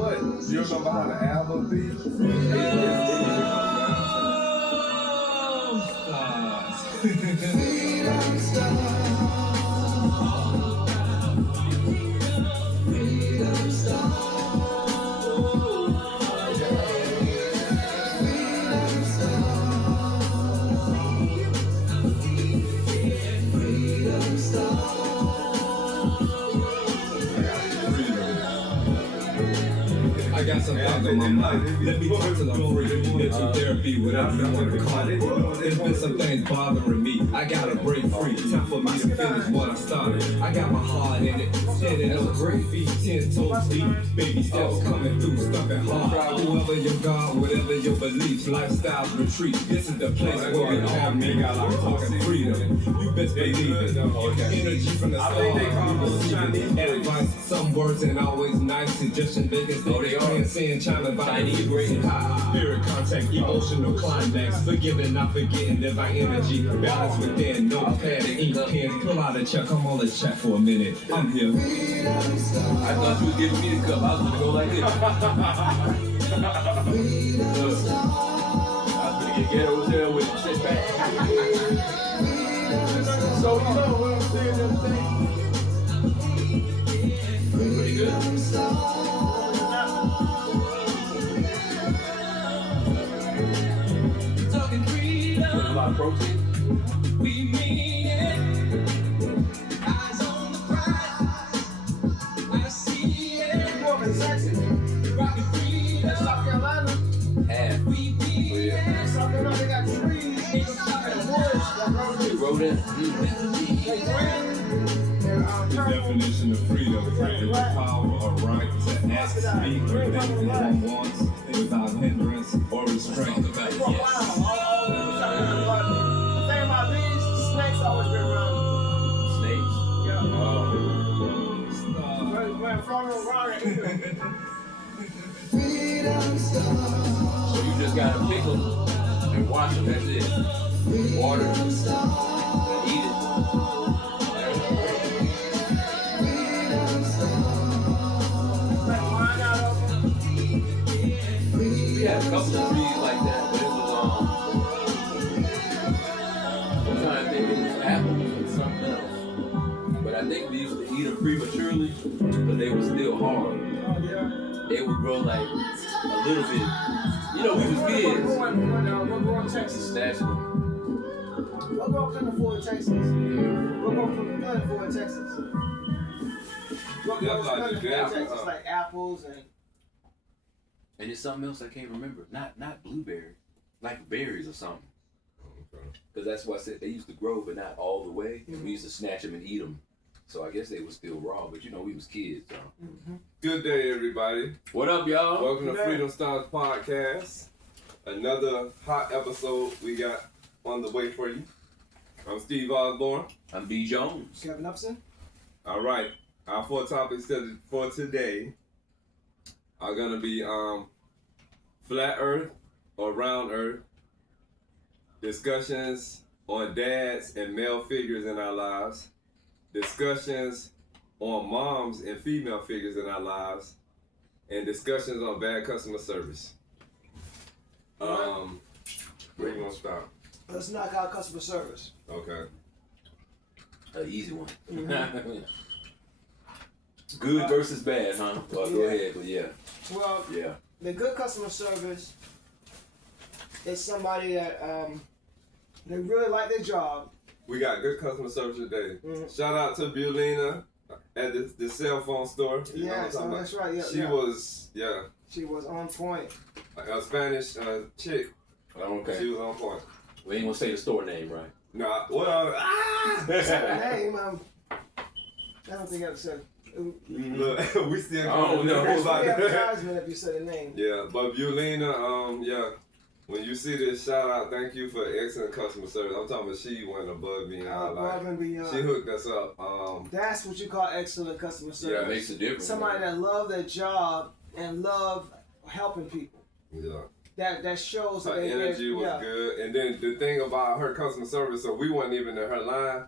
what? You remember how the album be? I got some thoughts on my mind. Let me talk till I'm free. Mental therapy, whatever you want to call it. There's been some things bothering me. I gotta break free. Time for me to finish what I started. I got my heart in it. Standing on 3 feet, 10 toes deep. Baby steps coming through, stumping hard. Whoever your God, whatever your beliefs, lifestyles retreat. This is the place where we all meet. We're talking freedom. You best believe it. Energy from the stars. Advice, some words ain't always nice. Suggestion making they are. Saying chime about Chinese great high spirit contact, emotional climax, forgiving, not forgetting, divine energy, balance within, no pad and ink pen. Pull out a check, come on, let's chat for a minute. I'm here. I thought you was giving me the cup. I was gonna go like this. I was gonna get ghetto there with it. Sit back. So you know what I'm saying? Pretty good. A lot of protein. We mean it. Eyes on the prize. I see it. You up in Texas? Rockin' freedom. South Carolina? Half. We mean it. South Carolina, they got trees and woods that grow You wrote it. like green and The definition of freedom is the power or right to act, speak, or think what one wants without hindrance or restraint. for a while. The thing about these, snakes always been around. Snakes. Yeah. Stop. Man, front of around and eat them. So you just gotta pick them and wash them. That's it. Water. And eat it. Like wine out of them. We had a couple of trees like that, but it was I'm trying to think it was apples or something else. But I think we used to eat them prematurely, but they were still hard. Oh, yeah. They would grow like a little bit. You know, we was kids. We'll go in Texas. Snatching them. We'll go plentiful in Texas. We'll go plentiful in Texas. We'll go That's like the plentiful in jam, Texas, huh? like apples and. And there's something else I can't remember. Not blueberry, like berries or something. Because that's why I said they used to grow, but not all the way. And we used to snatch them and eat them. So I guess they were still raw, but you know, we was kids. So. Good day, everybody. What up, y'all? Welcome to Good day. Freedom Stars Podcast. Another hot episode we got on the way for you. I'm Steve Osborne. I'm B. Jones. Kevin Upson. All right, our 4 topics for today are gonna be flat Earth or round Earth, discussions on dads and male figures in our lives, discussions on moms and female figures in our lives, and discussions on bad customer service. Where you gonna start? Let's knock out customer service. Okay. An easy one. Good versus bad, huh? Well, go ahead, but yeah. Well, Yeah. the good customer service is somebody that they really like their job. We got good customer service today. Mhm. Shout out to Bulina at the cell phone store. You know what I'm Yes, talking that's right. Yeah, She yeah. was, She was on point. a Spanish chick. Okay. She was on point. We ain't gonna say the store name, right? Nah, well, Said her name. I don't think I said. look, we still Oh, going no. That's about the that. advertisement if you said a name. Yeah, but Bulina, when you see this, shout out, thank you for excellent customer service. I'm talking about she went above me. Above and beyond. She hooked us up. That's what you call excellent customer Yeah, service. it makes a difference. Somebody that love their job and love helping people. Yeah. That shows that Her they energy was yeah. good. And then the thing about her customer service, so we weren't even in her line,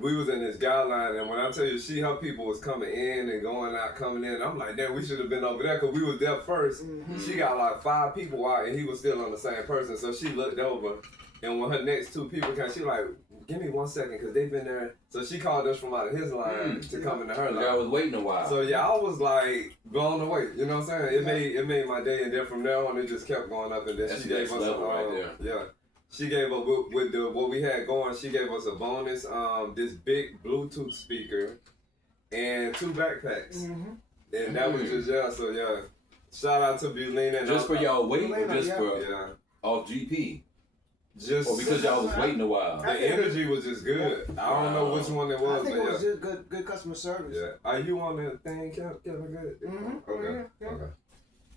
we was in this guideline, and when I tell you, her people was coming in and going out, coming in, I'm like, damn, we should have been over there because we was there 1st. She got like 5 people out, and he was still on the same person. So she looked over, and when her next 2 people came, she like, give me 1 second because they've been there. So she called us from out of his line to come into her line. I was waiting a while. So yeah, I was like blown away. You know what I'm saying? It made my day, and then from there on, it just kept going up. And then That's she gave us right there. She gave us with the what we had going. She gave us a bonus, this big Bluetooth speaker, and 2 backpacks, and that was just So yeah, shout out to Bulina. Just for y'all waiting, or just for off GP. Just or because y'all was waiting a while. The energy was just good. I don't know which one it was. I think it was just good customer service. Yeah. Are you on the thing, Kevin? Good. Okay.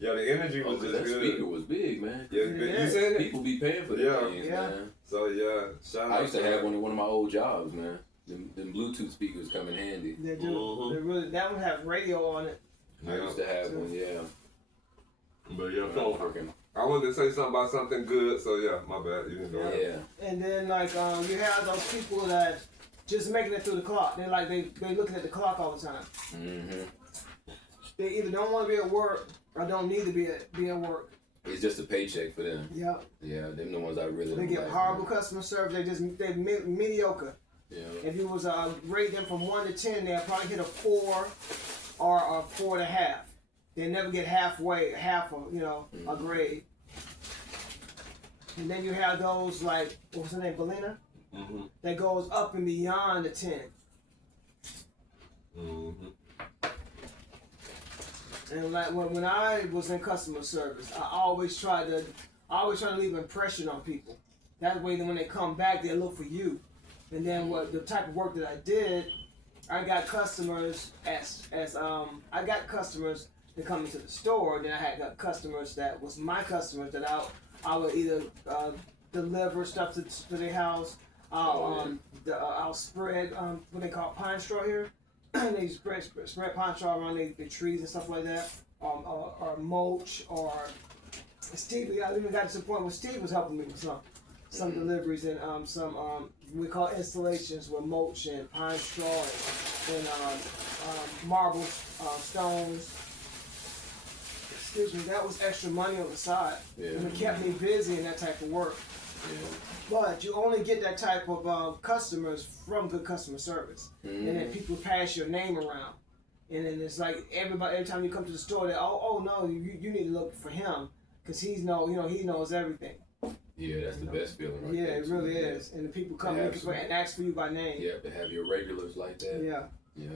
Yeah, the energy was just that good. Speaker was big, man. Yeah, you said it. People be paying for that things, man. So yeah, shout out. I used to have one of my old jobs, man. Them Bluetooth speakers come in handy. They do. They really. That one have radio on it. I used to have one, yeah. But yeah, I wanted to say something about something good, so yeah, my bad. You didn't go. Yeah. And then like you have those people that just making it through the clock. They like they looking at the clock all the time. They either don't want to be at work or don't need to be at work. It's just a paycheck for them. Yeah. Yeah, them the ones I really. They get horrible customer service. They mediocre. Yeah. If you was rate them from 1 to 10, they'll probably hit a 4 or a 4.5. They never get half of a grade. And then you have those like what's her name, Belina, that goes up and beyond the 10. And like when I was in customer service, I always try to leave an impression on people. That way, when they come back, they look for you. And then the type of work that I did, I got customers I got customers that come into the store. Then I had got customers that was my customers that I would either deliver stuff to their house. I'll spread what they call pine straw here. They spread pine straw around the trees and stuff like that, or mulch, or Steve. I even got to the point where Steve was helping me with some deliveries and some we call installations with mulch and pine straw and marble stones. Excuse me, that was extra money on the side, and it kept me busy in that type of work. But you only get that type of customers from good customer service, and then people pass your name around, and then it's like every time you come to the store, they no, you need to look for him because he knows everything. Yeah, that's the best feeling. Right it really is, and the people come looking for and ask for you by name. Yeah, to have your regulars like that. Yeah.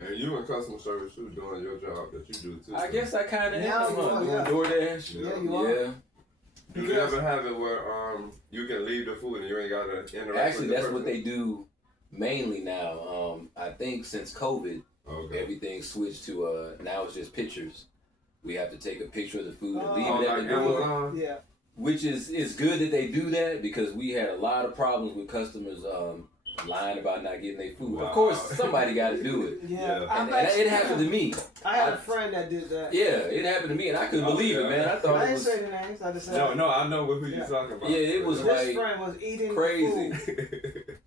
And you in customer service too, doing your job that you do too. I guess I kind of Yeah, am. Doing DoorDash. Yeah, you are. Yeah. Do you ever have it where you can leave the food and you ain't got to interact? Actually, that's what they do mainly now. I think since COVID, everything switched to now it's just pictures. We have to take a picture of the food and leave it at the door. Yeah. Which is good that they do that because we had a lot of problems with customers lying about not getting their food. Wow. Of course, somebody got to do it. And it happened to me. I had a friend that did that. Yeah, it happened to me, and I couldn't believe it, man. I thought I didn't say the names. I just said no, I know who you're talking about. Yeah, it was this friend was eating crazy,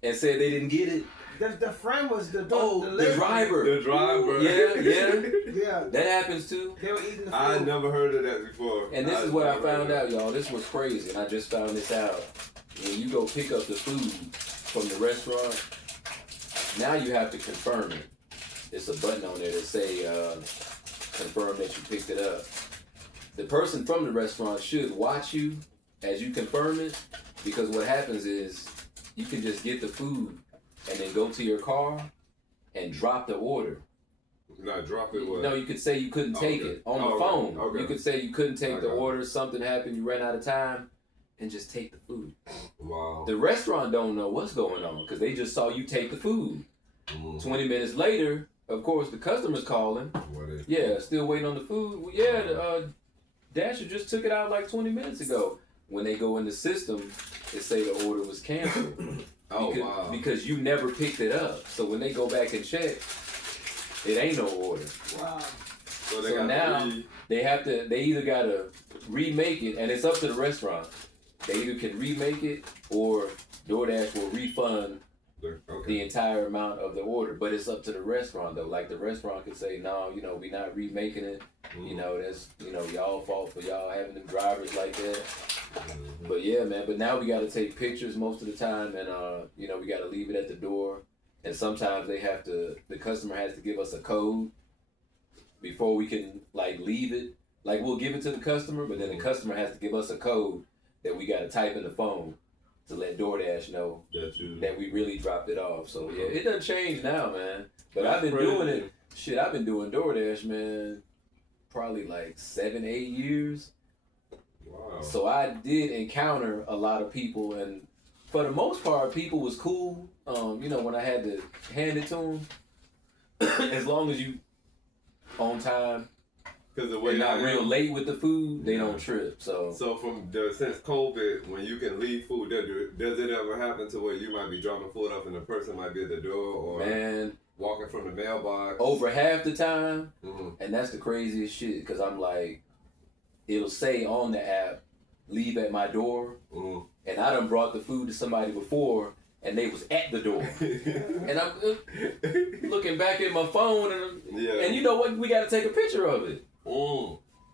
and said they didn't get it. The friend was the driver. The driver. Yeah. That happens too. They were eating the food. I never heard of that before. And this is what I found out, y'all. This was crazy, and I just found this out. When you go pick up the food from the restaurant, now you have to confirm it. There's a button on there that say confirm that you picked it up. The person from the restaurant should watch you as you confirm it, because what happens is you can just get the food and then go to your car and drop the order. No, drop it what? No, you could say you couldn't take it on the phone. Okay. You could say you couldn't take the order, something happened, you ran out of time, and just take the food. Wow. The restaurant don't know what's going on because they just saw you take the food. 20 minutes later, of course, the customer's calling. Still waiting on the food. Well, the Dasher just took it out like 20 minutes ago. When they go in the system, it say the order was canceled. Because you never picked it up. So when they go back and check, it ain't no order. Wow. So now they either gotta remake it, and it's up to the restaurant. They either can remake it or DoorDash will refund the entire amount of the order. But it's up to the restaurant though. Like the restaurant could say, no, you know, we not remaking it. You know, that's, you know, y'all fault for y'all having them drivers like that. But yeah, man. But now we got to take pictures most of the time, and you know, we got to leave it at the door. And sometimes the customer has to give us a code before we can like leave it. Like we'll give it to the customer, but then the customer has to give us a code that we got to type in the phone to let DoorDash know that we really dropped it off. So yeah, it doesn't change now, man. But I've been doing it. Shit, I've been doing DoorDash, man, probably like 7-8 years. Wow. So I did encounter a lot of people, and for the most part, people was cool. You know, when I had to hand it to them, as long as you on time. Because the way they're not real late with the food, they don't trip. So since COVID, when you can leave food, does it ever happen to where you might be dropping food off and the person might be at the door or walking from the mailbox? Over half the time, and that's the craziest shit. Because I'm like, it'll say on the app, "Leave at my door," and I done brought the food to somebody before, and they was at the door, and I'm looking back at my phone, and you know what? We got to take a picture of it.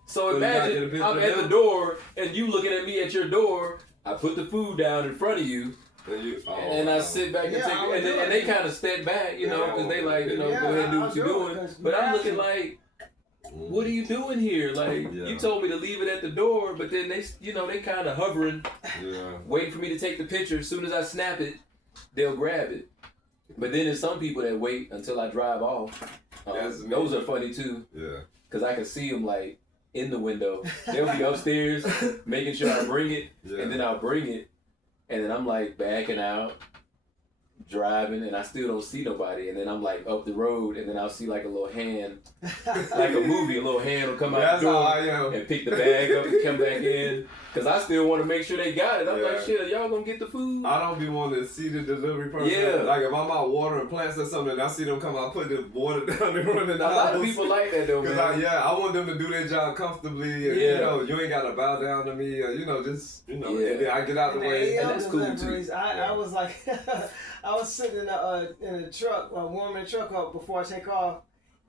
So imagine I'm at the door and you looking at me at your door. I put the food down in front of you, and I sit back and take it. And they kind of step back, you know, because they like, you know, go ahead and do what you're doing. But I'm looking like, what are you doing here? Like, you told me to leave it at the door, but then they, you know, they kind of hovering, waiting for me to take the picture. As soon as I snap it, they'll grab it. But then there's some people that wait until I drive off. Those are funny too. Yeah. Because I can see them like in the window. They'll be upstairs making sure I bring it, and then I'll bring it, and then I'm like backing out, driving, and I still don't see nobody, and then I'm like up the road, and then I'll see like a little hand, like a movie, a little hand will come out the door and pick the bag up and come back in. Because I still want to make sure they got it. I'm like, shit, are y'all gonna get the food? I don't be wanting to see the delivery person. Yeah. Like if I'm out watering plants or something, and I see them come out, put the water down and running out. A lot of people like that though, man. I want them to do their job comfortably. And, you know, you ain't gotta bow down to me. Or, you know, just, you know, and then I get out the way. And that's cool too. I was like, I was sitting in a truck, warming the truck up before I take off,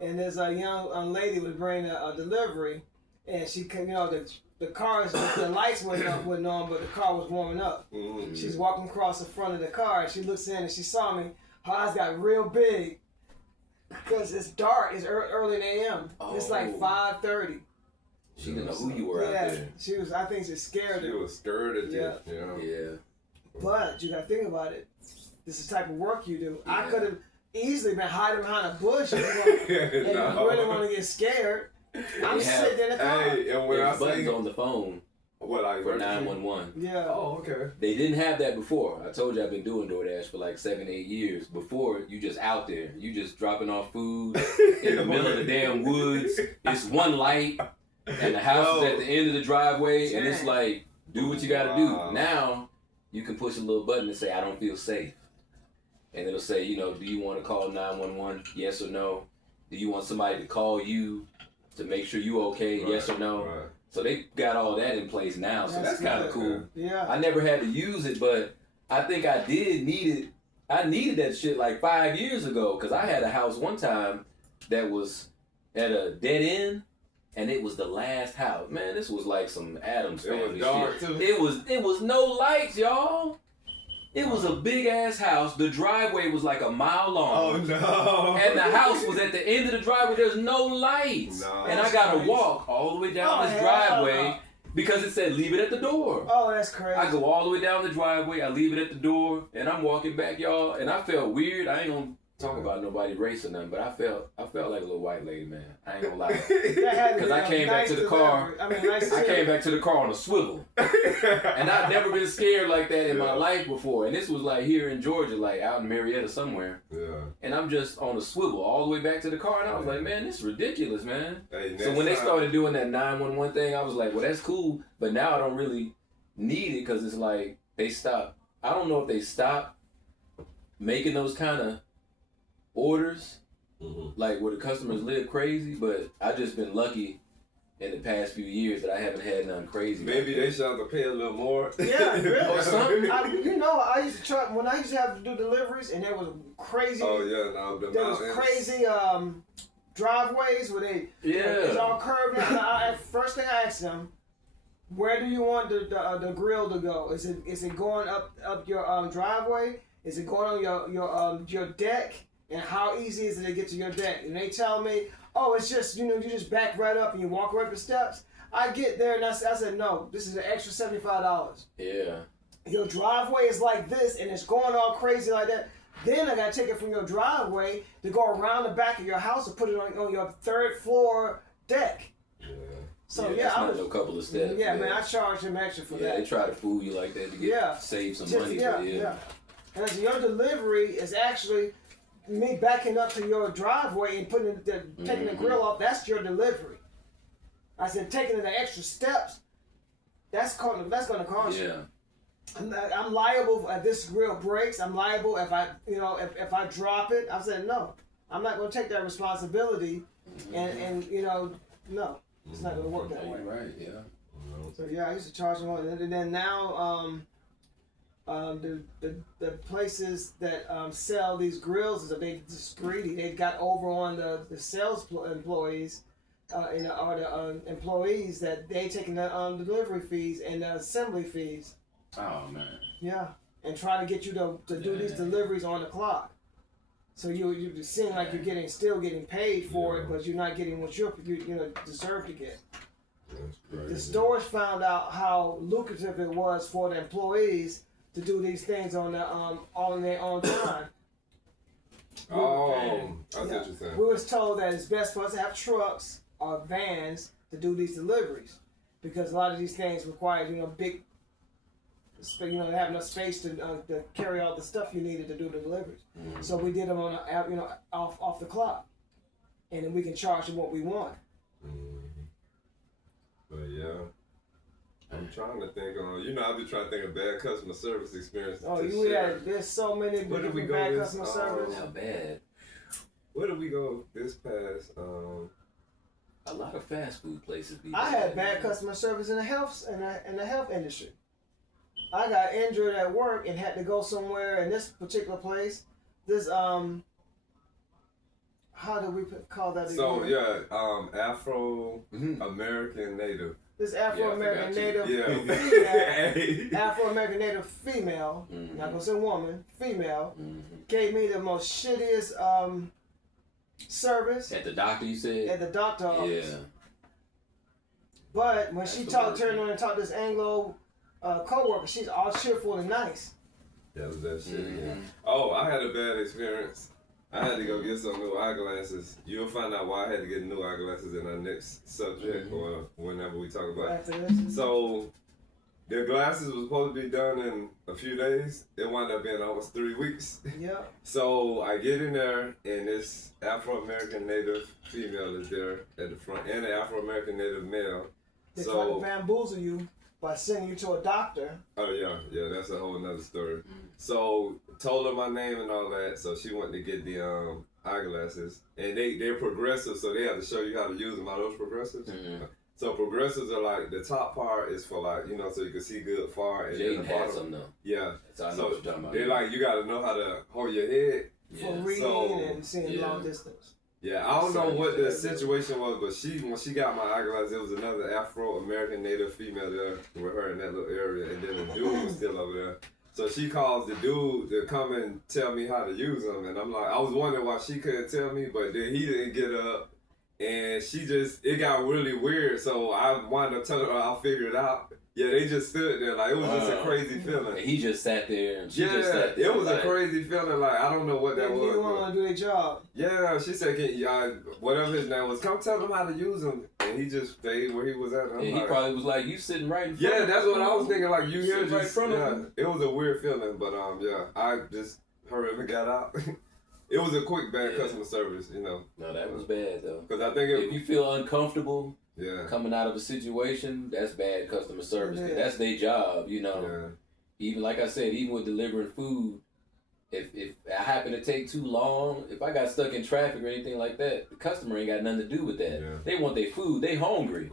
and there's a young lady was bringing a delivery, and she, you know, the cars, the lights wasn't on, but the car was warming up. She's walking across the front of the car, and she looks in and she saw me. Her eyes got real big because it's dark. It's early in the a.m. It's like 5:30. She didn't know who you were out there. She was. I think she scared her. She was scared at you. Yeah. But you got to think about it. This is the type of work you do. I could have easily been hiding behind a bush if you really want to get scared. I'm sitting in the car. Hey, and when I buttons on the phone for 911. Yeah. Oh, okay. They didn't have that before. I told you I've been doing DoorDash for like 7-8 years. Before, you just out there. You just dropping off food in the middle of the damn woods. It's one light, and the house is at the end of the driveway, and it's like, do what you gotta do. Now, you can push a little button and say, I don't feel safe. And it'll say, you know, do you want to call 911? Yes or no? Do you want somebody to call you to make sure you okay? Yes or no? Right. So they got all that in place now, so that's kind of cool. Yeah. I never had to use it, but I think I did need it. I needed that shit like 5 years ago, because I had a house one time that was at a dead end, and it was the last house. Man, this was like some Addams Family shit. It was dark too. It was no lights, y'all. It was a big ass house. The driveway was like a mile long. Oh no! And the house was at the end of the driveway. There's no lights. No. And I gotta walk all the way down this driveway because it said leave it at the door. Oh, that's crazy. I go all the way down the driveway. I leave it at the door, and I'm walking back, y'all. And I felt weird. I ain't gonna talk about nobody race or nothing, but I felt like a little white lady, man. I ain't gonna lie. Because I came back to the car. I came back to the car on a swivel. And I've never been scared like that in my life before. And this was like here in Georgia, like out in Marietta somewhere. Yeah. And I'm just on a swivel all the way back to the car, and I was like, man, this is ridiculous, man. Hey, so when they started doing that 911 thing, I was like, well, that's cool. But now I don't really need it because it's like they stopped. I don't know if they stopped making those kind of orders, like where the customers live crazy, but I just been lucky in the past few years that I haven't had nothing crazy. Maybe they should have to pay a little more. Yeah, really. Or something. I used to try when I used to have to do deliveries, and there was crazy. Oh yeah, no, there was crazy driveways where it's all curved. And first thing I asked them, where do you want the grill to go? Is it going up your driveway? Is it going on your deck? And how easy is it to get to your deck? And they tell me, oh, it's just, you just back right up and you walk right up the steps. I get there and I said, no, this is an extra $75. Yeah. Your driveway is like this and it's going all crazy like that. Then I got to take it from your driveway to go around the back of your house and put it on your 3rd floor deck. Yeah. So I was a couple of steps. Yeah, man, I charge them extra for that. They try to fool you like that to save some money. Yeah. And so your delivery is actually me backing up to your driveway and taking the grill off. That's your delivery. I said taking the extra steps. That's going to cost you. I'm liable if this grill breaks. I'm liable if if I drop it. I said no. I'm not going to take that responsibility. And no, it's not going to work that way. Right. Yeah. So I used to charge them more. And then now the places that sell these grills they just greedy. They got over on the sales employees. Or the employees that they taking the delivery fees and the assembly fees. Oh man. Yeah, and trying to get you to do these deliveries on the clock. So you seem like you're still getting paid for it, but you're not getting what you deserve to get. The stores found out how lucrative it was for the employees to do these things on their own time. Oh, I see what you're saying. We was told that it's best for us to have trucks or vans to do these deliveries because a lot of these things require big, have enough space to carry all the stuff you needed to do the deliveries. Mm-hmm. So we did them on off the clock, and then we can charge them what we want. Mm-hmm. But yeah, I'm trying to think on. I've been trying to think of bad customer service experience. Oh, there's so many different bad customer service. Not bad. Where did we go this past? A lot of fast food places. I had bad customer service in the health industry. I got injured at work and had to go somewhere in this particular place. This how do we call that again? So Afro American Native. This Afro American Native female, Afro American Native female, not gonna say woman, female, gave me the most shittiest service. At the doctor, you said? At the doctor office. Yeah. Turned on and talked to this Anglo co-worker, she's all cheerful and nice. That was that shit. Yeah. Oh, I had a bad experience. I had to go get some new eyeglasses. You'll find out why I had to get new eyeglasses in our next subject or whenever we talk about it. So, the glasses was supposed to be done in a few days. It wound up being almost 3 weeks. Yeah. So, I get in there, and this Afro-American Native female is there at the front, and the Afro-American Native male. They try to bamboozle you by sending you to a doctor. Oh, yeah, that's a whole nother story. So, told her my name and all that, so she went to get the eyeglasses. And they're progressive, so they have to show you how to use them. Are those progressives? Mm-hmm. So progressives are like, the top part is for so you can see good far. And Jaden had some though. Yeah. So I know what you're talking about. They're like, you got to know how to hold your head. For reading and seeing long distance. Yeah, I don't know what the situation was, but when she got my eyeglasses, there was another Afro-American Native female there with her in that little area, and then the dude was still over there. So she calls the dude to come and tell me how to use them, and I'm like, I was wondering why she couldn't tell me, but then he didn't get up, and it got really weird, so I wound up telling her I'll figure it out. Yeah, they just stood there like it was just a crazy feeling. And he just sat there and she just sat there. It was a crazy feeling. Like I don't know what that was. They didn't want to do their job. Yeah, she said, whatever his name was, come tell him how to use them. And he just stayed where he was at. And he probably was like, you sitting right in front of him. Yeah, that's what I was thinking. Like you here, right in front of him. It was a weird feeling, but I just hurried and got out. It was a quick bad customer service, No, that was bad though. Because I think if you feel uncomfortable. Coming out of a situation, that's bad customer service. That's their job, Yeah. Even like I said, even with delivering food if I happen to take too long, if I got stuck in traffic or anything like that, the customer ain't got nothing to do with that. Yeah. They want their food. They hungry.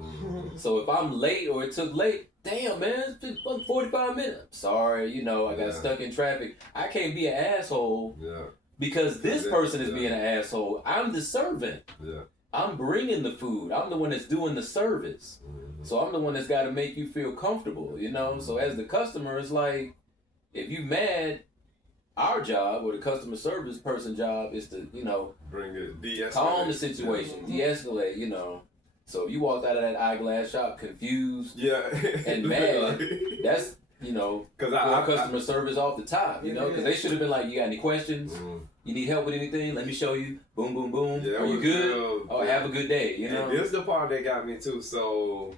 So if I'm late or it took late, damn man, it's been 45 minutes. Sorry, you know, I got stuck in traffic. I can't be an asshole because this person is being an asshole. I'm the servant. Yeah. I'm bringing the food. I'm the one that's doing the service. So I'm the one that's got to make you feel comfortable, you know? So as the customer, it's like, if you mad, our job or the customer service person job is to, you know, bring it, de-escalate. calm the situation, de-escalate, you know. So if you walked out of that eyeglass shop confused and mad, that's, you know, our customer service off the top, you know, because they should have been like, you got any questions? You need help with anything? Let me show you. Boom, boom, boom. Are you good? Have a good day, you know? And this is the part that got me too. So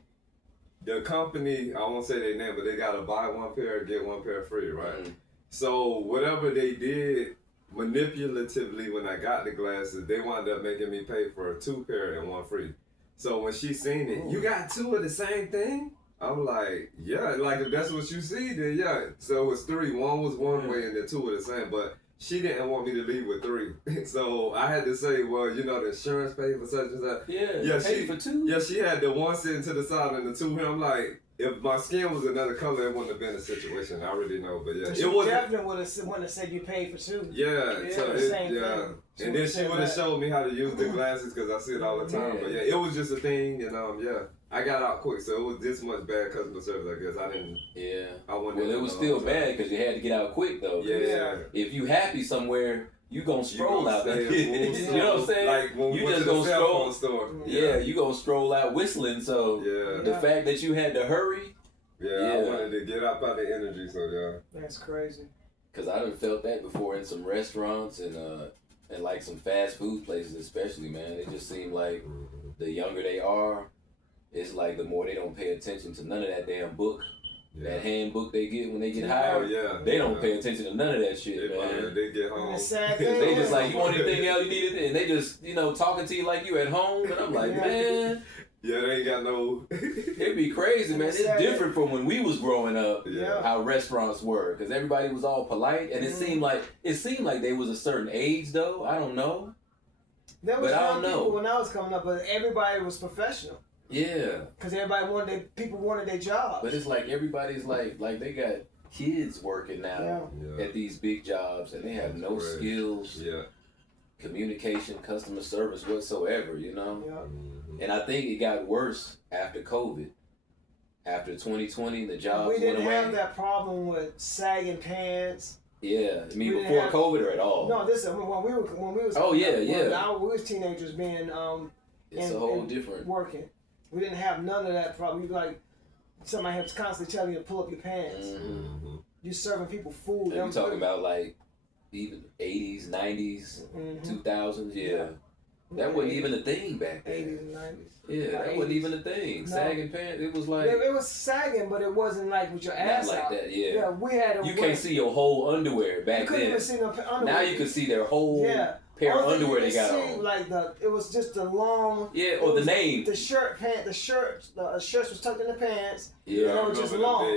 the company, I won't say their name, but they got to buy one pair, get one pair free, right? So whatever they did manipulatively when I got the glasses, they wound up making me pay for 2 pair and 1 free. So when she seen it, you got 2 of the same thing? I'm like, yeah, like if that's what you see, then yeah. So it was 3. 1 was one way and the 2 were the same, but she didn't want me to leave with 3. So I had to say, well, you know, the insurance paid for such and such. Yeah, paid for 2. Yeah, she had the 1 sitting to the side and the 2 here. I'm like, if my skin was another color, it wouldn't have been a situation. I already know, but yeah, it was definitely would have said you paid for 2. Yeah, so thing. And then she would have showed me how to use the glasses because I see it all the time. But yeah, it was just a thing, and I got out quick, so it was this much bad customer service. I guess I didn't. Yeah. I wouldn't. Well, it was still bad because you had to get out quick though. Yeah. If you happy somewhere, you gonna stroll out there. You know what I'm saying? Like when you we just went to gonna the cell stroll. phone store. Yeah, you gonna stroll out whistling. So the fact that you had to hurry. Yeah, I wanted to get up out of energy, so yeah. That's crazy. Cause I done felt that before in some restaurants and like some fast food places especially, man. It just seemed like the younger they are, it's like the more they don't pay attention to none of that damn book. That handbook they get when they get hired, they don't pay attention to none of that shit, man. They get home. They just like, you want anything else you needed? And they just, you know, talking to you like you at home. And I'm like, man. Yeah, they ain't got no. It'd be crazy, man. It's different from when we was growing up. How restaurants were, because everybody was all polite, and it seemed like they was a certain age though. I don't know. There was young people when I was coming up, but everybody was professional. Yeah. Because people wanted their jobs. But it's like everybody's like they got kids working now at these big jobs, and they have no skills. Communication, customer service whatsoever, you know? And I think it got worse after COVID. After 2020, the jobs went away. We didn't have that problem with sagging pants. Yeah, I mean before COVID or at all. No, this when we was. Oh yeah. We was teenagers being it's a whole different working. We didn't have none of that problem. Like somebody has constantly telling you to pull up your pants. You serving people food. And you talking about like even 80s, 90s, 2000s, That wasn't even a thing back then. 80s and 90s. Yeah, that wasn't even a thing. No. Sagging pants, it was like... It was sagging, but it wasn't like with your ass not like out. that, yeah. Yeah, we had You can't see your whole underwear back then. You couldn't even see no underwear. Now you can see their whole pair of underwear they got on. Like it was just the long... Yeah, or the name. The shirts was tucked in the pants. Yeah, they were just long.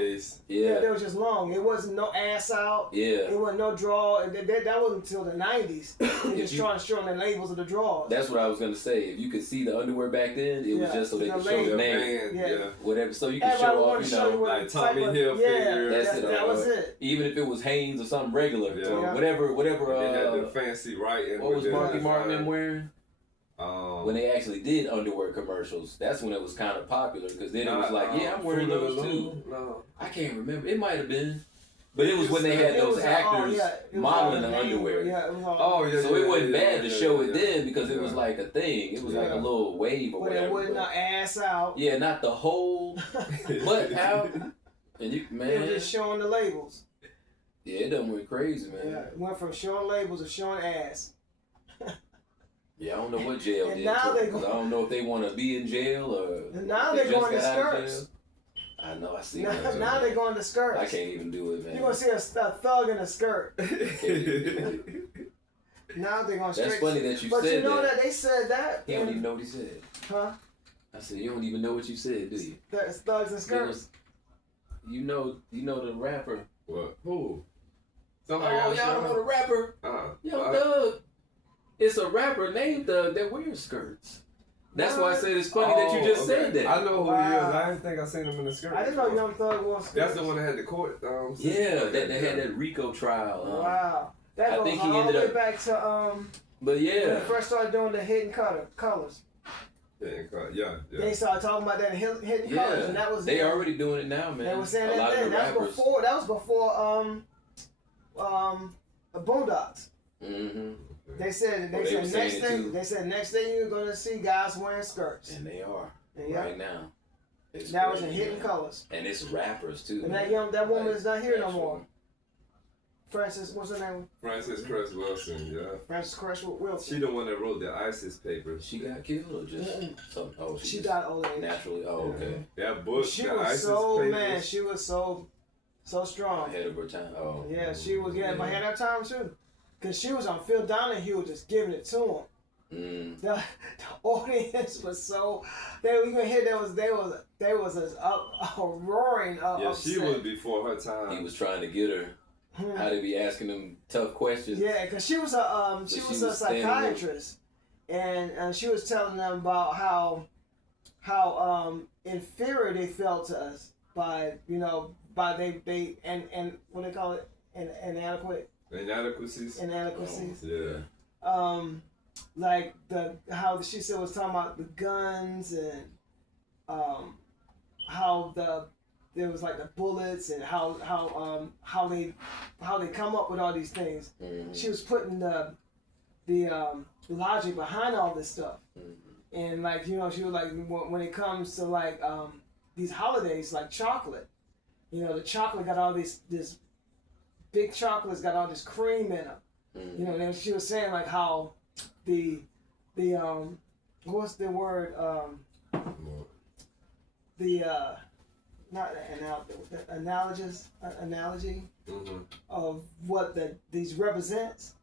Yeah, they were just long. It wasn't no ass out. Yeah. It wasn't no draw. That wasn't until the 90s. They just trying to show the labels of the drawers. That's what I was going to say. If you could see the underwear back then, it was just so they could show the name. Whatever. So you could show off, like Tommy Hilfiger. That was it. Even if it was Hanes or something regular. Or whatever. They had the fancy writing. What was Marky Mark them wearing? When they actually did underwear commercials, that's when it was kind of popular because then it was like, I'm wearing those too. No. I can't remember. It might have been. But it was when they had those actors modeling the underwear. So it wasn't bad to show it then because it was like a thing. It was like a little wave or whatever. But it wasn't no ass out. Yeah, not the whole butt out. And you, man. They were just showing the labels. Yeah, it done went crazy, man. Yeah, it went from showing labels to showing ass. Yeah, I don't know what jail and did. Now I don't know if they want to be in jail or. And now they're going to skirts. I know, I see. Now they're going to skirts. I can't even do it, man. You're gonna see a thug in a skirt. Now they're going straight. That's funny that you said that. But you know that they said that. You don't even know what he said. Huh? I said you don't even know what you said, do you? Thugs and skirts. You know the rapper. What? Who? Somebody got a y'all don't know shirt the rapper? on? Yo, Doug. It's a rapper named Doug that wears skirts. That's why I said it's funny that you just said that. I know who he is. Wow. I didn't think I seen him in the skirt. I didn't know Young Thug wore skirts. That's the one that had the court. Yeah, that they had that RICO trial. Wow. That I goes think he all ended the way up- back to But when yeah, they first started doing the hidden colors. Yeah. They started talking about that hidden colors, and that was they already doing it now, man. They were saying a lot that of then. the That was before Boondocks. Mm-hmm. They said Well, they were saying it too. They said next thing you're gonna see guys wearing skirts. And they are Yeah. right now. It's That was in crazy, hidden man. colors. And it's rappers too. And man. that woman Like, is not here no actual- more. Frances, what's her name? Frances Cress Wilson, yeah. Frances Cress She Wilson. the one that wrote the ISIS papers. She got killed or just something? Oh, She just died old age. naturally. Oh, okay. That book, She the was ISIS so papers. man. She was so strong. Ahead of her time. Oh, Yeah, she was. Yeah, Yeah. but had that time too, cause she was on Phil Donahue just giving it to him. Mm. The audience was so. They were even hear there was a roaring. Yeah, she upset. was before her time. He was trying to get her. How they be asking them tough questions. Yeah, cause she was a So she she was a was standing there. psychiatrist, and she was telling them about how inferior they felt to us by they and what they call it inadequate Inadequacies. inadequacies. Yeah. Like how she said was talking about the guns and how there was like the bullets and how they come up with all these things. Mm-hmm. She was putting the logic behind all this stuff, and like she was like when it comes to like these holidays like chocolate, the chocolate got all this big chocolate's got all this cream in them. Mm-hmm. And she was saying like how the what's the word not the analogy Mm-hmm. of what these represents.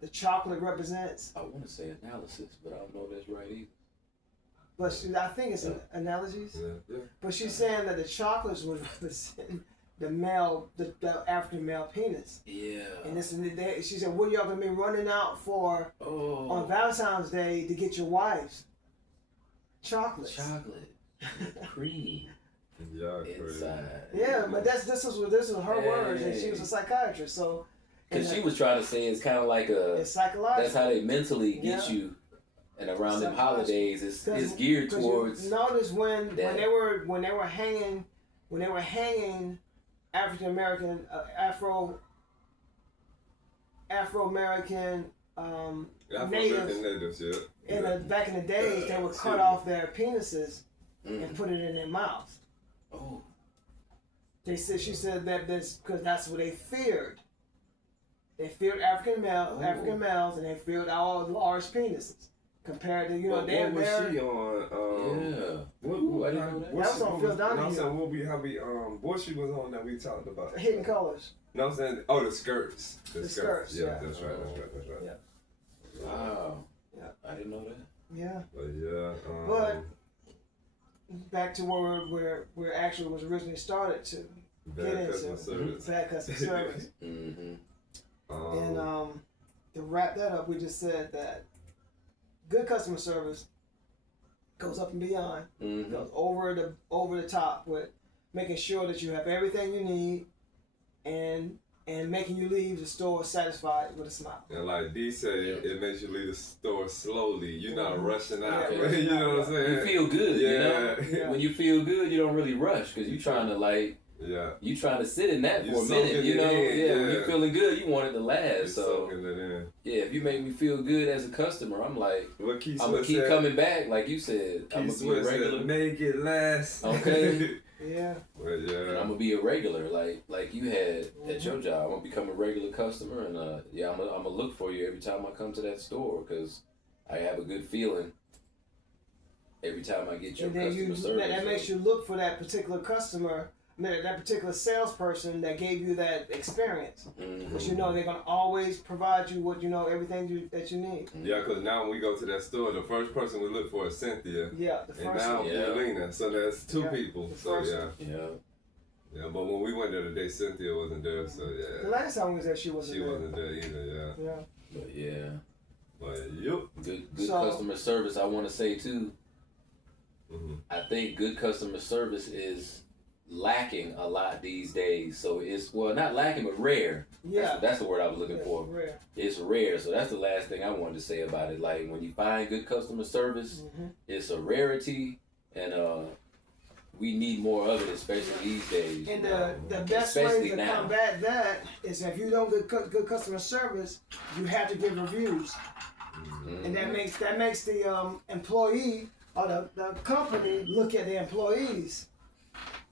The chocolate represents, I want to say analysis, but I don't know if that's right either. but I think it's analogies. Yeah. But she's saying that the chocolates would represent the African male penis. Yeah. And she said, what y'all gonna be running out for on Valentine's Day to get your wives? Chocolates. Chocolate. Cream. Yeah, crazy. Inside. Yeah, but this was her words, and she was a psychiatrist, so. Because she was trying to say it's kind of like It's psychological. that's how they mentally get you. And around them holidays, it's geared towards. Notice when they were hanging African American Afro American natives. Yeah. Back in the days, they would cut off their penises and put it in their mouths. Oh. She said that because that's what they feared. They feared African males, and they feared all large penises. Compared to what was she on? Ooh, I didn't know that. That was on Phil Donahue. No, I'm saying what she was on that we talked about. Hidden colors. No, I'm saying the skirts. The skirts. Yeah, that's right. Yeah. Wow. Yeah. I didn't know that. Yeah. But back to where actually was originally started to bad customer service. Bad customer service. Mm-hmm. And to wrap that up, we just said that good customer service goes up and beyond, goes over the top with making sure that you have everything you need, and making you leave the store satisfied with a smile. And like D said, it makes you leave the store slowly. You're not rushing out. Yeah, You know what I'm saying? You feel good, you know? Yeah. When you feel good, you don't really rush because you're trying to you trying to sit in that You for a minute, soaking you know? it in, When you're feeling good, you want it to last. You're So soaking it in. yeah, if you make me feel good as a customer, I'm like, What Keith I'm gonna Sweat keep said, coming back, like you said. I'm Keith gonna be a Sweat regular. said, make it last. Okay. Yeah. But And yeah. I'm gonna be a regular, like you had at your job. I'm gonna become a regular customer, and I'm gonna look for you every time I come to that store because I have a good feeling every time I get your And then customer service. that makes you look for that particular customer, that particular salesperson that gave you that experience. Because you know they're gonna always provide you what everything that you need. Yeah, because now when we go to that store, the first person we look for is Cynthia. Yeah, the And first now one. Yeah. Yelena. So that's two Yeah, people. the So first yeah. Yeah. Yeah, but when we went there today, Cynthia wasn't there, so yeah. The last time we was there, she wasn't there. She wasn't there either, yeah. Yeah. But yeah. But yep. Good So- customer service. I want to say too. Mm-hmm. I think good customer service is lacking a lot these days. So it's not lacking, but rare. Yeah. That's the word I was looking Yeah, for. rare. It's rare. So that's the last thing I wanted to say about it. Like when you find good customer service, it's a rarity, and we need more of it, especially these days. And the best way Especially to now. combat that is if you don't get good customer service, you have to give reviews, and that makes the employee or the company look at the employees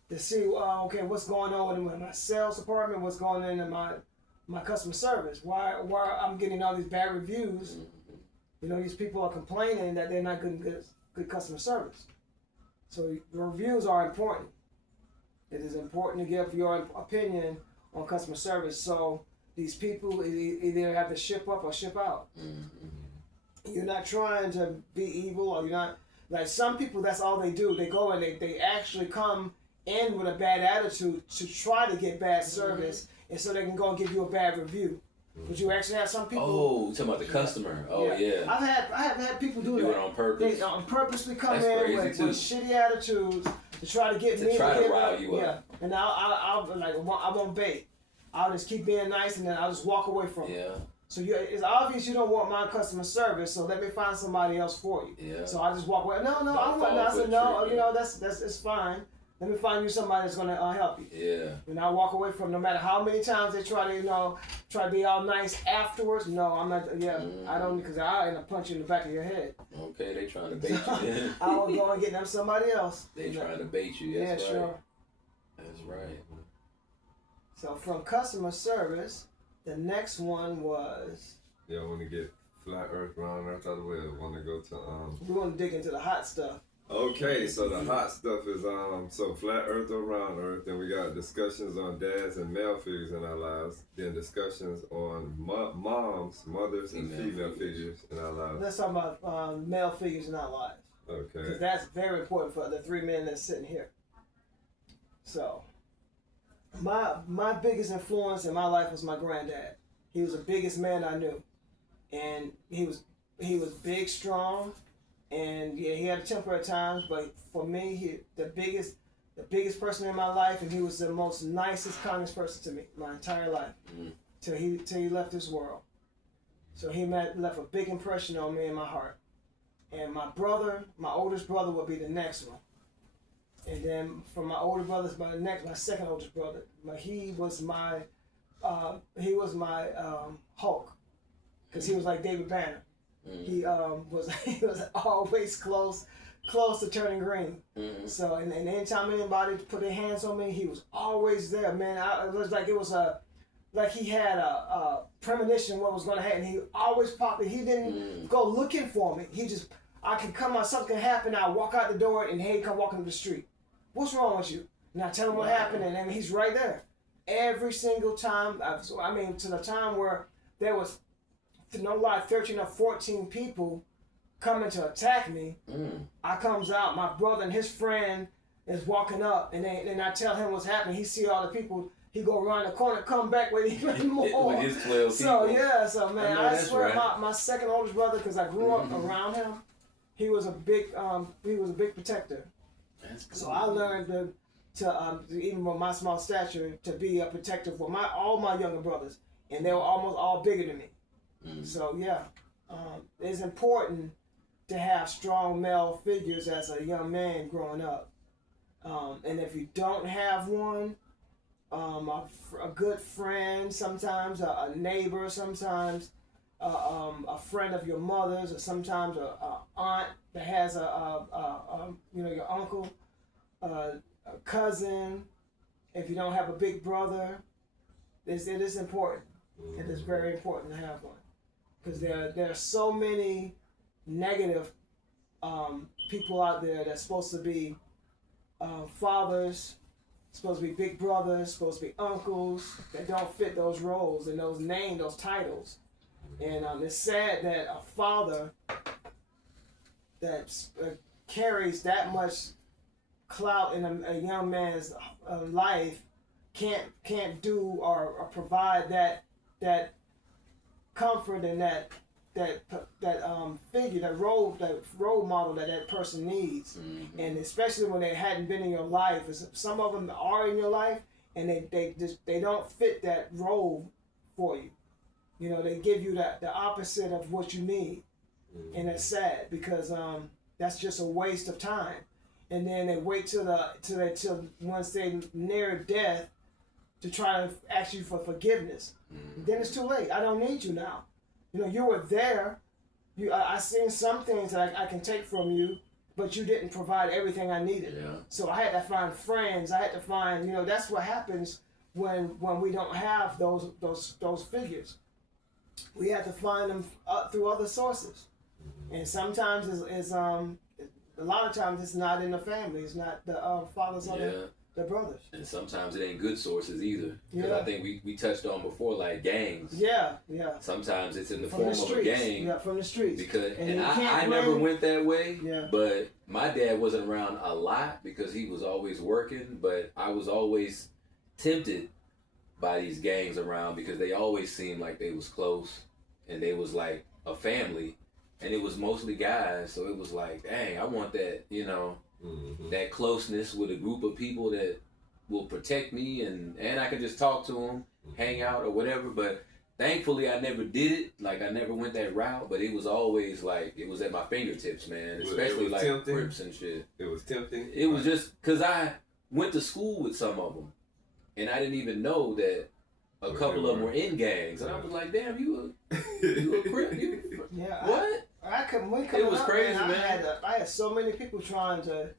to see okay, what's going on with my sales department, what's going on in my customer service, why I'm getting all these bad reviews. You know, these people are complaining that they're not getting good customer service. So reviews are important. It is important to give your opinion on customer service. So these people either have to ship up or ship out. You're not trying to be evil, or you're not like some people. That's all they do. They go and they actually come in with a bad attitude to try to get bad service, and so they can go and give you a bad review. But you actually have some people. Oh, you talking about the customer? Oh yeah. I have had people do Do that it on purpose. They purposely come That's in crazy, with too. shitty attitudes to try to get To me try to give rile up. you up. Yeah, and I'll be like, I won't bait. I'll just keep being nice, and then I'll just walk away from it. Yeah. So it's obvious you don't want my customer service, so let me find somebody else for you. Yeah. So I just walk away. No, I Don't want. I fall for said the no. trick, You know that's it's fine. Let me find you somebody that's gonna help you. Yeah. And I walk away from no matter how many times they try to be all nice afterwards. No, I'm not. Yeah, I don't, because I end up punching in the back of your head. Okay, they trying to bait you. I will go and get them somebody else. They trying to bait you. That's Yeah, right. sure. That's right. So from customer service, the next one was Yeah, I want to get flat earth, round earth out of the way. I want to go to we want to dig into the hot stuff. Okay, so the hot stuff is so flat earth or round earth. Then we got discussions on dads and male figures in our lives. Then discussions on moms, mothers, and female figures in our lives. Let's talk about male figures in our lives, because Okay. that's very important for the three men that's sitting here. So my biggest influence in my life was my granddad. He was the biggest man I knew, and he was big, strong. And yeah, he had a temper at times, but for me, the biggest person in my life, and he was the most nicest, kindest person to me my entire life, till he left this world. So he left a big impression on me in my heart. And my oldest brother, would be the next one. And then from my older brothers, my second oldest brother, he was my Hulk, because he was like David Banner. He was always close to turning green. So and anytime anybody put their hands on me, he was always there, man. It was like he had a premonition what was going to happen. He always popped it. He didn't go looking for me. I could come out, something happen, I walk out the door, and he come walking to the street. What's wrong with you? And I tell him what happened, and he's right there. Every single time, to the time where there was, no lie, 13 or 14 people coming to attack me. I comes out, my brother and his friend is walking up, and I tell him what's happening. He see all the people, he go around the corner, come back with even more. With his 12 so people. so man, I swear my second oldest brother, because I grew up around him, he was a big protector. That's cool. So I learned to even with my small stature, to be a protector for all my younger brothers, and they were almost all bigger than me. So yeah, it's important to have strong male figures as a young man growing up. And if you don't have one, a good friend, sometimes a neighbor, sometimes a friend of your mother's, or sometimes a aunt that has your uncle, a cousin. If you don't have a big brother, it is important. It is very important to have one, because there are so many negative people out there that's supposed to be fathers, supposed to be big brothers, supposed to be uncles, that don't fit those roles and those names, those titles. And it's sad that a father that carries that much clout in a young man's life can't do or provide that comfort and that figure, that role model that person needs. Mm-hmm. And especially when they hadn't been in your life, some of them are in your life and they don't fit that role for you. You know, they give you the opposite of what you need. Mm-hmm. And it's sad because that's just a waste of time. And then they wait till once they near death to try to ask you for forgiveness. Mm-hmm. Then it's too late. I don't need you now. You know, you were there. I seen some things that I can take from you, but you didn't provide everything I needed. Yeah. So I had to find friends. I had to find, you know, that's what happens when we don't have those figures. We have to find them through other sources. And sometimes it's a lot of times it's not in the family. It's not the fathers or the brothers. And sometimes it ain't good sources either. Because Yeah. I think we touched on before, like gangs. Yeah. Sometimes it's in the From form the of a streets. gang. Yeah, from the streets. Because And and you can't I never bring- went that way. Yeah. But my dad wasn't around a lot because he was always working. But I was always tempted by these gangs around because they always seemed like they was close and they was like a family. And it was mostly guys, so it was like, dang, I want that, you know, Mm-hmm. that closeness with a group of people that will protect me and I can just talk to them, hang out or whatever. But thankfully, I never did it. Like, I never went that route, but it was always like, it was at my fingertips, man. It Especially was like tempting. Crips and shit. It was tempting. It was just because I went to school with some of them and I didn't even know that a couple of them were in gangs. And I was like, damn, you a Crip? Yeah. What? It was crazy, man. I had so many people trying to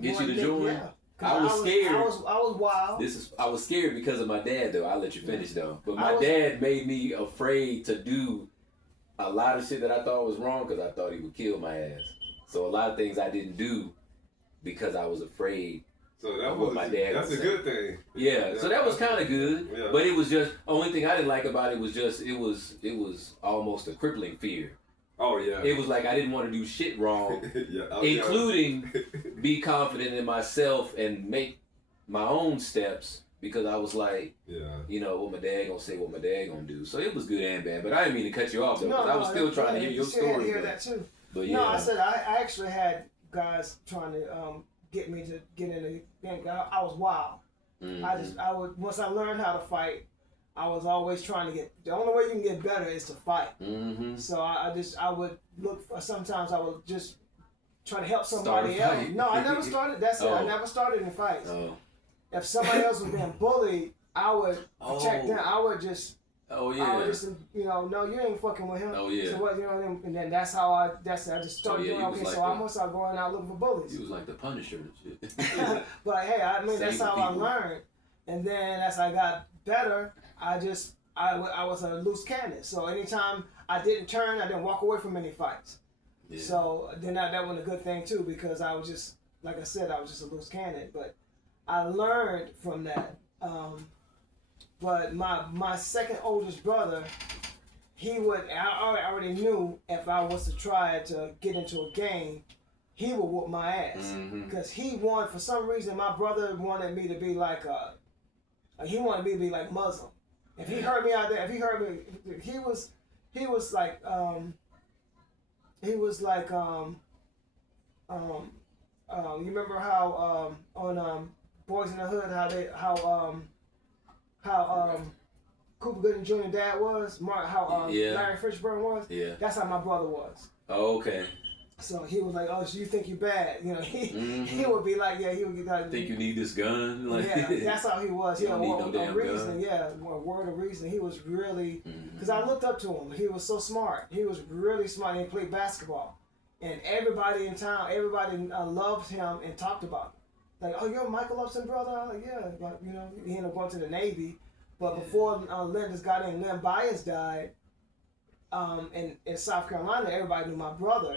Get you to want join? Yeah. 'Cause I was scared. I was wild. I was scared because of my dad, though. I'll let you finish, though. But my I was- dad made me afraid to do a lot of shit that I thought was wrong because I thought he would kill my ass. So a lot of things I didn't do because I was afraid. So that Of what was my dad that's would a say. good thing. Yeah, so that was kind of good. Yeah. But it was just, only thing I didn't like about it was just, it was almost a crippling fear. Oh yeah. It was like I didn't want to do shit wrong, yeah. Oh, including be confident in myself and make my own steps because I was like, yeah. you know, what my dad gonna say, what my dad gonna do. So it was good and bad, but I didn't mean to cut you off though, because I was still trying to hear your still had to story. hear But, that too. but yeah, No, I said I actually had guys trying to get me to get in the gang. I was wild. Mhm. I would once I learned how to fight, I was always trying to get. The only way you can get better is to fight. Mhm. So I would look. Sometimes I would just try to help somebody Start a else. fight. No, I never started. That's it. I Oh. never started in fights. Oh. If somebody else was being bullied, I would protect Oh. them. I would just. Oh I yeah. would just, no, you ain't fucking with him. Oh, yeah. So what, and then that's how I just started yeah, doing. you was Okay, like so I'm gonna start going out looking for bullies. He was like the Punisher and shit. But hey, I mean that's Saving how people. I learned. And then as I got better, I was a loose cannon. So anytime I didn't turn, I didn't walk away from any fights. Yeah. So then that was a good thing too, because I was just, like I said, I was just a loose cannon. But I learned from that. But my second oldest brother, I already knew if I was to try to get into a gang, he would whoop my ass. Mhm. Because he wanted, for some reason, my brother wanted me to be like Muslim. If he heard me out there, he was like, you remember how on Boys in the Hood how Cooper Gooding Jr. dad was, Yeah. Larry Fishburne was. Yeah. That's how my brother was. Oh, okay. So he was like, "Oh, so you think you bad?" You know, he Mhm. would be like, "Yeah, he would get like, Think you need this gun? Like, yeah, that's how he was. You Yeah, don't need no a damn reason. gun. Yeah, a word of reason. He was really, Mhm. because I looked up to him. He was so smart. He was really smart. He played basketball, and everybody in town, loved him and talked about him. Like, oh, you're Michael Upson brother? I'm like, yeah, but you know, he ended up going to the Navy. But before Lynn got in, Lynn Byers died. In South Carolina, everybody knew my brother,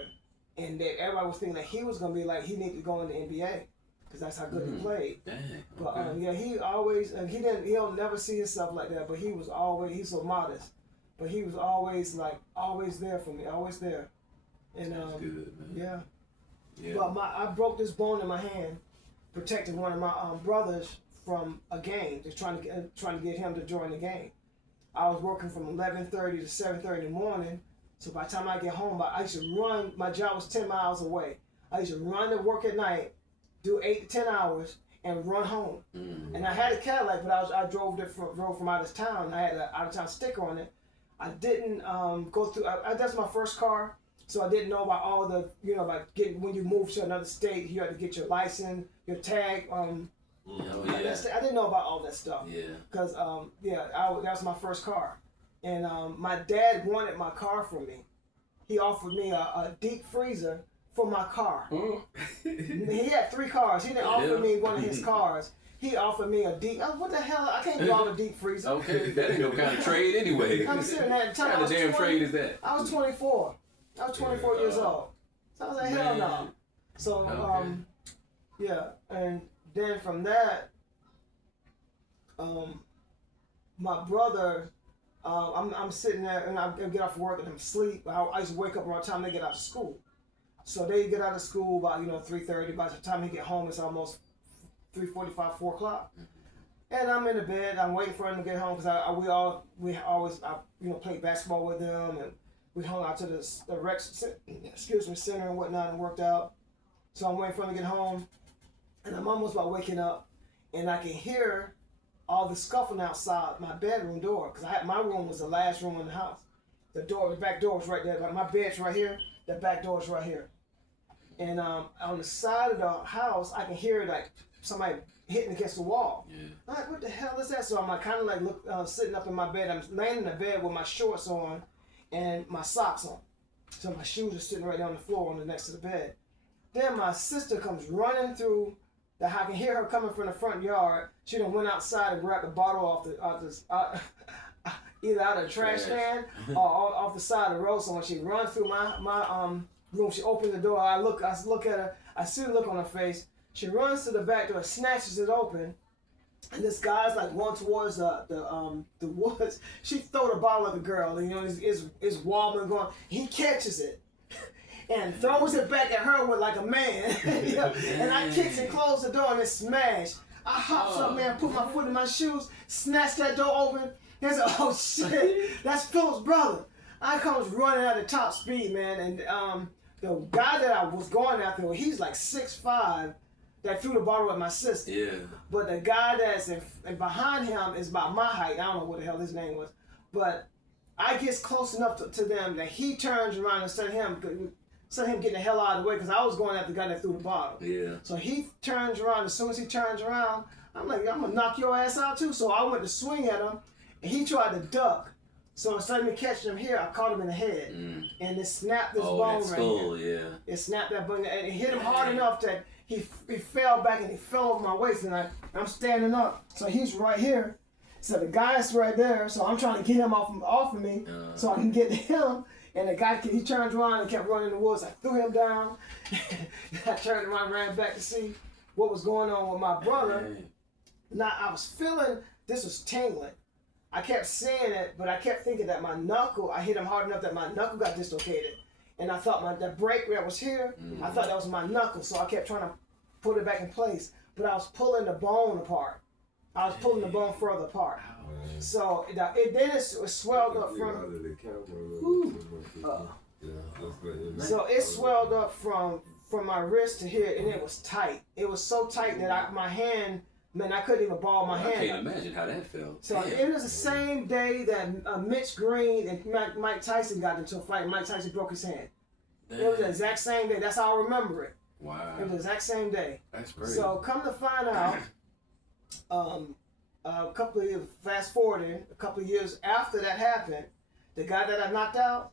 and everybody was thinking that he was gonna be like he needed to go in the NBA because that's how good he played. Dang. But Okay. yeah, he always he'll never see himself like that. But he's so modest. But he was always there for me, always there. And That's good, man. yeah. Yeah. But I broke this bone in my hand, protecting one of my brothers from a game. They're trying to get him to join the game. I was working from 11:30 to 7:30 in the morning. So by the time I get home, I used to run. My job was 10 miles away. I used to run to work at night, do 8 to 10 hours, and run home. And I had a Cadillac, but I drove from out of town. I had an out of town sticker on it. I didn't go through. That's my first car, so I didn't know about all the about getting when you move to another state, you had to get your license, your tag. I didn't know about all that stuff. Yeah. Because that was my first car, and my dad wanted my car from me. He offered me a deep freezer for my car. He had 3 cars. He didn't offer me one of his cars. He offered me a deep. What the hell? I can't draw a deep freezer. Okay, that ain't no kind of trade anyway. I'm sitting there at the time. What kind of damn trade is that? I was 24. I was 24 years old. So I was like, hell no. So and then from that, my brother, I'm sitting there and I get off work and I'm asleep. I used to wake up around the time they get out of school. So they get out of school by 3:30. By the time they get home, it's almost 3:45, 4 o'clock. And I'm in the bed. I'm waiting for him to get home because we always played basketball with them, and we hung out to the rec center and whatnot and worked out. So I'm waiting for him to get home, and I'm almost about waking up, and I can hear all the scuffling outside my bedroom door because my room was the last room in the house. The back door was right there. Like my bed's right here. The back door is right here. And on the side of the house, I can hear like somebody hitting against the wall. Yeah. I'm like, what the hell is that? So I'm kind of like sitting up in my bed. I'm laying in the bed with my shorts on and my socks on. So my shoes are sitting right there on the floor on the next to the bed. Then my sister comes running through. I can hear her coming from the front yard. She done went outside and grabbed a bottle either out of the trash can or off the side of the road. So when she runs through my room, she opens the door. I look at her. I see the look on her face. She runs to the back door, snatches it open, and this guy's like going towards the woods. She throw the bottle at the girl, and it's wobbling going. He catches it and throws it back at her with like a man. And I kicks and close the door and it smashed. I hops up, man, put my foot in my shoes, snatch that door open. There's oh shit, that's Philip's brother. I comes running at the top speed, man, and the guy that I was going after, he's like 6'5", that threw the bottle at my sister. Yeah. But the guy that's behind him is about my height. I don't know what the hell his name was, but I gets close enough to them that he turns around and said him getting the hell out of the way because I was going after the guy that threw the bottle. Yeah. So he turns around. As soon as he turns around, I'm like, I'm gonna knock your ass out too. So I went to swing at him, and he tried to duck. So instead of me catching him here, I caught him in the head, and it snapped this bone right here. Yeah. It snapped that bone, and it hit him hard enough that he fell back and he fell over my waist, and I'm standing up. So he's right here. So the guy's right there. So I'm trying to get him off of me so I can get to him. And the guy, he turned around and kept running in the woods. I threw him down. I turned around and ran back to see what was going on with my brother. Now, I was feeling this was tingling. I kept seeing it, but I kept thinking that my knuckle, I hit him hard enough that my knuckle got dislocated. And I thought the break that was here, I thought that was my knuckle. So I kept trying to put it back in place. But I was pulling the bone apart. I was pulling the bone further apart. So it swelled up from. So it swelled up from my wrist to here, and it was tight. It was so tight that my hand, man, I couldn't even ball my hand. I can't imagine how that felt. So it was the same day that Mitch Green and Mike Tyson got into a fight. Mike Tyson broke his hand. Damn. It was the exact same day. That's how I remember it. Wow. It was the exact same day. That's great. So come to find out. Fast forwarding, a couple of years after that happened, the guy that I knocked out,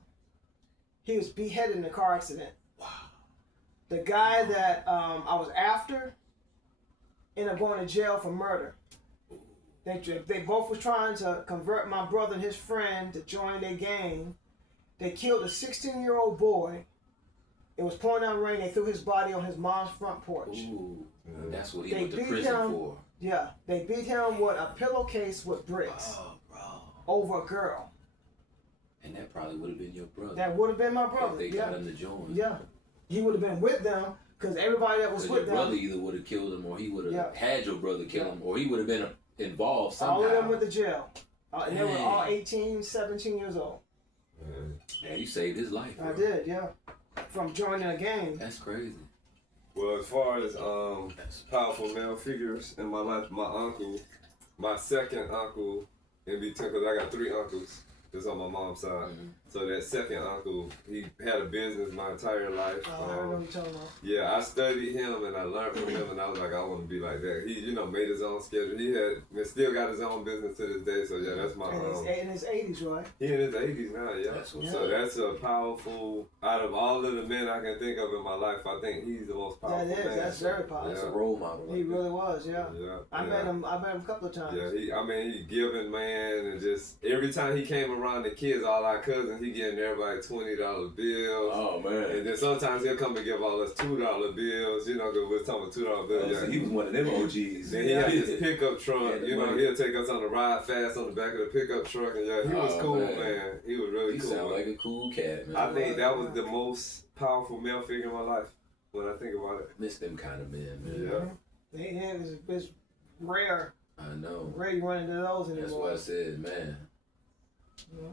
he was beheaded in a car accident. Wow. The guy that I was after ended up going to jail for murder. They both were trying to convert my brother and his friend to join their gang. They killed a 16-year-old boy. It was pouring down rain. They threw his body on his mom's front porch. Ooh, that's what he went to prison for. Yeah, they beat him with a pillowcase with bricks over a girl. And that probably would have been your brother. That would have been my brother. If they got him to join. Yeah, he would have been with them Because everybody that was Because with your brother them, either would have killed him, or he would have Yeah. had your brother kill Yeah. him, or he would have been involved somehow. all of them went to jail. And they were Dang. all 18, 17 years old. Yeah, you saved his life. I Bro. did, yeah. From joining a gang. That's crazy. Well, as far as powerful male figures in my life, my uncle, my second uncle in between, because I got 3 uncles just on my mom's side. So that second uncle, he had a business my entire life. I heard them tell them. Yeah, I studied him and I learned from him, and I was like, I want to be like that. He, made his own schedule. He still got his own business to this day. So yeah, that's my. In his 80s, right? He in his 80s now, yeah. That's what's So up. that's a powerful. Out of all of the men I can think of in my life, I think he's the most powerful. That is. man. That's very powerful. That's a role model. He really was, yeah. Yeah. I met him a couple of times. Yeah, he giving man, and just every time he came around the kids, all our cousins, he getting everybody $20 bills. Oh man. And then sometimes he'll come and give all us $2 bills, because we're talking about $2 bills. Oh, so he was one of them OGs. Then he had his pickup truck, Yeah, money. he'll take us on a ride fast on the back of the pickup truck, and he was cool, man. He was really He cool. sound like a cool cat, man. I think that was the most powerful male figure in my life when I think about it. Miss them kind of men, man. Yeah. It's rare. I know. Rare you run into those anymore. That's why I said, man. Yeah.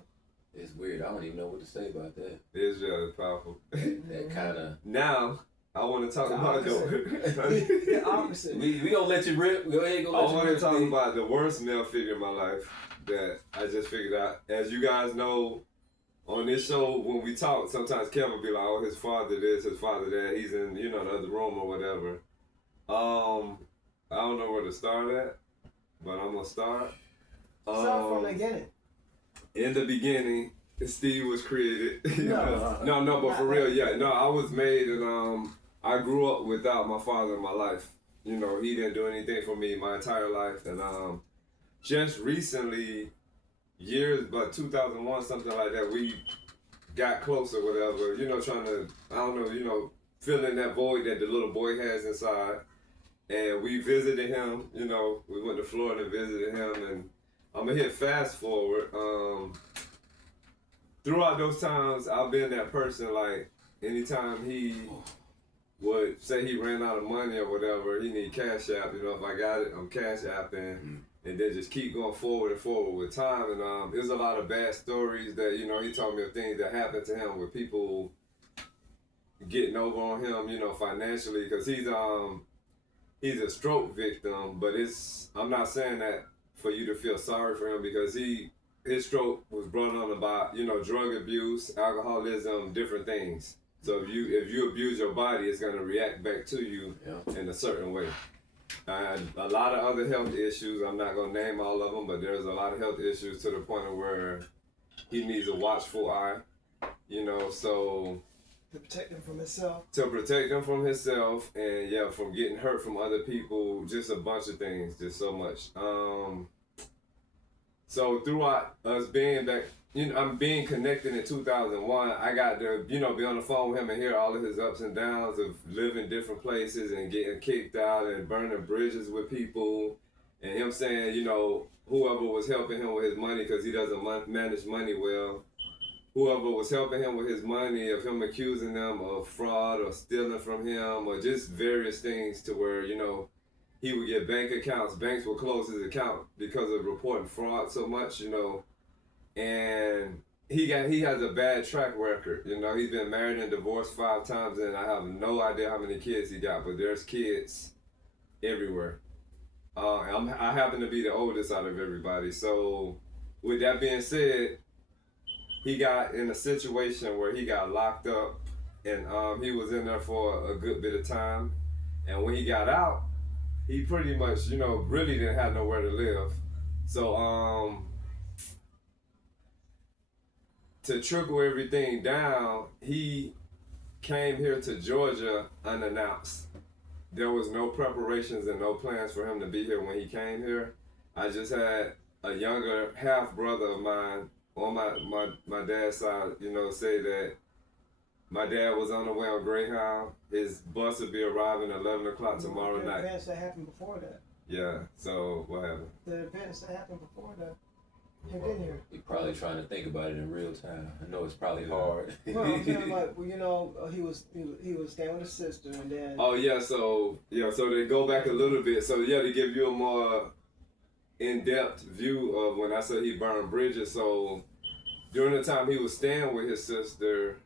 It's weird. I don't even know what to say about that. It's just powerful. That kind of. Now, I want to talk about The opposite. We gonna let you rip. Go ahead, I go let you want to rip. talk Steve. about the worst male figure in my life that I just figured out. As you guys know, on this show, when we talk, sometimes Kevin will be like, oh, his father this, his father that. He's in, the other room or whatever. I don't know where to start at, but I'm going to start. Start from the beginning. In the beginning, Steve was created. No. no, but for real, yeah. No, I was made, and I grew up without my father in my life. He didn't do anything for me my entire life. And just recently, but 2001, something like that, we got close or whatever, trying to, I don't know, filling that void that the little boy has inside. And we visited him, we went to Florida and visited him, and I'm gonna hit fast forward. Throughout those times, I've been that person, like, anytime he would say he ran out of money or whatever, he need cash app, if I got it, I'm cash apping, and then just keep going forward and forward with time. And there's a lot of bad stories that, he told me of things that happened to him with people getting over on him, financially, because he's a stroke victim, but I'm not saying that for you to feel sorry for him, because his stroke was brought on by, drug abuse, alcoholism, different things. So if you abuse your body, it's gonna react back to you in a certain way. And a lot of other health issues, I'm not gonna name all of them, but there's a lot of health issues to the point of where he needs a watchful eye, so To protect him from himself. to protect him from himself, and from getting hurt from other people, just a bunch of things, just so much. So throughout us being back, I'm being connected in 2001, I got to, be on the phone with him and hear all of his ups and downs of living different places and getting kicked out and burning bridges with people, and him saying, whoever was helping him with his money, because he doesn't manage money well, whoever was helping him with his money, of him accusing them of fraud or stealing from him, or just various things to where, he would get bank accounts. Banks would close his account because of reporting fraud so much, and he has a bad track record. He's been married and divorced 5 times, and I have no idea how many kids he got, but there's kids everywhere. I happen to be the oldest out of everybody. So with that being said, he got in a situation where he got locked up, and he was in there for a good bit of time. And when he got out, he pretty much, really didn't have nowhere to live. So to trickle everything down, he came here to Georgia unannounced. There was no preparations and no plans for him to be here when he came here. I just had a younger half brother of mine on my dad's side, say that my dad was on the way on Greyhound. His bus would be arriving at 11 o'clock tomorrow The night. events that happened before that. Yeah, so what happened? The events that happened before that. Have been here. You're probably trying to think about it in real time. I know it's probably hard. Well, I'm saying like, well, you know, he was staying with his sister, and then. Oh yeah, so they go back a little bit. So yeah, to give you a more in-depth view of when I said he burned bridges. So during the time he was staying with his sister,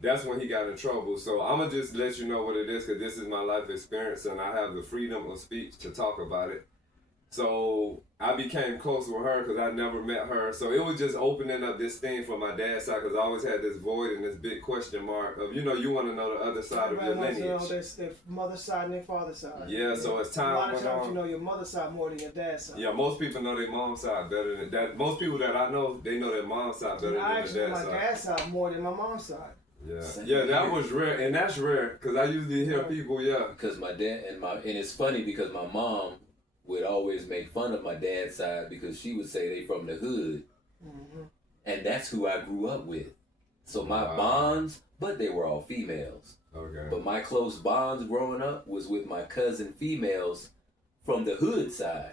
that's when he got in trouble. So I'm gonna just let you know what it is, because this is my life experience, and I have the freedom of speech to talk about it. So I became close with her because I never met her. So it was just opening up this thing for my dad's side, because I always had this void and this big question mark of, you know, you want to know the other side of your lineage. You know, their mother's side and their father's side. Yeah, so as time a lot of went times on, you know your mother's side more than your dad's side. Yeah, most people know their mom's side better than that. Most people that I know, they know their mom's side better than I their actually know dad's my side. dad's side more than my mom's side. Yeah, that was rare, and that's rare because I usually hear people, Because my dad and it's funny because my mom would always make fun of my dad's side because she would say they from the hood, and that's who I grew up with. So my bonds, but they were all females. Okay. But my close bonds growing up was with my cousin females from the hood side.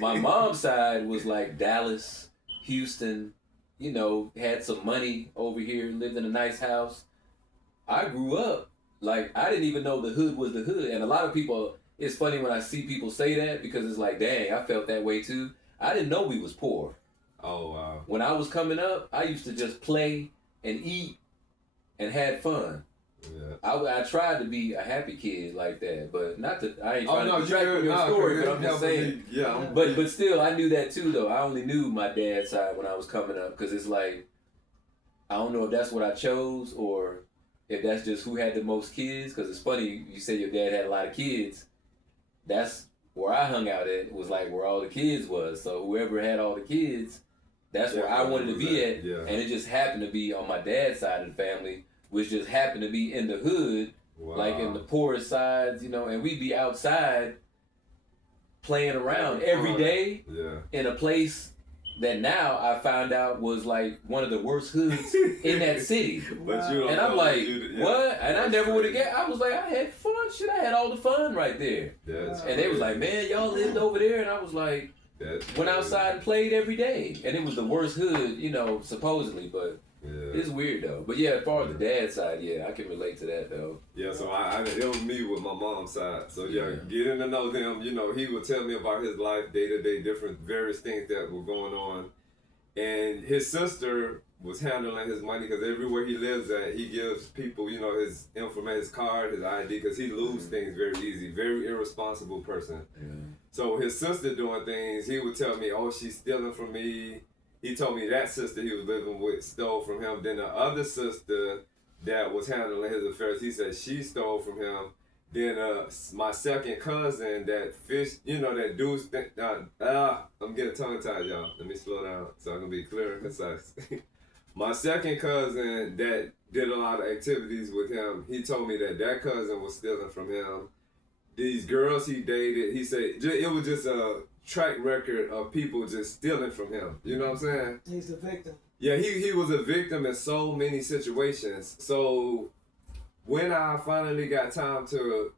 My mom's side was like Dallas, Houston. You know, had some money over here, lived in a nice house. I grew up, like, I didn't even know the hood was the hood. And a lot of people, it's funny when I see people say that because it's like, dang, I felt that way too. I didn't know we was poor. Oh, wow. When I was coming up, I used to just play and eat and had fun. Yeah. I tried to be a happy kid like that, but not to, I ain't trying to you distract from your story, but I'm just saying. But still, I knew that too, though. I only knew my dad's side when I was coming up, because it's like, I don't know if that's what I chose or if that's just who had the most kids, because it's funny, you say your dad had a lot of kids. That's where I hung out at, was like where all the kids was. So whoever had all the kids, that's where I wanted to be at. Yeah. And it just happened to be on my dad's side of the family, which just happened to be in the hood, like in the poorest sides, you know, and we'd be outside playing around every day in a place that now I found out was like one of the worst hoods in that city. But you don't and I'm know like, what? And I never would have guessed. I was like, I had fun. Shit, I had all the fun right there. And they was like, man, y'all lived over there. And I was like, went outside and played every day. And it was the worst hood, you know, supposedly, but it's weird though. But yeah, as far as the dad side, I can relate to that though. Yeah, so it was me with my mom's side. So getting to know them, you know, he would tell me about his life, day to day, different various things that were going on. And his sister was handling his money because everywhere he lives at, he gives people, you know, his information, his card, his ID, because he loses things very easy. Very irresponsible person. So his sister doing things, he would tell me, oh, she's stealing from me. He told me that sister he was living with stole from him. Then the other sister that was handling his affairs, he said she stole from him. Then my second cousin that you know, that dude's I'm getting tongue-tied, y'all. Let me slow down so I can be clear and concise. My second cousin that did a lot of activities with him, he told me that cousin was stealing from him. These girls he dated, he said it was just a track record of people just stealing from him. You know what I'm saying? He's the victim. Yeah, he was a victim in so many situations. So when I finally got time to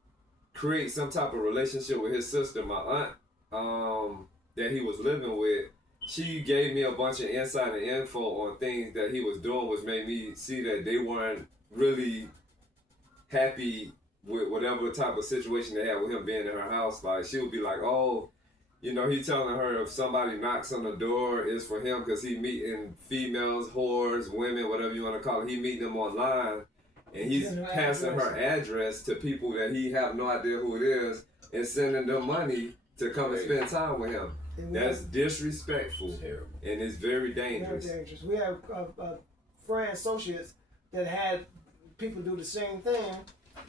create some type of relationship with his sister, my aunt, that he was living with, she gave me a bunch of insight and info on things that he was doing, which made me see that they weren't really happy with whatever type of situation they had with him being in her house. Like, she would be like, oh, you know, he telling her if somebody knocks on the door, it's for him because he meeting females, whores, women, whatever you want to call it. He meeting them online, and he's passing her address to people that he have no idea who it is and sending them money to come and spend time with him. That's disrespectful, and it's very dangerous. Very dangerous. We have friend associates that had people do the same thing,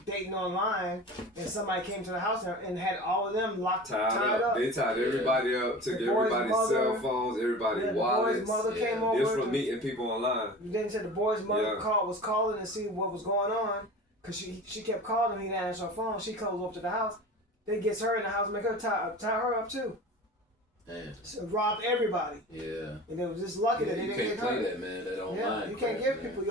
dating online, and somebody came to the house and had all of them tied up. They tied everybody up, took everybody's cell phones, everybody's wallets. The boy's mother came over. Just from meeting people online. Then said the boy's mother was calling to see what was going on, because she kept calling him. He didn't answer her phone. She calls over to the house. They gets her in the house, make her tie her up too. So robbed everybody. Yeah. And it was just lucky that they didn't get hurt. You can't play that, man. That online. You can't give people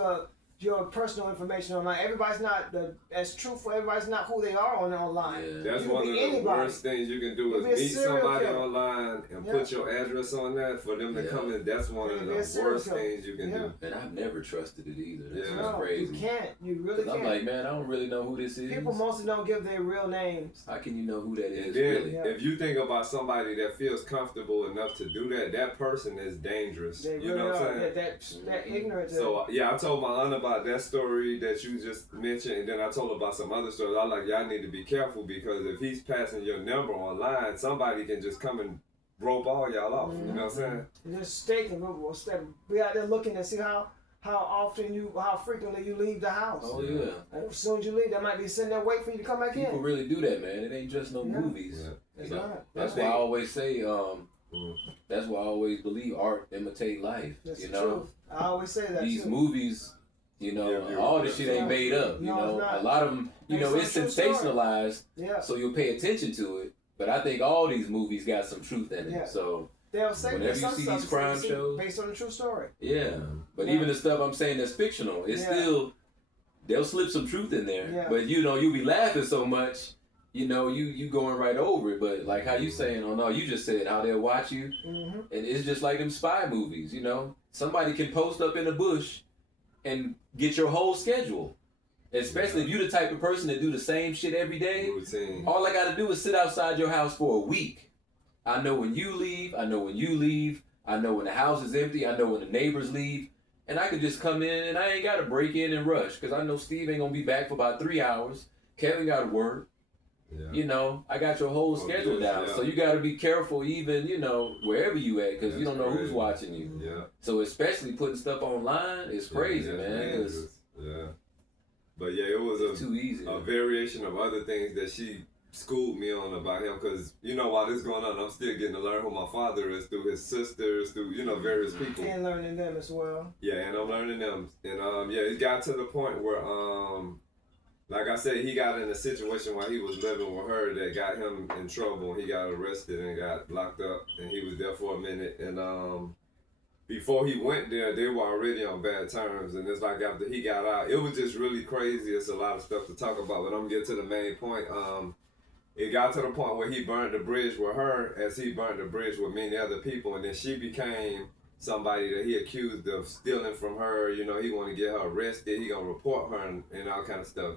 your personal information online. Everybody's not as truthful. Everybody's not who they are online. Yeah. That's You one can of be the anybody. worst things you can do You is can be a meet serial somebody killer. online and Yeah. put your address on that for them to Yeah. come in. That's one You of can the be a serial worst killer. things you can Yeah. do. And I've never trusted it either. That's Yeah. just No, crazy. you can't. You really 'Cause I'm can't. like, man, I don't really know who this is. People mostly don't give their real names. How can you know who that And is, then, really? Yeah. if you think about somebody that feels comfortable enough to do that, that person is dangerous. They You really know what I'm are. saying? That ignorance. So yeah, I told my aunt about that story that you just mentioned, and then I told her about some other stories. I was like, y'all need to be careful because if he's passing your number online, somebody can just come and rope all y'all off. You know what I'm saying? Just stake and we'll step. We out there looking to see how frequently you leave the house. Oh yeah. And as soon as you leave, they might be sitting there waiting for you to come back People in. really do that, man. It ain't just no Yeah. movies. Yeah. That's You know? right. That's Yeah. why I always say, Mm. that's why I always believe art imitate life. That's you the know, truth. I always say that these too. movies, you know, Yeah, all this shit ain't made up. You No, know, it's not. a lot of them, you know, it's Based on true sensationalized, Yeah. so you'll pay attention to it. But I think all these movies got some truth in it. Yeah. So They'll say whenever that you some see stuff these is crime shows- based on a true story. yeah. But Yeah. even the stuff I'm saying that's fictional, it's Yeah. still they'll slip some truth in there. Yeah. But you know, you be laughing so much, you know, you going right over it. But like how you saying, oh no, you just said how they'll watch you. Mm-hmm. And it's just like them spy movies, you know. Somebody can post up in the bush and get your whole schedule. Especially if you're the type of person that do the same shit every day. Routine. All I gotta do is sit outside your house for a week. I know when you leave, I know when you leave, I know when the house is empty, I know when the neighbors leave. And I could just come in and I ain't gotta break in and rush. Cause I know Steve ain't gonna be back for about 3 hours. Kevin gotta work. Yeah. You know, I got your whole Oh, schedule yes, down. yeah. So you got to be careful even, you know, wherever you at, because you That's don't know who's crazy. watching you. Yeah. So especially putting stuff online is crazy, Yeah, man. dangerous. 'Cause Yeah. But yeah, it was it's too easy. a variation of other things that she schooled me on about him, because you know, while this is going on, I'm still getting to learn who my father is through his sisters, through, you know, various people. And learning them as well. Yeah, and I'm learning them. And yeah, it got to the point where like I said, he got in a situation while he was living with her that got him in trouble. He got arrested and got locked up, and he was there for a minute. And before he went there, they were already on bad terms. And it's like after he got out, it was just really crazy. It's a lot of stuff to talk about, but I'm gonna get to the main point. It got to the point where he burned the bridge with her as he burned the bridge with many other people, and then she became somebody that he accused of stealing from her. You know, he want to get her arrested. He gonna report her and all kind of stuff.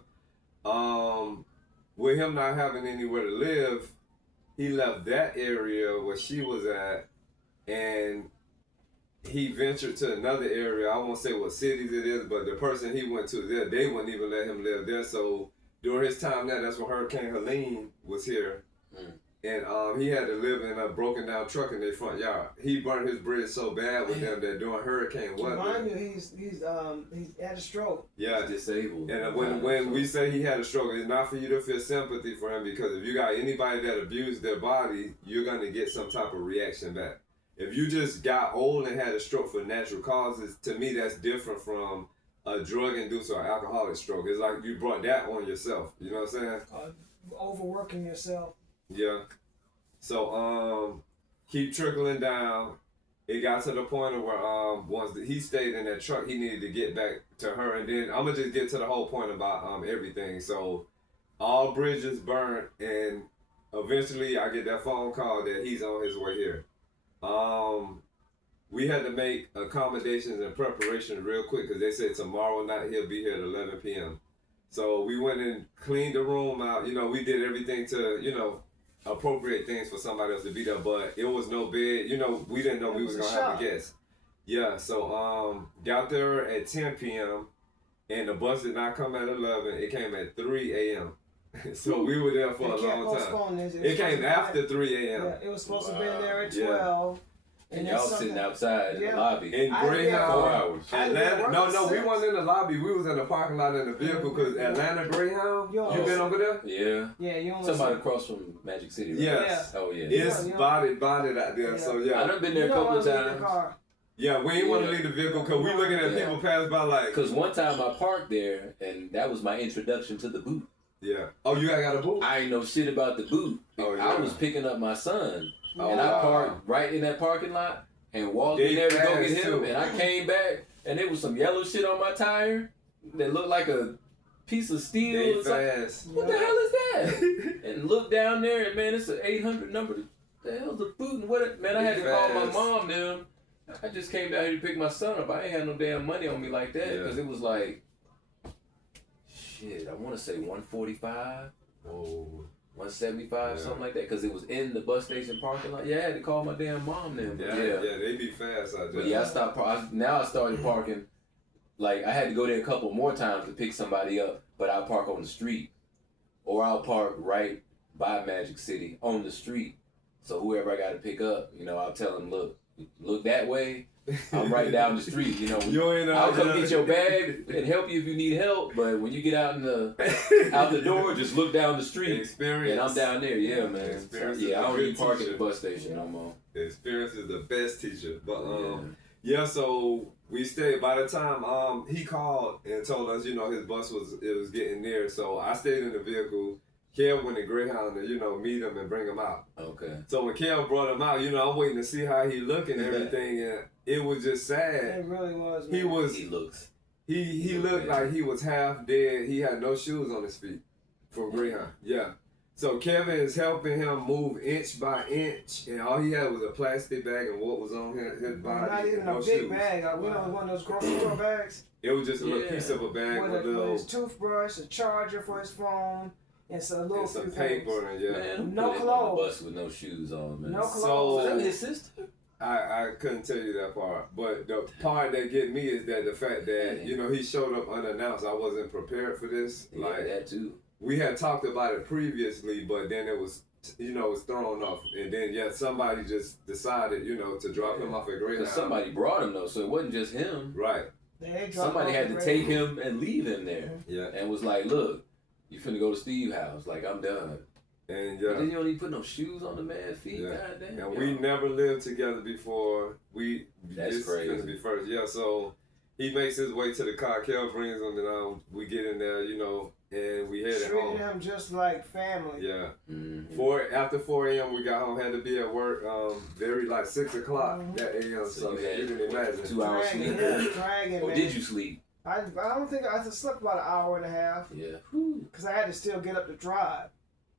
With him not having anywhere to live, he left that area where she was at, and he ventured to another area. I won't say what cities it is, but the person he went to there, they wouldn't even let him live there. So during his time there, that's when Hurricane Helene was here. And he had to live in a broken down truck in their front yard. He burned his bridge so bad with them that during hurricane Mind weather. you, he's had a stroke. Yeah. disabled. And when we say he had a stroke, it's not for you to feel sympathy for him, because if you got anybody that abused their body, you're gonna get some type of reaction back. If you just got old and had a stroke for natural causes, to me that's different from a drug-induced or alcoholic stroke. It's like you brought that on yourself. You know what I'm saying? Overworking yourself. Yeah. So keep trickling down. It got to the point of where once he stayed in that truck, he needed to get back to her. And then I'm gonna just get to the whole point about everything. So all bridges burnt, and eventually I get that phone call that he's on his way here. We had to make accommodations and preparations real quick, because they said tomorrow night he'll be here at 11 p.m. So we went and cleaned the room out. You know, we did everything to, you know, appropriate things for somebody else to be there, but it was no bed. You know, we didn't know we was gonna have a guest. Yeah, so got there at 10 p.m. and the bus did not come at 11. It came at 3 a.m. So we were there for a long time. It came after 3 a.m. Yeah, it was supposed to be there at Yeah. 12. and then y'all something- sitting outside in Yeah. the lobby. In I did Greyhound, 4 hours. I did Atlanta. work No, at we 6. wasn't in the lobby. We was in the parking lot in the vehicle, because Atlanta Greyhound. Yo. You been over there? Yeah. Yeah, you only Somebody across from Magic City, right? Yes. Oh, yeah. It's Yeah. bodied out there. Yeah. So I yeah. done been there a couple of times. Yeah, we ain't want to Yeah. leave the vehicle because we looking at Yeah. people pass by like. Because one time I parked there, and that was my introduction to the boot. Yeah. Oh, you got a boot? I ain't know shit about the boot. Oh, I yeah. was picking up my son, Oh, and I wow. parked right in that parking lot and walked They in there to go fast, get him, too. and I came back, and there was some yellow shit on my tire. that looked like a piece of steel. They or something. fast. What the hell is that? And look down there, and man, it's an 800 number. The hell's the Putin? What? Man, I had to call my mom now. I just came down here to pick my son up. I ain't had no damn money on me like that because it was like, shit, I want to say 145. Whoa. 175, something like that, because it was in the bus station parking lot. Yeah, I had to call my damn mom then. Yeah, they be fast out there. But yeah, I stopped. Now I started parking. Like I had to go there a couple more times to pick somebody up, but I'll park on the street, or I'll park right by Magic City on the street. So whoever I got to pick up, you know, I'll tell them, look that way. I'm right down the street, you know. I'll come get your bag and help you if you need help. But when you get out out the door, just look down the street. Experience. And I'm down there, yeah, man. Experience So, yeah, I don't really park at the teacher. bus station no more. Experience is the best teacher. But so we stayed. By the time he called and told us, you know, his bus was getting near. So I stayed in the vehicle. Kev went to Greyhound to, you know, meet him and bring him out. Okay. So when Kev brought him out, you know, I'm waiting to see how he look and everything, and it was just sad. It really was. Man. He looked like he was half dead. He had no shoes on his feet from Greyhound. Yeah. So Kevin is helping him move inch by inch, and all he had was a plastic bag and what was on his body. Not even no a big shoes. bag. We know one of those grocery store bags. It was just a little piece of a bag with his toothbrush, a charger for his phone, and some little some few paper things. and Man, no put him clothes. on the bus with no shoes on, man. No clothes. So- Was that his sister? I couldn't tell you that part, but the part that get me is that the fact that, you know, he showed up unannounced. I wasn't prepared for this. Yeah, Like that too. we had talked about it previously, but then it was, you know, it was thrown off, and then somebody just decided, you know, to drop him off at Greyhound. Because somebody brought him though, so it wasn't just him. Right. Somebody had to take him and leave him there, Yeah. and was like, "Look, you finna go to Steve's house. Like I'm done." And But then you don't even put no shoes on the man's feet. God damn. And we never lived together before. That's this crazy. Gonna be first. Yeah. So he makes his way to the car. Kel brings him, and we get in there, you know, and we headed home. Treated him just like family. Yeah. Mm-hmm. After 4 a.m. we got home. Had to be at work. Very like 6 o'clock that a.m. So you had you can imagine. 2 hours sleep. Dragging, Or man. did you sleep? I don't think I slept about an hour and a half. Yeah. Because I had to still get up to drive.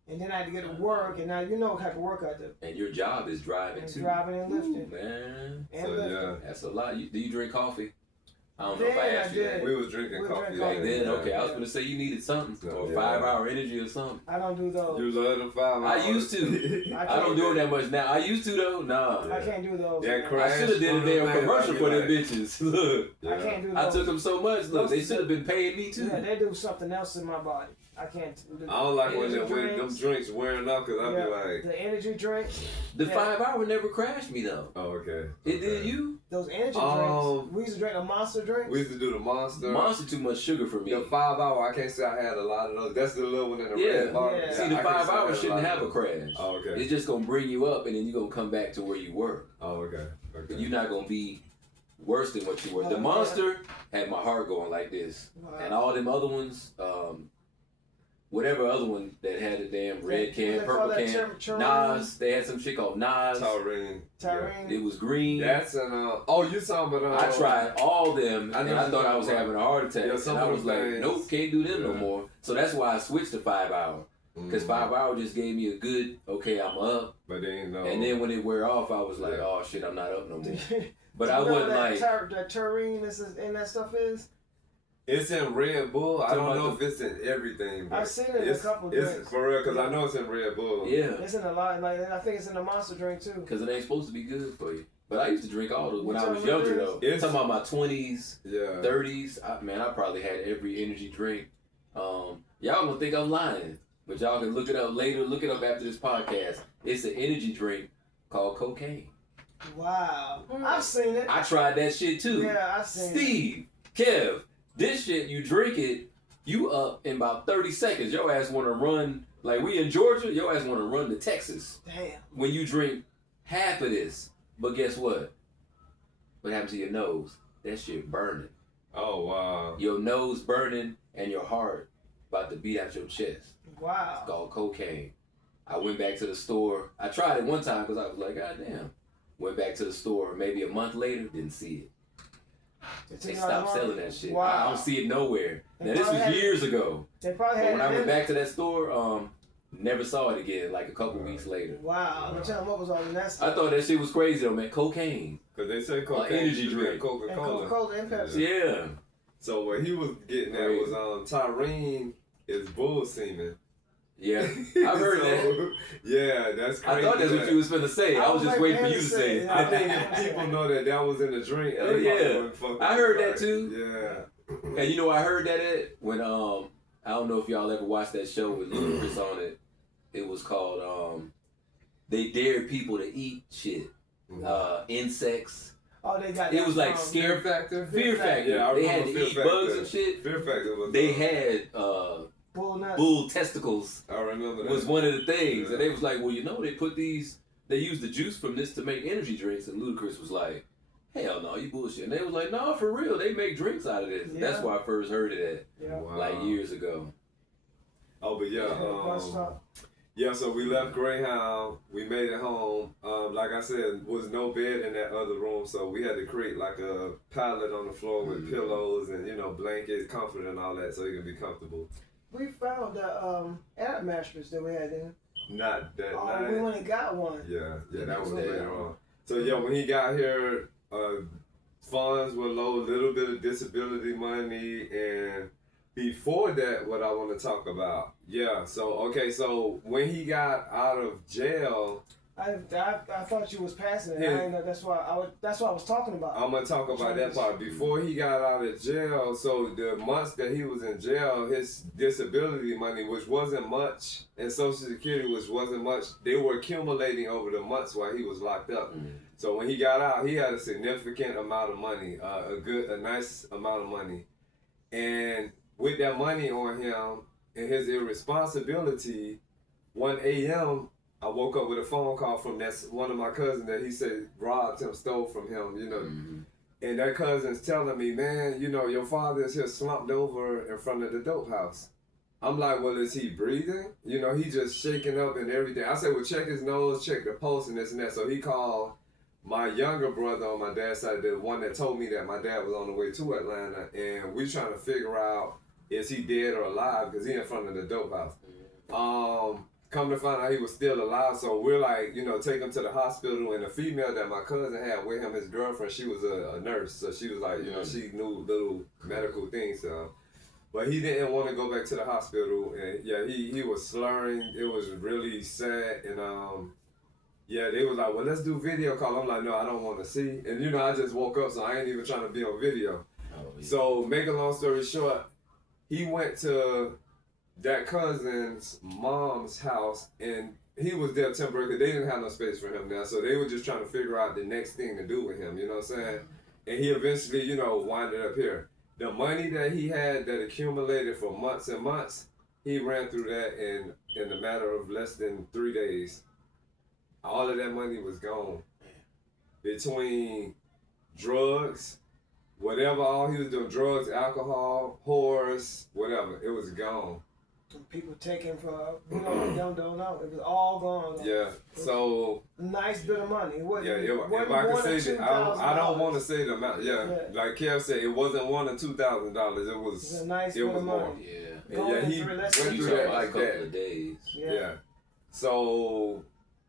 And then I had to get to work, and now you know what type of work I do. And your job is driving too. Driving and lifting. Man. And So, lifting. That's a lot. Do you drink coffee? I don't know Then if I I asked you did. that. We was drinking coffee. Back then, Yeah. okay. I was gonna say you needed something or Yeah. 5 hour energy or something. I don't do those. You love them 5 hours. I used to. I don't do it that much now. I used to though. Nah. I can't do those. That man. crash. I should have did a damn man, commercial I for be them bitches. Look, I can't do those. I took them so much. Look, they should have been paying me too. Yeah, they do something else in my body. I can't do I don't like when energy them drinks wearing up, because I be like, the energy drinks. The Yeah. 5 hour never crashed me though. oh, okay. It did you? Those energy Um, drinks. We used to drink the Monster drinks. We used to do the Monster. Monster too much sugar for me. The 5 hour, I can't say I had a lot of those. That's the little one in the Yeah. red bottle. Yeah. See, the I can't 5 say I hours had shouldn't lot have a of crash. Oh, okay. It's just gonna bring you up, and then you're gonna come back to where you were. Oh, okay. Okay. You're not gonna be worse than what you were. The Oh, Monster had my heart going like this, Wow. and all them other ones, whatever other one that had a damn red What can, they call purple that can, Taurine? Nas. They had some shit called Nas. Taurine. Tyrene. It was green. That's an, oh, you talking about, I tried all them, I and know I what thought you're I was talking having a heart attack. Yeah, some and I of was them like, things. nope, can't do them no Yeah. more. So that's why I switched to 5 hour. Because 5 hour just gave me a good, okay, I'm up. But then, no. And then when it wear off, I was like, oh shit, I'm not up no more. But You I know wasn't that like, that Taurine and that stuff is. It's in Red Bull. I Talking don't know about if it's in everything. But I've seen it in a couple It's drinks. for real, because I know it's in Red Bull. yeah, It's in a lot. Like I think it's in the Monster drink too. because it ain't supposed to be good for you. But I used to drink all those when You I was talking about younger this? though. It's- Talking about my 20s, Yeah. 30s. Man, I probably had every energy drink. Y'all gonna think I'm lying, but y'all can look it up later. Look it up after this podcast. It's an energy drink called cocaine. Wow, I've seen it. I tried that shit too. Yeah, I've seen it. Steve, Kev, this shit, you drink it, you up in about 30 seconds. Your ass want to run, like we in Georgia, your ass want to run to Texas Damn. when you drink half of this. But guess what? What happened to your nose? That shit burning. Oh, wow. Your nose burning and your heart about to beat out your chest. Wow. It's called cocaine. I went back to the store. I tried it one time because I was like, God damn. Went back to the store maybe a month later, didn't see it. They stopped selling that shit. Wow. I don't see it nowhere. They Now this probably was had- years ago. They probably But had when I it went in- back to that store, never saw it again. Like a couple weeks later. Wow. I'm telling you what was all in that I stuff. thought that shit was crazy though, man. Cocaine. Cause they say cocaine energy should be in drink. And Coca-Cola. Coca-Cola and Pepsi. Yeah. So what he was getting at was Tyrene is bull semen. Yeah. I heard that. Yeah, that's crazy. I thought that's what you was finna say. I was just waiting for you to say it. I think if people know that was in the drink. Oh, they yeah. probably wouldn't fuck I with heard it, that too. Yeah. And you know, I heard that at when I don't know if y'all ever watched that show with Ludacris on it. It was called they dared people to eat shit, insects. Oh, they got. It was like Fear Factor. Fear Factor. Yeah, I they had to remember eat Fear bugs Factor. and shit. Fear Factor was. They had bull nuts. bull testicles. I remember that. Was one of the things, Yeah. and they was like, well, you know, they used the juice from this to make energy drinks, and Ludacris was like, hell no, you bullshit. And they was like, no, for real, they make drinks out of this. Yeah. That's where I first heard it at, Yeah. Wow. like years ago. Oh, but yeah. Bus stop. Yeah, so we left Greyhound. We made it home. Like I said, was no bed in that other room, so we had to create like a pallet on the floor with pillows and blankets, comfort, and all that, so you can be comfortable. We found the air mattress that we had in. Not that Oh, night. we went and got one. Yeah, that was Yeah. later on. So yeah, when he got here, funds were low, a little bit of disability money, and before that, what I want to talk about. Yeah, so when he got out of jail, I thought you was passing it. Yeah. I didn't know. That's why I was talking about. I'm gonna talk about that part. Before he got out of jail, so the months that he was in jail, his disability money, which wasn't much, and Social Security, which wasn't much, they were accumulating over the months while he was locked up. So when he got out, he had a significant amount of money, a nice amount of money, and with that money on him and his irresponsibility, 1 a.m. I woke up with a phone call from one of my cousins that he said robbed him, stole from him, And that cousin's telling me, man, your father is here slumped over in front of the dope house. I'm like, well, is he breathing? He just shaking up and everything. I said, well, check his nose, check the pulse and this and that. So he called my younger brother on my dad's side, the one that told me that my dad was on the way to Atlanta, and we trying to figure out, is he dead or alive? Because he in front of the dope house. Come to find out he was still alive, so we're like, take him to the hospital. And the female that my cousin had with him, his girlfriend, she was a nurse, so she was like, she knew little medical things. So, but he didn't want to go back to the hospital, and yeah, he was slurring. It was really sad, and yeah, they was like, well, let's do video call. I'm like, no, I don't want to see. And I just woke up, so I ain't even trying to be on video. So, make a long story short, he went to that cousin's mom's house, and he was there temporarily because they didn't have no space for him now. So they were just trying to figure out the next thing to do with him, you know what I'm saying? And he eventually, winded up here. The money that he had that accumulated for months and months, he ran through that in a matter of less than 3 days. All of that money was gone. Between drugs, whatever, all he was doing, drugs, alcohol, whores, whatever, it was gone. People taking from, don't know. It was all gone. Yeah, so. Nice bit of money. It wasn't, if I can say that, I don't want to say the amount. Yeah, like Kev said, it wasn't $1,000 or $2,000. It was a nice it bit was of more. money. Yeah. And yeah, he went through that like that. Of days. Yeah. So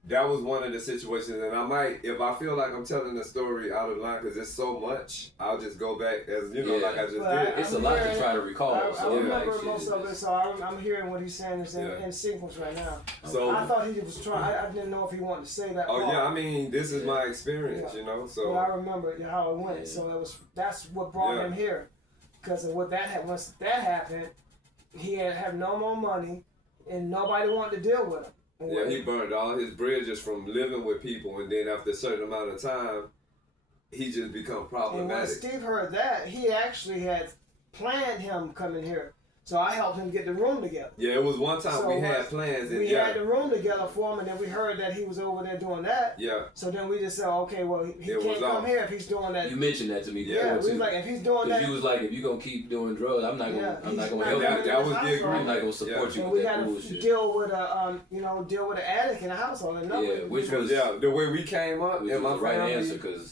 that was one of the situations, and I might, if I feel like I'm telling the story out of line because it's so much, I'll just go back as like I just did. It's a lot to try to recall. I remember most of it, so I'm hearing what he's saying is in sequence right now. So I thought he was trying. I didn't know if he wanted to say that. Oh part. yeah, I mean, this is my experience, So but I remember how it went. Yeah. So that's what brought him here, because of what once that happened, he had no more money, and nobody wanted to deal with him. Yeah, he burned all his bridges from living with people, and then after a certain amount of time, he just become problematic. And when Steve heard that, he actually had planned him coming here. So I helped him get the room together. Yeah, it was one time we had plans. And we had the room together for him, and then we heard that he was over there doing that. Yeah. So then we just said, okay, well, he can't come here if he's doing that. You mentioned that to me before, we was too. like, if he's doing that. You was like, if you gonna keep doing drugs, I'm not gonna help you. That was the agreement. I'm not gonna support you And with we that had to bullshit. deal with deal with an addict in the household. And Which was the way we came up, which and was my the right family, answer, because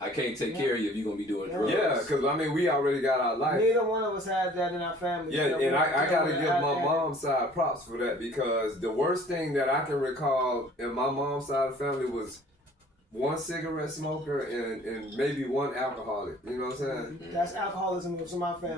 I can't take care of you if you're gonna be doing drugs. Yeah, because I mean, we already got our life. Neither one of us had that in our family. Yeah, and I gotta give my mom's side props for that, because the worst thing that I can recall in my mom's side of the family was one cigarette smoker and maybe one alcoholic. You know what I'm saying? That's alcoholism was in my family.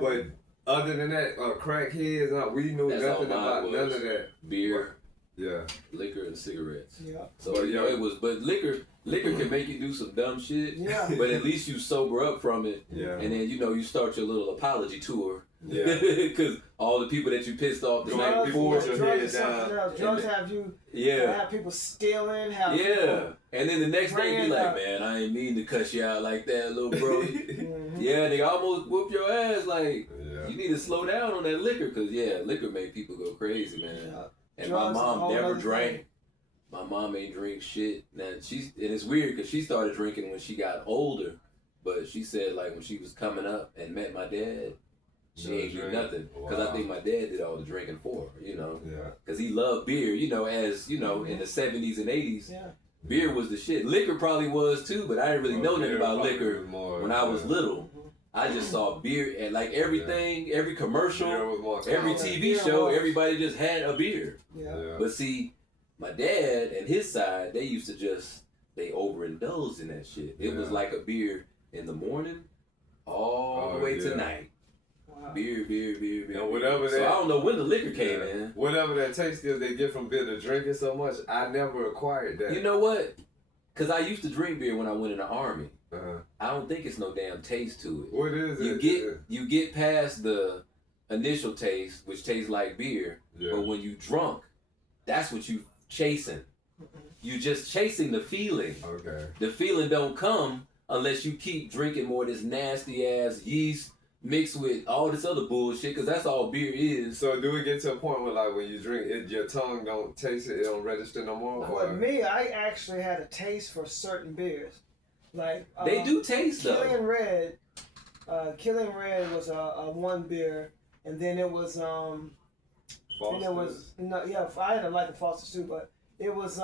But other than that, crackheads, we knew That's nothing all mine about was. none of that. Beer, Yeah. liquor, and cigarettes. Yeah. So But, you know, it was, but liquor can make you do some dumb shit. Yeah. But at least you sober up from it. Yeah. And then you start your little apology tour. Yeah. Because all the people that you pissed off the night before. Put your drugs head is something down. else. Drugs have you. Yeah. Have people stealing. Have Yeah. people, And then the next day be Bring it like, up. man, I ain't mean to cuss you out like that, little bro. Mhm. Yeah, they almost whoop your ass. Like, Yeah. you need to slow down on that liquor. Because, yeah, liquor make people go crazy, man. Yeah. And Drugs my is a mom whole never other drank. thing. My mom ain't drink shit. Now and it's weird because she started drinking when she got older, but she said like when she was coming up and met my dad, she No ain't do drink. nothing because Wow. I think my dad did all the drinking for her, Yeah. because he loved beer, as in the 70s and 80s, Yeah. beer was the shit. Liquor probably was too, but I didn't really know nothing beer about probably liquor was more, when I was yeah. little. I just saw beer and like everything, every commercial, Beer was more every common. TV Beer show, was- everybody just had a beer. Yeah. Yeah. But see, my dad and his side, they used to they overindulged in that shit. It was Yeah. like a beer in the morning, all the Oh, way yeah. to night. Wow. Beer. And whatever So that- I don't know when the liquor came in. Whatever that taste is they get from beer to drinking so much, I never acquired that. You know what? Because I used to drink beer when I went in the army. Uh-huh. I don't think it's no damn taste to it. What is You it? get past the initial taste, which tastes like beer, Yeah. but when you drunk, that's what you chasing. You just chasing the feeling. Okay. The feeling don't come unless you keep drinking more of this nasty ass yeast mixed with all this other bullshit, because that's all beer is. So do it get to a point where like when you drink it, your tongue don't taste it, it don't register no more? With me, I actually had a taste for certain beers. Like They do taste though. Killing Red was a one beer, and then it was and it was I had like the Foster's too, but it was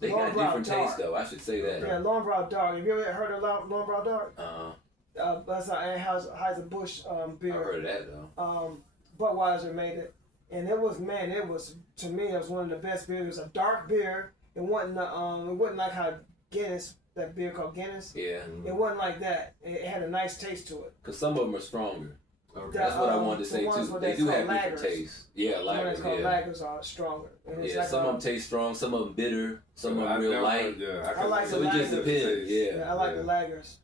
They got Long Brown different Dark. taste though. I should say that. Yeah, Long Brown Dark. Have you ever heard of Long Brown Dark? That's a Anheuser-Busch beer. I heard of that though. Budweiser made it, and it was to me it was one of the best beers. It was a dark beer. It wasn't like how Guinness, that beer called Guinness. Yeah, It wasn't like that. It had a nice taste to it. because some of them are stronger. Okay. That's what I wanted to the say ones too. where They they do call have different lagers. tastes. Yeah, The one that's lagers. called Yeah, lagers are stronger. And it's yeah. like Some of them taste strong. Some of them bitter. Some of them real light. I like So the it just lagers. depends. Yeah, I like the lagers.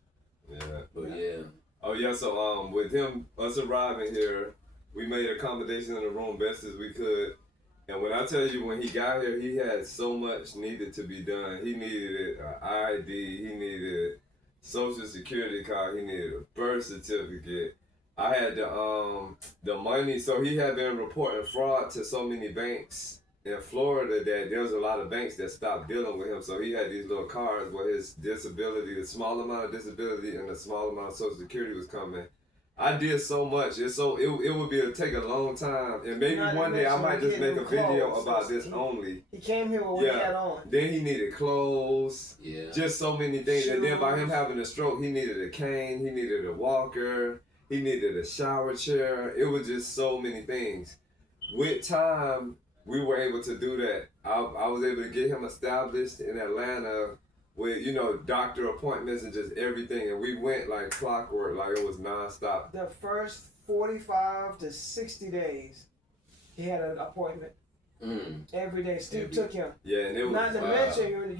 Yeah. but yeah. Oh yeah, so with us arriving here, we made accommodation in the room best as we could. And when I tell you, when he got here, he had so much needed to be done. He needed an ID, he needed social security card, he needed a birth certificate. I had the money, so he had been reporting fraud to so many banks in Florida that there was a lot of banks that stopped dealing with him. So he had these little cards where his disability, the small amount of disability and the small amount of social security was coming. I did so much. It would take a long time, and maybe Not to one day I mention might just make getting a video clothes. about this only. He came here with what he had on. Then he needed clothes. Yeah. Just so many things. And then by him Shoes. having a stroke, he needed a cane. He needed a walker. He needed a shower chair. It was just so many things. With time, we were able to do that. I was able to get him established in Atlanta with, doctor appointments and just everything. And we went like clockwork, like it was nonstop. The first 45 to 60 days, he had an appointment every day. Steve took him. Yeah, and it was Not to mention,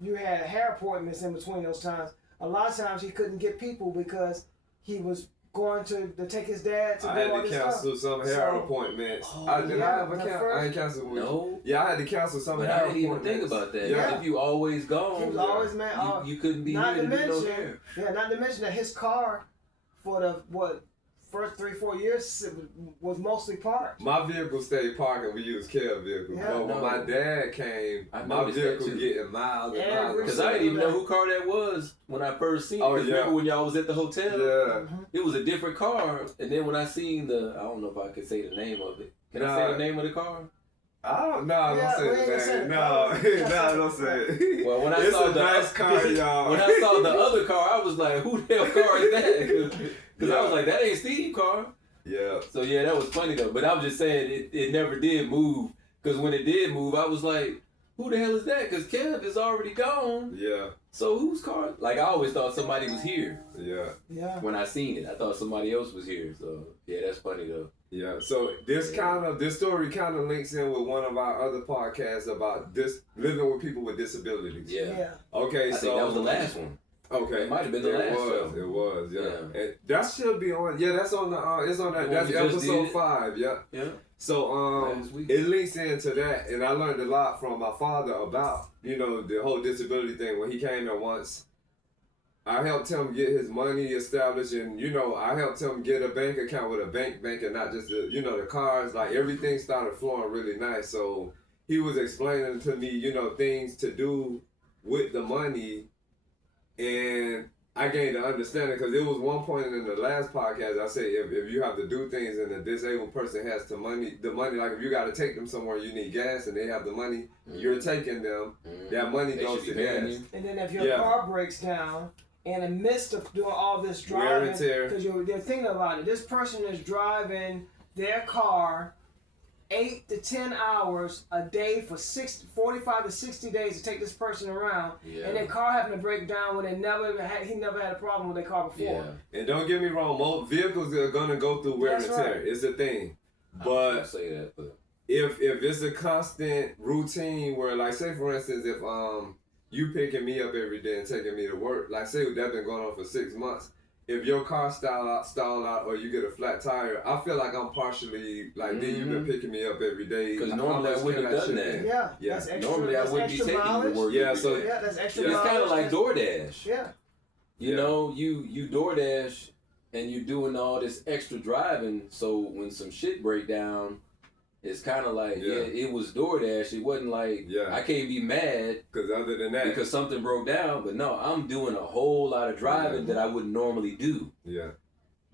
you had hair appointments in between those times. A lot of times he couldn't get people because he was going to take his dad to I do all had to this cancel stuff. some hair appointments. I ain't canceled. No. Yeah, I had to cancel some But hair I didn't even think appointments. about that. Yeah. If you always gone, He was always mad. you couldn't be Not here to to do no mention, hair. not to mention that his car for the first 3-4 years was mostly parked. My vehicle stayed parked and we used care vehicles. Yeah. But when No. my dad came, I my noticed that vehicle too. getting miles and Every miles. Because I didn't even know who car that was when I first seen it. Oh, 'Cause yeah. Remember when y'all was at the hotel? Yeah. It was a different car. And then when I seen I don't know if I could say the name of it. Can I say Nah. the name of the car? I don't know. Yeah, Don't we say ain't gonna say that. the No, car. We ain't gonna don't say say the it. Well, when I It's saw a the nice car, y'all. When I saw the other car, I was like, "Who the hell car is that?" Because I was like, "That ain't Steve's car." Yeah. So yeah, that was funny though. But I was just saying it never did move. Because when it did move, I was like, "Who the hell is that?" Because Kev is already gone. Yeah. So whose car? Like I always thought somebody was here. Yeah. Yeah. When I seen it, I thought somebody else was here. So yeah, that's funny though. Yeah, so this story kind of links in with one of our other podcasts about living with people with disabilities. Yeah. Okay, I think that was the last one. Okay, It might have been the last show. It was, yeah. Yeah. And that should be on. Yeah, that's on the. It's on that. The one That's we just episode did? 5. Yeah. Yeah. So Last week. it links into that, and I learned a lot from my father about the whole disability thing. When he came there once, I helped him get his money established, and I helped him get a bank account with a bank, and not just the cards. Like everything started flowing really nice. So he was explaining to me, things to do with the money, and I gained an understanding because it was one point in the last podcast I said if you have to do things and the disabled person has the money, like if you got to take them somewhere you need gas and they have the money, you're taking them, that money They goes should to be paying gas. you. And then if your car breaks down in the midst of doing all this driving, and tear. because they're thinking about it, this person is driving their car 8 to 10 hours a day for 45 to 60 days to take this person around, and their car happened to break down when he never had a problem with their car before. Yeah. And don't get me wrong, most vehicles are gonna go through wear and That's tear. right. It's a thing. I But was gonna say that, but if it's a constant routine where, like, say for instance, if you picking me up every day and taking me to work, like say that's been going on for 6 months. If your car stall out or you get a flat tire, I feel like I'm partially like, then you've been picking me up every day. Because normally I wouldn't have done that. Yeah. That's extra, Normally I that's wouldn't be extra taking you mileage. to work. Yeah, every so- day. Yeah, that's extra It's mileage. kind of like DoorDash. Yeah. You know, you DoorDash and you're doing all this extra driving. So when some shit break down, it's kind of like, it was DoorDash. It wasn't like, I can't be mad Because other than that, because something broke down. But no, I'm doing a whole lot of driving that I wouldn't normally do. yeah,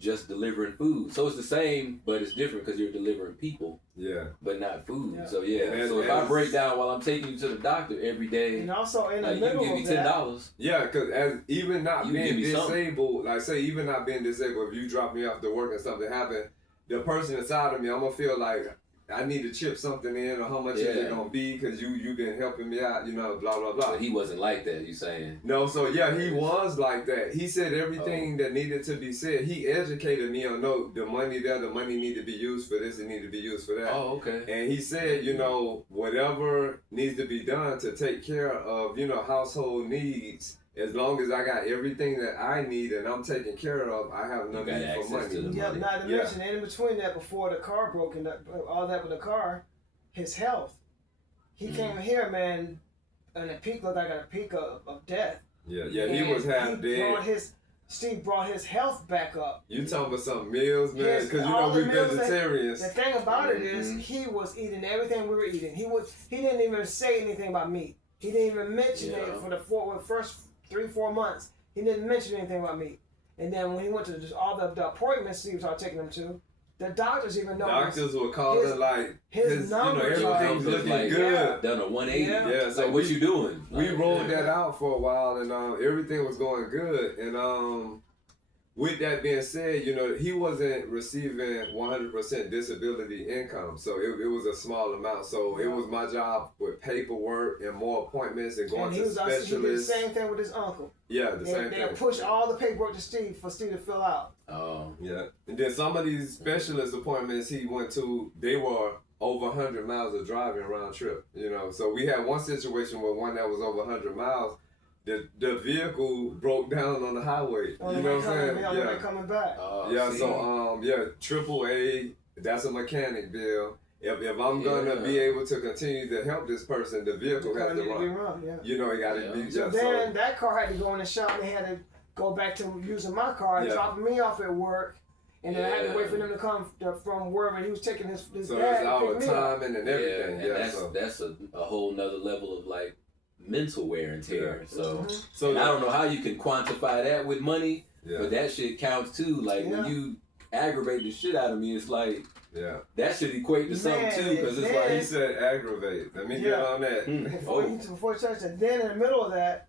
Just delivering food. So it's the same, but it's different because you're delivering people, yeah, but not food. Yeah. So And so if I break down while I'm taking you to the doctor every day, And also in the like you can middle give me of that, $10. yeah. Because as even not You being give me something. disabled, like say even not being disabled, if you drop me off to work and something happen, the person inside of me, I'm gonna feel like I need to chip something in, or how much is it gonna be? Because you've been helping me out, blah blah blah. But he wasn't like that. You saying? No, so yeah, he was like that. He said everything that needed to be said. He educated me on the money there, the money need to be used for this, it need to be used for that. Oh, okay. And he said, whatever needs to be done to take care of, household needs, as long as I got everything that I need and I'm taken care of, I have no You got need for access money. to the yeah, money. not to mention, in between that, before the car broke and all that with the car, his health. He came here, man, and the peak looked like a peak of death. Yeah, he And was half dead. Steve brought his health back up. You talking about some meals, man? Because all we the meals vegetarians. The thing about it is, he was eating everything we were eating. He didn't even say anything about meat. He didn't even mention it for the first 3-4 months. He didn't mention anything about meat. And then when he went to all the appointments Steve started taking him to, the doctors even noticed. Doctors were calling his numbers, everything's looking like, good. Done a 180. Yeah. So what you doing? We Like, rolled that out for a while, and everything was going good. And with that being said, he wasn't receiving 100% disability income, so it was a small amount. So it was my job with paperwork and more appointments and going And he to was also, he did the specialists. same thing with his uncle. Yeah, the same They thing. pushed all the paperwork to Steve for Steve to fill out. Oh. Yeah, and then some of these specialist appointments he went to, they were over 100 miles of driving round trip. So we had one situation where one that was over 100 miles. The vehicle broke down on the highway. You know what I'm saying? On the way coming back. Yeah, see? so AAA, that's a mechanic bill. If I'm gonna be able to continue to help this person, the vehicle has to run. It gotta be So just then that car had to go in the shop and they had to go back to using my car and dropping me off at work. And then I had to wait for them to come from wherever he was taking his so bag it's to our pick me up. timing and everything. And that's a whole nother level of like mental wear and tear. So So and I don't know how you can quantify that with money, Yeah. but that shit counts too. Like when Yeah. you aggravate the shit out of me. It's like Yeah. that should equate to something too, because it's He like said aggravate. Let me get on that. Before he touched it, then in the middle of that,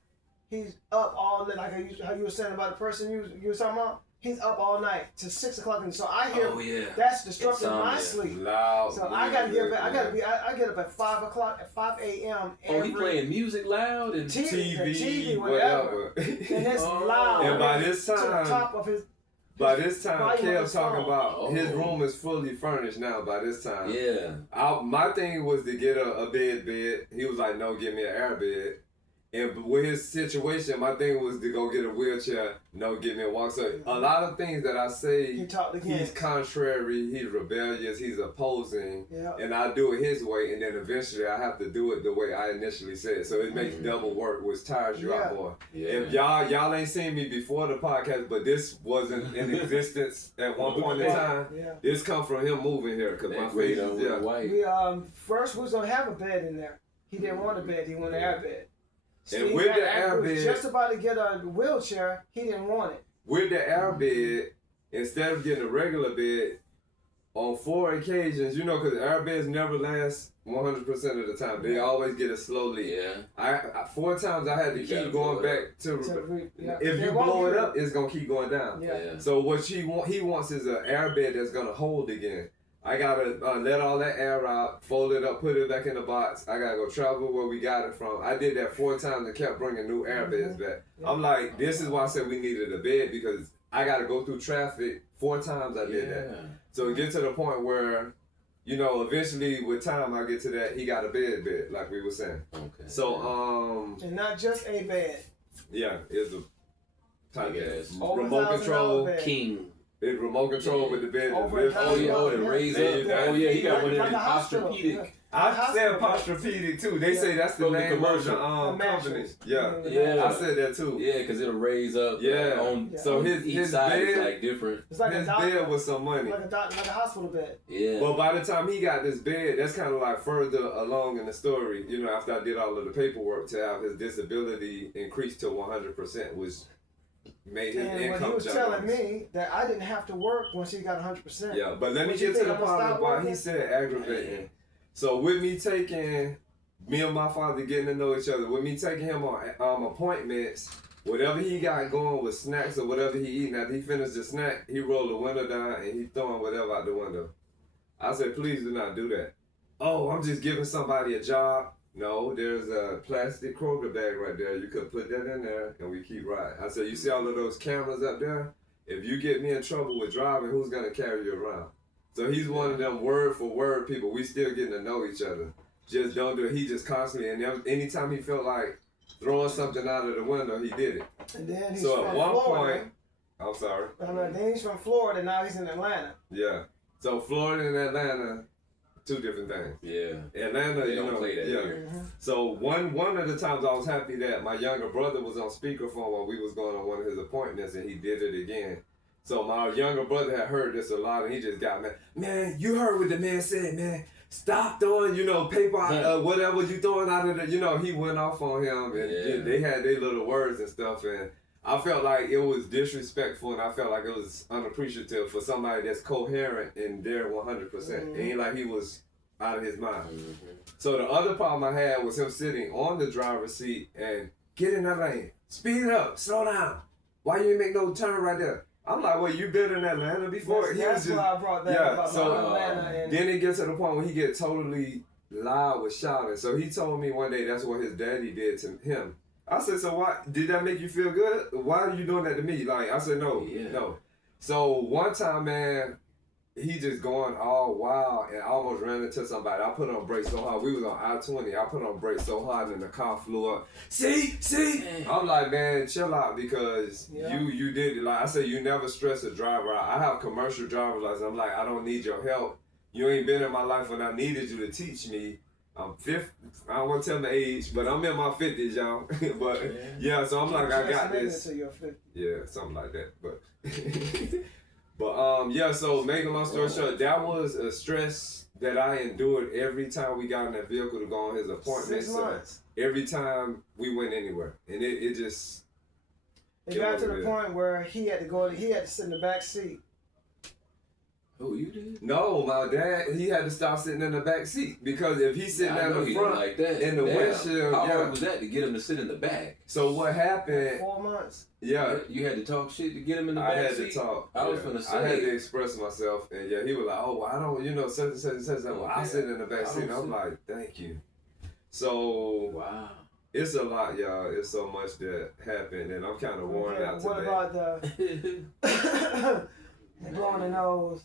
he's up all night, like how you were saying about the person you were talking about. He's up all night to 6 o'clock, and so I hear that's disrupting my sleep. Loud. So I gotta get up. I get up at 5 o'clock, at 5 a.m. Oh, he playing music loud and TV, whatever. And it's loud. And by this time, to the top of his. By this time, Kev talking phone. about his room is fully furnished now. By this time, yeah. My thing was to get a bed. He was like, "No, give me an air bed." And with his situation, my thing was to go get a wheelchair. No, give me a walk. So a lot of things that I say, he's contrary, he's rebellious, he's opposing, and I do it his way, and then eventually I have to do it the way I initially said. So it makes double work, which tires you out more. If y'all ain't seen me before the podcast, but this wasn't in existence at one point in time. This come from him moving here because my face is white. We first we was gonna have a bed in there. He didn't want a bed. He wanted an air bed. And with the air bed, just about to get a wheelchair, he didn't want it. With the air bed, instead of getting a regular bed, on 4 occasions, you know, because air beds never last 100% of the time. They always get a slow leak. Yeah. I 4 times I had to keep going back to if you blow it up, it's gonna keep going down. So what he wants is an air bed that's gonna hold again. I gotta let all that air out, fold it up, put it back in the box. I gotta go travel where we got it from. I did that 4 times and kept bringing new air beds back. I'm like, this is why I said we needed a bed, because I gotta go through traffic 4 times. I did that. So it gets to the point where, you know, eventually with time I get to that. He got a bed, like we were saying. Okay. So and not just a bed. Yeah, it's a type of remote control bed. King. It's remote control with the bed. The raise up. Oh yeah, he got one of them posturepedic. I said posturepedic too. They say that's the name of the company. Yeah. I said that too. Yeah, because it'll raise up. So his side bed is like different. It's like his bed was some money. Like a hospital bed. Yeah. But by the time he got this bed, that's kind of like further along in the story. You know, after I did all of the paperwork to have his disability increased to 100%, which made his income. He was telling me that I didn't have to work once he got 100%. Yeah, but let me get to the part of why he said aggravating. So with me and my father getting to know each other, with me taking him on appointments, whatever he got going with snacks or whatever he eating, after he finished the snack, he rolled the window down and he throwing whatever out the window. I said, please do not do that. Oh, I'm just giving somebody a job. No, there's a plastic Kroger bag right there. You could put that in there and we keep riding. I said, you see all of those cameras up there? If you get me in trouble with driving, who's going to carry you around? So he's one of them word for word people. We still getting to know each other. Just don't do it. He just constantly, and anytime he felt like throwing something out of the window, he did it. And then he's so from at one Florida. point, I'm sorry. Then he's from Florida, now he's in Atlanta. Yeah. So Florida and Atlanta, 2 different things. Yeah. Atlanta, they don't play that here. So one of the times I was happy that my younger brother was on speakerphone while we was going on one of his appointments, and he did it again. So my younger brother had heard this a lot, and he just got mad. Man, you heard what the man said, man. Stop throwing, paper, whatever you throwing out of the, he went off on him, and they had their little words and stuff, and I felt like it was disrespectful, and I felt like it was unappreciative for somebody that's coherent and there 100%. It ain't like he was out of his mind. So the other problem I had was him sitting on the driver's seat and get in that lane, speed up, slow down. Why you ain't make no turn right there? I'm like, well, you been in Atlanta before? That's why I brought that up about Atlanta. Then it gets to the point where he get totally loud with shouting. So he told me one day that's what his daddy did to him. I said, so why did that make you feel good? Why are you doing that to me? Like, I said, no. So one time, man, he just going all wild and almost ran into somebody. I put on brakes so hard. We was on I-20. I put on brakes so hard and the car flew up. See? I'm like, man, chill out, because you did it. Like I said, you never stress a driver out. I have commercial driver's license. I'm like, I don't need your help. You ain't been in my life when I needed you to teach me. I'm 50. I don't want to tell my age, but I'm in my 50s, y'all. But so I'm like, I got this. Yeah, something like that. But so making a long story short, that was a stress that I endured every time we got in that vehicle to go on his appointments. 6 months. Every time we went anywhere, and it just. It got to the point where he had to sit in the back seat Oh, you did? No, my dad, he had to stop sitting in the back seat because if he's sitting in the front like that. in the windshield, how hard was that to get him to sit in the back? So what happened? 4 months. Yeah, You had to talk shit to get him in the back I had seat? to talk. I was gonna say. I had to express myself, and he was like, "Oh, well, I don't, such and such and such." Well, I sit in the back seat. And I'm like, "Thank you." So Wow. it's a lot, y'all. It's so much that happened, and I'm kind of worn out today. What about the blowing the nose?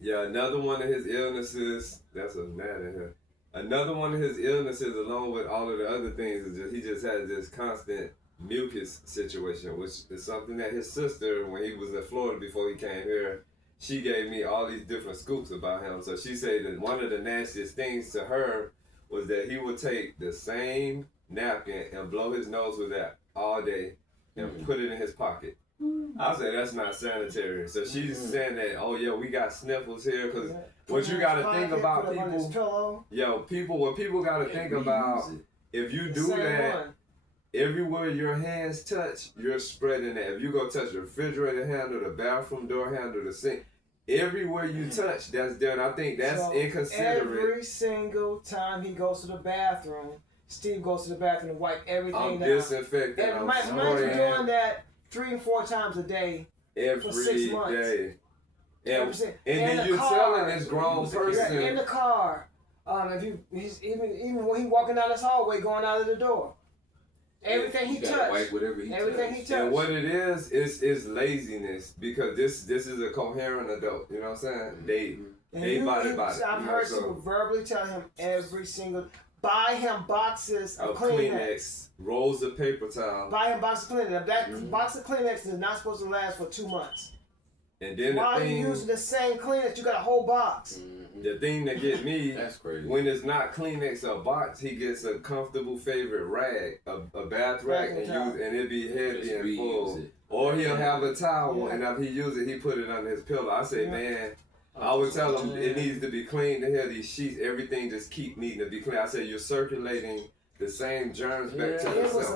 Yeah, another one of his illnesses. That's a gnat in here. Another one of his illnesses, along with all of the other things, is just he just had this constant mucus situation, which is something that his sister, when he was in Florida before he came here, she gave me all these different scoops about him. So she said that one of the nastiest things to her was that he would take the same napkin and blow his nose with that all day and put it in his pocket. I said that's not sanitary. So she's saying that, oh yeah, we got sniffles here because what you got to think about people. What people got to think about, if you do that, everywhere your hands touch, you're spreading that. If you go touch the refrigerator handle, the bathroom door handle, the sink, everywhere you touch, that's there. And I think that's inconsiderate. Every single time he goes to the bathroom, Steve goes to the bathroom to wipe everything I'm down. Disinfecting. And imagine doing that 3 and 4 times a day every for 6 months. Day. And in then you're telling this grown person in the car. He's even when he's walking down this hallway, going out of the door. Everything he touched. Wipe whatever he touched. And what it is laziness, because this is a coherent adult. You know what I'm saying? They body. I've heard people verbally tell him every single. Buy him boxes of Kleenex. Rolls of paper towel. Buy him boxes of Kleenex. That box of Kleenex is not supposed to last for 2 months. And then while you're using the same Kleenex, you got a whole box. The thing that get me, that's crazy. When it's not Kleenex or box, he gets a comfortable favorite rag, a bath rag, and it be heavy and full. Or he'll have a towel, and if he use it, he put it under his pillow. I say, man, I would tell him it needs to be clean. To hear these sheets, everything just keep needing to be clean. I say you're circulating the same germs back to yourself.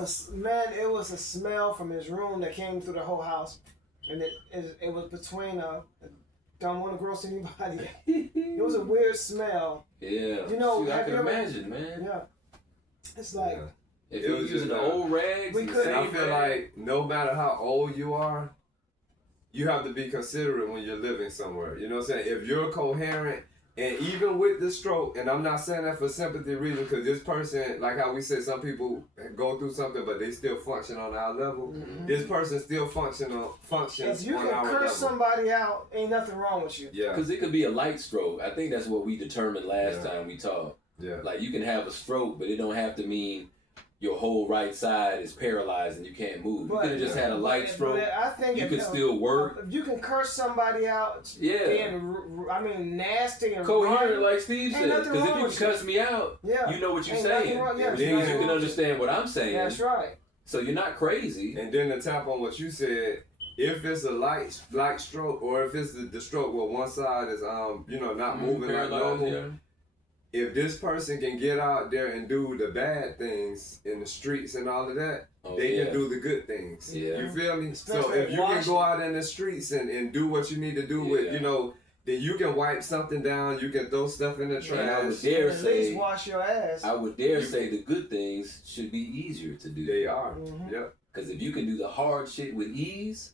It was a smell from his room that came through the whole house, and it was between don't want to gross anybody. It was a weird smell. Yeah. I can imagine, man. Yeah. It's like if you're using the old rags, and I feel like no matter how old you are, you have to be considerate when you're living somewhere. You know what I'm saying? If you're coherent, and even with the stroke, and I'm not saying that for sympathy reasons, because this person, like how we said, some people go through something, but they still function on our level. This person still functions on our level. If you can curse somebody out, ain't nothing wrong with you. Yeah. Because it could be a light stroke. I think that's what we determined last time we talked. Yeah. Like you can have a stroke, but it don't have to mean your whole right side is paralyzed and you can't move. You could have just had a light stroke. I think you can still work. If you can curse somebody out, being nasty and coherent, like Steve said. Because if you can cuss me out, you know what you're saying. Then you can understand what I'm saying. That's right. So you're not crazy. And then to tap on what you said, if it's a light stroke, or if it's the stroke where one side is not moving like normal. If this person can get out there and do the bad things in the streets and all of that, they can do the good things. Yeah. You feel me? So if you can go out in the streets and do what you need to do with, then you can wipe something down, you can throw stuff in the trash. I would dare say, at least wash your ass. I would dare say the good things should be easier to do. They are. Yep. Because if you can do the hard shit with ease,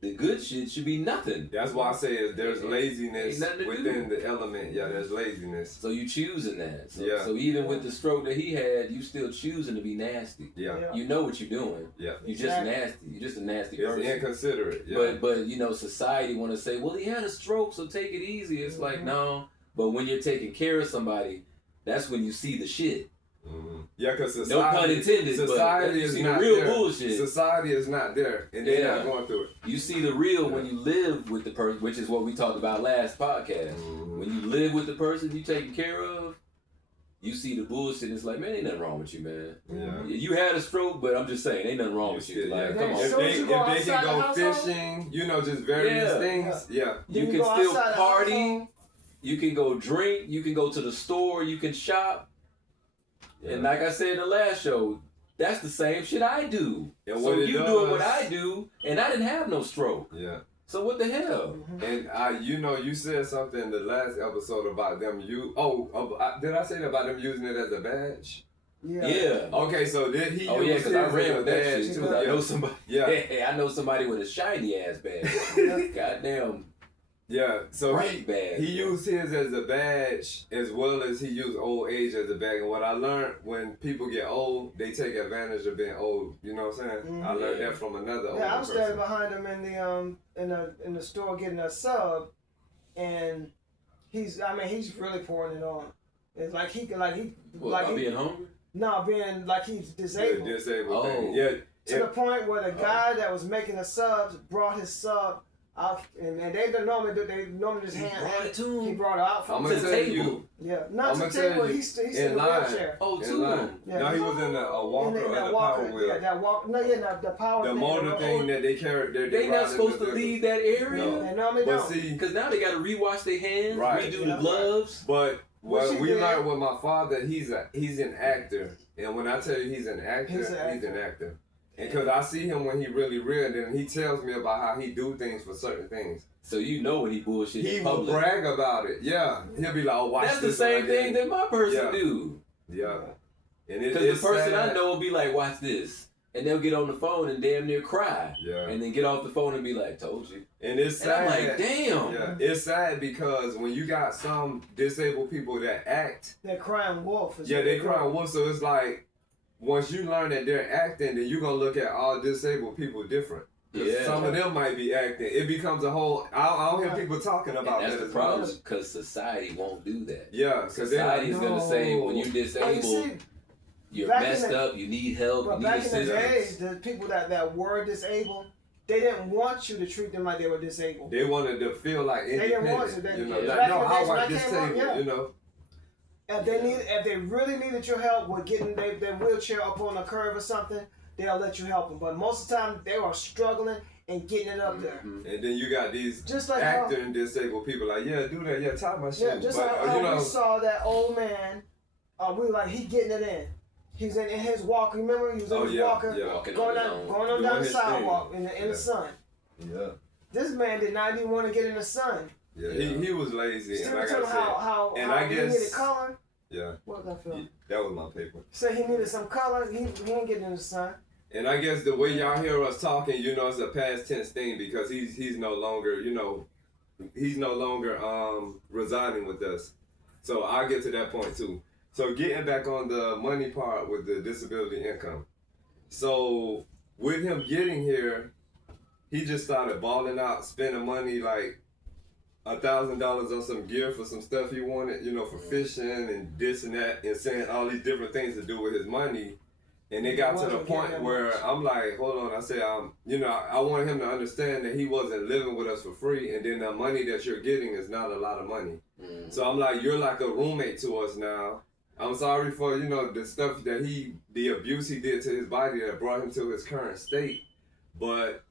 the good shit should be nothing. That's why I say there's laziness within the element. Yeah, there's laziness. So you choosing that. So even with the stroke that he had, you still choosing to be nasty. Yeah. You know what you're doing. Yeah. You're just nasty. You're just a nasty person. It's inconsiderate. Yeah. But society want to say, well, he had a stroke, so take it easy. It's like, no. But when you're taking care of somebody, that's when you see the shit. Yeah, because society, no pun intended, society is not the real there. bullshit. Society is not there, and they're not going through it. You see the real when you live with the person, which is what we talked about last podcast. When you live with the person you taking care of, you see the bullshit. It's like, man, ain't nothing wrong with you, man. Yeah. You had a stroke, but I'm just saying, ain't nothing wrong with you. Like, come on. If they can go fishing, just various things. Yeah. You can still party. You can go drink. You can go to the store. You can shop. And like I said in the last show, that's the same shit I do. And so you doing what I do, and I didn't have no stroke. Yeah. So what the hell? And you said something in the last episode about them. Did I say that about them using it as a badge? Yeah. Okay, so did he? Oh yeah, because I ran with that badge shit too? too. I know somebody. Yeah. I know somebody with a shiny ass badge. Goddamn. Yeah, so Bright badge. he used his as a badge as well as he used old age as a badge. And what I learned, when people get old, they take advantage of being old. You know what I'm saying? I learned that from another older I was standing person. behind him in the store getting a sub, and he's really pouring it on. It's like he being hungry? No, being like he's disabled. The disabled Oh. thing. Yeah. To the point where the guy that was making the subs brought his sub out, and they normally just hand it to him. He brought it out for I'm him. gonna To tell the you. table. Yeah, not I'ma to table. tell you, He's in in a line. wheelchair. Oh, In to line. him. Yeah. No, he was in a walker in or that the walker. power wheel. Yeah, that walk. No, yeah, the power. The thing, motor thing that they carry. They not supposed to leave that area. No. They normally But don't. see, Because now they got to rewash their hands, Right. redo Yeah. the gloves. but What what she we did- learned with my father, he's an actor, and when I tell you he's an actor, He's an he's an actor. actor. And because I see him when he really real, and then he tells me about how he do things for certain things. So you know when he bullshit He in will public. brag about it. Yeah, he'll be like, "Oh, watch That's the this same right thing here." that my person Yeah. do. Yeah, and Because it's the person sad. I know will be like, watch this. And they'll get on the phone and damn near cry. Yeah, And then get off the phone and be like, told you. and it's And sad. I'm like, damn. Yeah, it's sad because when you got some disabled people that act, They're crying wolf. is yeah, what they call cry it. wolf. So it's like once you learn that they're acting, then you're gonna look at all disabled people different. 'Cause Yeah. some of them might be acting. It becomes a whole. I don't hear people talking And about that's that the as well. problem, because society won't do that. Yeah, because they're like, Society's going to say, when you're Well, you disabled, see, you're back in messed the- up, you need help, but you need back in the days, assistance. the people that were disabled, they didn't want you to treat them like they were disabled. they wanted to feel like didn't independent. want to. They- You know, yeah. like, Back no, in the I'll days when wipe I this came up, table. yeah. You know. If they really needed your help with getting their wheelchair up on a curve or something, they'll let you help them. But most of the time, they are struggling and getting it up there. Mhm. And then you got these Just like actor and disabled people like, yeah, do that, yeah, tie my shit. Yeah, just but, like how you know, we saw that old man. We were like, he getting it in. He's in his walker. Remember, he was in Oh, his yeah, walker, yeah. Walking going on on his own. down Doing the his sidewalk thing. in the sun. yeah, This man did not even want to get in the sun. yeah, he was lazy, Still and like I tell him said, how and how I he guess- needed color. yeah, What was that film? that was my paper. Said he needed some color. He ain't getting in the sun. And I guess the way y'all hear us talking, you know, it's a past tense thing because he's no longer, you know, he's no longer residing with us. So I'll get to that point too. So getting back on the money part with the disability income. So with him getting here, he just started balling out, spending money like $1,000 on some gear for some stuff he wanted, you know, for fishing and this and that, and saying all these different things to do with his money. And it got to the Wasn't getting point that where much. I'm like, hold on. I said, you know, I want him to understand that he wasn't living with us for free, and then the money that you're getting is not a lot of money. Mhm. So I'm like, you're like a roommate to us now. I'm sorry for, you know, the stuff that the abuse he did to his body that brought him to his current state. But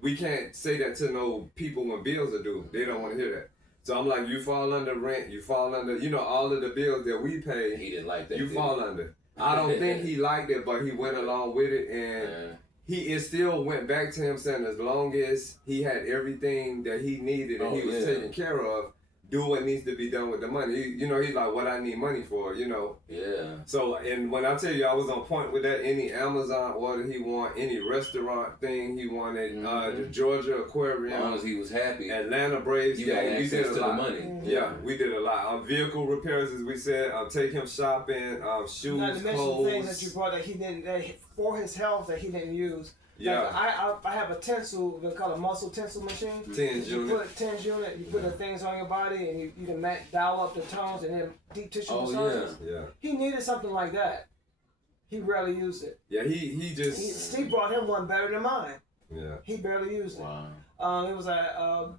we can't say that to no people when bills are due. They don't want to hear that. So I'm like, you fall under rent, you fall under, you know, all of the bills that we pay, He didn't like that. you did fall he? under. I don't think he liked it, but he went along with it, and it still went back to him saying as long as he had everything that he needed and Oh, he was yeah. taken care of, do what needs to be done with the money. You know, he's like, what I need money for, you know. Yeah. So, and when I tell you I was on point with that, any Amazon order he want, any restaurant thing he wanted, the Georgia As long Aquarium, as he was happy, Atlanta Braves you got game, we access did to a the lot. money. Yeah, we did a lot. Vehicle repairs, as we said. Take him shopping. Shoes, Not to mention clothes. things that you brought that he didn't for his health that he didn't use. Yeah. Like, I have a tensile, they call it a muscle tensile machine. Tens You unit. put 10 unit, you put the things on your body, and you can dial up the tones and then deep tissue Oh, massages. Yeah. He needed something like that. He rarely used it. Yeah, he just. Steve brought him one better than mine. Yeah. He barely used it. Wow. It was a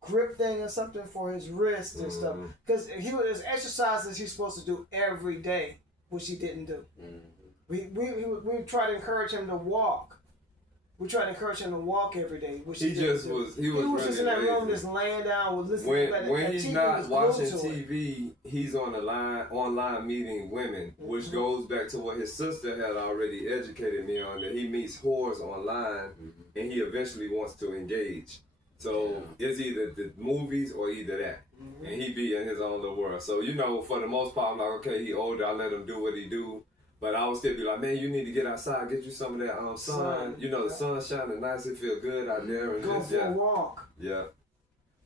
grip thing or something for his wrist and stuff. Because there's exercises he's supposed to do every day, which he didn't do. Mhm. We tried to encourage him to walk. we tried to encourage him to walk every day. Which He didn't just do. was. He He was was really just in that room, lazy. just laying down, with listening. When he's TV not was watching glued to it. TV, he's on the online meeting women, which goes back to what his sister had already educated me on, that he meets whores online and he eventually wants to engage. So it's either the movies or either that. And he be in his own little world. So, you know, for the most part, I'm like, okay, he older, I let him do what he do. But I would still be like, man, you need to get outside, get you some of that sun. You know, the sun shining nice, it feel good out there. And Go just, for a walk. Yeah.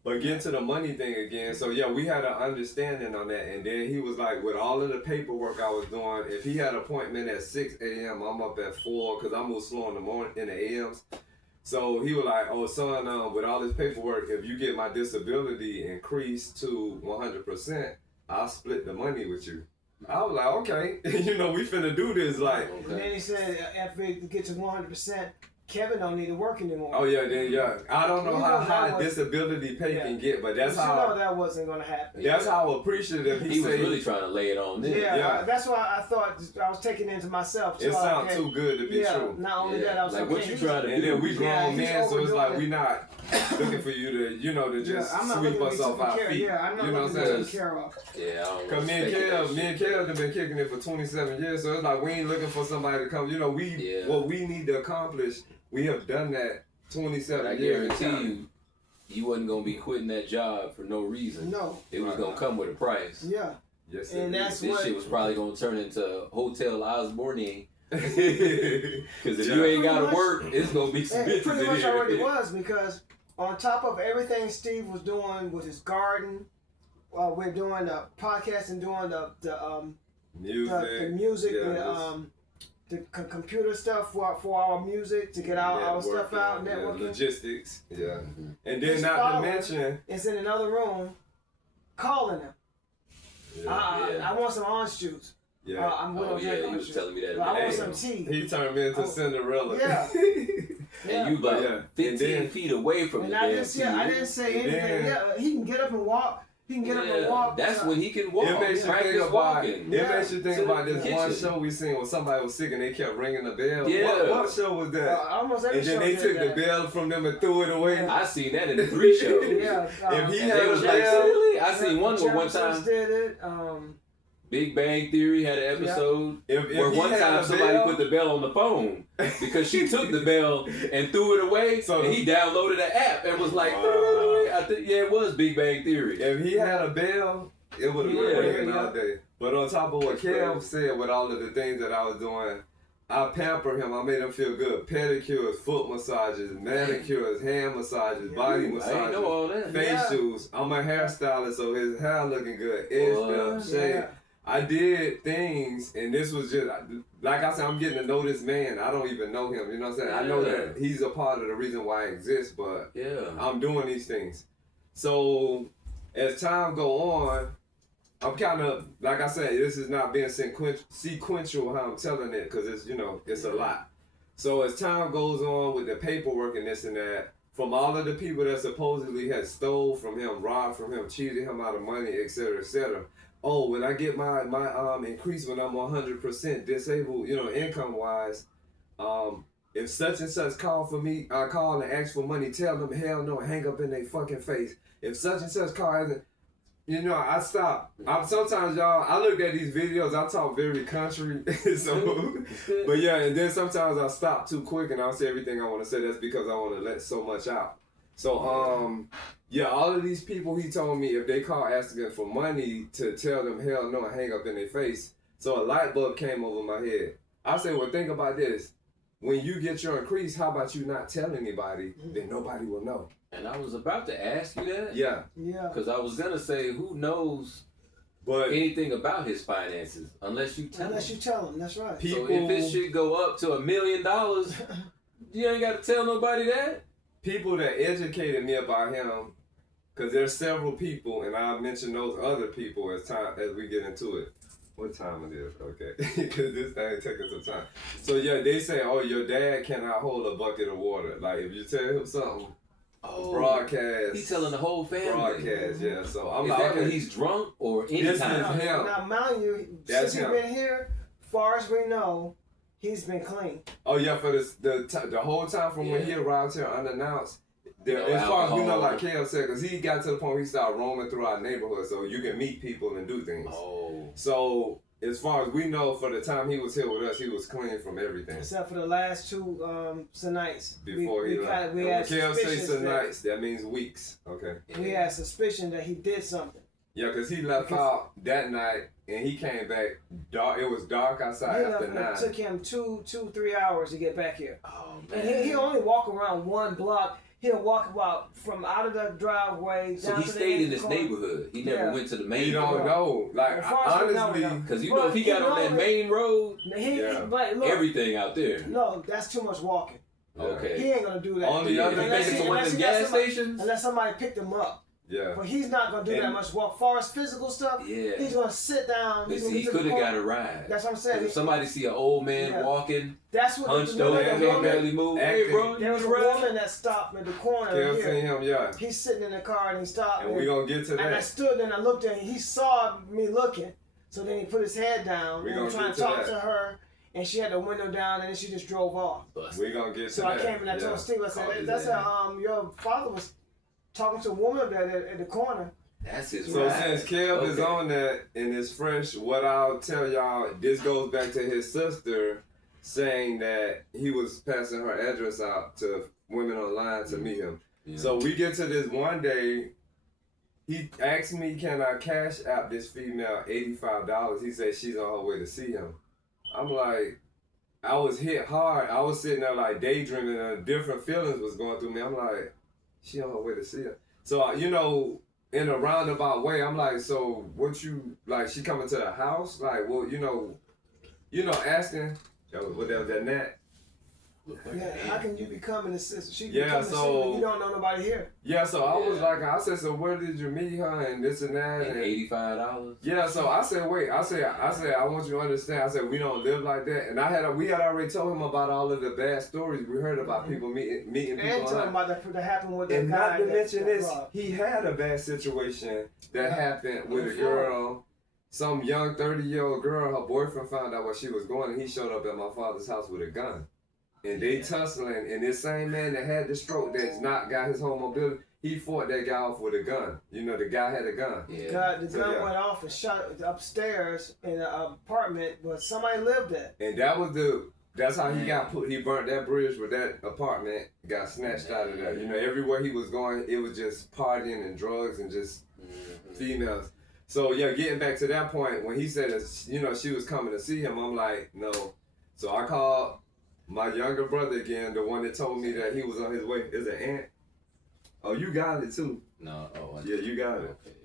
But get to the money thing again. So yeah, we had an understanding on that. And then he was like, with all of the paperwork I was doing, if he had an appointment at 6 a.m., I'm up at 4 because I move slow in the morning, in the a.m.s. So he was like, oh son, with all this paperwork, if you get my disability increased to 100%, I'll split the money with you. I was like, okay, you know, we finna do this, like. And then he said, after it gets to 100%, Kevin don't need to work anymore. Oh yeah, then yeah. I don't know You how know high that was- disability pay can get, but that's But you how. know that wasn't gonna happen. That's how appreciative He was said. really trying to lay it on them. Yeah, that's why I thought I was taking it into myself. It So, sounds okay, too good to be yeah, true. not only that, I was like, okay, what you he's- trying to And do? then we grown Yeah, he's men, so it's overdoing like it. we not looking for you to, you know, to just I'm not sweep looking to us be off taken our care of. feet. Yeah, I'm not You know what looking I'm to be saying? taken care of. Yeah, I don't Cause me and Kev have been kicking it for 27 years, so it's like we ain't looking for somebody to come. You know, what we need to accomplish, we have done that 27 I years. guarantee you wasn't gonna be quitting that job for no reason. No. It was gonna come with a price. Yeah. Yes, And that's This what. shit was probably gonna turn into Hotel Osborne. Because if Yeah. you ain't gotta Pretty much- work, it's gonna be some It bitches pretty in much here. already was, because on top of everything Steve was doing with his garden, we're doing the podcast and doing the music, the computer stuff for our music to get our stuff out, networking. Logistics, yeah. And then His not to father mention, is in another room calling him. I want some orange juice. I'm Oh with yeah, you was telling me that. I want today. some tea. he turned me into Cinderella. Yeah. And you about Yeah. 15 And then- feet away from And the I damn didn't say And anything. then- Yeah, he can get up and walk. He can get up and walk. That's when he can walk. It makes you Practice think about. walking. It makes you think To about the this one kitchen. show we seen where somebody was sick and they kept ringing the bell. Yeah. What show was that? Almost every And then show they did took that. the bell from them and threw it away. I seen that in the 3 shows. Yeah. If he And had they a was like, bell, really? I seen one where one Jeffersons time did it. Big Bang Theory had an episode if where he one had time a somebody bell, put the bell on the phone because she took the bell and threw it away, So- and he downloaded an app and was like, Wow. I think it was Big Bang Theory. if he had a bell, it would have been Yeah. ringing all day. But on top of what That's Kev crazy. said with all of the things that I was doing, I pamper him. I made him feel good. Pedicures, foot massages, manicures, hand massages, body I didn't know massages, all that. facials. I'm a hairstylist, so his hair looking good. Edge them, shave. Yeah. I did things, and this was just, like I said, I'm getting to know this man. I don't even know him, you know what I'm saying? I know Yeah. that he's a part of the reason why I exist, but Yeah. I'm doing these things. So as time go on, I'm kind of, like I said, this is not being sequential how I'm telling it, because it's, you know, it's a lot. So as time goes on with the paperwork and this and that, from all of the people that supposedly had stole from him, robbed from him, cheated him out of money, etc., etc. Oh, when I get my increase when I'm 100% disabled, you know, income wise, if such and such call for me, I call and ask for money, tell them hell no, hang up in their fucking face. If such and such call hasn't, you know, I stop. Sometimes y'all, I look at these videos, I talk very country, so, but yeah, and then sometimes I stop too quick and I'll say everything I want to say. That's because I want to let so much out. So, yeah, all of these people, he told me if they call asking for money to tell them hell no and hang up in their face. So a light bulb came over my head. I said, well, think about this. When you get your increase, how about you not tell anybody? Then nobody will know. And I was about to ask you that. Yeah. Yeah. Because I was going to say, who knows But anything about his finances unless you tell Unless him. you tell him, that's right. people, So if it should go up to $1 million, you ain't got to tell nobody that. people that educated me about him, because there's several people, and I'll mention those other people as we get into it. What time it is? Okay, because this thing taking some time. So yeah, they say, oh, your dad cannot hold a bucket of water. Like if you tell him something, broadcast. He's telling the whole family. Broadcast, yeah. So I'm Is like, that okay. when he's drunk or This is anytime? him. Now, mind you, That's since he's him. been here, far as we know, he's been clean. Oh yeah, for the whole time from when he arrived here unannounced. As far as we know, like Kev said, because he got to the point where he started roaming through our neighborhood, so you can meet people and do things. Oh. So as far as we know, for the time he was here with us, he was clean from everything. Except for the last two nights. Before he left. We When had Kev says suspicions nights, that means weeks. Okay. we had suspicion that he did something. Yeah, because he left out that night and he came back dark. It was dark outside after 9. It took him 3 hours to get back here. Oh man. And he only walk around 1 block. He'll walk about from out of the driveway. So down he to the stayed end in this corner. neighborhood. He never went to the main. You don't road. know. Like, As far as we know, honestly. Because you know if he got on that main road, But look, everything out there. no, that's too much walking. Okay. He ain't gonna do that. On the Yeah, other if he hand, makes it to one of them gas stations. Unless somebody picked him up. Yeah. But he's not gonna do that And- much walk. Far as physical stuff, Yeah. he's gonna sit down. But He's see, gonna he get to could the have got corner. a ride. That's what I'm saying. If somebody see an old man walking, That's what hunched the over, woman- can't barely move. Hey, bro, There you was a want to ride? woman that stopped at the corner Kev here. seen him, yeah. He's sitting in the car and he stopped. And we gonna get to And I that. stood there and I looked at him. He saw me looking. So then he put his head down We and gonna was trying get to to talk that. to her. And she had the window down and then she just drove off. We gonna get to So that. I came and I told Steve, I Called said, his that's name. how your father was talking to a woman up there at the corner. That's his So ride. since Kev is on that and it's fresh, what I'll tell y'all, this goes back to his sister saying that he was passing her address out to women online to meet him. Yeah. So we get to this one day, he asked me, can I cash out this female $85? He said she's on her way to see him. I'm like, I was hit hard. I was sitting there like daydreaming and different feelings was going through me. I'm like, she on her way to see him. So, you know, in a roundabout way, I'm like, so what you, like, she coming to the house? Like, well, you know, asking, what that net? Yeah, how can you be coming to sister? She Yeah, can come to see so- you, you don't know nobody here. Yeah, so I was like, I said, so where did you meet her and this and that? And $85. Yeah, so I said, wait, I said, I want you to understand. I said, we don't live like that. And we had already told him about all of the bad stories we heard about people meeting people. And talking online. about that happened with the And guy. not to that mention this, robbed. he had a bad situation that happened with a girl, some young 30-year-old girl. Her boyfriend found out where she was going, and he showed up at my father's house with a gun. And they tussling, and this same man that had the stroke that's not got his whole mobility, he fought that guy off with a gun. You know, the guy had a gun. Yeah. The So, gun yeah. went off and shot upstairs in an apartment where somebody lived at. And that's how he got put. He burnt that bridge with that apartment, got snatched out of there. You know, everywhere he was going, it was just partying and drugs and just females. So yeah, getting back to that point, when he said that, you know, she was coming to see him, I'm like, no. So I called my younger brother again, the one that told me that he was on his way. Is it Aunt? Oh, you got it too. No. Yeah, you got it. Okay.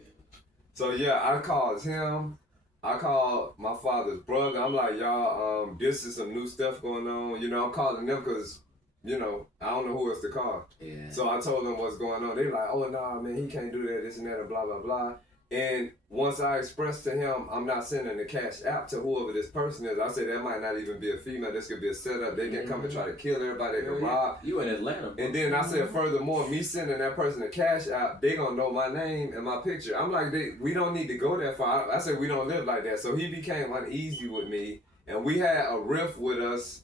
So yeah, I called him. I called my father's brother. I'm like, y'all, this is some new stuff going on. You know, I'm calling them because, you know, I don't know who else to call. Yeah. So I told them what's going on. They like, oh, no, man, he can't do that, this and that, and blah, blah, blah. And once I expressed to him, I'm not sending the cash out to whoever this person is. I said, that might not even be a female. This could be a setup. They can come and try to kill everybody. They can rob. You in Atlanta, bro. And then I said, furthermore, me sending that person the cash out, they gonna know my name and my picture. I'm like, we don't need to go that far. I said, we don't live like that. So he became uneasy with me. And we had a rift with us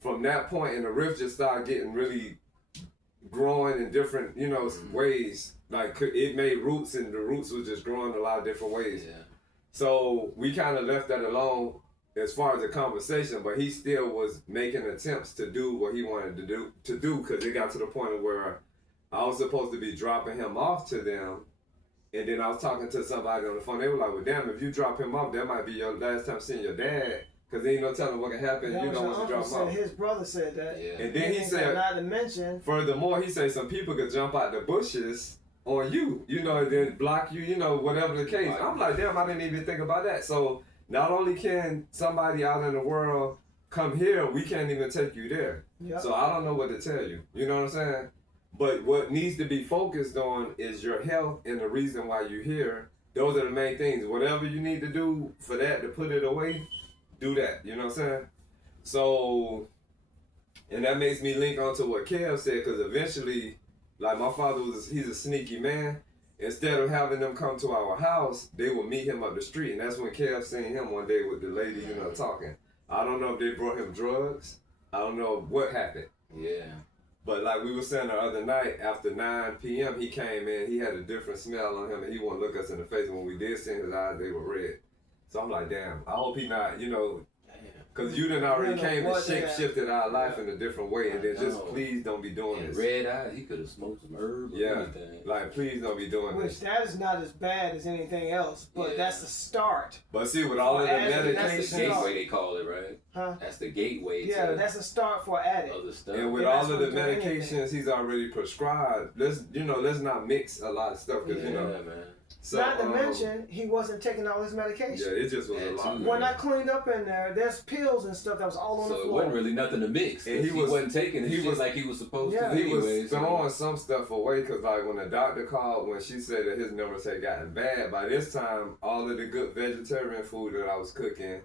from that point, and the rift just started getting really growing in different, you know, ways. Like, it made roots, and the roots was just growing a lot of different ways. Yeah. So we kind of left that alone as far as the conversation, but he still was making attempts to do what he wanted to do because it got to the point where I was supposed to be dropping him off to them, and then I was talking to somebody on the phone. They were like, well, damn, if you drop him off, that might be your last time seeing your dad, because there ain't no telling what can happen. That You was don't your want to uncle drop him said, off. his brother said that. Yeah. And then he said, not to mention, furthermore, he said some people could jump out the bushes on you, you know, and then block you, you know, whatever the case. I'm like, damn, I didn't even think about that. So not only can somebody out in the world come here, we can't even take you there. Yep. So I don't know what to tell you. You know what I'm saying? But what needs to be focused on is your health and the reason why you're here. Those are the main things. Whatever you need to do for that to put it away, do that. You know what I'm saying? So, and that makes me link onto what Kev said, because eventually, like my father he's a sneaky man. Instead of having them come to our house, they would meet him up the street. And that's when Kev seen him one day with the lady, you know, talking. I don't know if they brought him drugs. I don't know what happened. Yeah. But like we were saying the other night, after 9 p.m., he came in. He had a different smell on him, and he wouldn't look us in the face. When we did see his eyes, they were red. So I'm like, damn. I hope he not, because you done already came and shifted our life in a different way, and then just please don't be doing this. Red eyes, he could have smoked some herb or anything. Like please don't be doing this. Which that is not as bad as anything else, but that's the start. But see, with all of the medication, that's the gateway they call it, right? Huh? That's the gateway. Yeah, that's a start for addict. Other stuff. And with all of the medications he's already prescribed, let's not mix a lot of stuff because man. So, not to mention, he wasn't taking all his medication. Yeah, it just was a lot. When I cleaned up in there's pills and stuff that was all on the floor. So it wasn't really nothing to mix. And he wasn't taking it. He was like he was supposed to. He was throwing some stuff away because, like, when the doctor called, when she said that his numbers had gotten bad, by this time, all of the good vegetarian food that I was cooking,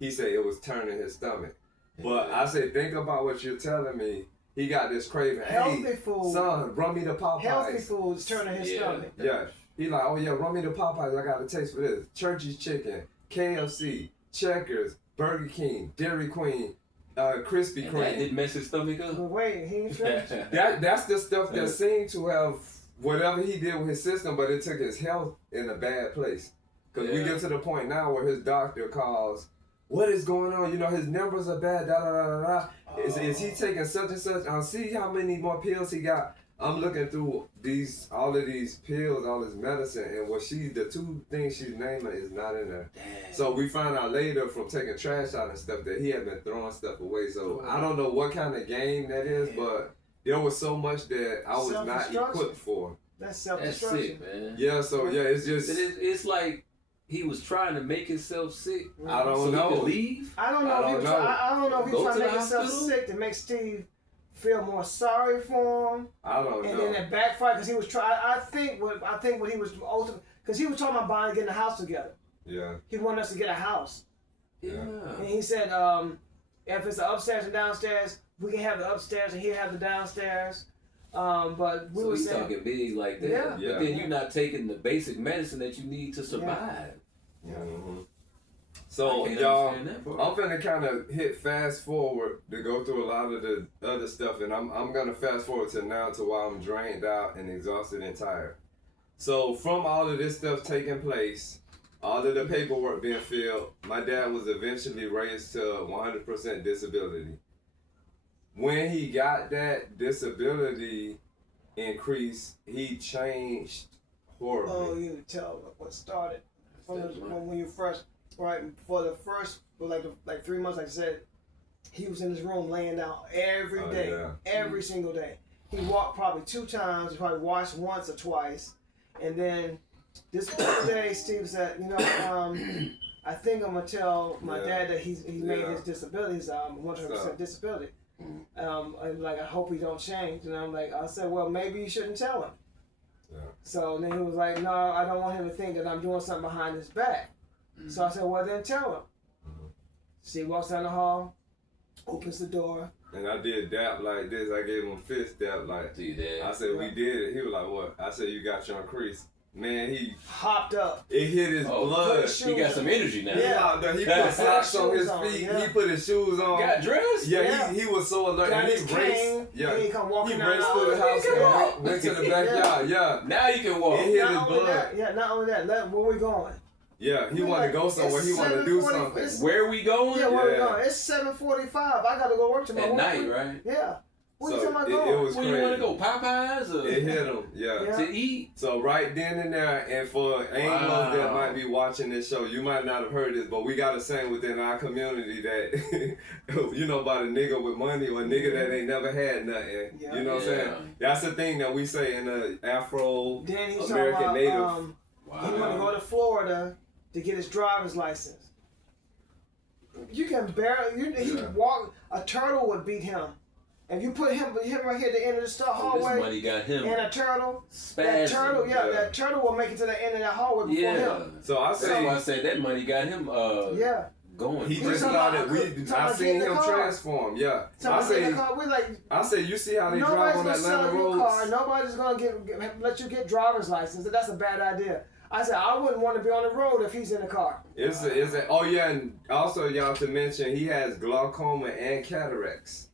he said it was turning his stomach. But I said, think about what you're telling me. He got this craving. Healthy food. Son, run me the Popeyes. Healthy food's turning his stomach. Yeah. He like, oh yeah, run me the Popeyes. I got a taste for this. Church's Chicken, KFC, Checkers, Burger King, Dairy Queen, Krispy Kreme. That didn't mess his stomach up. But wait, he ain't finished. That's the stuff that seemed to have whatever he did with his system, but it took his health in a bad place. Because we get to the point now where his doctor calls, what is going on? His numbers are bad, da da da da da. Is he taking such and such? I'll see how many more pills he got. I'm looking through all of these pills, all this medicine, and the two things she's naming is not in there. Dang. So we find out later from taking trash out and stuff that he had been throwing stuff away. So I don't know what kind of game that is, but there was so much that I was not equipped for. That's self-destruction. That's sick, man. Yeah, so it's just... It's like he was trying to make himself sick. I don't know. He could leave? I don't know if he was trying to make himself sick to make Steve feel more sorry for him. I don't know. And then it backfired because he was trying. I think what he was ultimately, because he was talking about buying and getting a house together. Yeah. He wanted us to get a house. Yeah. And he said, if it's the upstairs and downstairs, we can have the upstairs and he'll have the downstairs. But we were saying, talking big like that. Yeah. But then you're not taking the basic medicine that you need to survive. Yeah. Mm-hmm. So, y'all, I'm finna kind of hit fast forward to go through a lot of the other stuff, and I'm gonna fast forward to now to while I'm drained out and exhausted and tired. So, from all of this stuff taking place, all of the paperwork being filled, my dad was eventually raised to 100% disability. When he got that disability increase, he changed horribly. Oh, you can tell what started when you first. Right, for the first, like 3 months, like I said, he was in his room laying down every day, every single day. He walked probably 2 times, he probably washed once or twice. And then this day, Steve said, I think I'm going to tell my dad that he made his disability, his 100% disability. I hope he don't change. And I said, well, maybe you shouldn't tell him. Yeah. So then he was like, no, I don't want him to think that I'm doing something behind his back. So I said, well, then tell him. So he walks down the hall, opens the door. And I did dap like this. I gave him a fist dap like this. I said, we did it. He was like, what? I said, you got your increase. Man, he hopped up. It hit his blood. He got some energy now. Yeah, he put socks on his feet. He put his shoes on. Got dressed? Yeah, he was so alert. Got and his cane. Yeah, he come walking he raced through the house and went to the backyard. Yeah. Now you can walk. It hit his blood. Not only that, where we going? Yeah, he wanted to go somewhere. He wanted to do something. Where we going? Yeah, where we going? It's 7:45. I got to go work tomorrow. At night, right? Yeah. Where you talking about going? It was crazy. Where you want to go? Popeyes? Or it hit him, to eat? So right then and there, and for anglos that might be watching this show, you might not have heard this, but we got a saying within our community that, about a nigga with money or a nigga that ain't never had nothing. Yeah. You know what I'm saying? That's the thing that we say in the Afro-American Native. He want to go to Florida to get his driver's license. You can barely, he could walk, a turtle would beat him. And you put him right here at the end of the hallway. This money got him. And a turtle. Spazzing. That turtle will make it to the end of that hallway before him. So I say that money got him going. He just started, I seen him transform, I say, you see how they drive on that Atlanta road? Nobody's going to let you get driver's license. That's a bad idea. I said I wouldn't want to be on the road if he's in the car. Oh yeah, and also y'all to mention he has glaucoma and cataracts.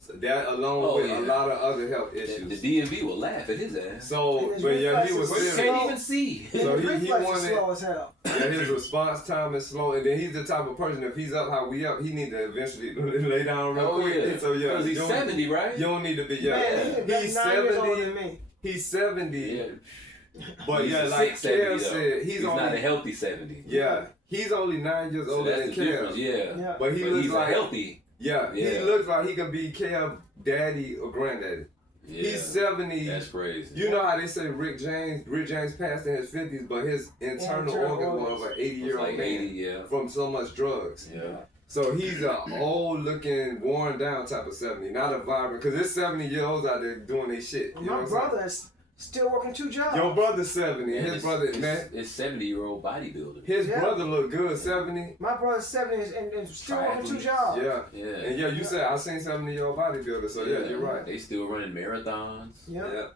So that along with a lot of other health issues. The DMV will laugh at his ass. So, but yeah, he was You still. can't even see. So he wanted. Slow as hell. Yeah, his response time is slow, and then he's the type of person. If he's up how we up, he need to eventually lay down real quick. Yeah. So yeah, because he's 70, right? You don't need to be Man, he's 9 years older 70. than me. He's 70. Yeah. But He's yeah, a like 70, Kev said, he's only not a healthy 70. Yeah, he's only 9 years So older that's than the difference. Kev. Yeah. But he But looks he's like healthy. Yeah, he looks like he could be Kev daddy or granddaddy. Yeah. He's 70. That's crazy. You know how they say Rick James passed in his 50s, but his internal organs were over 80-year-old like man 80, from so much drugs. Yeah. So he's an old-looking, worn-down type of 70, not a vibrant. Because there's 70-year-olds out there doing their shit. You know My what brother is still working 2 jobs. Your brother's 70. And His brother, it's 70-year-old bodybuilder. his brother look good, 70. My brother's 70 and still working 2 jobs. Yeah. And yeah, you said I seen 70-year-old bodybuilder, so yeah, you're right. They still running marathons. Yeah.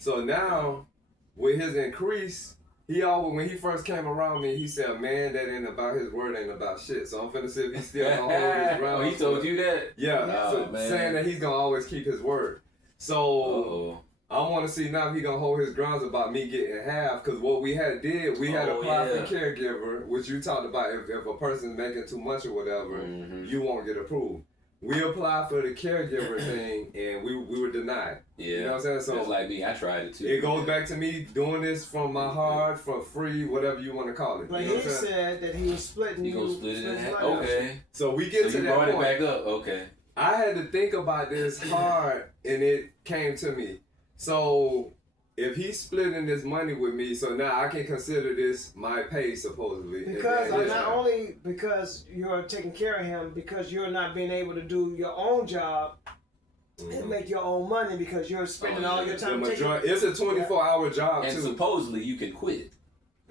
So now, with his increase, when he first came around me, he said, "A man that ain't about his word ain't about shit." So I'm finna see if he's still gonna hold his ground. Oh, he told you that? Yeah. Oh, man. Saying that he's gonna always keep his word. So I want to see now if he gonna hold his grounds about me getting half. Cause what we had applied for caregiver, which you talked about. If a person's making too much or whatever, you won't get approved. We applied for the caregiver thing and we were denied. Yeah. You know what I'm saying? So it's like me, I tried it too. it goes back to me doing this from my heart, for free, whatever you want to call it. But you know he what I'm saying? said that he was splitting You gonna split it in half? Okay. So we get So to you that brought point. it back up. Okay. I had to think about this hard and it came to me. So if he's splitting this money with me, so now I can consider this my pay supposedly. Because not only because you're taking care of him, because you're not being able to do your own job and make your own money because you're spending all your time taking. It's a 24-hour job and too. supposedly you can quit.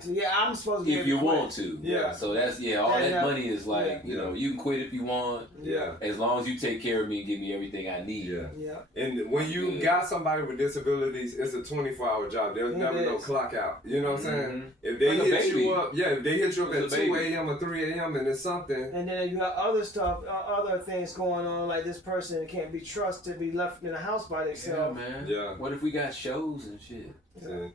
So yeah, I'm supposed to be if you want to. Yeah. So that's all that money is like, you know, you can quit if you want. Yeah. As long as you take care of me and give me everything I need. Yeah. And when you got somebody with disabilities, it's a 24-hour job. There's never no clock out. You know what I'm saying? If they hit you up, if they hit you up at 2 a.m. or 3 a.m. and it's something. And then you have other stuff, other things going on, like this person can't be trusted to be left in a house by themselves. Yeah, man. Yeah. What if we got shows and shit? Yeah.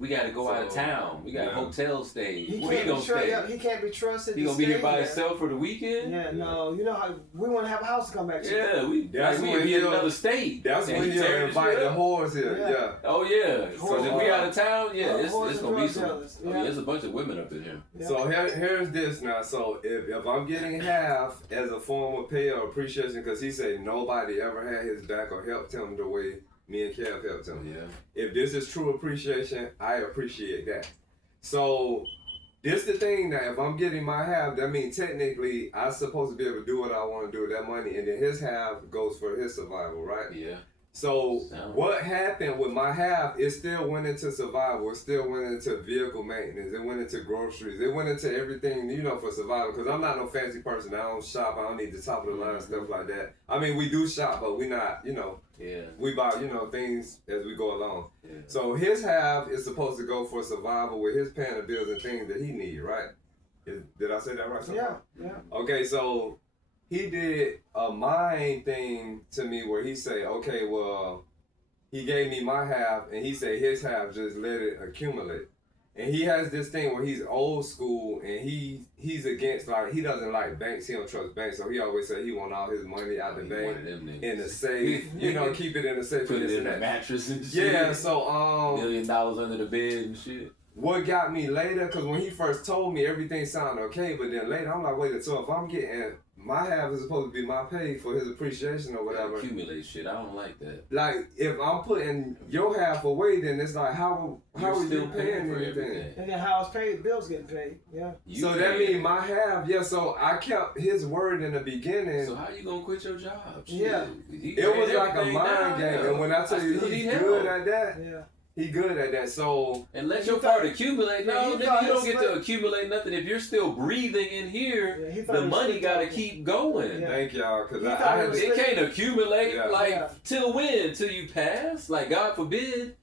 We got to go out of town. We got hotel stays. He Where he gonna stay? He can't be trusted. He gonna be here by himself for the weekend? Yeah, no. You know how we want to have a house to come back to. Yeah, we be in another state. That's when you invite the whores here. Yeah. Oh yeah. So if we out of town, it's gonna be some. Yeah. There's a bunch of women up in here. Yeah. So here's this now. So if I'm getting half as a form of pay or appreciation, because he said nobody ever had his back or helped him the way me and Kev helped him. Yeah. If this is true appreciation, I appreciate that. So this the thing now. If I'm getting my half, that means technically I'm supposed to be able to do what I want to do with that money, and then his half goes for his survival, right? Yeah. So what happened with my half? It still went into survival. It still went into vehicle maintenance. It went into groceries. It went into everything, for survival. Because I'm not no fancy person. I don't shop. I don't need the top of the line stuff like that. I mean, we do shop, but we not, Yeah. we buy, things as we go along. Yeah. So his half is supposed to go for survival with his paying the bills and things that he need, right? Did I say that right? Yeah. Okay, so he did a mind thing to me where he said, okay, well, he gave me my half and he said his half, just let it accumulate. And he has this thing where he's old school and he's against, he doesn't like banks. He don't trust banks. So he always said he want all his money out the bank in the safe. Keep it in the safe. Put it in the mattress and shit. Yeah, so $1 million under the bed and shit. What got me later, because when he first told me everything sounded okay, but then later I'm like, wait, so if I'm getting my half is supposed to be my pay for his appreciation or whatever. Accumulate shit. I don't like that. Like if I'm putting your half away, then it's like how are you paying for anything? everything? And then how it's paid, bills getting paid. Yeah. So that means my half, so I kept his word in the beginning. So how you gonna quit your job? Shit. Yeah. It was like a mind game, and when I tell you he's good at that. Yeah. He good at that, so... And let your part accumulate. No, nigga, you don't get to accumulate nothing. If you're still breathing in here, the money got to keep going. Yeah. Thank y'all, because it can't accumulate, till when? Till you pass? Like, God forbid.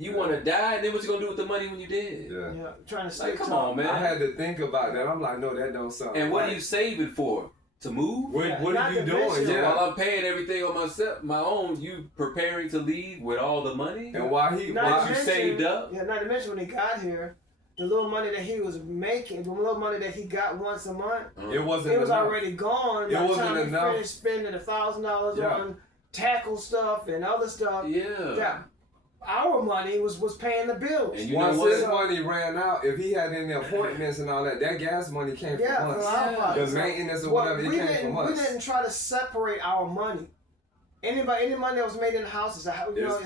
You want to die, and then what you gonna do with the money when you dead? Yeah. Yeah, trying to stay Like, come top. on, man. I had to think about that. I'm like, no, that don't sound And what right. are you saving for? To move? What Yeah, are not you to doing? mention- So Yeah. while I'm paying everything on myself, my own, you preparing to leave with all the money And why he? Not that to you Why, mention- saved up? Yeah, not to mention when he got here, the little money that he was making, the little money that he got once a month, it wasn't. it was enough. already gone. It By the wasn't time he enough. finished spending $1,000 Yeah. on tackle stuff and other stuff. Yeah. That our money was paying the bills. And you know Once what? his money ran out, if he had any appointments and all that, that gas money came Yeah, from from us. our Yeah. pocket. The So maintenance or what whatever, it we came didn't, from we us. didn't try to separate our money. Any money that was made in the house is It's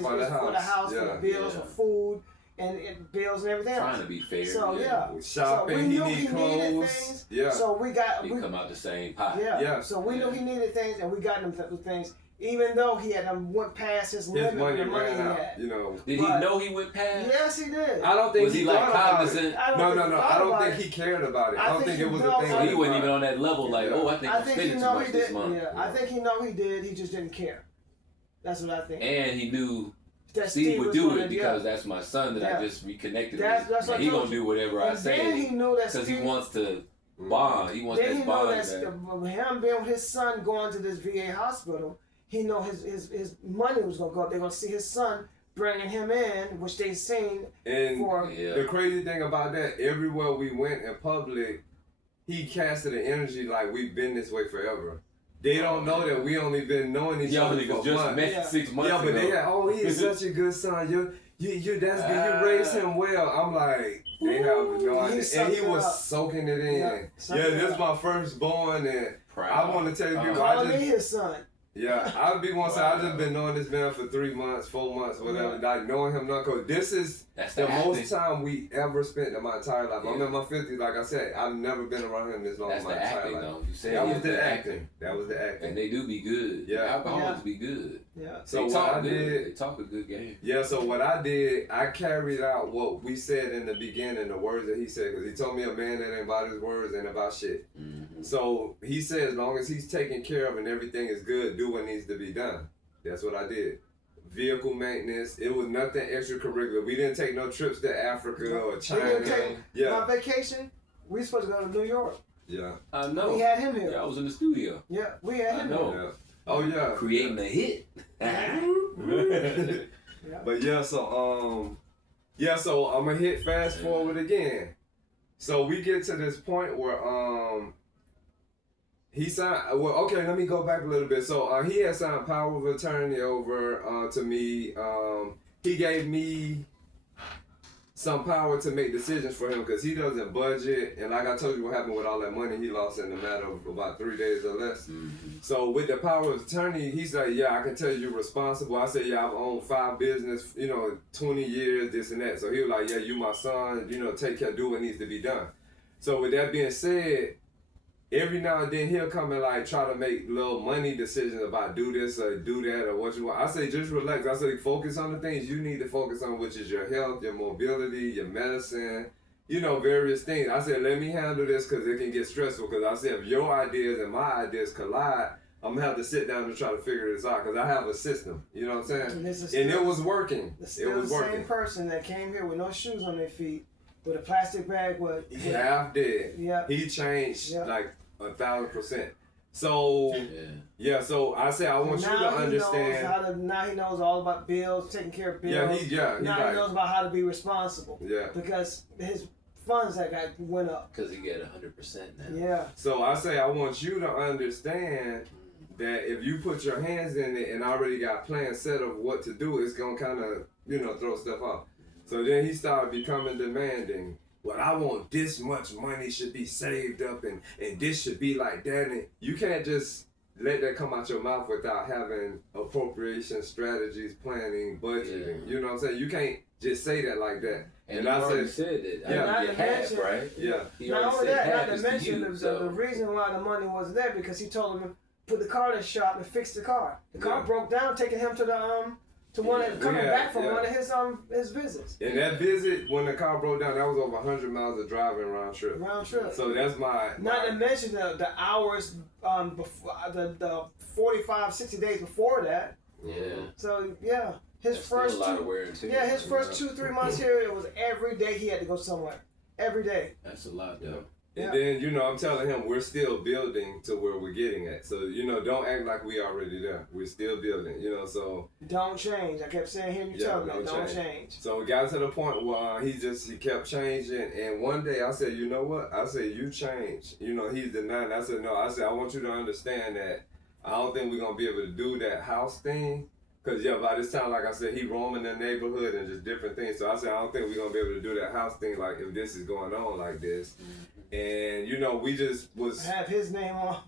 for the for the house, yeah. for the bills, Yeah. for food, and bills and everything Trying else. to be fair. So yeah, Shopping, so we he knew need he needed clothes. things. Yeah. So we got We come out the same pot. Yeah. So we knew Yeah. he needed things, and we got him things, even though he had went past his His limit money with the money ran he out. had. You know. Did he But- know he went past? Yes, he did. I don't think Was he like thought about it. cognizant? I don't No, think no, he no. thought I don't about think it. he cared about it. I I don't think think he it was a knows thing. So how he wasn't even on that level like, Yeah. oh, I think I I'm think spending he too know much he this did. month. Yeah, I think he know he did. He just didn't care. That's what I think. And he knew That Steve would was do gonna- it because that's my son that Yeah. I just reconnected That's with. what And I he told gonna you. do whatever I And then he say knew that because he Steve. wants to bond. He wants Then he that know bond that back. him being with his son going to this VA hospital, he know his money was gonna go up. They're gonna see his son bringing him in, which they seen And for. Yeah. the crazy thing about that, everywhere we went in public, he casted an energy like we've been this way forever. They don't know that we only been knowing each Y'all other niggas for just months. met Yeah. 6 months Yeah, but ago. they had, oh, he is such a good son. You that's good. You raised him well. I'm like, they have no He idea. And soaked he it was up. soaking it in. Yeah, Yeah, soaked it this is up. my firstborn, and Proud. I want to tell you, people, Calling I me just, his son. yeah, I'd be one side. I Wow. just been knowing this man for 3 months, 4 months, whatever. Yeah. Like knowing him, not because this is That's the acting. most time we ever spent in my entire life. I'm Yeah. in my 50s, like I said. I've never been around him this long That's in the my entire acting, life. though. You said That he was did the acting. That was the And acting. they do be good. Yeah. Alcoholics Yeah. be good. Yeah. So They what talk I good. did, They talk a good game. yeah. So what I did, I carried out what we said in the beginning, the words that he said, because he told me a man that ain't about his words ain't about shit. Mm-hmm. So he said, as long as he's taken care of and everything is good, do what needs to be done. That's what I did. Vehicle maintenance. It was nothing extracurricular. We didn't take no trips to Africa or We China. didn't take Yeah, my vacation. We supposed to go to New York. yeah, I know. We had him here. Yeah, I was in the studio Yeah, we had I him know. yeah. Oh yeah. creating a hit. here. Yeah. But yeah, so I'm gonna hit fast forward again. So we get to this point where he signed. Well, okay, let me go back a little bit. So he had signed power of attorney over to me. He gave me some power to make decisions for him because he doesn't budget. And like I told you, what happened with all that money he lost in the matter of about 3 days or less. Mm-hmm. So with the power of attorney, he's like, yeah, I can tell you you're responsible. I said, yeah, I've owned 5 business, 20 years, this and that. So he was like, yeah, you my son, take care, do what needs to be done. So with that being said, every now and then he'll come and like try to make little money decisions about do this or do that or what you want. I say just relax. I say focus on the things you need to focus on, which is your health, your mobility, your medicine, various things. I said let me handle this because it can get stressful. Because I said if your ideas and my ideas collide, I'm gonna have to sit down and try to figure this out because I have a system. You know what I'm saying? And this is And it still- was working. It's It still was the working. same person that came here with no shoes on their feet, with a plastic bag. Half dead. Yeah. He changed Yeah. like 1,000%. So Yeah. so I say I want you to understand. Now he knows all about bills, taking care of bills. Yeah, he now like, he knows about how to be responsible. yeah. Because his funds that went up. Because he get 100% now. Yeah. So I say I want you to understand that if you put your hands in it and already got plans set of what to do, it's gonna kind of throw stuff off. So then he started becoming demanding. Well, I want this much money should be saved up and this should be like that. And you can't just let that come out your mouth without having appropriation strategies, planning, budgeting. Yeah. You know what I'm saying? You can't just say that like that. And I already said that. Yeah. I Not get to half, mention- right? Yeah. He Not already only said that, half not to is mention you, the so. reason why the money wasn't there because he told him to put the car in the shop and fix the car. The car Yeah. broke down, taking him to the coming Yeah, back from yeah. one of his visits. And that visit, when the car broke down, that was over 100 miles of driving round trip. Round trip. So that's my Not to mention the hours before the 45, 60 days before that. Yeah. So yeah. His That's first still a lot of two, wear and tear. yeah, his first 2-3 months here, it was every day he had to go somewhere. Every day. That's a lot, though. Yeah. And then, you know, I'm telling him we're still building to where we're getting at. So, you know, don't act like we already there. We're still building, you know, so. Don't change. I kept saying, hearing you tell me, don't change. So we got to the point where he kept changing. And one day I said, you know what? I said, you change. You know, he's denying. I said, no. I said, I want you to understand that I don't think we're going to be able to do that house thing. Because, yeah, by this time, like I said, he roaming the neighborhood and just different things. So I said, I don't think we're going to be able to do that house thing, like, if this is going on like this. And, you know, we just was... Have his name on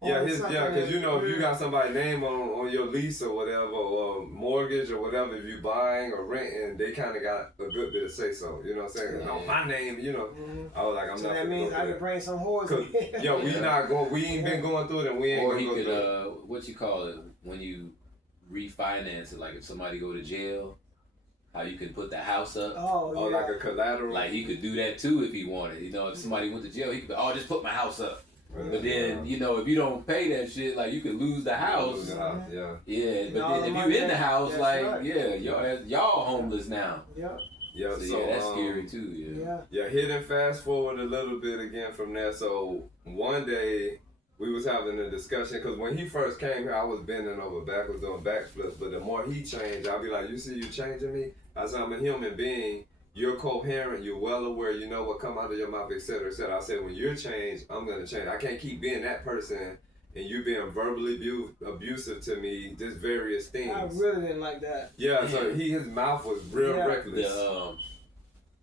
because, you know, if you got somebody's name on your lease or whatever, or mortgage or whatever, if you buying or renting, they kind of got a good bit of say-so. You know what I'm saying? On my name, you know. I was like, I'm so not... that means I could bring some whores in. Yo, we ain't been going through it, and we ain't Or going he to go could, through it. what you call it, when you refinance it, like if somebody go to jail, how you can put the house up. Oh, like a collateral? Like he could do that too if he wanted. You know, if somebody went to jail, he could just put my house up. But then, you know, if you don't pay that shit, like you could lose the house. Yeah. Yeah, but then if you in the house, like, right. Y'all homeless now. Yep. Yeah, so that's scary too, Yeah, hit and fast forward a little bit again from there. So one day we was having a discussion, because when he first came here, I was bending over backwards doing backflips. But the more he changed, I'll be like, you see you changing me? I said, I'm a human being. You're coherent. You're well aware. You know what come out of your mouth, etc., etc. I said, when you're changed, I'm going to change. I can't keep being that person and you being verbally abusive to me, just various things. I really didn't like that. Yeah, so his mouth was real reckless.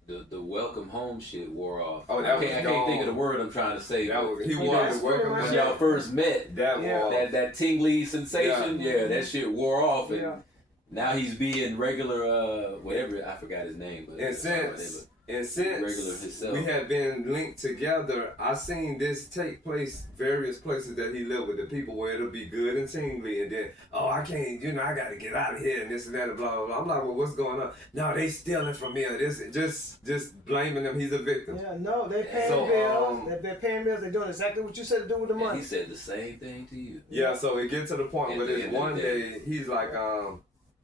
The welcome home shit wore off. Oh, I can't think of the word I'm trying to say. He wanted welcome when y'all first met. That tingly sensation. Yeah, that shit wore off. And now he's being regular, whatever, I forgot his name. But since we had been linked together, I seen this take place various places that he lived with the people where it'll be good and tingly, and then, I can't, I got to get out of here and this and that and blah, blah, blah. I'm like, well, what's going on? No, they stealing from me. Just blaming him. He's a victim. Yeah, no, they paying bills. They're paying bills. They're doing exactly what you said to do with the money. He said the same thing to you. Yeah, so it get to the point where this one day, he's like,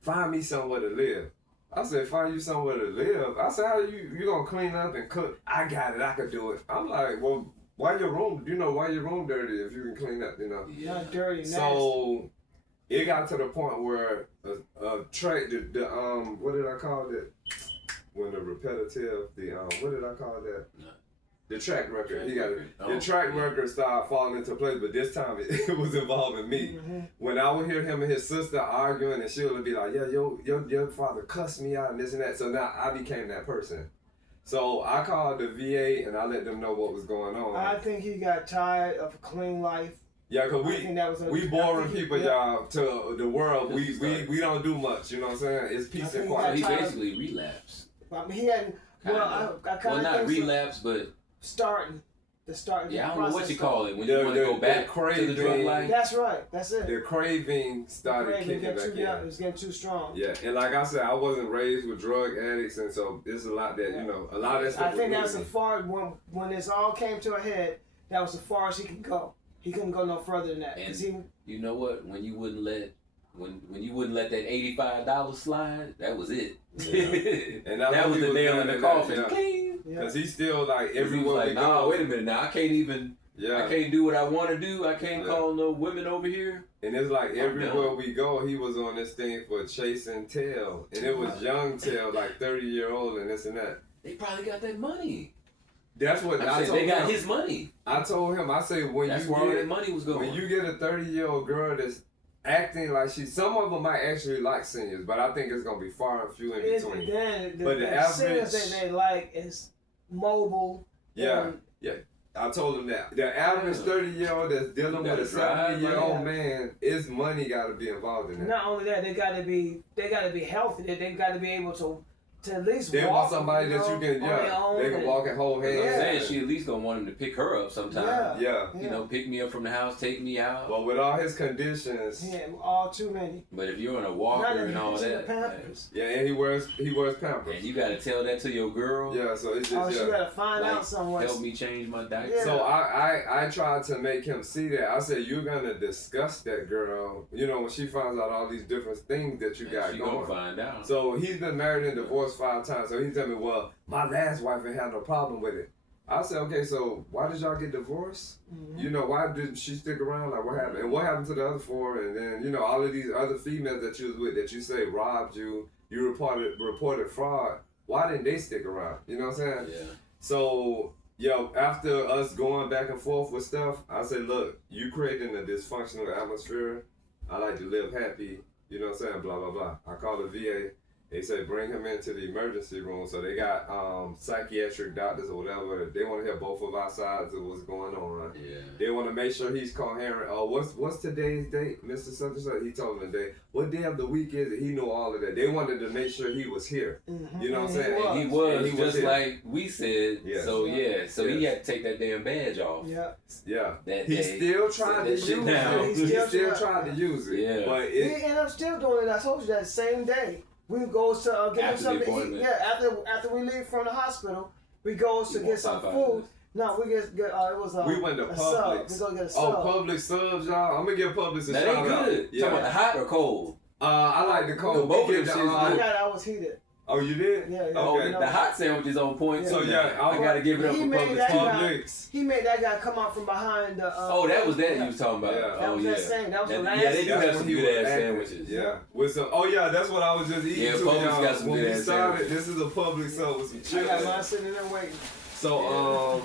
find me somewhere to live. I said, find you somewhere to live. I said, how you gonna clean up and cook? I got it, I could do it. I'm like, well, why your room dirty if you can clean up, Not dirty, nasty. So it got to the point where what did I call it? When the repetitive, what did I call that? No. The track record. The track record started falling into place, but this time it was involving me. Mm-hmm. When I would hear him and his sister arguing, and she would be like, "Yeah, your father cussed me out and this and that." So now I became that person. So I called the VA and I let them know what was going on. I think he got tired of a clean life. Yeah, cause we boring people, y'all, to the world. We don't do much. You know what I'm saying? It's peace and quiet. He basically relapsed. I mean, he hadn't. Not relapse, but. Starting. Yeah, I don't know what you call it when you want to go back to the drug life. That's right. That's it. The craving started kicking back in. It was getting too strong. Yeah, and like I said, I wasn't raised with drug addicts, and so there's a lot that a lot of that stuff. I think that's as far when this all came to a head. That was as far as he could go. He couldn't go no further than that. And you know what? When you wouldn't let that $85 slide, that was it. Yeah. And that was the nail in the coffin. Because he's still like everywhere we go. Nah, wait a minute now. I can't even. I can't do what I want to do. I can't call no women over here. And it's like everywhere we go, he was on this thing for chasing tail, and it was young tail, like 30-year-old, and this and that. They probably got that money. That's what I told him. They got his money. I told him. I said that's where all that money was going. When you get a 30-year-old girl that's acting like some of them might actually like seniors, but I think it's gonna be far and few in between. But the average seniors that they like is mobile. Yeah. I told him that the average 30-year-old that's dealing with a 70-year-old man, his money got to be involved in it. Not only that, they got to be healthy. They got to be able to at least They walk, want somebody that you know, can, on their own they can and- walk and hold hands. I'm Yeah. saying she at least gonna want him to pick her up sometime. Yeah. You know, pick me up from the house, take me out. But with all his conditions, Yeah, all too many. But if you're in a walker Not and all even that, the Pampers. yeah, and he wears Pampers. and you gotta tell that to your girl. Yeah, so it's Oh, just she gotta find like, out somewhere. help me change my diaper. Yeah. So I tried to make him see that. I said, you're gonna discuss that girl, you know, when she finds out all these different things that you And got she going. gonna find out. So he's been married and divorced 5 times. So he tell me, well, my last wife ain't had no problem with it. I said, okay, so why did y'all get divorced? Mhm. You know, why did she stick around? Like, what happened? And what happened to the other 4? And then, you know, all of these other females that you was with that you say robbed you, you reported fraud. Why didn't they stick around? You know what I'm saying? Yeah. So, yo, after us going back and forth with stuff, I said, look, you creating a dysfunctional atmosphere. I like to live happy. You know what I'm saying? Blah, blah, blah. I called the VA. They say bring him into the emergency room. So they got psychiatric doctors or whatever. They want to hear both of our sides of what's going on. Yeah. They want to make sure he's coherent. Oh, what's today's date, Mr. Such? He told them the day. What day of the week is it? He knew all of that. They wanted to make sure he was here. Mhm. You know what I'm And saying? And he And was he was just here. like we said. Yes. So yeah. So he Yes. had to take that damn badge off. Yeah. Yeah. That He day. still tried to Set that shit use down. it. He He still still tried. tried to use it. Yeah. But He it, ended up still doing it. I told you that same day. We goes to get him After the something to eat. appointment. Yeah, after we leave from the hospital, we goes to You get want some Popeyes? food. No, we get it was we went to a sub. Publix. We go get a Oh, sub. Publix subs, y'all. I'm gonna give Publix a Now shout they out. good. Yeah. Talking about the hot or cold? I like the cold. Both We of get them the, shits I good. got. I was heated. Oh, you did? Yeah, yeah. Oh, Okay. the hot sandwich is on point. So too. yeah, I gotta give it up He for made Publix that too. guy- Publix. He made that guy come out from behind the. Oh, that was that yeah. you was talking about. Yeah. That Oh was yeah. that same. That was the last. Yeah, they do That's have when some he good was ass active. sandwiches. Yeah. With some. Oh yeah, that's what I was just eating Yeah, too. Publix Y'all. got some When good we ass started, sandwiches. this is a Publix sub with some I got chips. mine sitting there waiting. So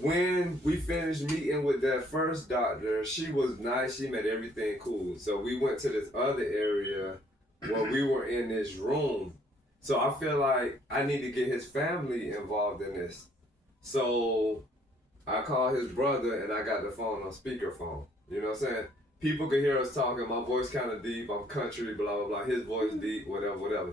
when we finished meeting with that first doctor, she was nice. She made everything cool. So we went to this other area where we were in this room. So I feel like I need to get his family involved in this. So I called his brother and I got the phone on speakerphone. You know what I'm saying? People could hear us talking. My voice kind of deep. I'm country, blah, blah, blah. His voice deep, whatever, whatever.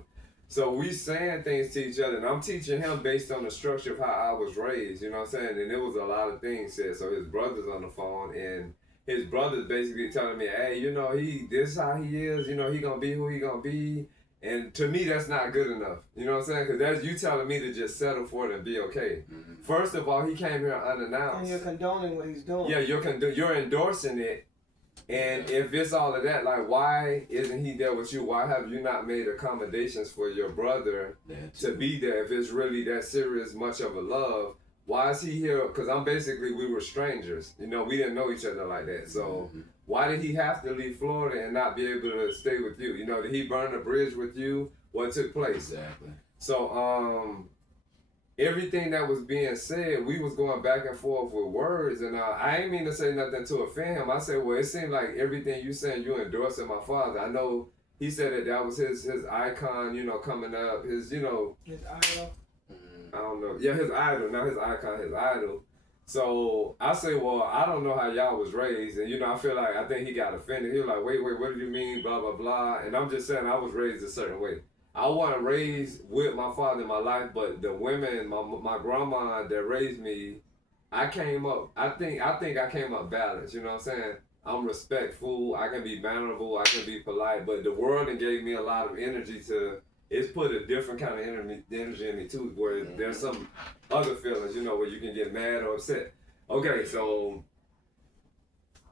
So we saying things to each other, and I'm teaching him based on the structure of how I was raised, you know what I'm saying? And there was a lot of things said. So his brother's on the phone, and his brother's basically telling me, hey, you know, this is how he is, you know, he gonna be who he gonna be. And to me, that's not good enough. You know what I'm saying? Because that's you telling me to just settle for it and be okay. Mhm. First of all, he came here And unannounced. you're condoning what he's doing. Yeah, you're endorsing it. And if it's all of that, like, why isn't he there with you? Why have you not made accommodations for your brother That to too. be there if it's really that serious, much of a love? Why is he here? Because we were strangers. You know, we didn't know each other like that. So Mhm. why did he have to leave Florida and not be able to stay with you? You know, did he burn a bridge with you? What took place? Exactly. So, everything that was being said, we was going back and forth with words, and I ain't mean to say nothing to offend him. I said, well, it seemed like everything you saying, you endorsing my father. I know he said that was his icon, you know, coming up, his, you know, His idol. Mhm. I don't know. Yeah, his idol, not his icon, his idol. So I say, well, I don't know how y'all was raised, and you know, I think he got offended. He was like, wait, what do you mean, blah, blah, blah. And I'm just saying I was raised a certain way. I wasn't raised with my father in my life, but the women, my grandma that raised me, I came up, I think I came up balanced, you know what I'm saying? I'm respectful, I can be mannerable, I can be polite, but the world and gave me a lot of energy it's put a different kind of energy in me too, where there's some other feelings, you know, where you can get mad or upset. Okay, so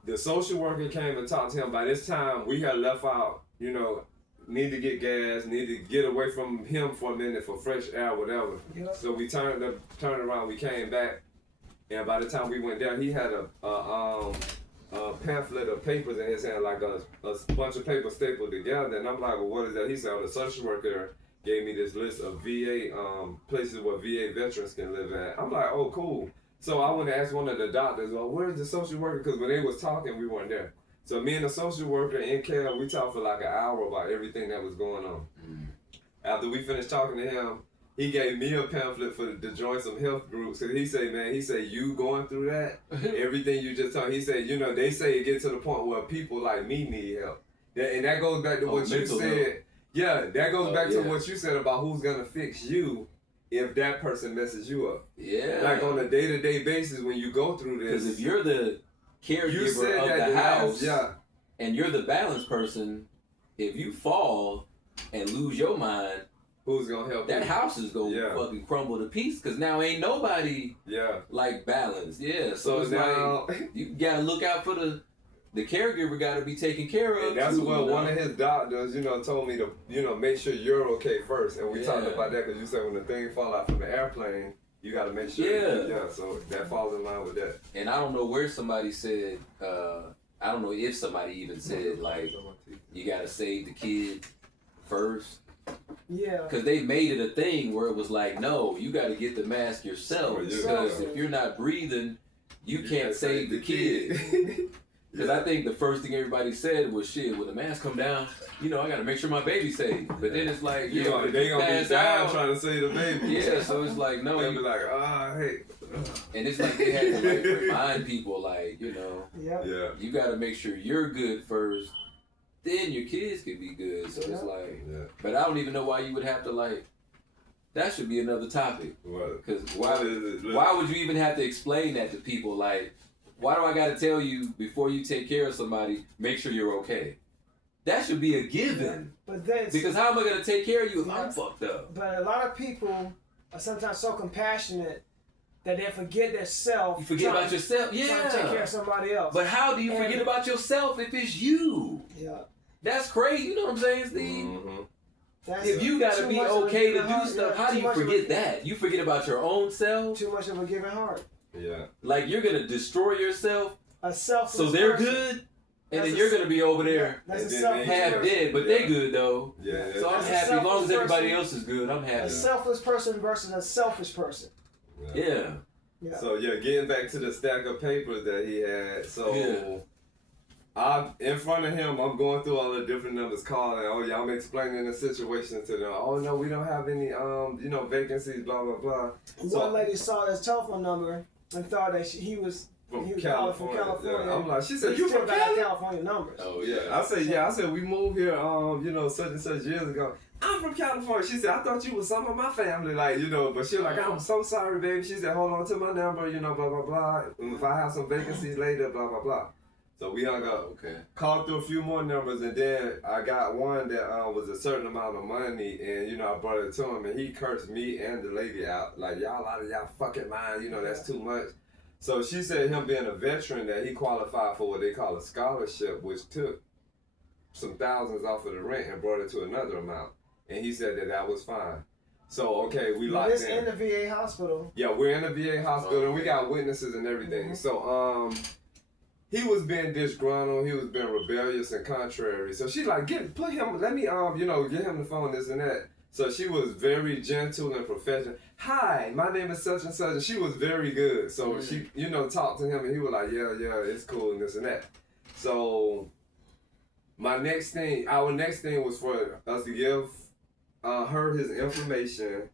the social worker came and talked to him. By this time, we had left out, you know, need to get gas, need to get away from him for a minute for fresh air, whatever. Yep. So we turned around, we came back, and by the time we went down, he had a pamphlet of papers in his hand, like a bunch of papers stapled together. And I'm like, well, what is that? He said, oh, the social worker gave me this list of VA places where VA veterans can live at. I'm like, oh, cool. So I went to ask one of the doctors, well, where's the social worker? Because when they was talking, we weren't there. So me and the social worker in care, we talked for like an hour about everything that was going on. Mhm. After we finished talking to him, he gave me a pamphlet to join some health groups. And he said, you going through that? Everything you just told. He said, you know, they say it gets to the point where people like me need help. And that goes back to what you mental said. health. Yeah, that goes back to yeah. what you said about who's gonna fix you if that person messes you up. Yeah. Like on a day-to-day basis when you go through this. Because if you're the caregiver you said of that the house, yeah. and you're the balanced person, if you fall and lose your mind, who's gonna help that you? house is gonna Yeah. fucking crumble to pieces. Because now ain't nobody like balanced. Yeah. So it's now like you gotta look out for the caregiver. Got to be taken care of. and that's too, what you know? one of his doctors, told me to, make sure you're okay first. And we talked about that because you said when the thing fall out from the airplane, you got to make sure. Yeah. So that falls in line with that. And I don't know where somebody said. I don't know if somebody even said like you got to save the kid first. Yeah. Because they made it a thing where it was like, no, you got to get the mask yourself. For Because yourself. if you're not breathing, you can't save the kid. Because I think the first thing everybody said was, shit, when the mask come down, I got to make sure my baby's safe. But then it's like, they gonna be pass dying out. trying to save the baby. Yeah, so it's like, no. They'll be like, hey. And it's like they had to like remind people, like, Yeah. you got to make sure you're good first, then your kids can be good. So it's like, but I don't even know why you would have to like. That should be another topic. Because why would you even have to explain that to people? Like, why do I got to tell you before you take care of somebody, make sure you're okay? That should be a given. But then, because how am I going to take care of you if I'm fucked up? But a lot of people are sometimes so compassionate that they forget their self. You forget about yourself? Yeah. Trying to take care of somebody else. But how do you forget about yourself if it's you? Yeah. That's crazy. You know what I'm saying, Steve? Mm-hmm. If you got to be okay to do stuff, how do you forget that? You forget about your own self? Too much of a giving heart. Yeah. Like you're going to destroy yourself a selfless so they're person. good? And then you're going to be over there half dead, but they good though. Yeah. So I'm happy. As long as everybody else is good, I'm happy. A selfless person versus a selfish person. Yeah. So getting back to the stack of papers that he had. So I'm in front of him. I'm going through all the different numbers, calling. Oh yeah, I'm explaining the situation to them. Oh no, we don't have any vacancies. Blah blah blah. One lady saw his telephone number and thought that he was from calling California. from California. Yeah. I'm like, she said, you from got California numbers. Oh yeah. I said we moved here such and such years ago. I'm from California. She said, I thought you was some of my family, but she was like, I'm so sorry, baby. She said, hold on to my number, blah, blah, blah. If I have some vacancies later, blah, blah, blah. So we hung up. Okay. Called through a few more numbers, and then I got one that was a certain amount of money, and, I brought it to him, and he cursed me and the lady out. Like, y'all out of y'all fucking mind, that's too much. So she said him being a veteran that he qualified for what they call a scholarship, which took some thousands off of the rent and brought it to another amount. And he said that was fine. So, okay, we locked This in. in the VA hospital. Yeah, we're in the VA hospital, and we got witnesses and everything. So, he was being disgruntled. He was being rebellious and contrary. So she like, let me, get him the phone, this and that. So she was very gentle and professional. Hi, my name is such and such. And she was very good. So she, talked to him, and he was like, yeah, it's cool and this and that. So our next thing was for us to give her his information.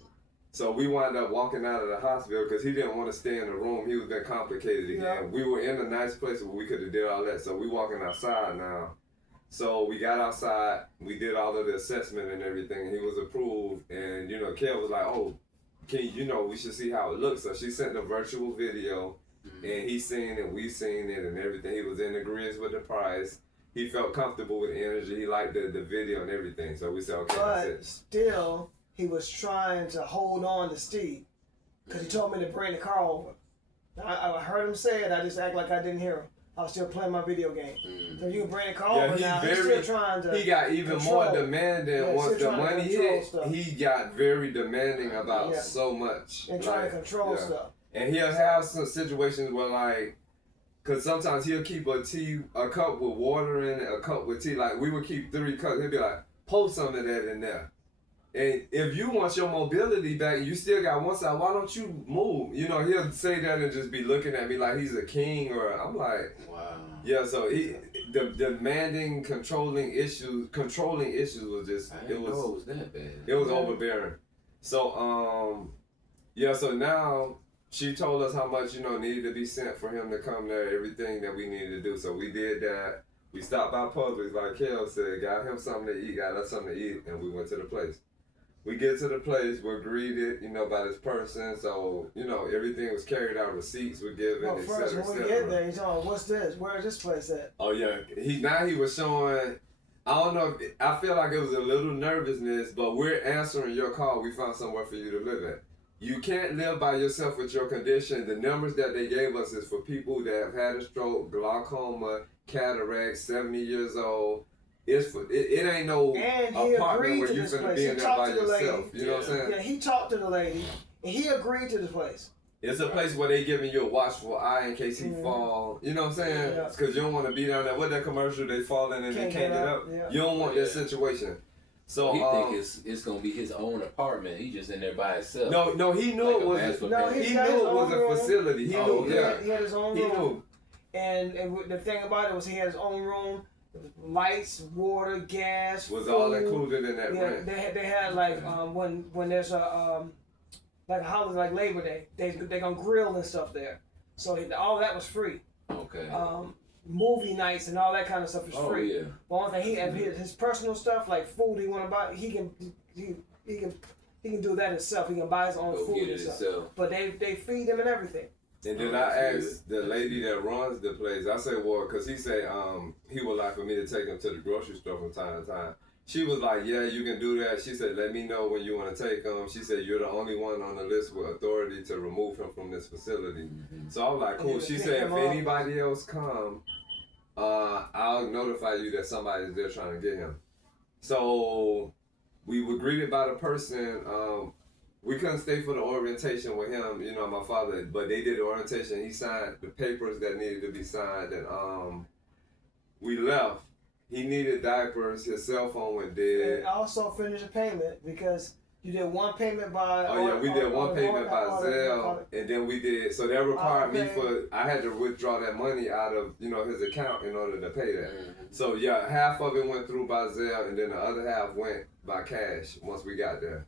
So we wound up walking out of the hospital because he didn't want to stay in the room. He was been complicated again. Yeah. We were in a nice place where we could have did all that. So we walking outside now. So we got outside. We did all of the assessment and everything. He was approved. And, Kel was like, oh, we should see how it looks. So she sent the virtual video. And he seen it, we seen it and everything. He was in agreement with the price. He felt comfortable with the energy. He liked the video and everything. So we said, okay, that's it. But still, he was trying to hold on to Steve because he told me to bring the car over. I heard him say it. I just act like I didn't hear him. I was still playing my video game. So you can bring the car over now. He's still trying to. He got even more demanding once the money hit. Stuff. He got very demanding about so much. And trying to control stuff. And he'll have some situations where because sometimes he'll keep a cup with water in it, a cup with tea. Like we would keep 3 cups. He'll be like, pour some of that in there. And if you want your mobility back, you still got one side, why don't you move? He'll say that and just be looking at me like he's a king, or I'm like, wow. Yeah, so the demanding, controlling issues was just, it was that bad. It was overbearing. So, so now she told us how much, needed to be sent for him to come there, everything that we needed to do. So we did that. We stopped by Publix, like Kel said, got him something to eat, got us something to eat, and we went to the place. We get to the place, we're greeted, by this person, so, everything was carried out, receipts were given, Well, et first, cetera, et when we cetera. get there, he's on, what's this? Where is this place at? Oh, yeah. He was showing, I don't know, I feel like it was a little nervousness, but we're answering your call. We found somewhere for you to live at. You can't live by yourself with your condition. The numbers that they gave us is for people that have had a stroke, glaucoma, cataract, 70 years old. It's for, it ain't no apartment where you're going to be in there by yourself. You know what I'm saying? Yeah, he talked to the lady, and he agreed to the place. It's a place where they giving you a watchful eye in case he fall. You know what I'm saying? Yeah. Because you don't want to be down there. What that commercial, they fall in and they can't get up. Yeah. You don't want that situation. So he think it's gonna be his own apartment. He just in there by himself. No, he knew it was. He knew it was a facility. He knew. Yeah, he had his own room. He knew. And the thing about it was he had his own room, lights, water, gas, was food. all included in that rent. They had like when there's a like a holiday like Labor Day, they gonna grill and stuff there. So all that was free. Okay. Movie nights and all that kind of stuff is free. Yeah. But one thing his personal stuff like food he want to buy, he can do that himself. He can buy his own food himself. But they feed him and everything. And then I asked the lady that runs the place, I said, well, because he said he would like for me to take him to the grocery store from time to time. She was like, yeah, you can do that. She said, let me know when you want to take him. She said, you're the only one on the list with authority to remove him from this facility. Mm-hmm. So I was like, cool. She said, if anybody else come, I'll notify you that somebody's there trying to get him. So we were greeted by the person. We couldn't stay for the orientation with him, my father, but they did the orientation. He signed the papers that needed to be signed, and we left. He needed diapers. His cell phone went dead. And also finished the payment because you did one payment by. Oh yeah, we did one payment by Zelle, and then we did. So that required me I had to withdraw that money out of his account in order to pay that. Mm-hmm. So yeah, half of it went through by Zelle, and then the other half went by cash. Once we got there,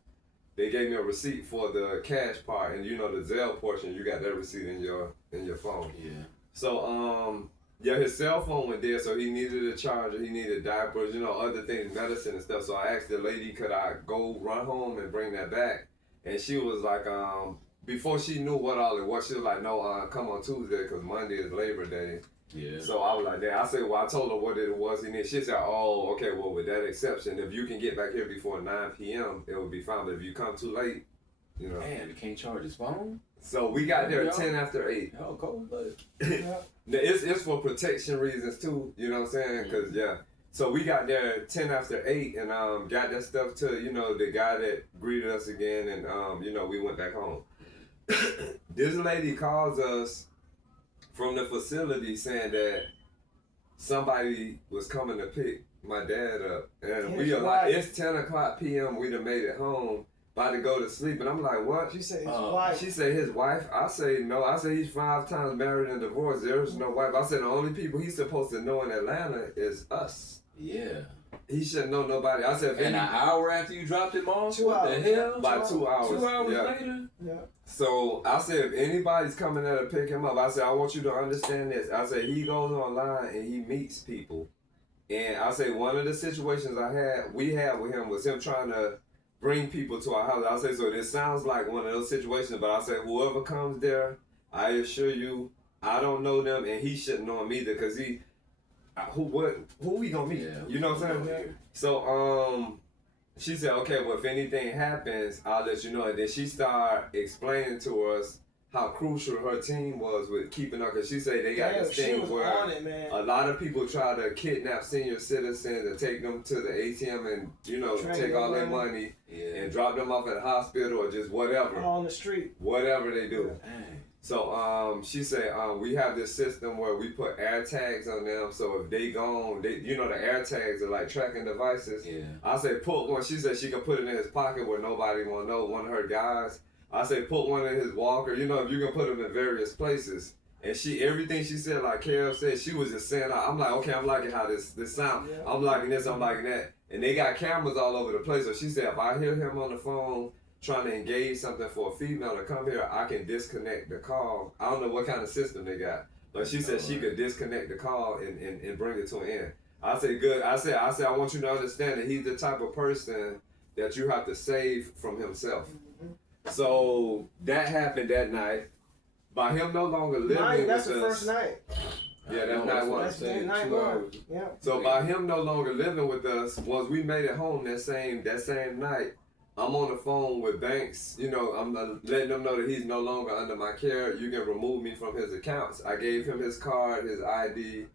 they gave me a receipt for the cash part, and the Zelle portion, you got that receipt in your phone. Yeah. So yeah, his cell phone went dead, so he needed a charger, he needed diapers, other things, medicine and stuff. So I asked the lady, could I go run home and bring that back? And she was like, before she knew what all it was, she was like, no, come on Tuesday, because Monday is Labor Day. Yeah. So I was like, damn. I said, well, I told her what it was he needed. She said, oh, okay, well, with that exception, if you can get back here before 9 p.m., it would be fine. But if you come too late, Man, you can't charge his phone? So we got there at 10 after 8. Oh, cold-blooded. It's for protection reasons too, you know what I'm saying? Because, so we got there at 10 after 8 and got that stuff to, the guy that greeted us again, and, we went back home. This lady calls us from the facility saying that somebody was coming to pick my dad up. And we are like, it's 10 o'clock p.m., we done made it home. About to go to sleep, and I'm like, what? She said his wife. She said his wife. I say no. I say he's 5 times married and divorced. There's no wife. I said the only people he's supposed to know in Atlanta is us. Yeah. He shouldn't know nobody. I said, and an hour after you dropped him off? 2 hours. What the hell? About 2 hours. 2 hours later? Yeah. So I said, if anybody's coming there to pick him up, I said, I want you to understand this. I said, he goes online and he meets people. And I say, one of the situations we had with him was him trying to bring people to our house. I say, so this sounds like one of those situations, but I say, whoever comes there, I assure you, I don't know them, and he shouldn't know him either, because who we gonna meet? Yeah, you know what I'm saying? So, she said, okay, well, if anything happens, I'll let you know. And then she started explaining to us how crucial her team was with keeping up, because she said they got this thing where a lot of people try to kidnap senior citizens and take them to the ATM and, take all their money and drop them off at the hospital or just whatever. On the street. Whatever they do. Dang. So she said, we have this system where we put air tags on them, so if they gone, the air tags are like tracking devices. Yeah. I said, put one. She said she could put it in his pocket where nobody won't know, one of her guys. I say put one in his walker, if you can put them in various places. And everything she said, like Carol said, she was just saying, I'm like, okay, I'm liking how this sound. Yeah. I'm liking this, I'm liking that. And they got cameras all over the place. So she said, if I hear him on the phone trying to engage something for a female to come here, I can disconnect the call. I don't know what kind of system they got. But she said she could disconnect the call and bring it to an end. I said, good. I said, I want you to understand that he's the type of person that you have to save from himself. So that happened that night. By him no longer living That's with the us. first night. Yeah, that's night one. That's night 2 one. hours. Yeah. So by him no longer living with us, once we made it home that same night, I'm on the phone with banks. You know, I'm letting them know that he's no longer under my care. You can remove me from his accounts. I gave him his card, his ID.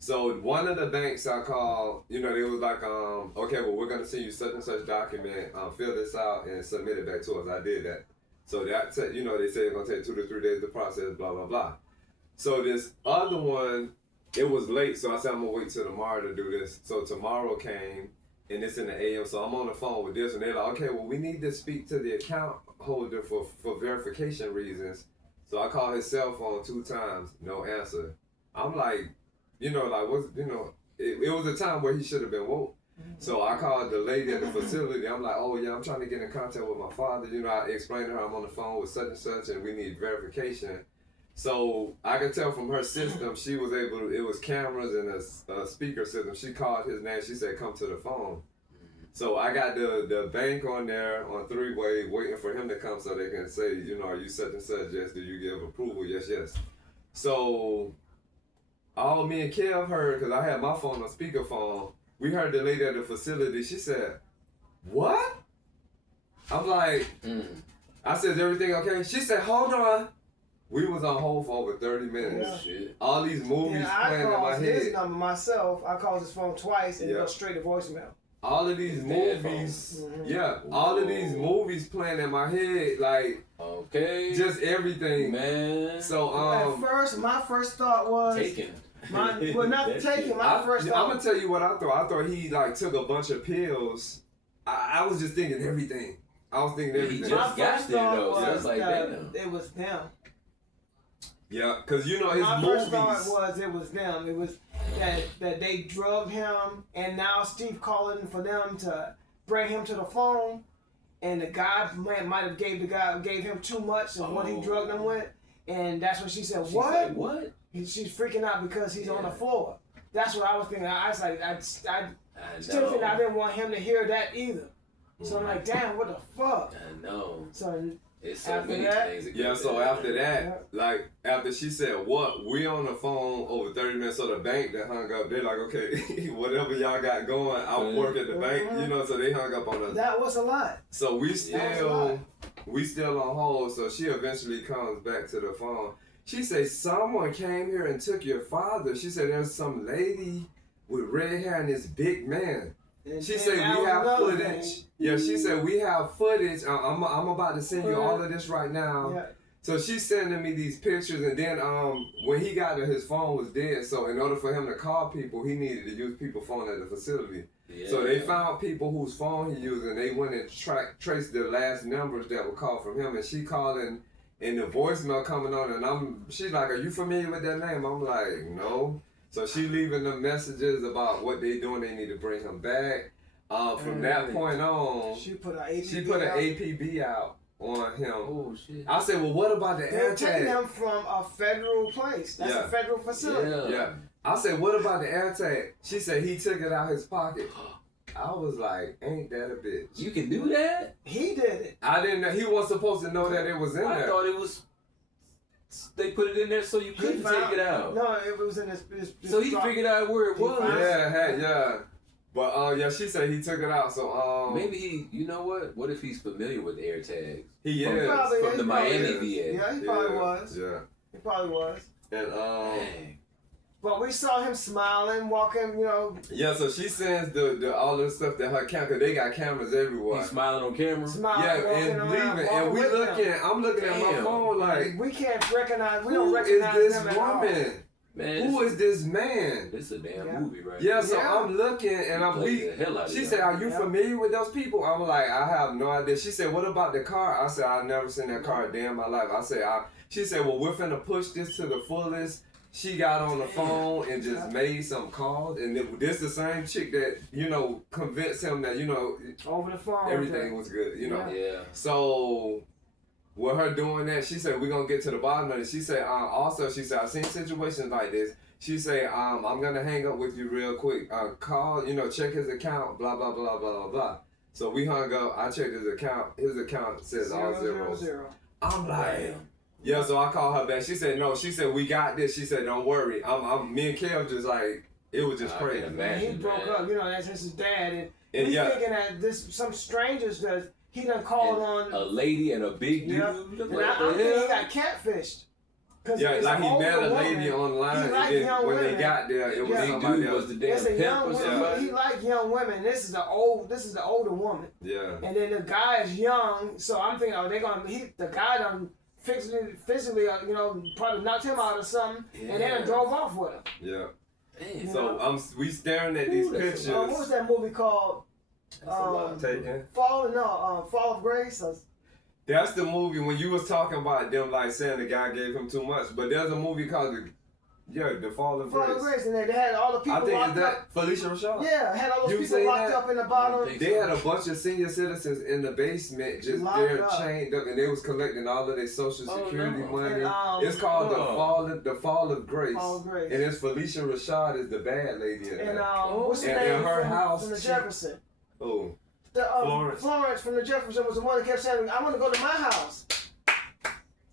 So one of the banks I called, you know, they was like, okay, well, we're gonna send you such and such document. Fill this out and submit it back to us. I did that. So that, you know, they said it's gonna take 2 to 3 days to process, blah blah blah. So this other one, it was late, so I said I'm gonna wait till tomorrow to do this. So tomorrow came, and it's in the AM. So I'm on the phone with this, and they're like, okay, well, we need to speak to the account holder for verification reasons. So I called his cell phone 2 times, no answer. I'm like, you know, like what's, you know, it was a time where he should have been woke. So I called the lady at the facility. I'm like, oh yeah, I'm trying to get in contact with my father. You know, I explained to her I'm on the phone with such and such, and we need verification. So I could tell from her system, she was able to, it was cameras and a speaker system. She called his name. She said, come to the phone. So I got the bank on there on 3-way waiting for him to come so they can say, you know, are you such and such? Yes. Do you give approval? Yes, yes. So all me and Kev heard, because I had my phone on speakerphone, we heard the lady at the facility. She said, what? I'm like, I said, is everything okay? She said, hold on. We was on hold for over 30 minutes. Yeah. Shit. All these movies playing in my I called his head. number myself. I called his phone twice and it went straight to voicemail. All of these movies, all of these movies playing in my head, like, okay, just everything, man. So at first, my first thought was taken. Well, not taken. My first thought. I'm gonna tell you what I thought. I thought he like took a bunch of pills. I was just thinking everything. I was thinking everything. He just got first there thought though, so was it's like, that damn. it was them. Yeah, because you know his My movies. first thought was it was them. It was that they drugged him, and now Steve calling for them to bring him to the phone, and the guy might have gave him too much of what he drugged him with, and that's when she said, "What? Said, what?" She's freaking out because he's on the floor. That's what I was thinking. I was like, I still think I didn't want him to hear that either. So I'm like, damn, what the fuck? I know. So it's so after many that, things. That Yeah, so after that, like after she said what, we on the phone over 30 minutes. So the bank that hung up, they're like, okay, whatever y'all got going, I'll work at the bank, you know. So they hung up on us. that was a lot. So we still on hold. So she eventually comes back to the phone. She said, someone came here and took your father. She said, there's some lady with red hair and this big man. She said, we have footage. Yeah, she said, we have footage. I'm about to send you all of this right now. Yeah. So she's sending me these pictures. And then when he got there, his phone was dead. So in order for him to call people, he needed to use people's phone at the facility. Yeah. So they found people whose phone he used, and they went and traced the last numbers that were called from him. And she calling, and the voicemail coming on, and she's like, are you familiar with that name? I'm like, no. So she leaving them messages about what they doing. They need to bring him back. From that point on, she put an APB out on him. Oh shit! I said, well, what about the They're AirTag? taking him from a federal place. That's a federal facility. Yeah. I said, what about the AirTag? She said he took it out his pocket. I was like, ain't that a bitch? You can do that? He did it. I didn't know. He wasn't supposed to know that it was in there. I thought it was. They put it in there so you couldn't take it out. No, it was in this so he figured out where it was. Yeah. But she said he took it out. So maybe he. You know what? What if he's familiar with AirTags? He is from the Miami VA. Yeah, he probably was. Yeah, he probably was. And Dang. But we saw him smiling, walking, you know. Yeah, so she sends the all the stuff that her camera, because they got cameras everywhere. He's smiling on camera. Smiling, and leaving, and we looking. I'm looking at my phone like, we can't recognize. We don't recognize who is them this at all. woman? Man, who is this man? This is a damn movie, right? Yeah, so I'm looking, and she said, are you familiar with those people? I'm like, I have no idea. She said, what about the car? I said, I've never seen that car a day in my life. I said, she said, well, we're finna push this to the fullest. She got on the phone and just made some calls, and this the same chick that, you know, convinced him that, you know, over the phone, everything was good, you know. Yeah. So with her doing that, she said, we're going to get to the bottom of it. She said, also, she said, I've seen situations like this. She said, I'm going to hang up with you real quick. Call, check his account, blah, blah, blah, blah, blah, blah. So we hung up. I checked his account. His account says all zeros. I'm like, yeah, so I called her back. She said, no. She said, we got this. She said, don't worry. Me and Kev just like, it was just crazy. He broke up. That's his dad. And we thinking that some strangers that he done called on. A lady and a big dude. Yeah. And I'm thinking he got catfished. Yeah, like he met a lady online, and then when they got there, it was somebody else. Was the damn pimp or somebody? He liked young women. This is the older woman. Yeah. And then the guy is young, so I'm thinking, the guy done physically, probably knocked him out or something, and then drove off with him. Yeah. Damn. So we staring at these pictures. What was that movie called? Taken. Fall of Grace. That's the movie when you was talking about them like saying the guy gave him too much. But there's a movie called The Fall of Grace. Fall of Grace, and they had all the people locked up. I think that Felicia Rashad. Yeah, had all those people locked up in the bottom. They had a bunch of senior citizens in the basement just there chained up, and they was collecting all of their social security money. And, it's called The Fall of Grace. Fall of Grace. And it's Felicia Rashad is the bad lady in there. And what's her name her house from the Jefferson? Oh. Florence from the Jefferson was the one that kept saying, I want to go to my house.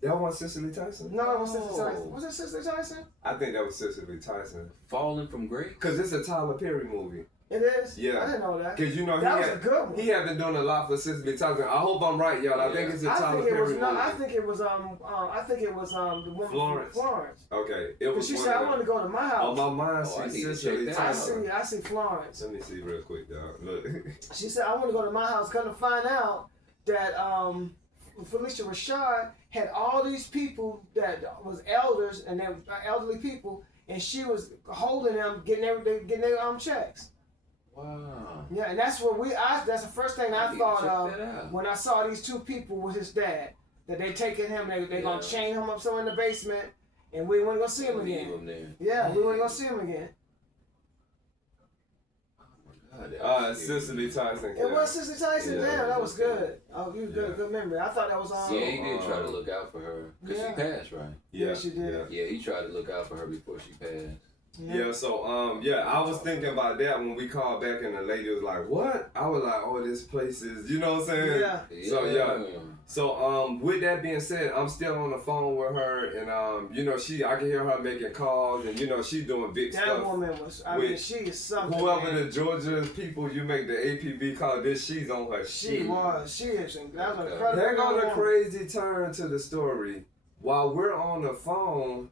That was Cicely Tyson? No, it was Cicely Tyson. Was it Cicely Tyson? I think that was Cicely Tyson. Falling from Grace? Because it's a Tyler Perry movie. It is? Yeah. I didn't know that. Because that was a good one. He had been doing a lot for Cicely Tyson. I hope I'm right, y'all. I think it's a Tyler Perry movie. I think it was the woman Florence. Okay. It was. She said, I want to go to my house. On my mind, Cicely Tyson. I see Florence. Let me see real quick, dog. Look. She said, I want to go to my house. Come to find out that Felicia Rashad had all these people that was elders and they were elderly people, and she was holding them, getting their checks. Wow. Yeah, and that's what that's the first thing I thought of when I saw these two people with his dad. That they taking him, they gonna chain him up somewhere in the basement, and we weren't gonna see him again. Yeah, we weren't gonna see him again. Cicely Tyson. It was Cicely Tyson. Yeah, damn, that was good. Oh, you good memory. I thought that was on. Yeah, he did try to look out for her because she passed, right? Yeah, she did. Yeah, he tried to look out for her before she passed. Yeah, so I was thinking about that when we called back and the lady was like, "What?" I was like, "Oh, this place is," you know what I'm saying? Yeah. So with that being said, I'm still on the phone with her, and I can hear her making calls, and she's doing big stuff. That woman was, she is something. Whoever the Georgia people you make the APB call, she's on her shit. She is. That was incredible. There goes a crazy turn to the story. While we're on the phone,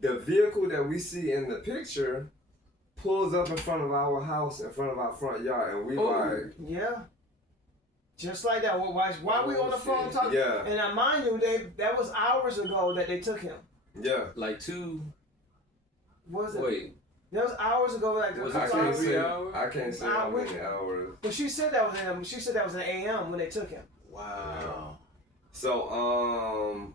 the vehicle that we see in the picture pulls up in front of our house, in front of our front yard, and we like... Yeah. Just like that. While we on the phone talking... Yeah. And mind you, that was hours ago that they took him. Yeah. Like 2... Was it? Wait. That was hours ago. Was it 2 or 3 hours? I can't say how many hours. But she said that was him. She said that was an AM when they took him. Wow. So,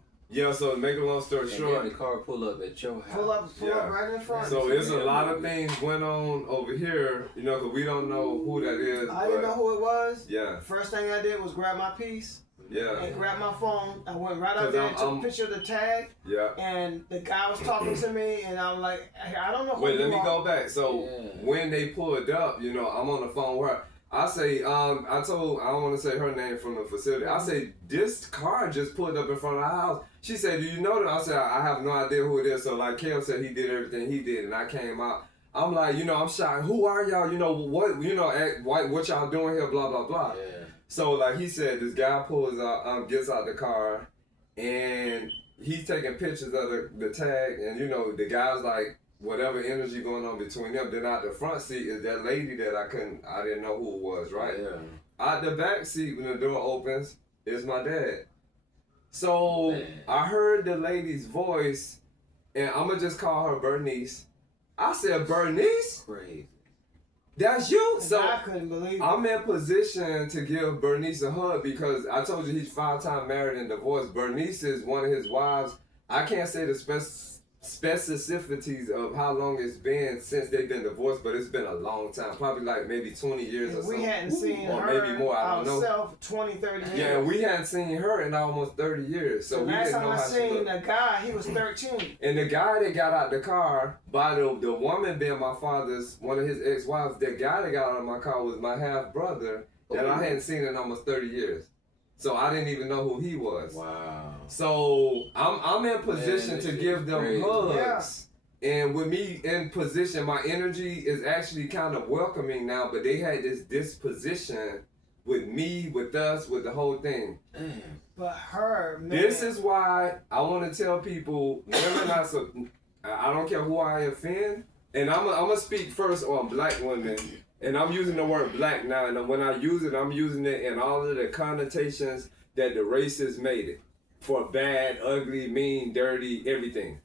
so to make a long story short, the car pull up at your house. Pull up right in front. So there's a lot of things went on over here, because we don't know who that is. I didn't know who it was. Yeah. First thing I did was grab my piece. Yeah. And grab my phone. I went right out there and took a picture of the tag. Yeah. And the guy was talking to me, and I'm like, I don't know who Wait, let me go back. So when they pulled up, I'm on the phone with her. I say, I don't want to say her name from the facility. I say, this car just pulled up in front of our house. She said, do you know that? I said, I have no idea who it is. So like Kel said, he did everything he did, and I came out. I'm like, I'm shocked. Who are y'all? What y'all doing here? Blah, blah, blah. Yeah. So like he said, this guy pulls out, gets out the car, and he's taking pictures of the tag, and the guy's like, whatever energy going on between them. Then out the front seat is that lady that I didn't know who it was, right? Yeah. Out the back seat when the door opens is my dad. So I heard the lady's voice, and I'm gonna just call her Bernice. I said, Bernice? Crazy. That's you? So I couldn't believe it. I'm in position to give Bernice a hug because I told you he's 5 times married and divorced. Bernice is one of his wives. I can't say the specificities of how long it's been since they've been divorced, but it's been a long time, probably like maybe 20 years or And something. we hadn't seen or her maybe more, I don't know. ourselves 20, 30 years. Yeah, and we hadn't seen her in almost 30 years, so The we last didn't time know I how she seen looked. the guy, he was 13. And the guy that got out the car, by the woman being my father's, one of his ex-wives, the guy that got out of my car was my half-brother that I hadn't seen in almost 30 years. So I didn't even know who he was. Wow. So I'm in position Man, to this give shit them crazy. hugs. And with me in position, my energy is actually kind of welcoming now, but they had this disposition with me, with us, with the whole thing. Damn. But her, man. This is why I want to tell people, women are so, I don't care who I offend, and I'm gonna speak first on black women, and I'm using the word black now, and when I use it, I'm using it in all of the connotations that the racists made it, for bad, ugly, mean, dirty, everything.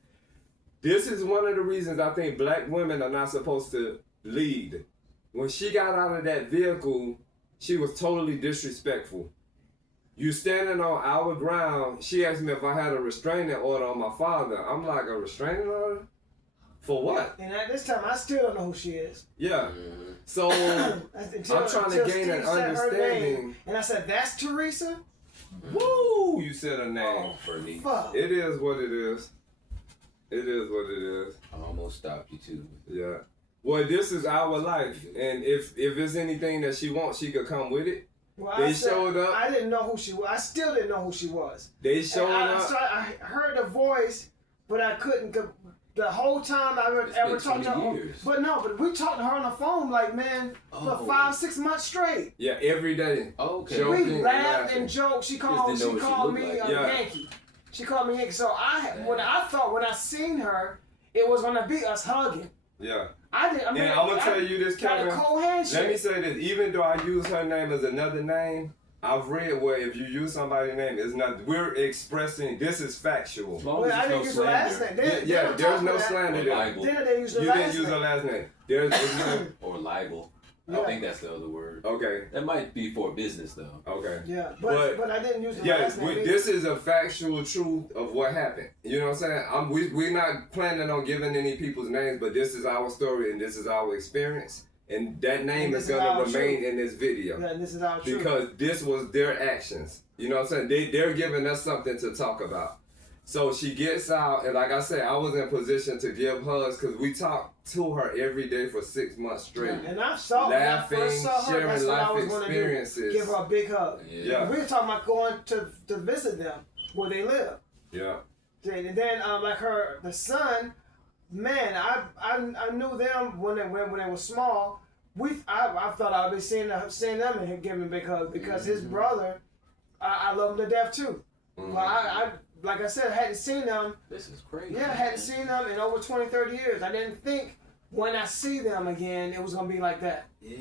This is one of the reasons I think black women are not supposed to lead. When she got out of that vehicle, she was totally disrespectful. You standing on our ground, she asked me if I had a restraining order on my father. I'm like, a restraining order? For what? And at this time, I still don't know who she is. Yeah. So I'm trying to gain an understanding. And I said, that's Teresa? Woo! You said her name. For me. Fuck. It is what it is. It is what it is. I almost stopped you too. Yeah. Well, this is our life, and if it's anything that she wants, she could come with it. Well, They I said, showed up. I didn't know who she was. I still didn't know who she was. They showed up. So I heard the voice, but I couldn't. The whole time I ever been talked to 20 her. years. But we talked to her on the phone like, man, for Oh. 5-6 months straight. Yeah, every day. Okay. Joking We and laughed laughing. and joked. She didn't called know what she me looked like. a Yeah. Yankee. She called me Yankee. So when I seen her, it was gonna be us hugging. Yeah. I didn't. I mean, And I'm gonna tell you this, got a Kevin. cold handshake. Let me say this. Even though I use her name as another name, I've read where if you use somebody's name, it's not. We're expressing. This is factual. As long Well, as I there's didn't no use the last slander. name. They Yeah, don't there's talk no about- slander Or there. libel. Then they used the You last didn't use her name. last name. There's Or libel. Yeah. I think that's the other word. okay. That might be for business though. Okay. Yeah, But- but I didn't use the Yeah, last name. this is a factual truth of what happened. You know what I'm saying? We're not planning on giving any people's names, but this is our story and this is our experience. And that name And is this is going our to remain truth. in this video. Yeah, and this is our truth. Because this was their actions. You know what I'm saying? They're giving us something to talk about. So she gets out, and like I said, I was in position to give hugs because we talked to her every day for 6 months straight. And when I first Laughing, saw her, sharing that's what I life was going to do. experiences. Give her a big hug. Yeah. We were talking about going to visit them where they live. Yeah. And then like the son, man, I knew them when they were small. I thought I would be seeing them and giving him a big hug because his brother, I love him to death too. Mhm. But I like I said, I hadn't seen them. This is crazy. Yeah, I hadn't seen them in over 20, 30 years. I didn't think when I see them again, it was gonna be like that. Yeah.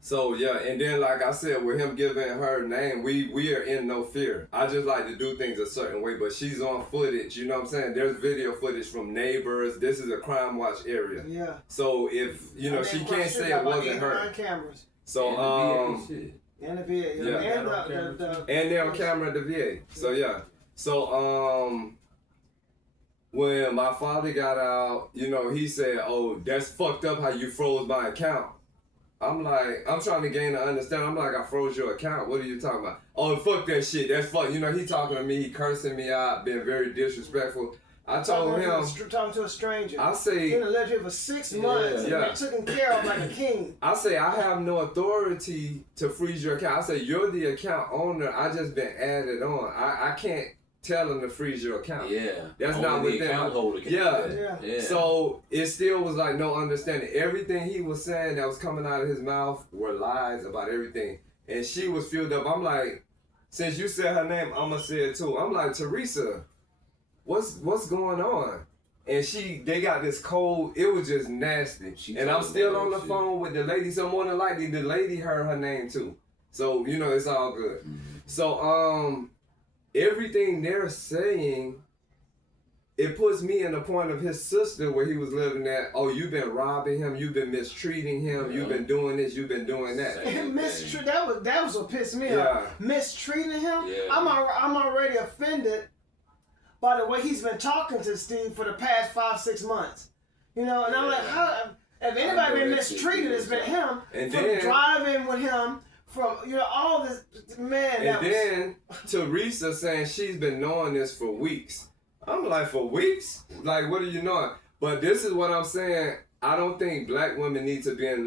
So yeah, and then like I said, with him giving her name, we are in no fear. I just like to do things a certain way, but she's on footage, you know what I'm saying? There's video footage from neighbors. This is a crime watch area. Yeah. So if she can't say it wasn't her. Cameras. So And the VA. Yeah. And and they're on camera at the VA. So yeah. So when my father got out, he said, "Oh, that's fucked up how you froze my account." I'm trying to gain an understanding. I'm like, I froze your account. What are you talking about? Oh, fuck that shit. That's fuck. He talking to me, he cursing me out, being very disrespectful. I told him, talking to a stranger. I say, Been lived here for 6 months. Yeah. And taken care of like a king. I say, I have no authority to freeze your account. I say, you're the account owner. I just been added on. I can't tell them to freeze your account. Yeah. That's Only not the within account holder can do Yeah. that. Yeah. So it still was like no understanding. Everything he was saying that was coming out of his mouth were lies about everything. And she was filled up. I'm like, since you said her name, I'ma say it too. I'm like, Teresa, what's going on? And they got this cold, it was just nasty. And I'm still on the phone with the lady, so more than likely the lady heard her name too. So, it's all good. Mm-hmm. So, everything they're saying, it puts me in the point of his sister where he was living at. Oh, you've been robbing him, you've been mistreating him, you've been doing this, you've been doing that. That was what pissed me off. Mistreating him. Yeah. I'm already offended. by the way he's been talking to Steve for the past 5-6 months. You know, and I'm like, how, if anybody been mistreated, it's been him. And from then driving with him, from all this, man. And then Teresa saying she's been knowing this for weeks. I'm like, for weeks? Like, what are you knowing? But this is what I'm saying. I don't think black women need to be in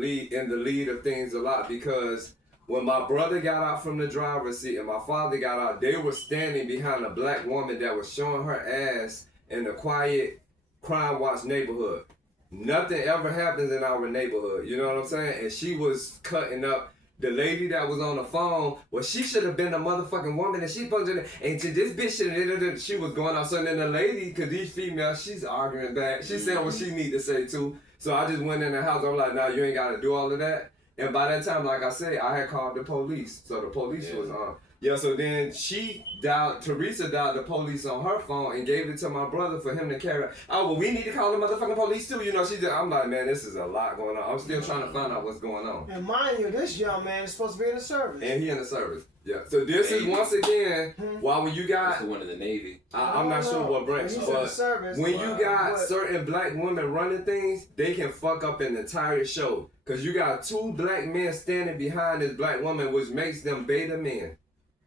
the lead of things a lot, because when my brother got out from the driver's seat and my father got out, they were standing behind a black woman that was showing her ass in a quiet, crime watch neighborhood. Nothing ever happens in our neighborhood, you know what I'm saying? And she was cutting up the lady that was on the phone. Well, she should have been a motherfucking woman, and she supposed to, and to this bitch, she was going out. So then the lady, because these females, she's arguing back. She's saying what she need to say too. So I just went in the house. I'm like, nah, you ain't got to do all of that. And by that time, like I said, I had called the police. So the police was on. Yeah, so then Teresa dialed the police on her phone and gave it to my brother for him to carry. Oh, well, we need to call the motherfucking police too. You know, I'm like, man, this is a lot going on. I'm still trying to find out what's going on. And mind you, this young man is supposed to be in the service. And he in the service. Yeah. So this is once again why when you got That's the one in the Navy. I'm not sure what branch, but when you got certain black women running things, they can fuck up an entire show. Cause you got 2 black men standing behind this black woman, which makes them beta men.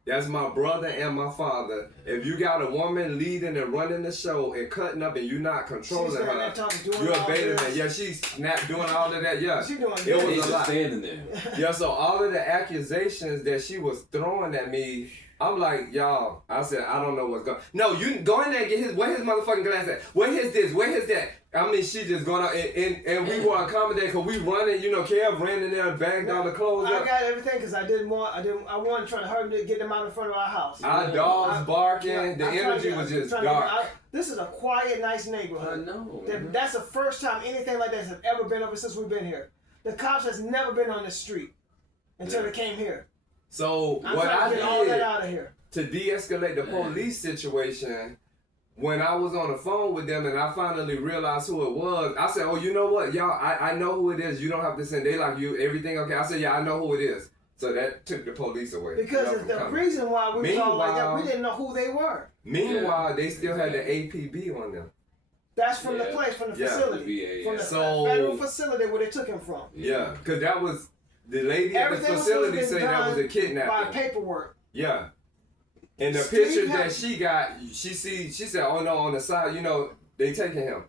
That's my brother and my father. If you got a woman leading and running the show and cutting up and you're not controlling her, you're a beta man. Yeah, she's doing all of that. Yeah, it was a lot. Standing there. Yeah, so all of the accusations that she was throwing at me, I'm like, y'all, I said, I don't know what's going on. No, you go in there and get where his motherfucking glass at? Where his this? Where his that? I mean, she just going out and we were accommodating because we running, you know, Kev ran in there and bagged all the clothes up. I got everything because I wanted to try to hurry to get them out in front of our house. Our dogs barking, the energy was just dark. This is a quiet, nice neighborhood. I know. That's the first time anything like this has ever been ever since we've been here. The cops has never been on the street until they came here. So what I did all that out of here to de-escalate the police situation, when I was on the phone with them and I finally realized who it was, I said, oh, you know what, y'all, I know who it is. You don't have to send. They like, you, everything okay? I said, yeah, I know who it is. So that took the police away. Because the reason why we were all like that, we didn't know who they were. Meanwhile, they still had the APB on them. That's from the place, from the facility. From the federal facility where they took him from. Yeah, because that was, the lady at the facility saying that was a kidnapping. By paperwork. Yeah. And the pictures that she got, she said, oh no, on the side, you know, they taking him.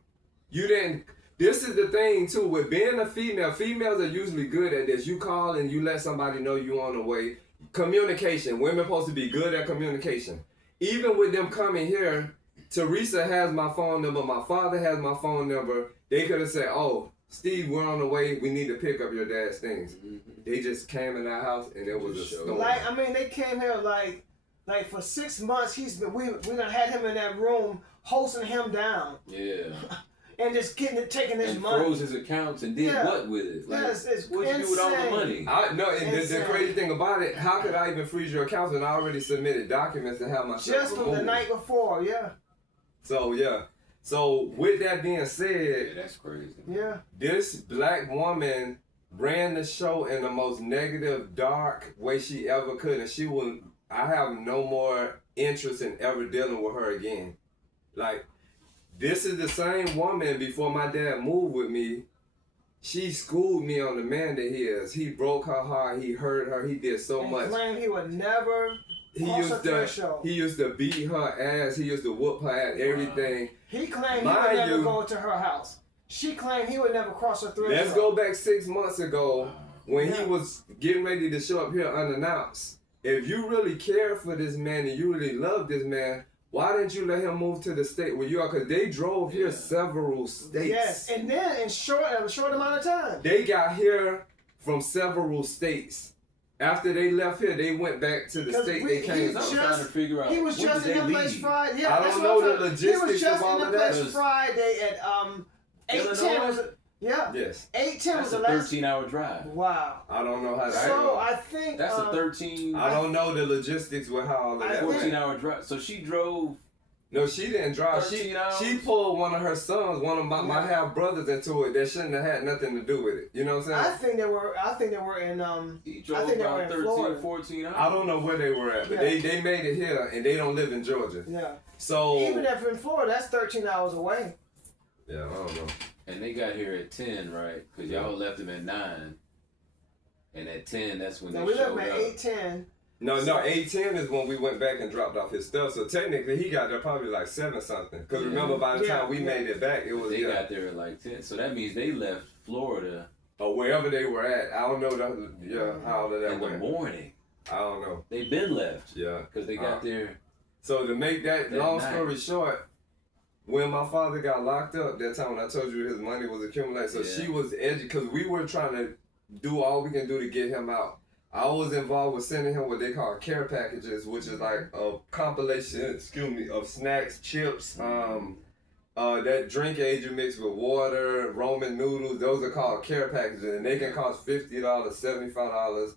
You didn't, this is the thing too, with being a female, females are usually good at this. You call and you let somebody know you on the way. Communication, women supposed to be good at communication. Even with them coming here, Teresa has my phone number, my father has my phone number. They could have said, oh, Steve, we're on the way, we need to pick up your dad's things. They just came in our house and it was a storm. Like, I mean, they came here like for 6 months, we done had him in that room, hosting him down. Yeah. And just taking his money. Froze his accounts and did what with it? Like, it's what you do with all the money? The crazy thing about it, how could I even freeze your accounts when I already submitted documents to have my stuff just from the night before, So, yeah. So, with that being said, that's crazy. Yeah. This black woman ran the show in the most negative, dark way she ever could, and I have no more interest in ever dealing with her again. Like, this is the same woman before my dad moved with me. She schooled me on the man that he is. He broke her heart. He hurt her. He did so much. He claimed he would never cross a threshold. He used to beat her ass. He used to whoop her ass, everything. He claimed he would never go to her house. She claimed he would never cross her threshold. Let's go back 6 months ago when he was getting ready to show up here unannounced. If you really care for this man and you really love this man, why didn't you let him move to the state where you are? Because they drove here several states. Yes, and then in a short amount of time. They got here from several states. After they left here, they went back to the state they came from. Trying to figure out. He was just in the place Friday. Yeah, I don't know the logistics of all of that. He was just in the place Friday at 8:10. Yeah. Yes. 8:10 was the last. That's a 13-hour drive. Wow. I don't know how that So I think that's a 13. I don't know the logistics with how all of that. 14-hour drive. So she drove No, she didn't drive. 13 hours? She pulled one of her sons, one of my half brothers into it that shouldn't have had nothing to do with it. You know what I'm saying? I think they were in He drove I think they were about in 13, Florida. 14 hours. I don't know where they were at, but they made it here and they don't live in Georgia. Yeah. So Even if in Florida, that's 13 hours away. yeah, I don't know. And they got here at 10, right? Because y'all left them at 9. And at 10, that's when So they we showed left up. at 8:10. No, 8:10 is when we went back and dropped off his stuff. So technically, he got there probably like 7 something. Because remember, by the time we made it back, it was They got there at like 10. So that means they left Florida or wherever they were at. I don't know how that in the went. morning. I don't know. They been left. Yeah. Because they got there. So to make that long night. story short, when my father got locked up that time, when I told you his money was accumulating, so she was edgy because we were trying to do all we can do to get him out. I was involved with sending him what they call care packages, which is like a compilation, of snacks, chips, that drink agent mixed with water, Roman noodles. Those are called care packages, and they can cost $50, $75.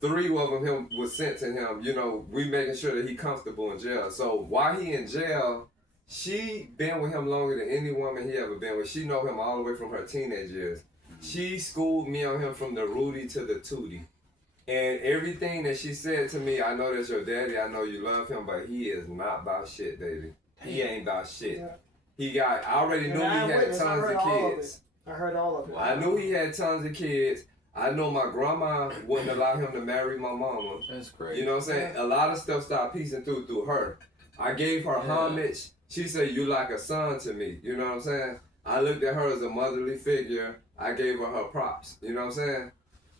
3 of them was sent to him. You know, we making sure that he comfortable in jail. So while he in jail, she been with him longer than any woman he ever been with. She know him all the way from her teenage years. She schooled me on him from the Rudy to the Tootie. And everything that she said to me, I know that's your daddy, I know you love him, but he is not about shit, baby. He ain't about shit. Yeah. I already knew he had tons of kids. I heard all of it. I knew he had tons of kids. I know my grandma wouldn't allow him to marry my mama. That's crazy. You know what I'm saying? A lot of stuff started piecing through her. I gave her homage. She said, you like a son to me. You know what I'm saying? I looked at her as a motherly figure. I gave her props. You know what I'm saying?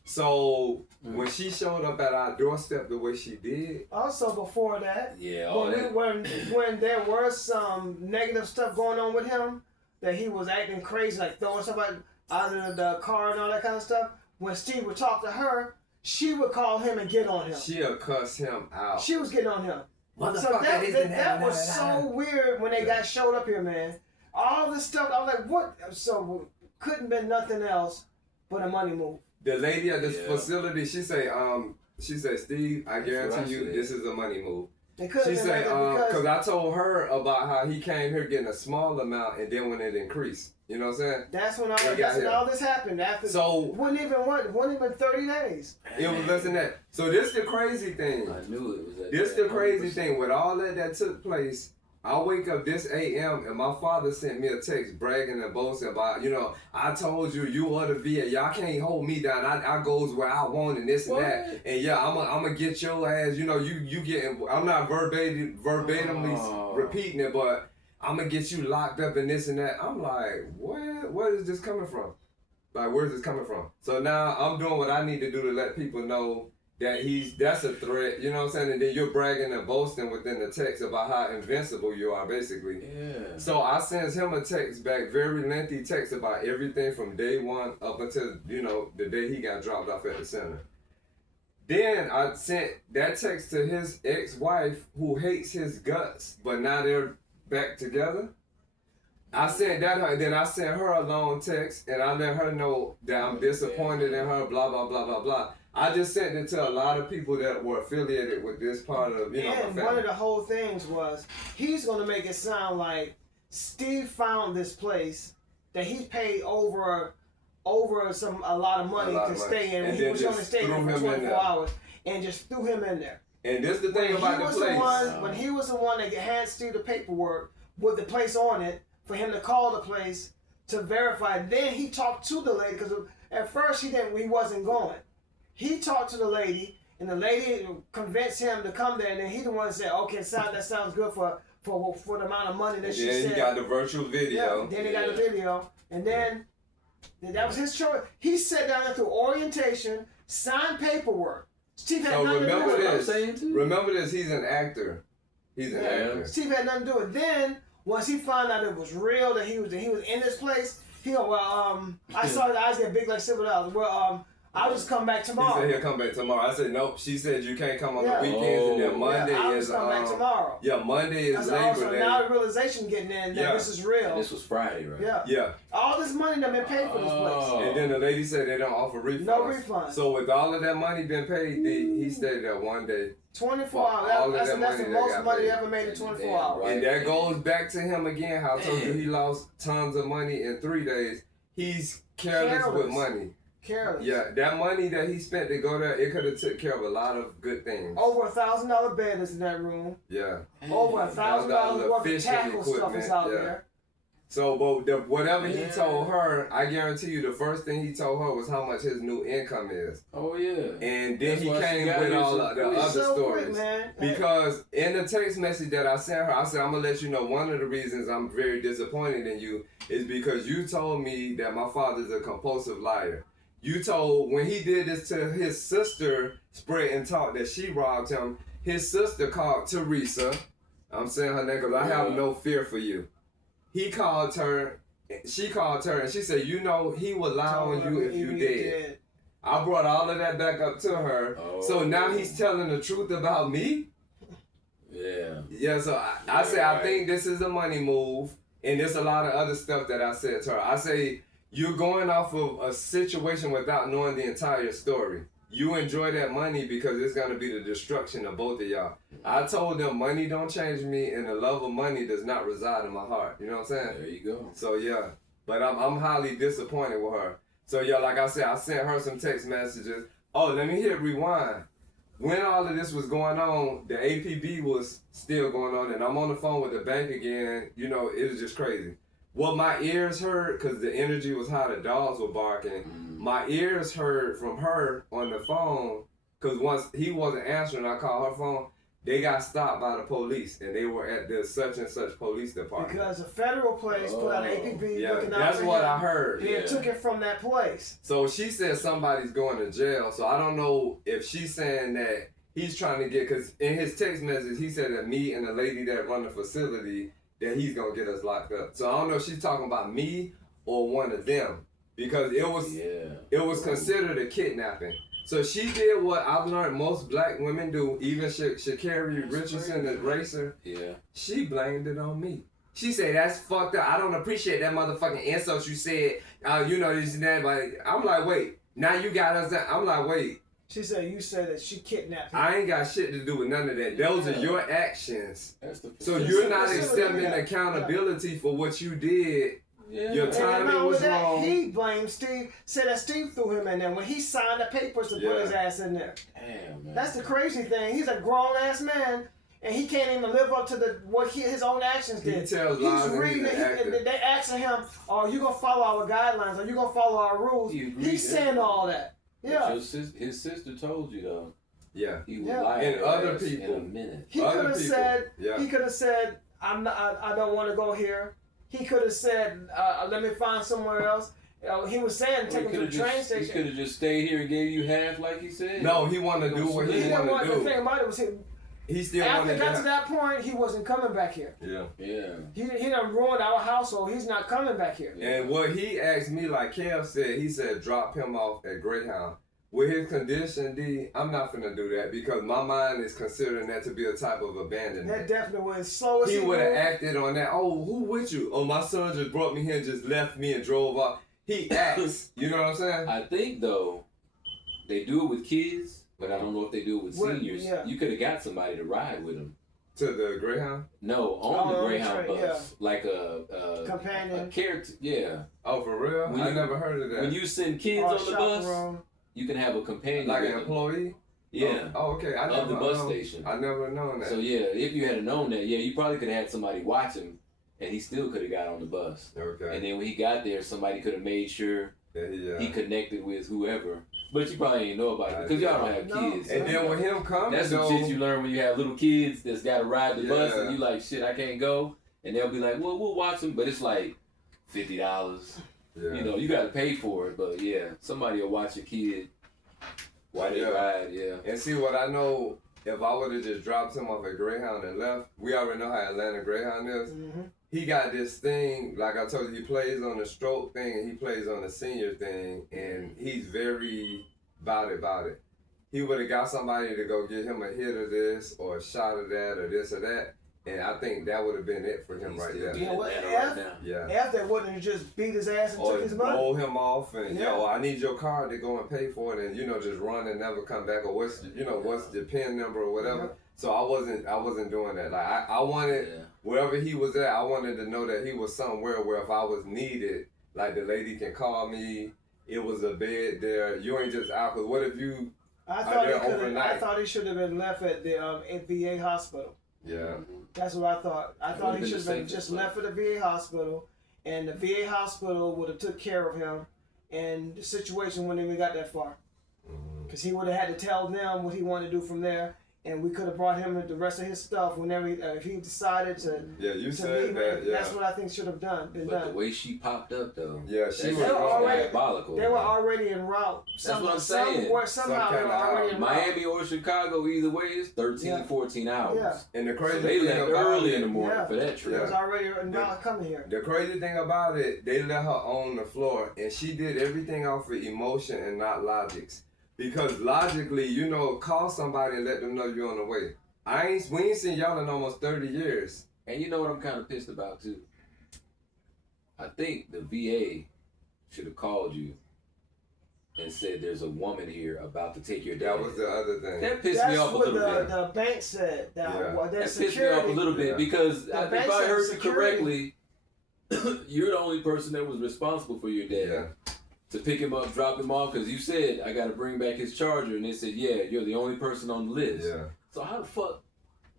So when she showed up at our doorstep the way she did. Also before that, when there was some negative stuff going on with him, that he was acting crazy, like throwing stuff out of the car and all that kind of stuff. When Steve would talk to her, she would call him and get on him. She'll cuss him out. She was getting on him. So that was so weird when they showed up here, man. All this stuff, I was like, what? So couldn't been nothing else but a money move. The lady at this facility, she say, Steve, I guarantee you this is a money move. She said, because I told her about how he came here getting a small amount and then when it increased. You know what I'm saying? That's when all this happened. After wasn't even 30 days. It was less than that. So this is the crazy thing. I knew it was that. This the crazy thing. With all that took place, I wake up this AM and my father sent me a text bragging and boasting about, I told you, you ought to be y'all can't hold me down. I goes where I want and this and that. And I'm gonna get your ass, you getting, I'm not verbatimly repeating it, but I'm gonna get you locked up in this and that. I'm like, where is this coming from? Like, where's this coming from? So now I'm doing what I need to do to let people know that that's a threat, you know what I'm saying? And then you're bragging and boasting within the text about how invincible you are, basically. Yeah. So I sent him a text back, very lengthy text about everything from day one up until, the day he got dropped off at the center. Then I sent that text to his ex-wife who hates his guts, but now they're back together. I sent that, then I sent her a long text and I let her know that I'm disappointed in her, blah, blah, blah, blah, blah. I just sent it to a lot of people that were affiliated with this part of, my family. One of the whole things was, he's going to make it sound like Steve found this place that he paid over a lot of money to stay in. He was only staying there for 24 hours and just threw him in there. And this the thing about the place. When he was the one that had Steve the paperwork with the place on it, for him to call the place to verify. Then he talked to the lady, because at first he wasn't going. He talked to the lady, and the lady convinced him to come there, and then he the one that said, okay, that sounds good for the amount of money that she said. Then he got the virtual video. Yeah, then he got the video, and then that was his choice. He sat down there through orientation, signed paperwork. Steve had nothing to do with it. Remember this, he's an actor. He's an actor. Steve had nothing to do with it. Then, once he found out it was real, that he was in this place, he go, I saw his eyes get big like $7. Well, I'll just come back He tomorrow. said he'll come back tomorrow. I said nope. She said you can't come on Yeah. the weekends, and then Monday I'll is just come back tomorrow. yeah, Monday I is said, oh, Labor so Day. now the realization getting in that Yeah. this is real. And this was Friday, right? Yeah. Yeah, All this money that been paid for this place. and then the lady said they don't offer refunds. No refunds. So with all of that money been paid, he stayed there one day. 24 For hours. all of That's that the money that most got money paid. ever made in 24 Damn, hours. right. And that goes back to him again. How I told you he lost tons of money in 3 days. He's careless with Careless. money. Careless. Yeah, that money that he spent to go there, it could have took care of a lot of good things. Over $1,000 bed is in that room. Yeah. Over $1,000 worth of fishing tackle stuff equipment, is out yeah. there. So, but whatever he Yeah. told her, I guarantee you, the first thing he told her was how much his new income is, Oh yeah. and then That's he why she came got with here all so of the quick. other So stories. quick, man. Because in the text message that I sent her, I said, I'm going to let you know one of the reasons I'm very disappointed in you is because you told me that my father's a compulsive liar. You told, when he did this to his sister, spreading talk that she robbed him, his sister called Teresa. I'm saying her name because I have no fear for you. He called her, she called her, and she said, you know, he would lie on you if you did. I brought all of that back up to her. So now he's telling the truth about me? Yeah. Yeah, so I say I think this is a money move, and there's a lot of other stuff that I said to her. I say you're going off of a situation without knowing the entire story. You enjoy that money because it's gonna be the destruction of both of y'all. I told them money don't change me, and the love of money does not reside in my heart. You know what I'm saying? There you go. So yeah, but I'm highly disappointed with her. So yeah, like I said, I sent her some text messages. Oh, let me hit rewind. When all of this was going on, the APB was still going on, and I'm on the phone with the bank again. You know, it was just crazy. What my ears heard, because the energy was high, the dogs were barking. My ears heard from her on the phone, because once he wasn't answering, I called her phone. They got stopped by the police, and they were at the such and such police department. Because a federal place put out an APB Yeah, looking out that's for what him. I heard. They took it from that place. So she said somebody's going to jail. So I don't know if she's saying that he's trying to get, because in his text message, he said that me and the lady that run the facility, that he's going to get us locked up. So I don't know if she's talking about me or one of them, because it was considered a kidnapping. So she did what I've learned most black women do, even Sha'Carri Richardson, the racer. Yeah. She blamed it on me. She said, that's fucked up. I don't appreciate that motherfucking insult you said. You know, this and that. Like, I'm like, wait. Now you got us down. I'm like, wait. She said, you said that she kidnapped him. I ain't got shit to do with none of that. Those are your actions. That's the So you're not facility, accepting yeah. accountability for what you did. Yeah. Your And timing not only was that, wrong. he blamed Steve, said that Steve threw him in there when he signed the papers to put his ass in there. Damn, man. That's the crazy thing. He's a grown ass man, and he can't even live up to his own actions He did. tells lies and reading he's it. an actor. They asking him, "Are you gonna follow our guidelines? Are you gonna follow our rules?" He agreed, He's saying all that. Yeah. His sister told you though. Yeah. He would Yeah. lie And your other ass people. in a minute. He Other could have people. said. Yeah. He could have said, "I'm not. I don't want to go here." He could have said, "Let me find somewhere else." He was saying, "Take him to the train He station." could have just stayed here and gave you half, like he said. No, he wanted to do what He he didn't wanted want, to the do. thing about it was, He still after wanted it got to to. that point, he wasn't coming back here. Yeah. Yeah. He done ruined our household. He's not coming back here. And what he asked me, like Kev said, he said drop him off at Greyhound. With his condition, D, I'm not finna do that because my mind is considering that to be a type of That abandonment. definitely was slow as He would have moved. acted on that. Oh, who with you? Oh, my son just brought me here and just left me and drove off. He acts. You know what I'm saying? I think though, they do it with kids, but I don't know if they do it with Well, seniors. yeah. You could have got somebody to ride with him. To the Greyhound? No, on Oh, the on the Greyhound train, bus, like a Companion. character. Yeah. Oh, for real? When I you- never heard of that. When you send kids Or on the bus, chaperone. you can have a companion. Like with an them. employee? Yeah. Oh, okay. I Of never the bus known- station. I never known that. So yeah, if you had known that, yeah, you probably could have had somebody watch him, and he still could have got on the bus. Okay. And then when he got there, somebody could have made sure Yeah, he connected with whoever. But you probably ain't know about it because y'all don't have No. kids. And then with him coming, That's some though, shit you learn when you have little kids that's got to ride the bus, Yeah. and you like, shit, I can't go, and they'll be like, well, we'll watch them, but it's like $50. yeah. You know, you got to pay for it, but yeah, somebody will watch your kid while they Yeah. ride. Yeah. And see what I know, if I would have just dropped him off at Greyhound and left, we already know how Atlanta Greyhound is. Mhm. He got this thing, like I told you, he plays on the stroke thing and he plays on the senior thing, and he's very about it. He would have got somebody to go get him a hit of this or a shot of that or this or that. And I think that would have been it for him right there. Yeah, well, Yeah. after wouldn't have just beat his ass and Or took his money. roll him off and Yeah. yo, I need your card to go and pay for it, and just run and never come back, or what's the PIN number or whatever. Yeah. So I wasn't doing that. Like I wanted wherever he was at, I wanted to know that he was somewhere where if I was needed, like the lady can call me. It was a bed there. You ain't just out. Cause what if you I are there I overnight? thought he should have been left at the VA hospital. Yeah. That's what I thought. I thought he been should have the been just safest left at the VA hospital, and the VA hospital would have took care of him, and the situation wouldn't even got that far, because he would have had to tell them what he wanted to do from there, and we could have brought him the rest of his stuff whenever if he decided to. Yeah, you to said leave that. it. Yeah. That's what I think should have been But done. the way she popped up though, Yeah, she that was shit already- diabolical. They were already en route. That's what I'm saying. Somehow Some they were kind of already en route. Miami or Chicago, either way, it's 13, Yeah. 14 hours. Yeah. And the So crazy they thing left about early it, in the morning Yeah. for that They trip. was already en route coming here. the crazy thing about it, they let her on the floor, and she did everything off of emotion and not logics. Because logically, call somebody and let them know you're on the way. We ain't seen y'all in almost 30 years. And you know what I'm kind of pissed about too? I think the VA should have called you and said there's a woman here about to take your dad. That was the other thing. That pissed That's me off a what little bit. the bank said. That, Yeah. well, That that's pissed me off a security. little bit Yeah. because The if bank I said heard you security. correctly, you're the only person that was responsible for your dad. Yeah. To pick him up, drop him off, because you said, I got to bring back his charger. And they said, yeah, you're the only person on the list. Yeah. So how the fuck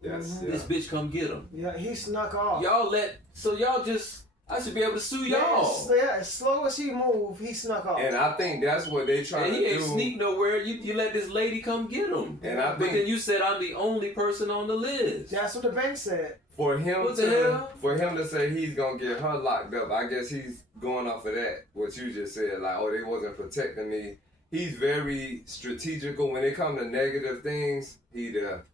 Yes. this bitch come get him? Yeah, he snuck off. Y'all just, I should be able to sue y'all. Yeah, as slow as he moved, he snuck off. And I think that's what they trying And to he ain't do. sneak nowhere. You let this lady come get him. And I But think then you said I'm the only person on the list. That's what the bank said. for him What the hell? for him to say he's gonna get her locked up, I guess he's going off of that. What you just said, like, oh, they wasn't protecting me. He's very strategical when it comes to negative things. He there.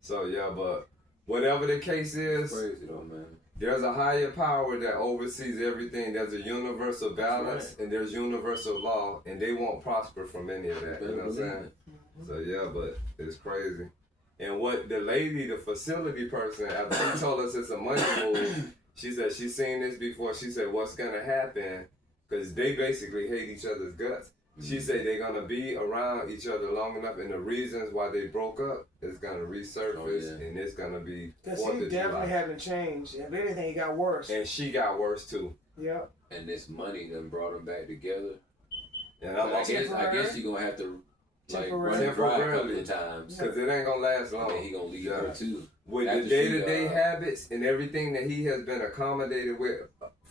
So yeah, but whatever the case is, Crazy though, man. there's a higher power that oversees everything. There's a universal balance right. and there's universal law, and they won't prosper from any of that. You know what I'm saying? So yeah, but it's crazy. And what the lady, the facility person, after she told us it's a money move, she said she's seen this before. She said what's gonna happen, because they basically hate each other's guts. She said they're gonna be around each other long enough, and the reasons why they broke up is gonna resurface, and it's gonna be Because 4th he of definitely July. haven't changed. If anything, he got worse. And she got worse too. Yep. And this money done brought them back together. And But I'm I guess Temporary. you're gonna have to like Temporary. run it dry a couple Temporarily. of times. because it ain't gonna last long. And then he gonna leave Yeah. her too. With After the she, day-to-day habits and everything that he has been accommodated with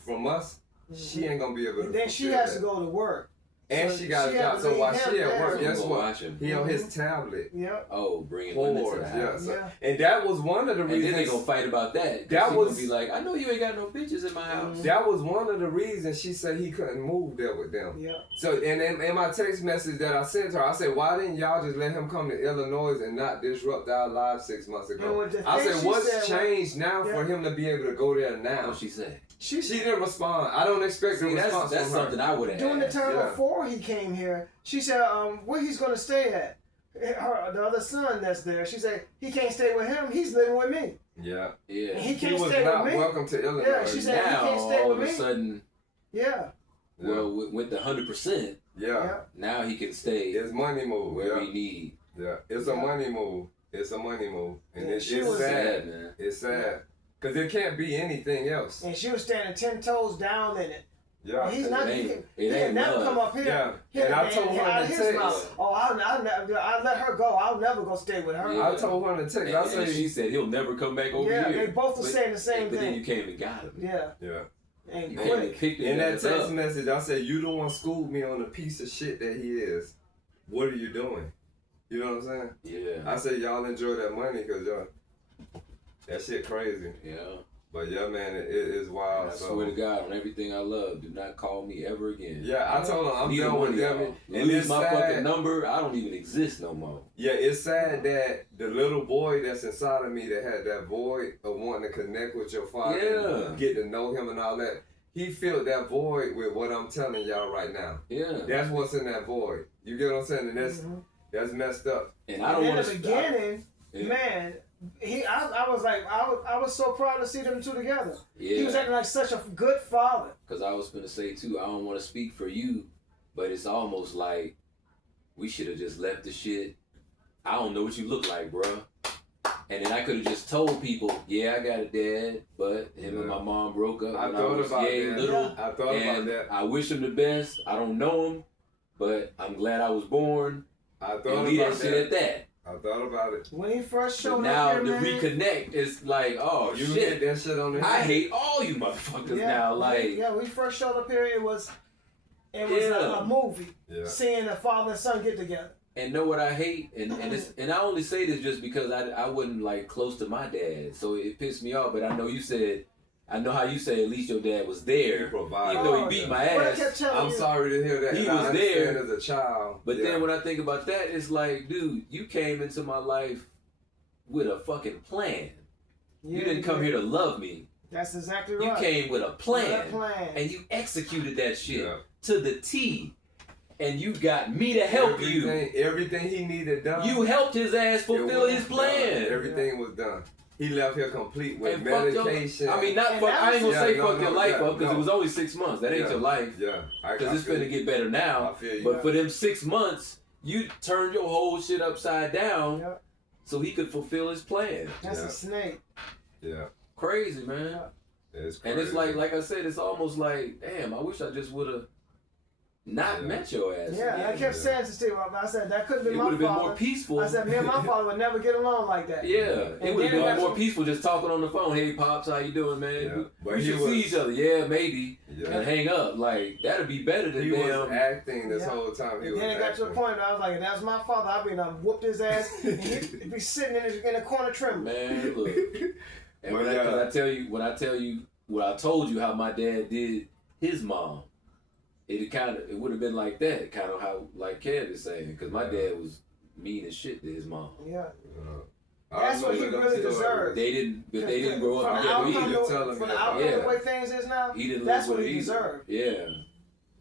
from us, she ain't gonna be able to. And then she fulfill has that. to go to work. And So she got she a job. has So to while leave she him at work, there. guess Gonna what? watch him. He on his tablet. Yep. Oh, bringing women to Bored, the yeah. house. So, Yeah. and that was one of the And then they reasons. gonna fight about that. 'Cause That she was- gonna be like, I know you ain't got no bitches in my house. That was one of the reasons she said he couldn't move there with them. Yep. So, and in my text message that I sent her, I said, why didn't y'all just let him come to Illinois and not disrupt our lives 6 months And ago? with the I thing said, she what's said was- changed now for him to be able to go there now? What she say? She She didn't respond. I don't expect a See, response that's from her. something I would have during the asked. time Yeah. before he came here, she said, where he's gonna stay at. The other son that's there, she said he can't stay with him. He's living with me. Yeah. Yeah. And he He can't was stay not with me. welcome to Illinois. Yeah, she said he Now can't stay all with of a me. sudden, Yeah. well, with the 100%, Yeah. now he can stay It's money move. where Yeah. he need. Yeah. It's a Yeah. money move. It's a money move. And Yeah, it's she was sad. man. It's sad. Because it can't be anything else. And she was standing 10 toes down in it. Yeah. Well, he's not. It ain't- He it can ain't never love. come up here. Yeah. He'll And I told her out to of his text. mouth. Oh, I'll let her go. I'll never go stay with her. Yeah. I told her in the text. And, I and said, she said he'll never come back over Yeah, here. they both were But- saying the same But then thing. you came and got him. Yeah, yeah. and You came and quick. picked it In that up. text message, I said, you the one schooled me on the piece of shit that he is. What are you doing? You know what I'm saying? Yeah. I said, y'all enjoy that money because y'all, that shit crazy. Yeah. But yeah, man, it is wild. I so. swear to God, on everything I love, do not call me ever again. Yeah, I told him I'm Neither done one with of them. y'all. And Lose it's my sad. fucking number, I don't even exist no more. Yeah, it's sad that the little boy that's inside of me that had that void of wanting to connect with your father, Yeah. and get to know him and all that, he filled that void with what I'm telling y'all right now. Yeah. That's what's in that void. You get what I'm saying? And that's messed up. And I don't want in to. the beginning, man, I was so proud to see them two together. Yeah. He was acting like such a good father. Because I was gonna say too, I don't want to speak for you, but it's almost like we should have just left the shit. I don't know what you look like, bruh. And then I could have just told people, yeah, I got a dad, but him and my mom broke up when I was little. I thought about that. I wish him the best. I don't know him, but I'm glad I was born. I thought and leave about that shit at that. I thought about it. When he first showed But now up to here, man, reconnect, it's like, oh You shit. get that shit on there. I hate all you motherfuckers now. Like, when he first showed up here, it was a movie. Yeah. Seeing a father and son get together. and know what I hate, and I only say this just because I wasn't like close to my dad, so it pissed me off. But I know how you said at least your dad was there, even though he beat my ass. I'm sorry to hear that. He I was understand there as a child. But then when I think about that, it's like, dude, you came into my life with a fucking plan. Yeah, You didn't come here to love me. That's exactly right. You came with a plan, With a plan. and you executed that shit Yeah. to the T. And you got me to help you. Everything he needed done. You helped his ass fulfill his plan. Everything was done. He left here complete with And fuck medication. I mean, not fuck. I ain't gonna say fuck your life up because it was only 6 months. That ain't your life. Yeah. Because it's finna get better now. I feel you. But for them 6 months, you turned your whole shit upside down so he could fulfill his plan. That's a snake. Yeah. Crazy, man. It's crazy. And it's like I said, it's almost like, damn, I wish I just would have not met your ass. Yeah, again. I kept saying to Steve, I said, that could have been It my would have father. been more peaceful. I said, me and my father would never get along like that. Yeah, And it would have then been more peaceful just talking on the phone. Hey, Pops, how you doing, man? Yeah. But We he should was- see each other. Yeah, maybe. Yeah. And hang up. Like, that'd be better than He them. was acting this whole time. He And was then it got to a acting. point where I was like, if that was my father, I'd be done whooped his ass, and he'd be sitting in the corner trembling. Man, look. And when I tell you what I told you how my dad did his mom, it would have been like that, kind of how like Kev is saying, because my dad was mean as shit to his mom. Yeah. I That's don't what know he them really stories. deserved. They didn't grow up From the together outcome, either. from the outcome Yeah. the way things is now, He didn't that's live what with he it either. deserved. Yeah.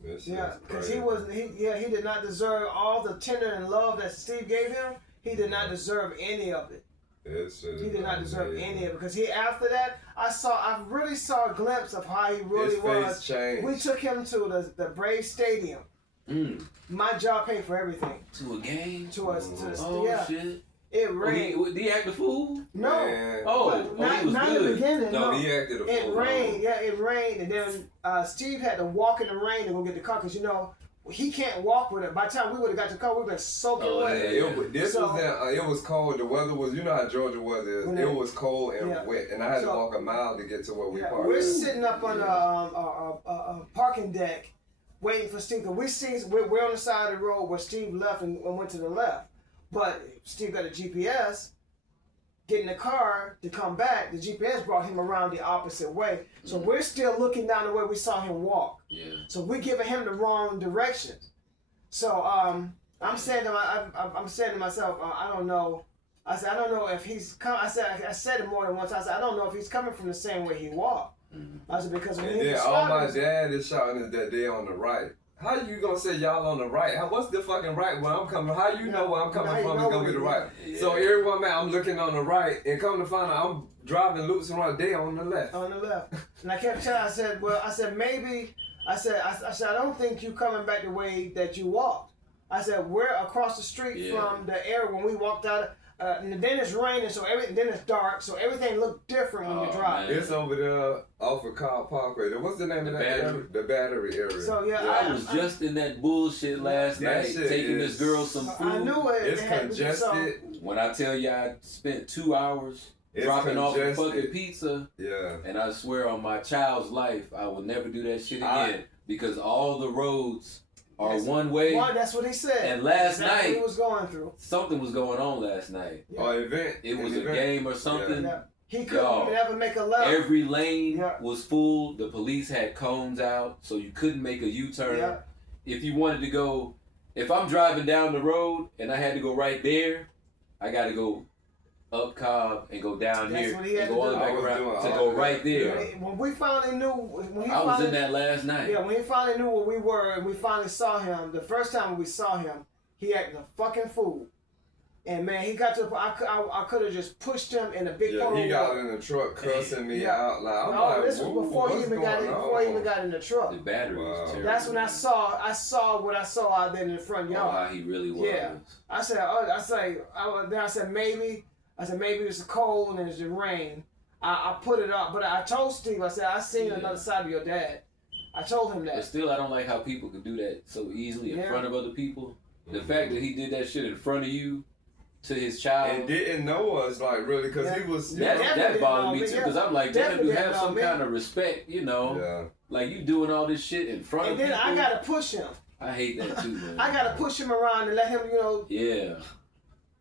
This Yeah, shit's because crazy. he did not deserve all the tender and love that Steve gave him. He did not deserve any of it. This shit He is did not deserve amazing. any of it because after that I really saw a glimpse of how he really His was. face changed. We took him to the Brave Stadium. My job paid for everything. To a game? To us, to the Oh, yeah. shit. It Oh, rained. did he act the fool? No. Man. Oh, But he was not in the good. beginning. No, No, he acted a It fool. rained. Yeah, it rained, and then Steve had to walk in the rain to go get the car because he can't walk with it. By the time we would have got the car, we'd been soaking Oh, wet. yeah. It was cold. The weather was, you know how Georgia weather is. When It it- was cold and yeah. wet, and I had to So- walk a mile to get to where we Yeah, parked. we're sitting up on a parking deck waiting for Steve. Cause we're on the side of the road where Steve left and went to the left. But Steve got a GPS. Get in the car to come back. The GPS brought him around the opposite way. So we're still looking down the way we saw him walk. Yeah. So we're giving him the wrong direction. So I'm saying to myself, I don't know. I said, I don't know if he's come. I said it more than once. I said, I don't know if he's coming from the same way he walked. I said because when And he then all my described dad is shouting is that they on the right. How you gonna say y'all on the right? What's the fucking right where I'm coming? How you know where I'm coming How you from know is gonna be the right? Yeah. So everyone, man, I'm looking on the right, and come to find out I'm driving loops around. They on the left. on the left, and I kept telling. I said maybe. I said I don't think you coming back the way that you walked. I said we're across the street from the area when we walked out. And then it's raining, then it's dark, so everything looked different when you drive. man. It's over there off of Carl Parkway. What's the name of that Battery. area? The Battery area. So yeah, I was just in that bullshit last That night, shit taking is- this girl some food. I knew it. It's it had to be congested. When I tell you I spent 2 hours It's dropping off a congested. fucking pizza, Yeah. and I swear on my child's life, I will never do that shit again because all the roads are one way. Well, that's what he said. And last That's what night, he was going through. something was going on last night. Yeah. Or event. It was An a event. game or something. Yeah. He couldn't Y'all, never make a left. Every lane Yeah. was full. The police had cones out, so you couldn't make a U-turn. Yeah. If you wanted to go, if I'm driving down the road and I had to go right there, I got to go up Cobb and go down That's here what he had and to go all the do. way I back was around doing to all go of right that. there. When we finally knew, when he I was finally, in that last night. Yeah, when he finally knew where we were and we finally saw him, the first time we saw him, he acted a fucking fool. And man, he got to the point I could have just pushed him in a big Yeah, puddle. he got in the truck cussing me out. Like, I'm No, like, this was before he even got in. Before he even got in the truck. The battery was terrible. That's when I saw what I saw out there in the front yard. How he really was. Yeah. I said maybe it's cold and it's the rain. I put it up, but I told Steve. I said I seen another side of your dad. I told him that. But still, I don't like how people can do that so easily in front of other people. The Mm-hmm. fact that he did that shit in front of you to his child. And didn't know us, like, really, because he was... That bothered me too, because I'm like, damn, you have some kind of respect, you know? Yeah. Like, you doing all this shit in front of people. And then I gotta push him. I hate that too, man. I gotta push him around and let him, Yeah.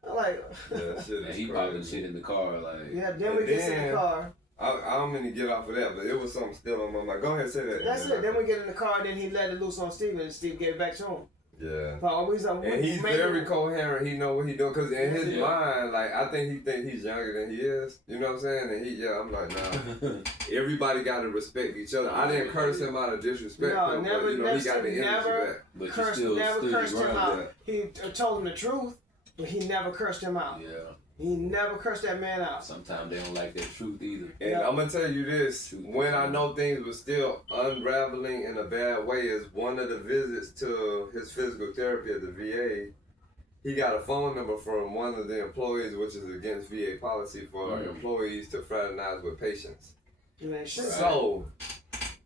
I'm like... Yeah, shit is he crazy. popping shit in the car, like... Yeah, then we get in the car. I don't mean to get off of that, but it was something still on my mind. Go ahead and say that. That's it. Then we get in the car, then he let it loose on Steve, and Steve gave it back to him. Yeah. And he's very coherent. He know what he doing, because in his mind, like, I think he think he's younger than he is. You know what I'm saying? And I'm like, nah. Everybody got to respect each other. I didn't curse him out of disrespect. No, never. But, he got the energy back. But Cursed him out. He told him the truth, but he never cursed him out. Yeah. He never cursed that man out. Sometimes they don't like that truth either. And I'm going to tell you this, when I know things were still unraveling in a bad way, is one of the visits to his physical therapy at the VA, he got a phone number from one of the employees, which is against VA policy for employees to fraternize with patients. So,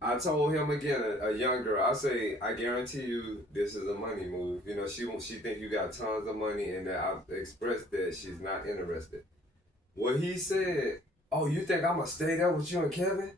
I told him again, a young girl, I say, I guarantee you this is a money move. You know, she think you got tons of money, and that I expressed that she's not interested. What he said, oh, you think I'm going to stay there with you and Kevin?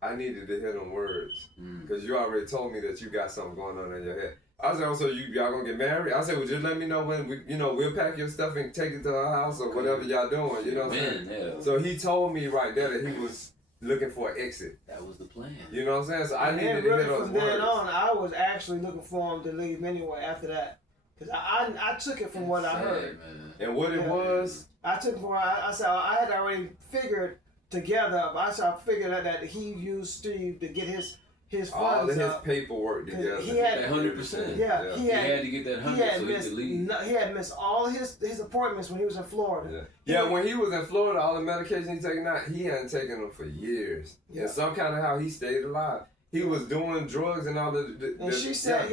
I needed to hear them words. Because you already told me that you got something going on in your head. I said, oh, so y'all going to get married? I said, well, just let me know when, we'll pack your stuff and take it to our house or whatever y'all doing. You know what I'm saying? Yeah. So he told me right there that he was looking for an exit. That was the plan. You know what I'm saying? So I needed to hear those from words. then on, I was actually looking for him to leave anyway after that. Because I took it from what I heard. Man. And what it was... I took it from I said I had already figured together. I figured that he used Steve to get his funds all of his up. paperwork together. He had that 100%. Yeah, he had to get that 100 so he could leave. He had missed all his appointments when he was in Florida. Yeah, when he was in Florida, all the medication he's taking out, he hadn't taken them for years. Yeah. And some kind of how he stayed alive. He was doing drugs and all and she said,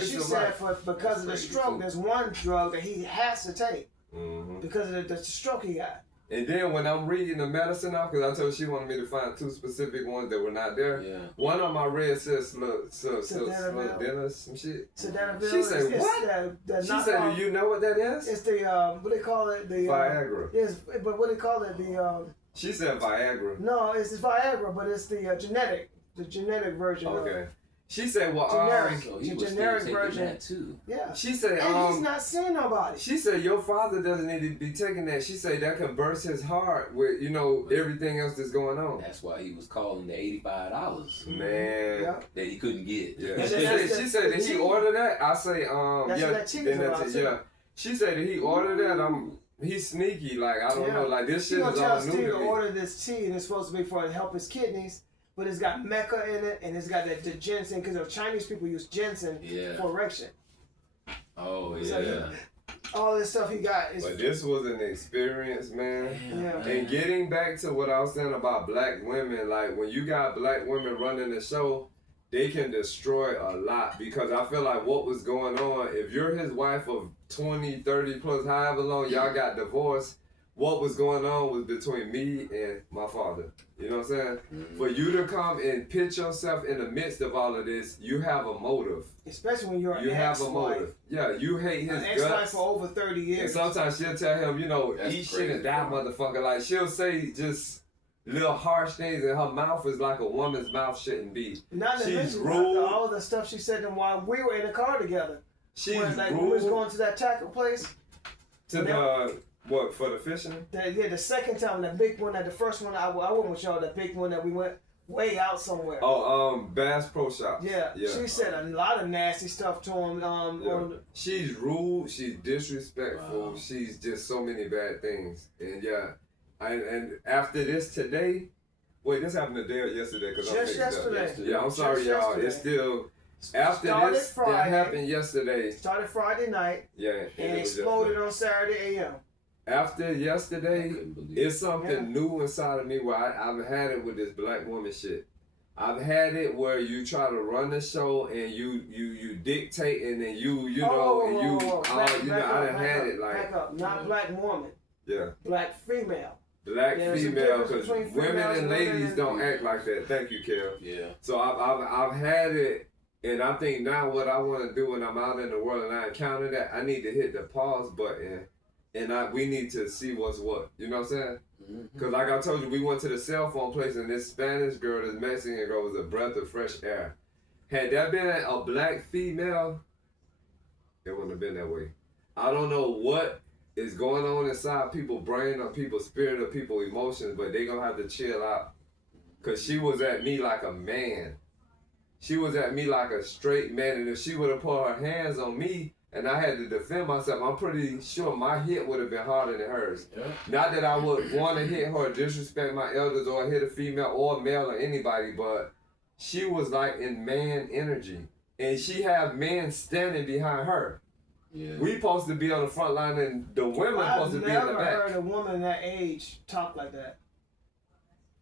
she said because of the stroke, there's one drug that he has to take because of the stroke he got. And then when I'm reading the medicine off, because I told her she wanted me to find 2 specific ones that were not there. Yeah. One of my read says Sildenafil, some shit. Sildenafil. She said, what? She said, do you know what that is? It's the, what they call it? The Viagra. Yes, but what they call it? The She said Viagra. No, it's Viagra, but it's the genetic version. Okay. She said, well, generic version. That too. Yeah. She said, and he's not seeing nobody. She said, your father doesn't need to be taking that. She said that can burst his heart with, everything else that's going on. That's why he was calling the $85. Man. That he couldn't get. Yeah. She said, did he order that? I say, She said, did he order that? He's sneaky. Like, I don't know. Like, this shit is all new to me. Steve to order this tea, and it's supposed to be for to help his kidneys. But it's got Mecca in it, and it's got the ginseng, because the Chinese people use ginseng for erection. Oh, yeah. So all this stuff he got is... But this was an experience, man. Yeah. And getting back to what I was saying about black women, like, when you got black women running the show, they can destroy a lot, because I feel like what was going on, if you're his wife of 20, 30 plus, however long y'all got divorced, what was going on was between me and my father. You know what I'm saying? For you to come and pitch yourself in the midst of all of this, you have a motive. Especially when you're an ex-wife. You have a motive. Yeah, you hate his guts. Ex-wife for over 30 years. And sometimes she'll tell him, eat shit and die, motherfucker. Like, she'll say just little harsh things, and her mouth is like a woman's mouth shouldn't be. She's rude. All the stuff she said to him while we were in the car together. She's rude. When we was going to that tackle place. What, for the fishing? The second time, the big one, the first one, I went with y'all, the big one that we went way out somewhere. Oh, Bass Pro Shop. Yeah. She said a lot of nasty stuff to him. She's rude, she's disrespectful, she's just so many bad things. And and after this today, wait, this happened today or yesterday? Just yesterday. Yeah, I'm sorry, y'all. It's still, After Started this, Friday. that happened yesterday. Started Friday night Yeah, and it was exploded on Saturday a.m. After yesterday, couldn't believe it's something new inside of me where I've had it with this black woman shit. I've had it where you try to run the show and you dictate and then you know and you I done had it like back up. Not black woman, yeah. black female. Black There's a female, difference because between women females and and ladies women don't and- act like that. Thank you, Carol. Yeah. So I've had it, and I think now what I want to do when I'm out in the world and I encounter that, I need to hit the pause button, and we need to see what's what. You know what I'm saying? Because like I told you, we went to the cell phone place, and this Spanish girl, this Mexican girl, was a breath of fresh air. Had that been a black female, it wouldn't have been that way. I don't know what is going on inside people's brain or people's spirit or people's emotions, but they gonna have to chill out. Cause she was at me like a man. She was at me like a straight man, and if she would have put her hands on me and I had to defend myself, I'm pretty sure my hit would have been harder than hers. Yeah. Not that I would want to hit her or disrespect my elders or hit a female or male or anybody, but she was like in man energy. And she had men standing behind her. Yeah. We supposed to be on the front line and the women supposed to I've be in the never back. heard a woman that age talk like that.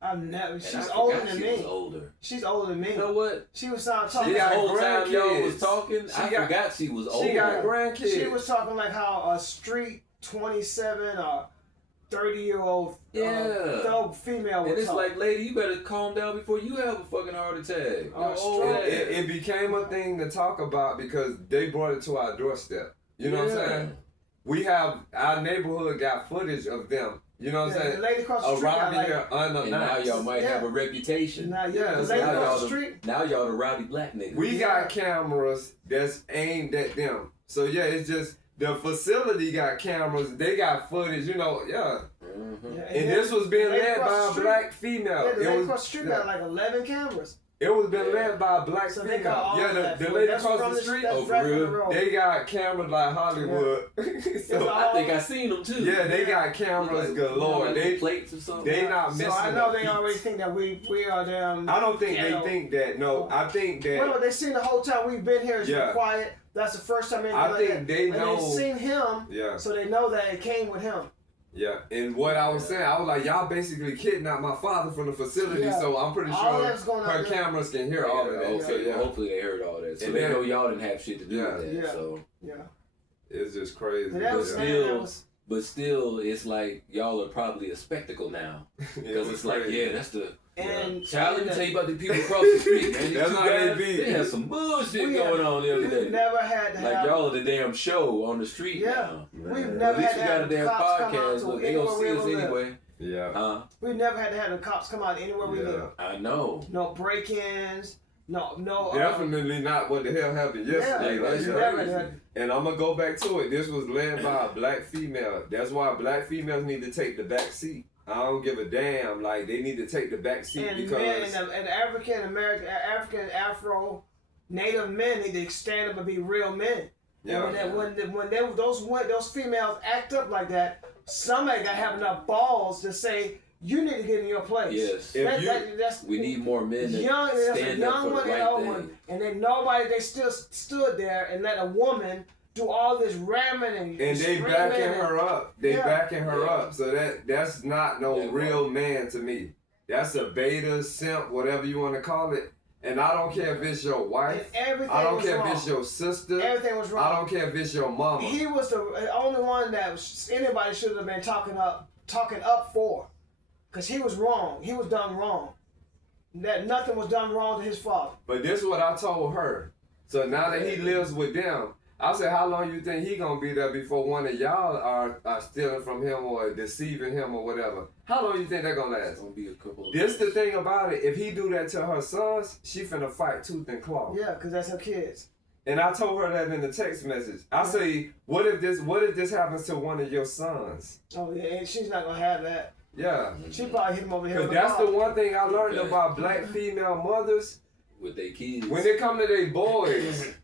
I've never. And She's I older forgot than she me. was older. She's older than me. You know what? She was talking. This got whole time y'all grandkids. was talking, I forgot she was older. She got grandkids. She was talking like how a street 27 or 30-year-old thug female would And it's talk. like, lady, you better calm down before you have a fucking heart attack. Oh, You're old straight. ass. It became a thing to talk about because they brought it to our doorstep. You know what I'm saying? We have, our neighborhood got footage of them. You know what I'm the saying? lady across the street got Arriving like, here And now unannounced. y'all might have a reputation. Now, Yeah, the so lady now across y'all the the, street. now y'all the rowdy black niggas. We got cameras that's aimed at them. So yeah, it's just the facility got cameras. They got footage. You know, yeah. Mm-hmm. Yeah, And then this was being the lady led across by the a street- black female. Yeah, the It lady was across the street got like 11 cameras. It was been led by a black So female. they got all Yeah, that the footage. lady That's across from the street. That's Oh, right for from the real? road. They got cameras like Hollywood. So I think I seen them too. yeah, they got cameras galore. Like They plates or something. they not missing. So I know a they beat. already think that we are them. I don't think ghetto. they think that. No, I think that. Well, they seen the whole time we've been here. It's Yeah. been quiet. That's the first time anything I like think that. they and know- they seen him, Yeah, so they know that it came with him. yeah. And what I was saying, I was like, y'all basically kidnapped my father from the facility, Yeah. so I'm pretty All sure that's going on her there. cameras can hear all of that. Okay, So yeah, well, hopefully they heard all that. So And they then- know y'all didn't have shit to do Yeah. with that. Yeah. So, Yeah. it's just crazy. And that was, yeah. man, still- that was but still, it's like y'all are probably a spectacle now It because was it's like, crazy. yeah, that's the. and Child, let me and tell you about the people across the street, man. These That's two how they guys, be. They had some bullshit We going on the other we've day. never had to Like have. y'all are the damn show on the street Yeah. now. We've Man. never At least had we to got a have damn cops come out podcast, to but they anywhere gonna we see ever us live. anyway. Yeah. Huh? We've never had to have the cops come out anywhere we Yeah. live. I know. No break-ins. No. Definitely not what the hell happened yesterday. Yeah, like, that's we yeah. never crazy. had. And I'm gonna go back to it. This was led by a black female. That's why black females need to take the back seat. I don't give a damn. Like they need to take the back seat And because men and African American, African Afro, Native men need to stand up and be real men. yeah, And when those females act up like that, somebody got to have enough balls to say you need to get in your place. Yes. If That's We need more men that young. That's a stand up young for the one and right old thing. one, and then nobody. They still stood there and let a woman do all this ramming and and they screaming backing and- her up. They Yeah. backing her Yeah. up. So that's not no Yeah, real man to me. That's a beta, simp, whatever you want to call it. And I don't care if it's your And wife. everything I don't was care wrong. if it's your sister. Everything was wrong. I don't care if it's your mama. He was the only one that anybody should have been talking up for, because he was wrong. He was done wrong. That nothing was done wrong to his father. But this is what I told her. So now that he lives with them, I said, how long you think he gonna be there before one of y'all are stealing from him or deceiving him or whatever? How long you think that gonna It's last? gonna be a couple of This the thing about it. If he do that to her sons, she finna fight tooth and claw. Yeah, because that's her kids. And I told her that in the text message. I say, what if this happens to one of your sons? Oh yeah, and she's not gonna have that. Yeah. She probably hit him over the head. Cause with a that's the ball. one thing I learned Okay. about black female mothers. with their kids. When it come to their boys,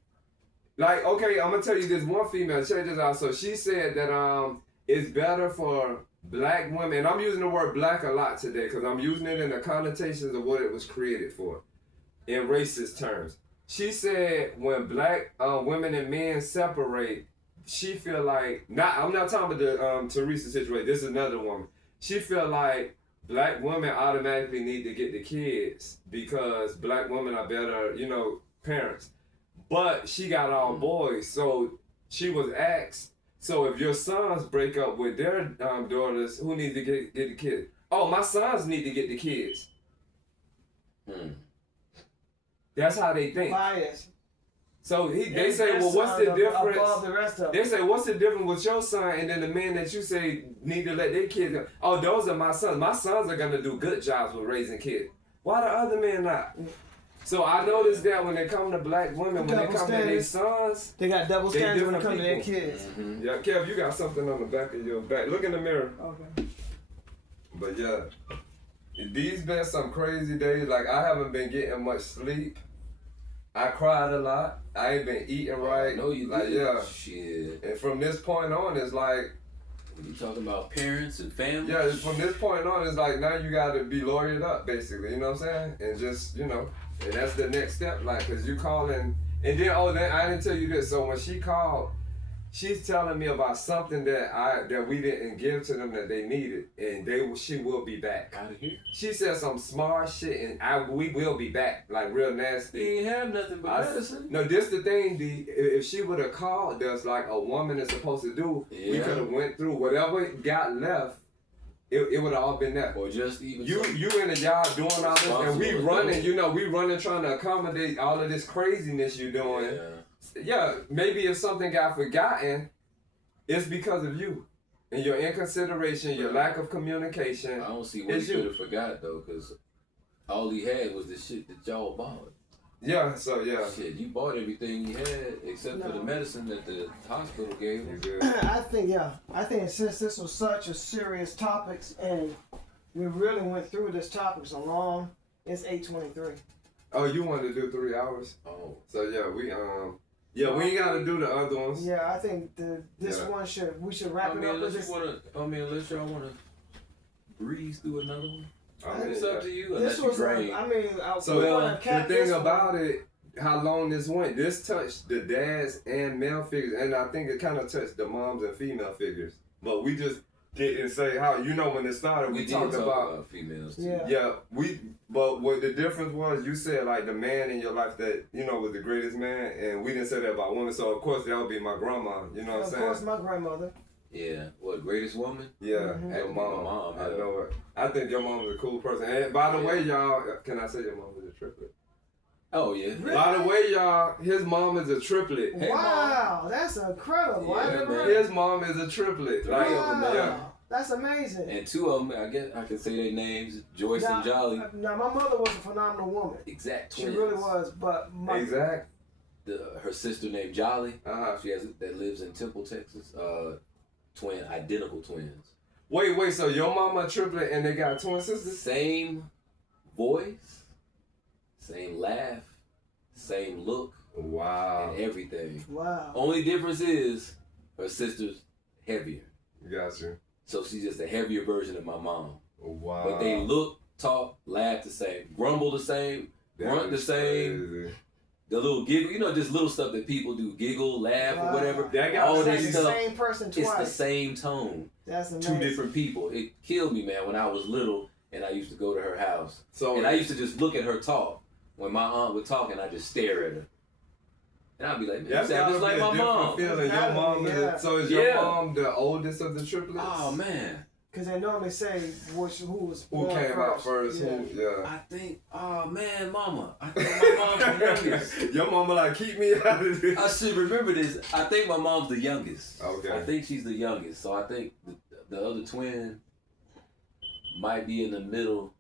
like, okay, I'm gonna tell you this one female, check this out. So she said that it's better for black women, and I'm using the word black a lot today because I'm using it in the connotations of what it was created for, in racist terms. She said when black women and men separate, she feel like I'm not talking about the Teresa situation. This is another woman. She feel like black women automatically need to get the kids because black women are better, parents. But she got all boys, so she was asked. So if your sons break up with their daughters, who needs to get the kids? Oh, my sons need to get the kids. That's how they think. Bias. So they say, well, what's the difference? Above the rest of They say, what's the difference with your son and then the men that you say need to let their kids go? Oh, those are my sons. My sons are going to do good jobs with raising kids. Why the other men not? So I noticed that when they come to black women, when they come to their sons, they got double standards when it comes to their people. kids. Mm-hmm. Yeah, Kev, you got something on the back of your back. Look in the mirror. Okay. But yeah, these been some crazy days. Like I haven't been getting much sleep. I cried a lot. I ain't been eating right. No, you like did. yeah. Shit. And from this point on, it's like you talking about parents and family. Yeah, from this point on, it's like now you got to be lawyered up, basically. You know what I'm saying? And just and that's the next step, like, cause you calling, and then I didn't tell you this. So when she called, she's telling me about something that we didn't give to them that they needed, and she will be back. Out of here. She said some smart shit, and we will be back, like real nasty. They ain't have nothing but medicine. No, this the thing. If she would have called us like a woman is supposed to do, we could have went through whatever got left. It would have all been that. Or just even you in the job doing all this, and we running trying to accommodate all of this craziness you're doing. Yeah, maybe if something got forgotten, it's because of you and your inconsideration, your lack of communication. I don't see what he could have forgot though, because all he had was the shit that y'all bought. Yeah, so yeah. Shit, you bought everything you had except for the medicine that the hospital gave you. I think since this was such a serious topic and we really went through this topic so long, it's 8:23. Oh, you wanted to do 3 hours? Oh. So yeah, we ain't gotta do the other ones. Yeah, I think this one we should wrap it up with this. Unless y'all wanna breeze through another one. It's up to you. This was the thing about it, how long this went, this touched the dads and male figures, and I think it kind of touched the moms and female figures. But we just didn't say how. When it started, we talked about females too. Yeah, but what the difference was, you said like the man in your life that was the greatest man, and we didn't say that about women. So of course that would be my grandma. You know what I'm saying? Of course, my grandmother. Yeah, what, greatest woman? Yeah, your mom. I know it. I think your mom is a cool person. And by the way, y'all, can I say your mom is a triplet? Oh yeah. Really? By the way, y'all, his mom is a triplet. Hey, wow, that's incredible. Yeah, his mom is a triplet. Like, that's amazing. And two of them, I guess I can say their names, Joyce and Jolly. Now, my mother was a phenomenal woman. Exact twins. twins. She really was, but her sister named Jolly. That lives in Temple, Texas. Identical twins. Wait, so your mama a triplet and they got twin sisters? Same voice, same laugh, same look. Wow. And everything. Wow. Only difference is her sister's heavier. Gotcha. So she's just a heavier version of my mom. Wow. But they look, talk, laugh the same, grumble the same, grunt the same. Crazy. The little giggle, just little stuff that people do, giggle, laugh, or whatever. All this stuff. The same person twice. It's the same tone. That's amazing. 2 different people. It killed me, man, when I was little and I used to go to her house. And I used to just look at her talk. When my aunt would talk and I just stare at her. And I'd be like, man, you sound just like my mom. Feeling. Your mom is your mom the oldest of the triplets? Oh, man. Because they normally say who came out first. I think, mama. I think my mom's the youngest. Your mama like, keep me out of this. I should remember this. I think my mom's the youngest. Okay. I think she's the youngest. So I think the other twin might be in the middle.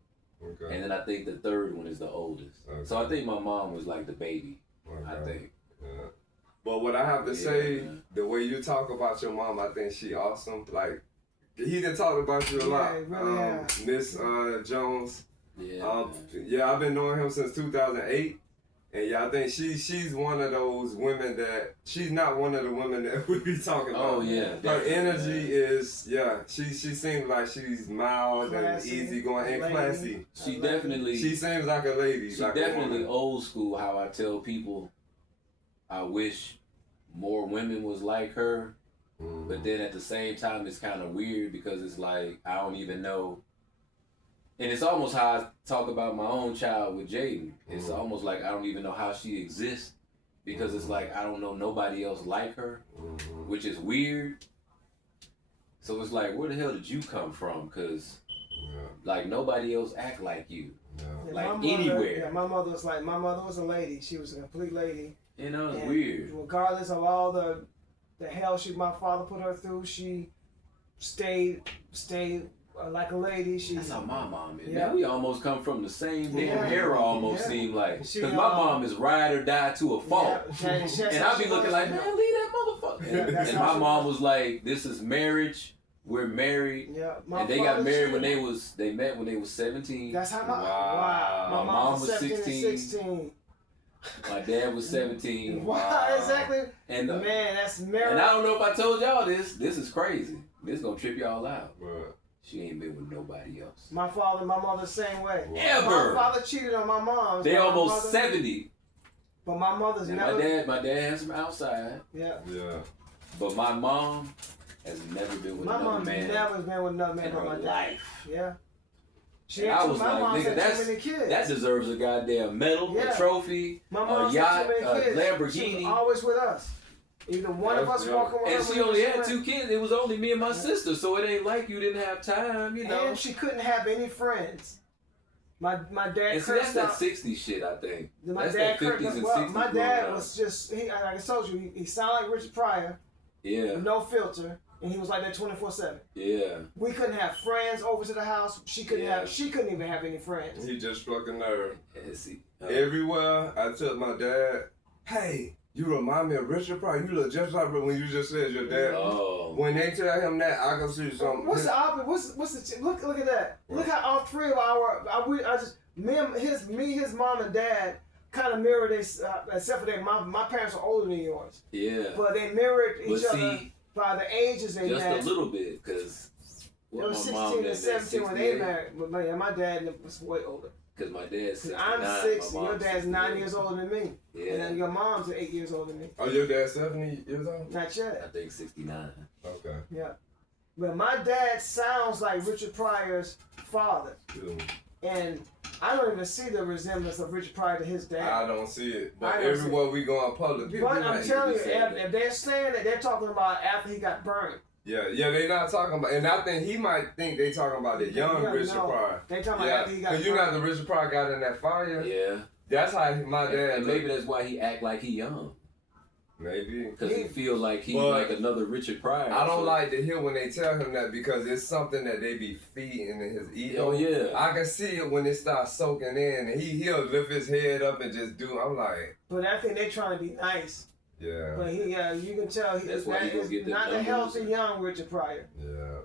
Okay. And then I think the third one is the oldest. Okay. So I think my mom was like the baby. Okay. I think. Yeah. But what I have to say, the way you talk about your mom, I think she awesome. Like, he done talked about you a lot. Really Miss Jones. Yeah. I've been knowing him since 2008. And yeah, I think she's one of those women that she's not one of the women that we be talking about. Oh yeah, Her definitely. energy is she seems like she's mild Classy, and easygoing and lady. classy. She definitely. She seems like a lady. She like definitely old school. How I tell people, I wish more women was like her, but then at the same time, it's kind of weird because it's like I don't even know. And it's almost how I talk about my own child with Jaden. It's almost like I don't even know how she exists because it's like I don't know nobody else like her, which is weird. So it's like, where the hell did you come from? Because like nobody else act like you. Yeah, Like my mother, anywhere. Yeah, my mother was a lady. She was a complete lady. You know, it's And weird. regardless of all the hell my father put her through, she stayed like a lady. That's how my mom is. Yeah. Man, we almost come from the same damn Yeah. era, almost Yeah. seem like. She, Because my mom is ride or die to a fault. Yeah, And I be looking like, man, leave that motherfucker. Yeah, that's and how my she mom was. was like, this is marriage. We're married. Yeah, And they got married when they met when they was 17. That's how Wow. My My mom mom was was 17 and 16. My dad was 17. Wow, exactly. And Man, that's married. and I don't know if I told y'all this. This is crazy. This gonna trip y'all out. But, She ain't been with nobody else. My father, my mother, same way. Ever. My father cheated on my mom. They but my almost mother- 70. But my mother's And never. my dad has some outside. Yeah. yeah. But my mom has never been with My another mom man never been with another man in but my her dad. life. Yeah. She And had I too, was my like, mom nigga, had that's too many kids. that deserves a goddamn medal, Yeah. a trophy, My a mom yacht, had too a many kids. She was Lamborghini. always with us. Either one of us Yeah. walking with her. And she when only we had went. 2 kids. It was only me and my sister, so it ain't like you didn't have time, you know. And she couldn't have any friends. My dad And see, that's cursed that out. 60s shit, I think. My That's dad that 50s cursed. and Well, 60s. my growing dad up. was just like I told you, he sounded like Richard Pryor, Yeah, with no filter, and he was like that 24/7. yeah. We couldn't have friends over to the house. She couldn't Yeah. have. She couldn't even have any friends. He just struck a nerve. And see, Everywhere I took my dad, hey, you remind me of Richard Pryor. You look just like when you just said your dad. oh, When they tell him that, I can see something. What's the opposite? What's the look at that? Look how all three of his mom and dad kind of mirrored this, except for that my parents are older than yours, yeah. but they mirrored But each other see, by the ages they just met. a little bit, because They were 16 and 17 when they married. But my dad was way older. Because my dad's 'Cause 69. I'm 6, my and your mom's dad's 9 68. years older than me. Yeah. And then your mom's 8 years older than me. Oh, your dad's 70 years old? Not I yet. think 69. Okay. Yeah. But my dad sounds like Richard Pryor's father. Cool. And I don't even see the resemblance of Richard Pryor to his I dad. don't see it. I But don't see everywhere we go in public, people But be I'm like, telling you, say that. if they're saying that, they're talking about after he got burned. yeah, they not talking about, and I think he might think they talking about the young Yeah, Richard no. Pryor. They talking about Yeah, after he got because burned. you know the Richard Pryor got in that fire. Yeah. That's how my dad. And maybe that's why he act like he young. Maybe. Because he feel like he But like another Richard Pryor. I don't so- like to hear when they tell him that because it's something that they be feeding in his ego. Oh, yeah. I can see it when it starts soaking in, and he'll lift his head up and just do. I'm like, But I think they're trying to be nice. yeah, But you can tell That's why he gonna get them not the numbers. healthy young Richard Pryor. yeah.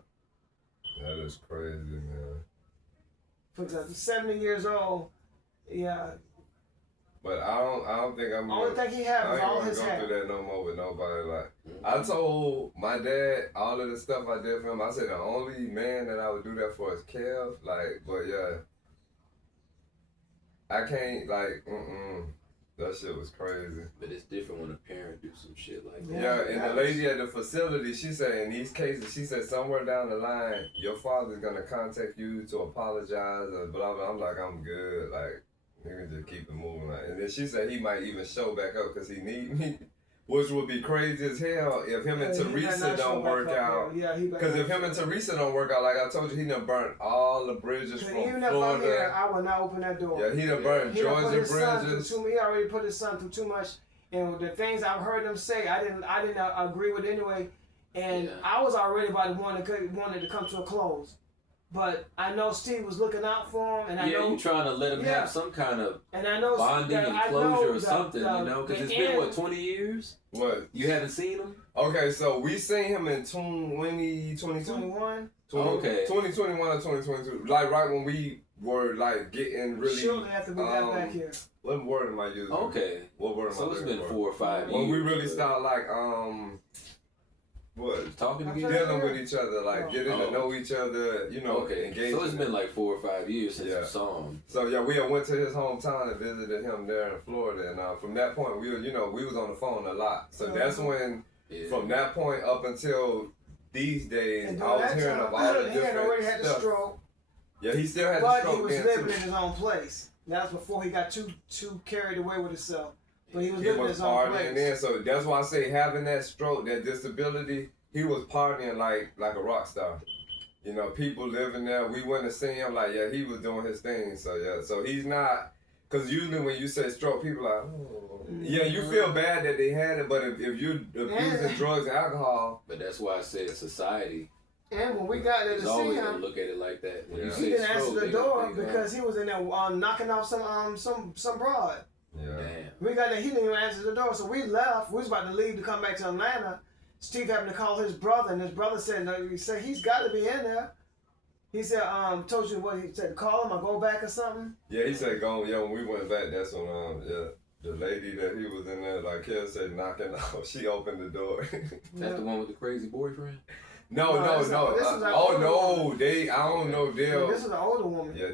That is crazy, man. Because 70 years old, yeah. But I don't think I'm. Only thing he had I was ain't all gonna his go hair. through that no more with nobody. Like I told my dad all of the stuff I did for him. I said the only man that I would do that for is Kev. Like, but yeah, I can't like. That shit was crazy. But it's different when a parent do some shit like that. Yeah, and the lady at the facility, she said in these cases, she said somewhere down the line, your father's gonna contact you to apologize or blah blah. I'm like, I'm good. Like, nigga, just keep it moving. Like, and then she said he might even show back up because he need me, which would be crazy as hell if him and Yeah, he better Teresa not don't show back work up, out. Yeah, he better Because if not him and show back Teresa don't work out, like I told you, he done burnt all the bridges up. from Even if I'm here, Florida. I will not open that door. Yeah, he done burnt He done put Georgia his son through bridges. he already put his son through too much, and the things I've heard him say, I didn't agree with anyway, and Yeah. I was already about to wanted to come to a close, but I know Steve was looking out for him, and I Yeah, know you trying to let him Yeah. have some kind of and I know bonding that and I know closure or the- something, the- you know? Because the it's been, end- what, 20 years? What? You haven't seen him? Okay, so we seen him in 2022. 21. 20, Okay. 2021 or 2022. Like right when we were like getting really. Shortly after we got back here. What word am I using? Okay. What word am I So it's looking been for? 4 or 5 years. When we really start like what? Talking I'm again? sorry. Dealing with each other, like getting to know each other, you know, Okay. engaging. So it's been like 4 or 5 years since Yeah. you saw him. So yeah, we had went to his hometown and visited him there in Florida, and from that point we were, you know, we was on the phone a lot. So that's when, from that point up until these days, And I was during hearing that of all time, the he had different already had the stuff. stroke, Yeah, he still had the but stroke he was then living too. in his own place. That was before he got too carried away with himself. But he was He living in was his own partying place. in, so that's why I say having that stroke, that disability, he was partying like a rock star. You know, people living there, we went to see him like, yeah, he was doing his thing. So yeah, so he's not, because usually when you say stroke, people are like, oh. Yeah, you feel bad that they had it, but if you're abusing drugs and alcohol. But that's why I said society And when we got there to is see always gonna him, look at it like that. When you he say didn't stroke, answer the they door gonna think, because he was in there knocking off some broad. Yeah. damn. We got there, he didn't even answer the door, so we left. We was about to leave to come back to Atlanta. Steve happened to call his brother, and his brother said, "No," he said he's got to be in there. He said, told you what he said, call him or go back or something. Yeah, he said go. Yeah, when we went back, that's when the lady that he was in there, like Kel said, knocking off. She opened the door. That's the one with the crazy boyfriend? No. this was an older woman. I don't know. Yeah, this was an older woman. Yeah,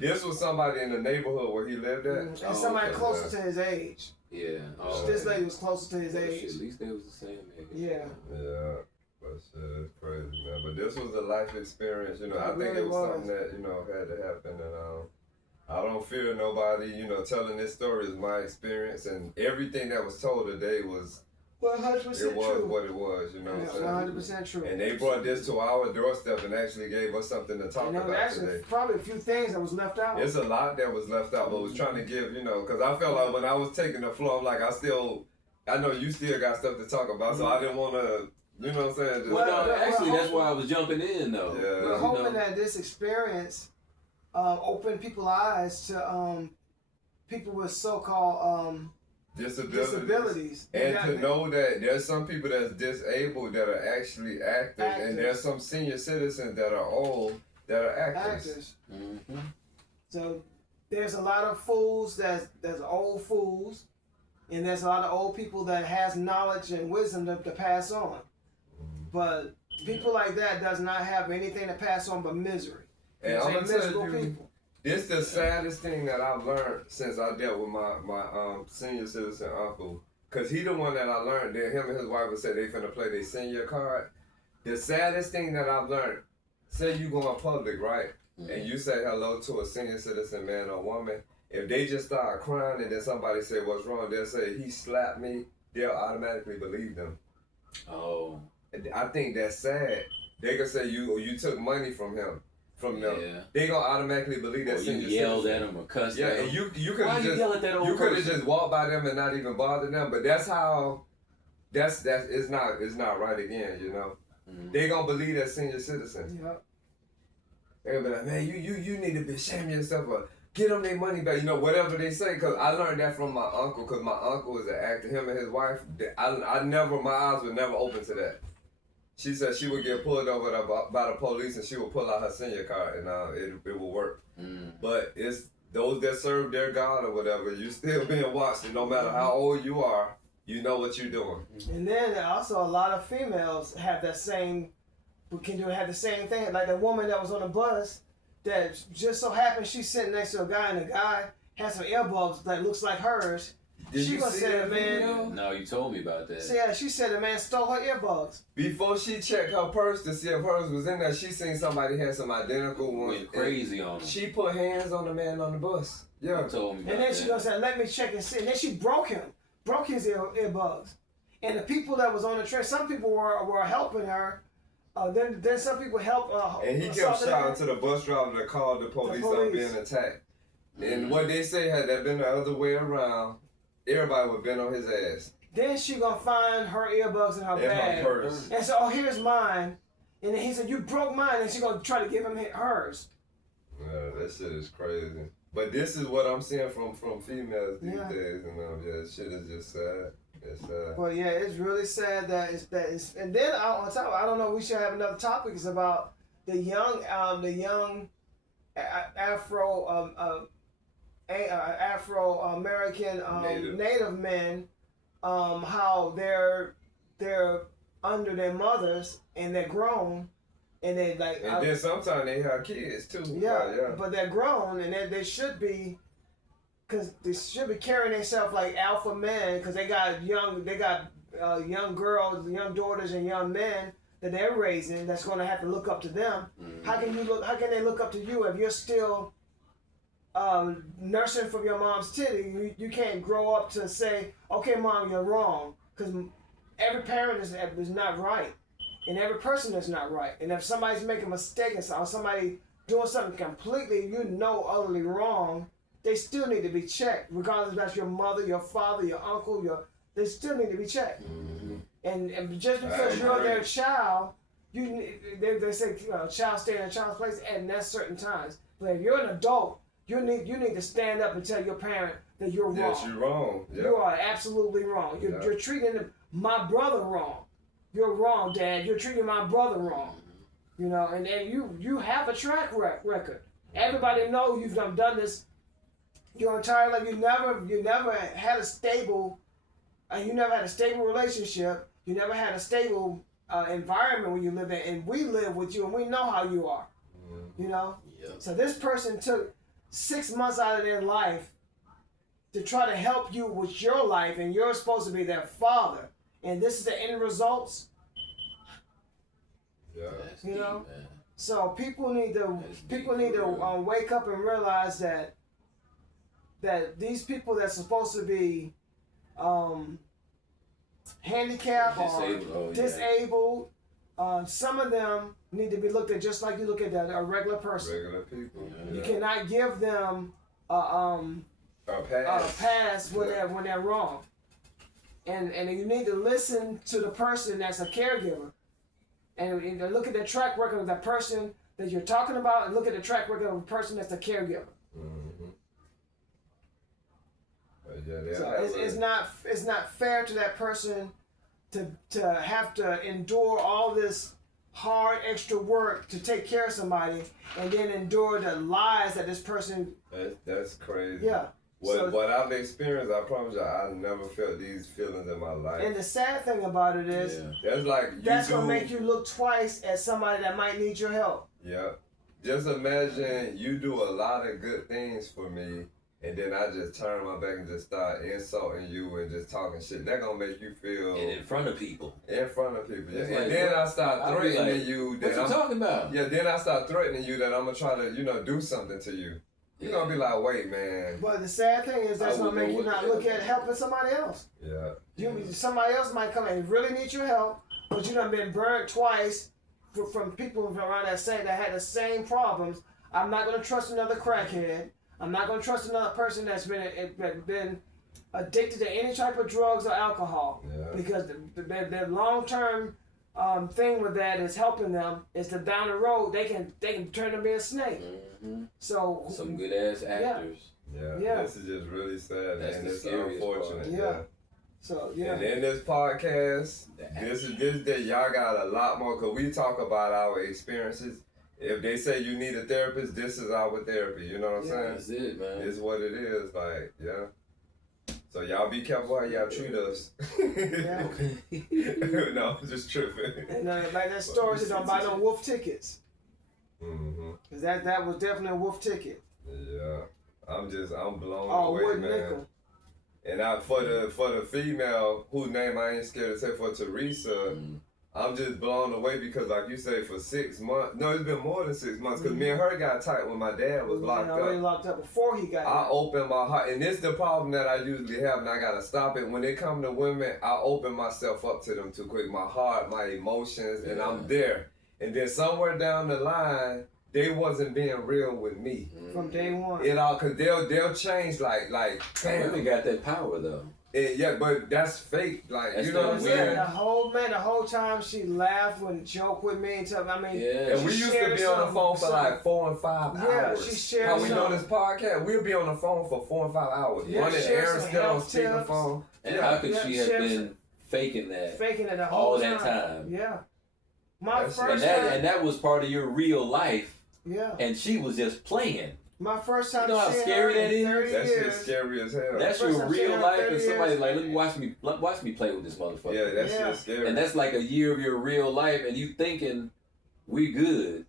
this was somebody in the neighborhood where he lived at. And somebody okay, closer to his age. Yeah. Oh, This lady was closer to his well, age. shit, at least they was the same age. Yeah. Yeah, but shit, it's crazy, man. But this was a life experience, you know. I think really it was was. something that, you know, had to happen. And I don't fear nobody, you know, telling this story is my experience. And everything that was told today was, 100% it was true. what it was, you know what I'm saying? 100% true. And they brought this to our doorstep and actually gave us something to talk And there was about actually today. probably a few things that was left out. It's a lot that was left out, but was trying to give, you know, because I felt like when I was taking the floor, I'm like, I know you still got stuff to talk about, so I didn't want to, you know what I'm saying? Just, Well, no, actually, that's why I was jumping in, though. Yeah. We're hoping that this experience opened people's eyes to people with so-called disabilities. And to know that there's some people that's disabled that are actually active, and there's some senior citizens that are old that are actors. Mm-hmm. So there's a lot of fools there's old fools, and there's a lot of old people that has knowledge and wisdom to pass on. But people like that does not have anything to pass on but misery. And I'm gonna tell miserable you, people. this is the saddest thing that I've learned since I dealt with my senior citizen uncle. Cause he the one that I learned that him and his wife would say they finna play their senior card. The saddest thing that I've learned, say you go in public, right? And you say hello to a senior citizen man or woman. If they just start crying and then somebody say what's wrong, they'll say he slapped me, they'll automatically believe them. Oh. I think that's sad. They can say you took money from them. Yeah. They gonna automatically believe that Or you senior yelled citizen. at them or cussed Yeah, at them. and you could Why have you just yell at that old you could have person? just walked by them and not even bothered them. But that's how it's not right again. You know, they gonna believe that senior citizen. Yep. They gonna be like, man, you need to be ashamed of yourself or get them their money back. You know, whatever they say. Cause I learned that from my uncle. Cause my uncle was an actor. Him and his wife. My eyes were never open to that. She said she would get pulled over by the police and she would pull out her senior card and it will work. But it's those that serve their God or whatever, you still being watched, and no matter how old you are, you know what you're doing. And then also a lot of females have the same thing. Like the woman that was on the bus that just so happened she's sitting next to a guy and the guy has some earbuds that looks like hers. She gonna say the man. No, you told me about that. So yeah, she said the man stole her earbuds. Before she checked her purse to see if hers was in there, she seen somebody had some identical ones. Went crazy on him. She put hands on the man on the bus. Yeah. You told me about And then that. she gonna say, let me check and see. And then she broke his earbuds. And the people that was on the train, some people were helping her. Then some people helped. And he kept shouting to the bus driver that called the police on being attacked. And what they say, had that been the other way around, everybody would have been on his ass. Then she gonna find her earbuds in her bag. Her purse. And so, here's mine. And then he said, you broke mine. And she gonna try to give him hers. Yeah, that shit is crazy. But this is what I'm seeing from females these days, and this shit is just sad. It's sad. Well, yeah, it's really sad that it's. And then on top, I don't know. We should have another topic. It's about the young Afro-American Native men, how they're under their mothers and they're grown, and they like. And then sometimes they have kids too. Yeah, but they're grown and they should be, cause they should be carrying themselves like alpha men, cause they got young girls, young daughters, and young men that they're raising that's going to have to look up to them. How can they look up to you if you're still nursing from your mom's titty? You can't grow up to say, okay, mom, you're wrong, because every parent is not right, and every person is not right. And if somebody's making a mistake or somebody doing something completely utterly wrong, they still need to be checked, regardless if that's your mother, your father, your uncle, they still need to be checked. And just because you're their child, they say child stay in a child's place, and that's certain times. But if you're an adult, you need to stand up and tell your parent that you're wrong. Yes, you're wrong. Yep. You are absolutely wrong. You're treating my brother wrong. You're wrong, Dad. You're treating my brother wrong. You know, and you have a track record. Everybody knows you've done this your entire life. You never had a stable. You never had a stable relationship. You never had a stable environment where you live in, and we live with you, and we know how you are. You know. Yep. So this person took 6 months out of their life to try to help you with your life, and you're supposed to be their father, and this is the end results. Yeah. You know. So people need to wake up and realize that these people that's supposed to be handicapped or disabled, some of them need to be looked at just like you look at a regular person. Regular people. You cannot give them a pass when they're wrong, and you need to listen to the person that's a caregiver, and look at the track record of that person that you're talking about, and look at the track record of the person that's the caregiver. So it's not fair to that person to have to endure all this hard extra work to take care of somebody, and then endure the lies that this person. That's crazy. Yeah. What I've experienced, I promise you, I never felt these feelings in my life. And the sad thing about it is, that's gonna make you look twice at somebody that might need your help. Yeah. Just imagine you do a lot of good things for me, and then I just turn my back and just start insulting you and just talking shit. That gonna make you feel. And in front of people. In front of people, yeah. It's And like, then I start threatening you. What you talking about? Yeah, then I start threatening you that I'm gonna try to, do something to you. You're gonna be like, wait, man. But the sad thing is that's gonna make you not look at helping somebody else. Yeah. Somebody else might come and really need your help, but you done been burnt twice from people around that had the same problems. I'm not gonna trust another crackhead. I'm not going to trust another person that's been addicted to any type of drugs or alcohol, because the long-term thing with that is helping them is that down the road they can turn to be a snake. So some good ass actors. Yeah. This is just really sad, and it's unfortunate. Yeah. So And in this podcast, this y'all got a lot more, because we talk about our experiences. If they say you need a therapist, this is our therapy. You know what I'm saying? That's it, man. It's what it is. Like, So y'all be careful how y'all treat us. No, I'm just tripping. And like that story said, don't buy no wolf tickets. Cause that was definitely a wolf ticket. Yeah, I'm blown away, man. Nickel. And for the female whose name I ain't scared to say, for Teresa. I'm just blown away because, like you say, for 6 months. No, it's been more than 6 months, because me and her got tight when my dad was locked up. Already locked up before he got I opened my heart, and this is the problem that I usually have, and I gotta stop it. When it come to women, I open myself up to them too quick. My heart, my emotions, and I'm there. And then somewhere down the line, they wasn't being real with me from day one. Cause they'll change like bam. Women got that power though. But that's fake. Like, that's, you know what I'm saying? The whole time she laughed and joked with me and stuff. I mean, and we used to be on the phone for like 4 and 5 hours. Yeah, she shared. How we doing this podcast? We'll be on the phone for 4 and 5 hours. Yeah, running errands, still on speakerphone. And how could she have been faking that? Faking it the whole all that time. Yeah. And that was part of your real life. Yeah. And she was just playing. My first time You know how seeing scary her that in is? 30 That years. shit's scary as hell. That's First your time seeing real her life, 30 and somebody's years. like, look, watch me play with this motherfucker. Yeah, that Yeah. shit's scary. And that's like a year of your real life, and you thinking we good,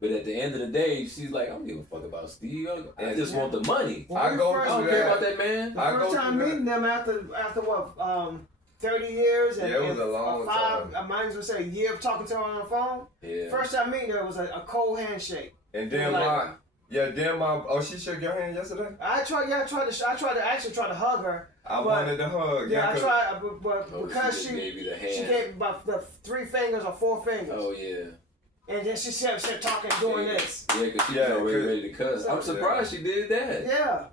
but at the end of the day, she's like, I don't give a fuck about Steve. I just want the money. When I we go first- I don't through care that. about that man. The I first go time through that. meeting them after what, 30 years and, Yeah, it was and a long five, time. I might as well say a year of talking to her on the phone. Yeah. First time meeting her was a cold handshake. And then she shook your hand yesterday? I tried to actually try to hug her. I But- wanted to hug. Yeah, I 'cause- tried, but Oh, because just she gave you the hand. she gave about the 3 fingers or 4 fingers. Oh yeah. And then she kept talking, doing this. Yeah, because she Yeah, was already 'cause- ready to cuss. I'm surprised she did that. Yeah.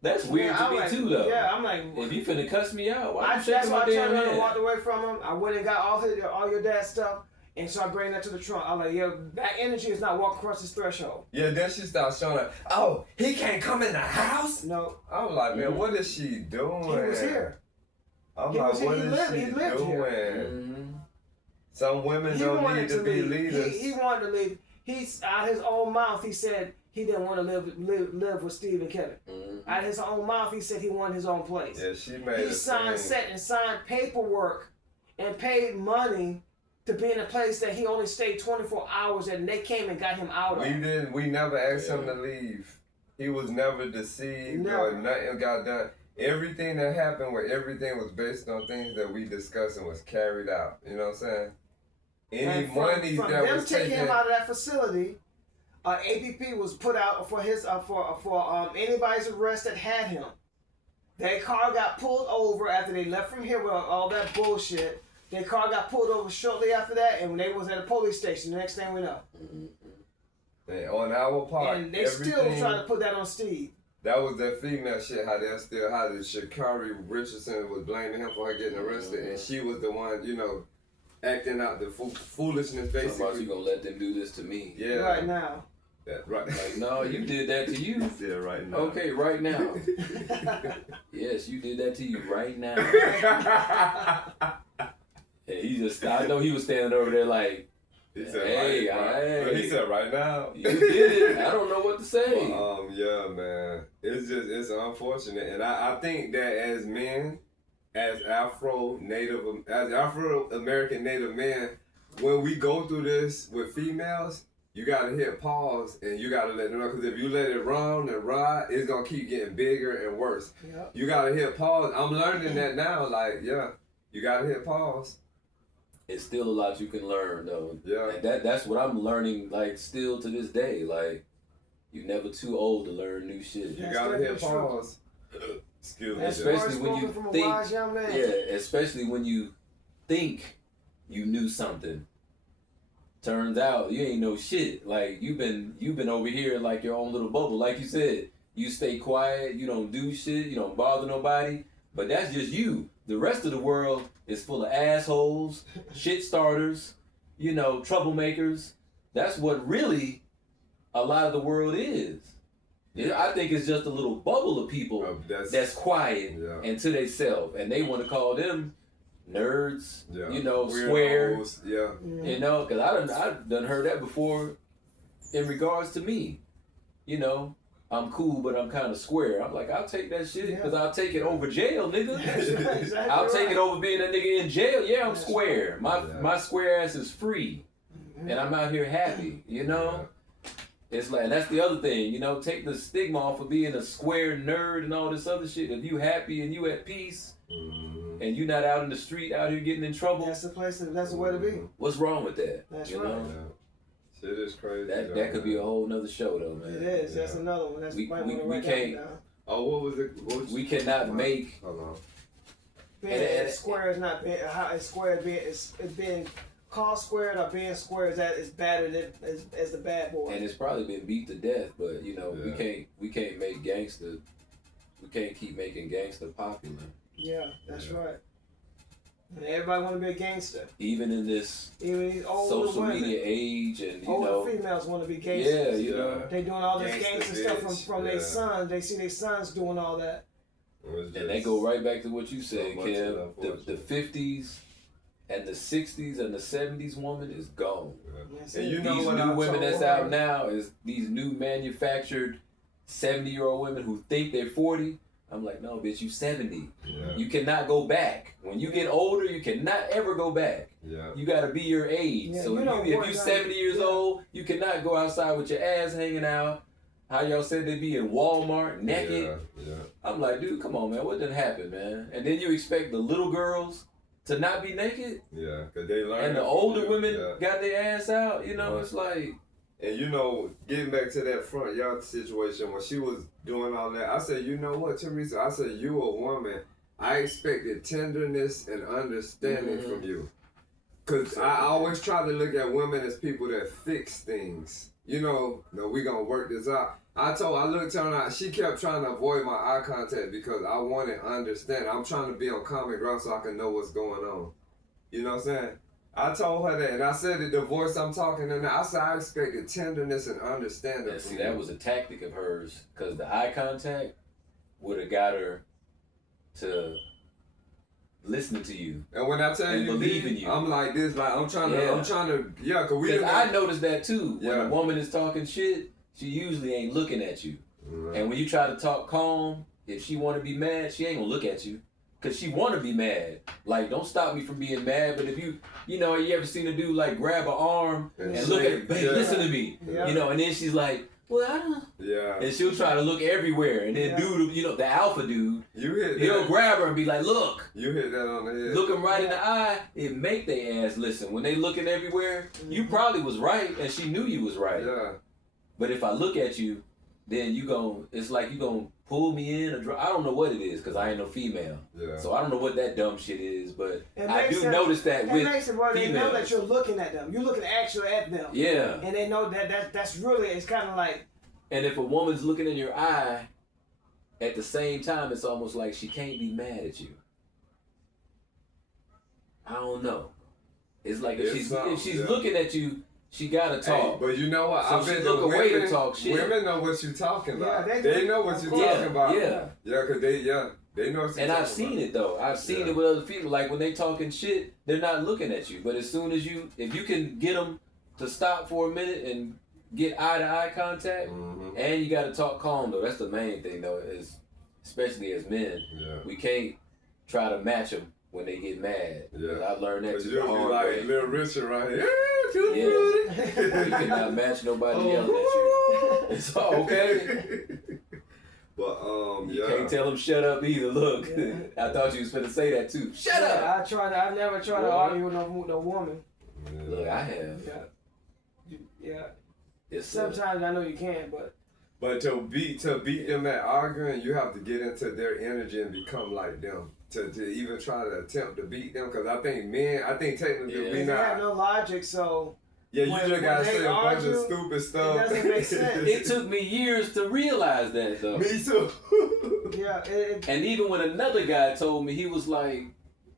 That's weird Yeah, to I'm me like, too, though. Yeah, I'm like, If you finna cuss me out, why you that's shaking why my I damn turned around and hand? walked away from him. I went and got all your dad's stuff and started bringing that to the trunk. I'm like, yo, that energy is not walking across this threshold. Yeah, then she started showing her, oh, he can't come in the house? No, I was like, man, what is she doing? he was here. I'm He like, was here. what He is lived- she he lived doing? here. Mhm. Some women He don't wanted need to be leave. leaders. He wanted to leave. He's out of his own mouth. He said he didn't want to live with Steve and Kevin. Mhm. Out of his own mouth, he said he wanted his own place. Yeah, she made He a signed paperwork and paid money to be in a place that he only stayed 24 hours and they came and got him out of. We never asked him to leave. He was never deceived Never. or nothing got done. Everything that happened with everything was based on things that we discussed and was carried out. You know what I'm saying? Any And money from that them was taking taken. him out of that facility, APP was put out for his for anybody's arrest that had him. Their car got pulled over after they left from here with all that bullshit. Their car got pulled over shortly after that, and when they was at a police station, the next thing we know, And on our part, and they still everything- trying to put that on Steve. That was that female shit, how the Sha'Carri Richardson was blaming him for her getting arrested, and she was the one, acting out the foolishness, Talking about you basically. gonna let them do this to me. Yeah. Right now. Right. Like, no, you did that to you. Yeah, right now. Okay, right now. Yes, you did that to you right now. And he just, I know he was standing over there like, He said, Hey, right. hey. He said, right now. you did it. I don't know what to say. Yeah, man. It's unfortunate. And I think that as men, as Afro-American Native men, when we go through this with females, you gotta hit pause and you gotta let them know, because if you let it run and ride, it's gonna keep getting bigger and worse. Yep. You gotta hit pause. I'm learning that now. Like, yeah, you gotta hit pause. It's still a lot you can learn though. Yeah. And that's what I'm learning, like, still to this day. Like, you're never too old to learn new shit. You That's gotta hit definitely true. pause. Excuse me. That's Especially words when you spoken from think- a wise young man. Yeah, especially when you think you knew something. Turns out you ain't know shit. Like, you've been over here in like your own little bubble. Like you said, you stay quiet, you don't do shit, you don't bother nobody. But that's just you. The rest of the world is full of assholes, shit starters, troublemakers. That's what really a lot of the world is. I think it's just a little bubble of people that's quiet and to themselves, and they want to call them nerds, square, Weirdos, yeah. because I done heard that before in regards to me. I'm cool, but I'm kind of square. I'm like, I'll take that shit because I'll take it over jail, nigga. That's right, exactly I'll take right. it over being a nigga in jail. Yeah, I'm That's square. My square ass is free, Mhm. and I'm out here happy. It's like, and that's the other thing. Take the stigma off of being a square nerd and all this other shit. If you happy and you at peace, and you not out in the street out here getting in trouble, That's the place. That's the way to be. what's wrong with that? That's you right. know? Shit is crazy. That could be a whole nother show though, man. It is. That's another one. That's We- might we- wanna we write that can't- one down. Oh, what was it? We cannot make Hold on. Being square is not being how it's square. It's being called squared or being square is better than as the bad boy. and it's probably been beat to death, but we can't make gangster. We can't keep making gangster popular. Yeah, that's right. And everybody want to be a gangster. Even in this Even these older social women, media age, and older females want to be yeah, gangsters. they They doing all this Gangster gangster stuff bitch, from their sons. They see their sons doing all that. and they go right back to what you said, So much Kev. of that The 50s and the 60s and the 70s woman is gone. Yes, And you it- know These what new I women told that's her? out now is these new manufactured 70-year-old women who think they're 40. I'm like, no, bitch, you 70. Yeah. You cannot go back. When you get older, you cannot ever go back. Yeah. You got to be your age. Yeah, So you know if what, you're like, 70 years yeah. old, you cannot go outside with your ass hanging out. How y'all said they be in Walmart naked. Yeah. I'm like, dude, come on, man. What done happened, man? And then you expect the little girls to not be naked? Yeah. Cause they learn. And the older women Yeah. got their ass out? You know, it's like... And you know, getting back to that front yard situation, when she was doing all that, I said, you know what, Teresa? I said, you a woman. I expected tenderness and understanding from you. Because I always try to look at women as people that fix things. You know, no, we going to work this out. I looked at her, she kept trying to avoid my eye contact because I wanted to understand. I'm trying to be on common ground so I can know what's going on. You know what I'm saying? I told her that, and I said the voice I'm talking in, I said I expected tenderness and understanding. Yeah, see, that was a tactic of hers, because the eye contact would have got her to listening to you. And when I tell and you, believe in you. I'm like this, like I'm trying to, yeah, cause we. Because I noticed that too. When Yeah. a woman is talking shit, she usually ain't looking at you. Right. And when you try to talk calm, if she want to be mad, she ain't gonna look at you. Cause she want to be mad. Like, don't stop me from being mad. But if you ever seen a dude like grab her arm and look at, babe, listen to me. Yeah. You know, and then she's like, well, I don't. Yeah. And she'll try to look everywhere. And then Yeah. dude, the alpha dude, You hit he'll that. grab her and be like, look. You hit that on the head. Look them right in the eye, it make their ass listen. When they looking everywhere, you probably was right and she knew you was right. Yeah. But if I look at you, then it's like you gonna pull me in or I don't know what it is because I ain't no female. Yeah. So I don't know what that dumb shit is, but It I makes do them- notice that It with makes it where they know that females. you're looking at them. You're looking actually at them. Yeah. And they know that's really, it's kind of like, And if a woman's looking in your eye, at the same time, it's almost like she can't be mad at you. I don't know. It's like if she's looking at you, she gotta talk. Hey, but you know what? So I she bet look the away women, to talk shit. Women know what you're talking about. Yeah, they know what you're talking about. Yeah. Yeah, cause they know what you're talking And about. I've seen it though. I've seen Yeah. it with other people. Like when they talking shit, they're not looking at you. But as soon as if you can get them to stop for a minute and get eye to eye contact, and you got to talk calm though. That's the main thing though. Is especially as men, we can't try to match them when they get mad. Yeah. I learned that Cause too you'll the be hard like way. Little Richard right here. Yeah. You cannot match nobody yelling at you. It's all okay. But You can't tell them shut up either. Look, I thought you was finna say that too. Shut up. I never tried to argue with no woman. Look, I have. Yeah. It's Sometimes I know you can, but to beat them at arguing, you have to get into their energy and become like them. To even try to attempt to beat them, because I think technically we they not. have no logic, so. Yeah, you when just gotta they say a bunch of argue, stupid stuff. It doesn't make sense. It took me years to realize that though. Me too. Yeah. And even when another guy told me, he was like,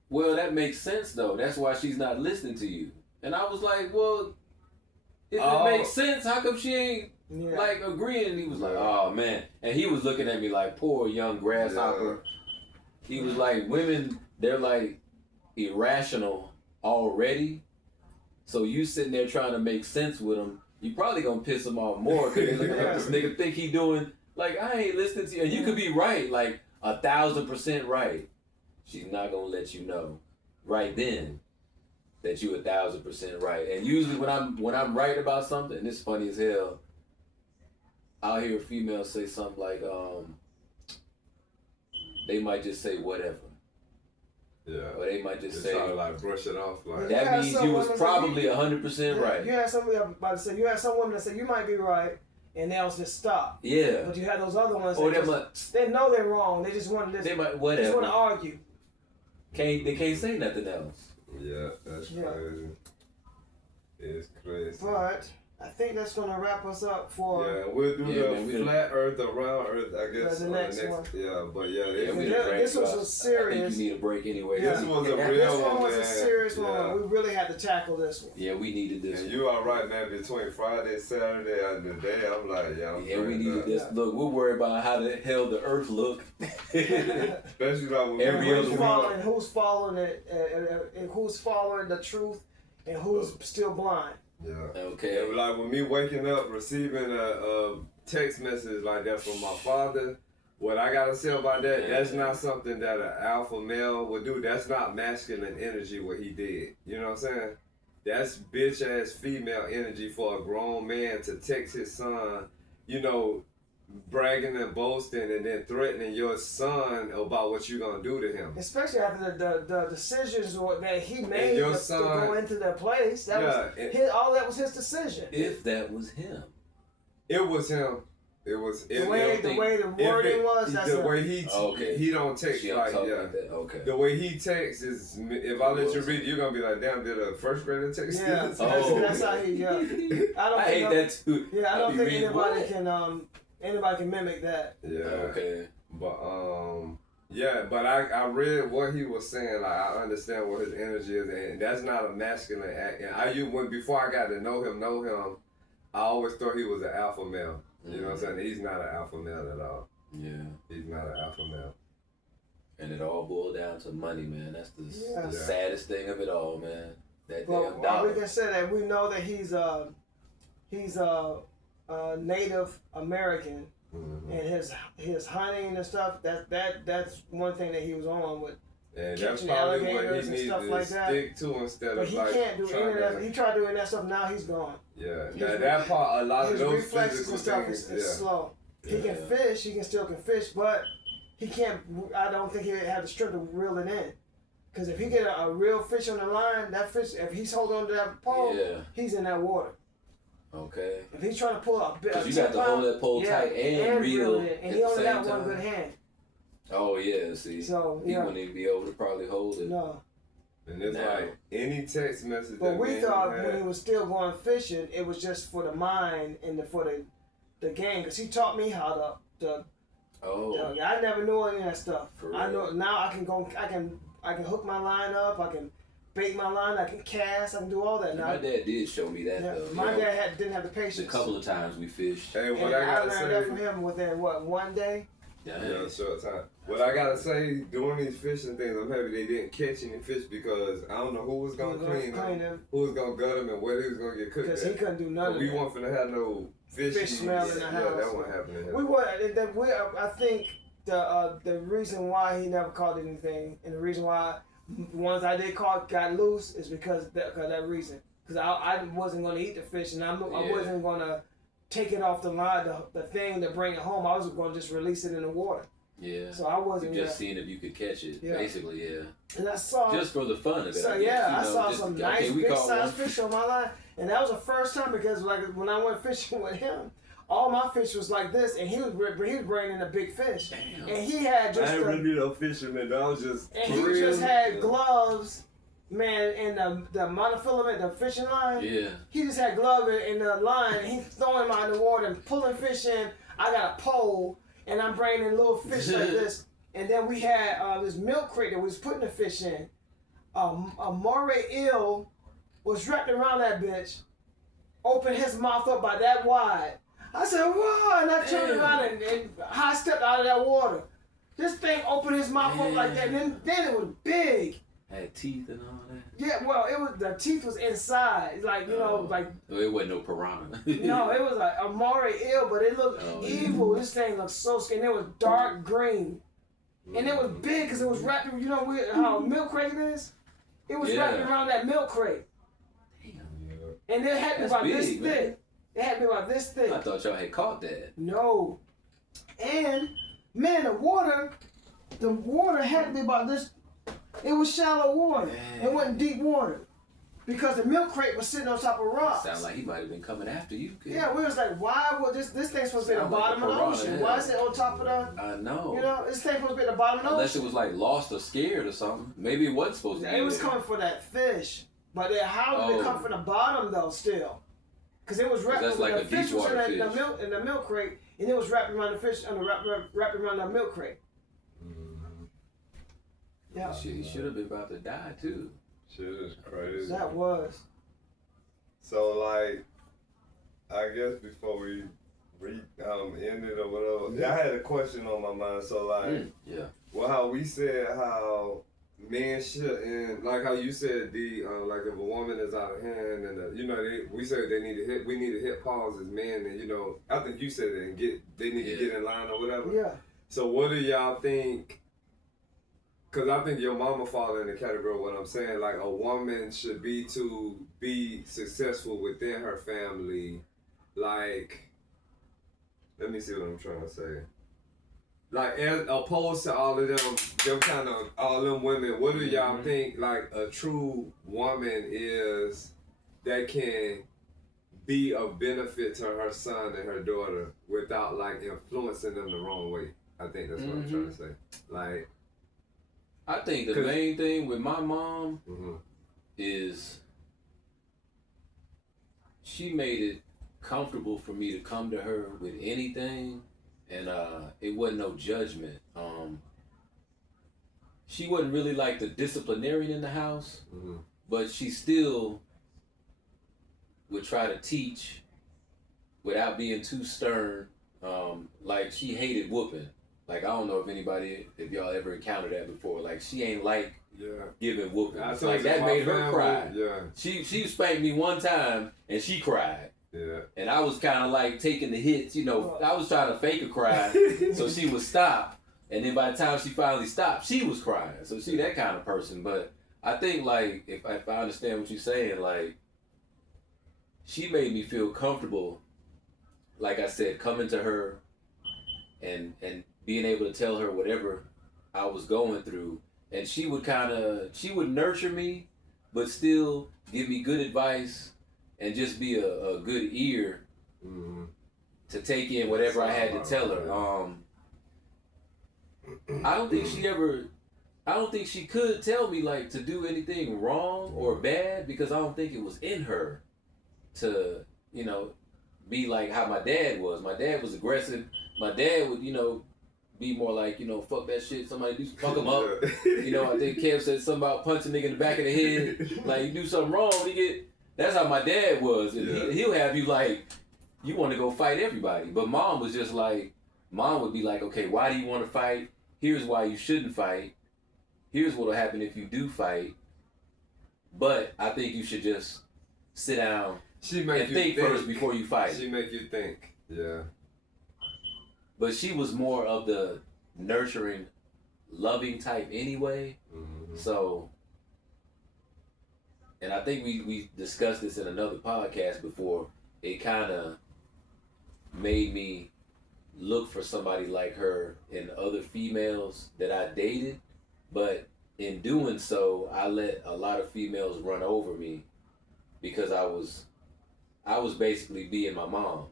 well, that makes sense though. That's why she's not listening to you. And I was like, well, if it makes sense, how come she ain't like agreeing? And he was like, oh man. And he was looking at me like, poor young grasshopper. He was like, women, they're like irrational already. So you sitting there trying to make sense with them, you probably gonna piss them off more because they looking at this nigga think he doing, like, I ain't listening to you. And you could be right, like 1,000% right. She's not gonna let you know right then that you 1,000% right. And usually when I'm right about something, and it's funny as hell, I'll hear a female say something like, they might just say whatever. Yeah. Or they might just say, try to like brush it off. Like that means you was probably 100% right. You had somebody about to say, you had some women that say you might be right, and they'll just stop. Yeah. But you had those other ones Or that they know they're wrong. They just want to they might just whatever. want to argue. They can't say nothing else. Yeah, that's crazy. It's crazy. But I think that's gonna wrap us up for. Yeah, we'll do the flat Earth, the round Earth, I guess. The next one. Yeah, but yeah, this was a serious. I think you need a break anyway. This was a real This one, one was man. a serious Yeah. one. We really had to tackle this one. Yeah, we needed this. And you all right, man? Between Friday, Saturday, and the day, I'm like, We needed this. Look, we're worried about how the hell the Earth look. Especially like when Every other week. And who's following it, and who's following the truth, and who's still blind. Yeah. Okay. And like with me waking up, receiving a text message like that from my father, what I gotta say about that, that's not something that an alpha male would do. That's not masculine energy what he did. You know what I'm saying? That's bitch ass female energy for a grown man to text his son, you know, bragging and boasting and then threatening your son about what you're gonna do to him. Especially after the decisions that he made your to son, go into their place. That was all that was his decision. If that was him. It was him. It was the way the wording was. That's the way he he don't text like that. Okay. The way he texts is, if I let you read it, you're gonna be like, damn, did a first grader text this? That's how he. I hate that too. Yeah, I don't think anybody can mimic that. Yeah. Okay. But but I read what he was saying. Like I understand what his energy is, and that's not a masculine act. And before I got to know him, I always thought he was an alpha male. You know what I'm saying? He's not an alpha male at all. Yeah. He's not an alpha male. And it all boiled down to money, man. That's the saddest thing of it all, man. That damn dollar. dollar. We can say that we know that he's a Native American, and his hunting and stuff. That's one thing that he was on with. And that's probably what he needs to like stick to instead but of he like can't do any of that. He tried doing that stuff. Now he's gone. Yeah, that part, a lot of those reflexes physical and stuff things, is slow. He can fish. He still can fish, but he can't. I don't think he have the strength to reel it in. Because if he get a real fish on the line, that fish, if he's holding on to that pole, he's in that water. Okay. If he's trying to pull a bit, you got to hold that pole tight and reel it, and he only got one good hand. Oh yeah, see. So he wouldn't even be able to probably hold it. No. And it's like any text message. But we thought when he was still going fishing, it was just for the mind and for the game. Because he taught me how to. I never knew any of that stuff. I know now. I can go. I can hook my line up. I can bait my line. I can cast. I can do all that. Now, my dad did show me that though. My dad didn't have the patience. A couple of times we fished. Hey, what I learned that from him within one day. Yeah, short time. What I gotta say, doing these fishing things, I'm happy they didn't catch any fish because I don't know who was gonna clean them, who was gonna gut them, and where he was gonna get cooked. Because he couldn't do nothing. We weren't finna have no fish smell in the house. Yeah, that wasn't happening. I think the reason why he never caught anything, and the reason why the ones I did caught got loose is because that reason. Because I wasn't gonna eat the fish, and I wasn't gonna take it off the line, the thing to bring it home. I was going to just release it in the water. Yeah. So I wasn't just seeing if you could catch it, basically, And I saw just for the fun of it. So I saw some nice big size fish on my line, and that was the first time because like when I went fishing with him, all my fish was like this, and he was bringing in a big fish. Damn. And he had just I ain't really no fisherman. I was just and he just had gloves. Man, in the monofilament, the fishing line, he just had glove in the line, and he's throwing them out in the water and pulling fish in. I got a pole, and I'm bringing in little fish like this. And then we had this milk crate that we was putting the fish in. A moray eel was wrapped around that bitch, opened his mouth up by that wide. I said, "Whoa!" And I turned around and high stepped out of that water. This thing opened his mouth up like that, and then it was big. Had teeth and all that. Yeah, well, it was the teeth was inside, like it wasn't no piranha. No, it was like a moray eel, but it looked evil. This thing looked so scary. It was dark green, and it was big because it was wrapped. You know how a milk crate is? It was wrapped around that milk crate. Damn. And it had me about big, this man. thick. It had me about this thick. I thought y'all had caught that. No, and man, the water had me about this. It was shallow water. Man. It wasn't deep water. Because the milk crate was sitting on top of rocks. Sound like he might have been coming after you, kid. Yeah, we was like, why would this thing's supposed to be at the bottom of the ocean? Why is it on top of the... I know. You know, this thing's supposed to be at the bottom of the Unless ocean. it was like lost or scared or something. Maybe it wasn't supposed to be It was there. coming for that fish. But how did it come from the bottom, though, still? Because it was wrapped... That's like the a fish deep was water in fish. the milk crate, and it was wrapped around the fish, wrapped around the milk crate. Yeah. Shit, he should have been about to die, too. Shit is crazy. That was. So, like, I guess before we end it or whatever. Yeah, I had a question on my mind. So like, well, how we said how men shouldn't, like how you said like if a woman is out of hand and we said we need to hit pause as men, and I think you said it and they need to get in line or whatever. Yeah. So what do y'all think? Because I think your mama fall in the category of what I'm saying. Like a woman should be to be successful within her family. Like, let me see what I'm trying to say. Like as opposed to all of them kind of all them women, what do y'all think like a true woman is that can be of benefit to her son and her daughter without like influencing them the wrong way? I think that's what I'm trying to say. Like, I think the main thing with my mom is she made it comfortable for me to come to her with anything, and it wasn't no judgment. She wasn't really like the disciplinarian in the house, but she still would try to teach without being too stern. Like she hated whooping. Like I don't know if y'all ever encountered that before. Like she ain't like giving whooping. Like that made her cry. Yeah. She spanked me one time and she cried. Yeah. And I was kind of like taking the hits, I was trying to fake a cry so she would stop. And then by the time she finally stopped, she was crying. So she that kind of person. But I think like if I understand what you're saying, like she made me feel comfortable. Like I said, coming to her and being able to tell her whatever I was going through, and she would nurture me, but still give me good advice and just be a good ear to take in whatever I had to tell her. I don't think she could tell me like to do anything wrong or bad, because I don't think it was in her to, be like how my dad was. My dad was aggressive. My dad would, be more like, fuck that shit. Somebody fuck him up. I think Kev said something about punching a nigga in the back of the head. Like you do something wrong, that's how my dad was. And he'll have you like, you want to go fight everybody. But mom was just like, mom would be like, okay, why do you want to fight? Here's why you shouldn't fight. Here's what'll happen if you do fight. But I think you should just sit down and think first before you fight. She make you think. Yeah. But she was more of the nurturing, loving type anyway. So, and I think we discussed this in another podcast before. It kind of made me look for somebody like her in other females that I dated. But in doing so, I let a lot of females run over me because I was basically being my mom.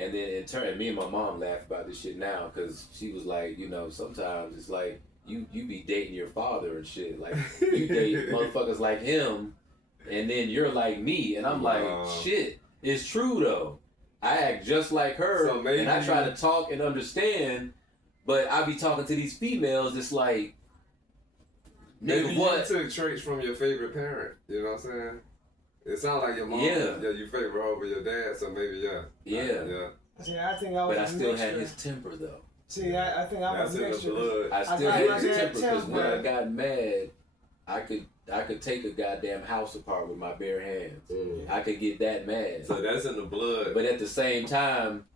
And then in turn, me and my mom laugh about this shit now, because she was like, sometimes it's like you be dating your father and shit. Like you date motherfuckers like him, and then you're like me. And I'm like, shit, it's true though. I act just like her, and I try to talk and understand, but I be talking to these females. It's like, maybe you took traits from your favorite parent. You know what I'm saying? It sounds like your mom, you favor her over your dad, so maybe, Yeah. See, I think I was. But I still had his temper, though. See, I think I was a mixture. I still had his temper, because when I got mad, I could take a goddamn house apart with my bare hands. I could get that mad. So that's in the blood. But at the same time,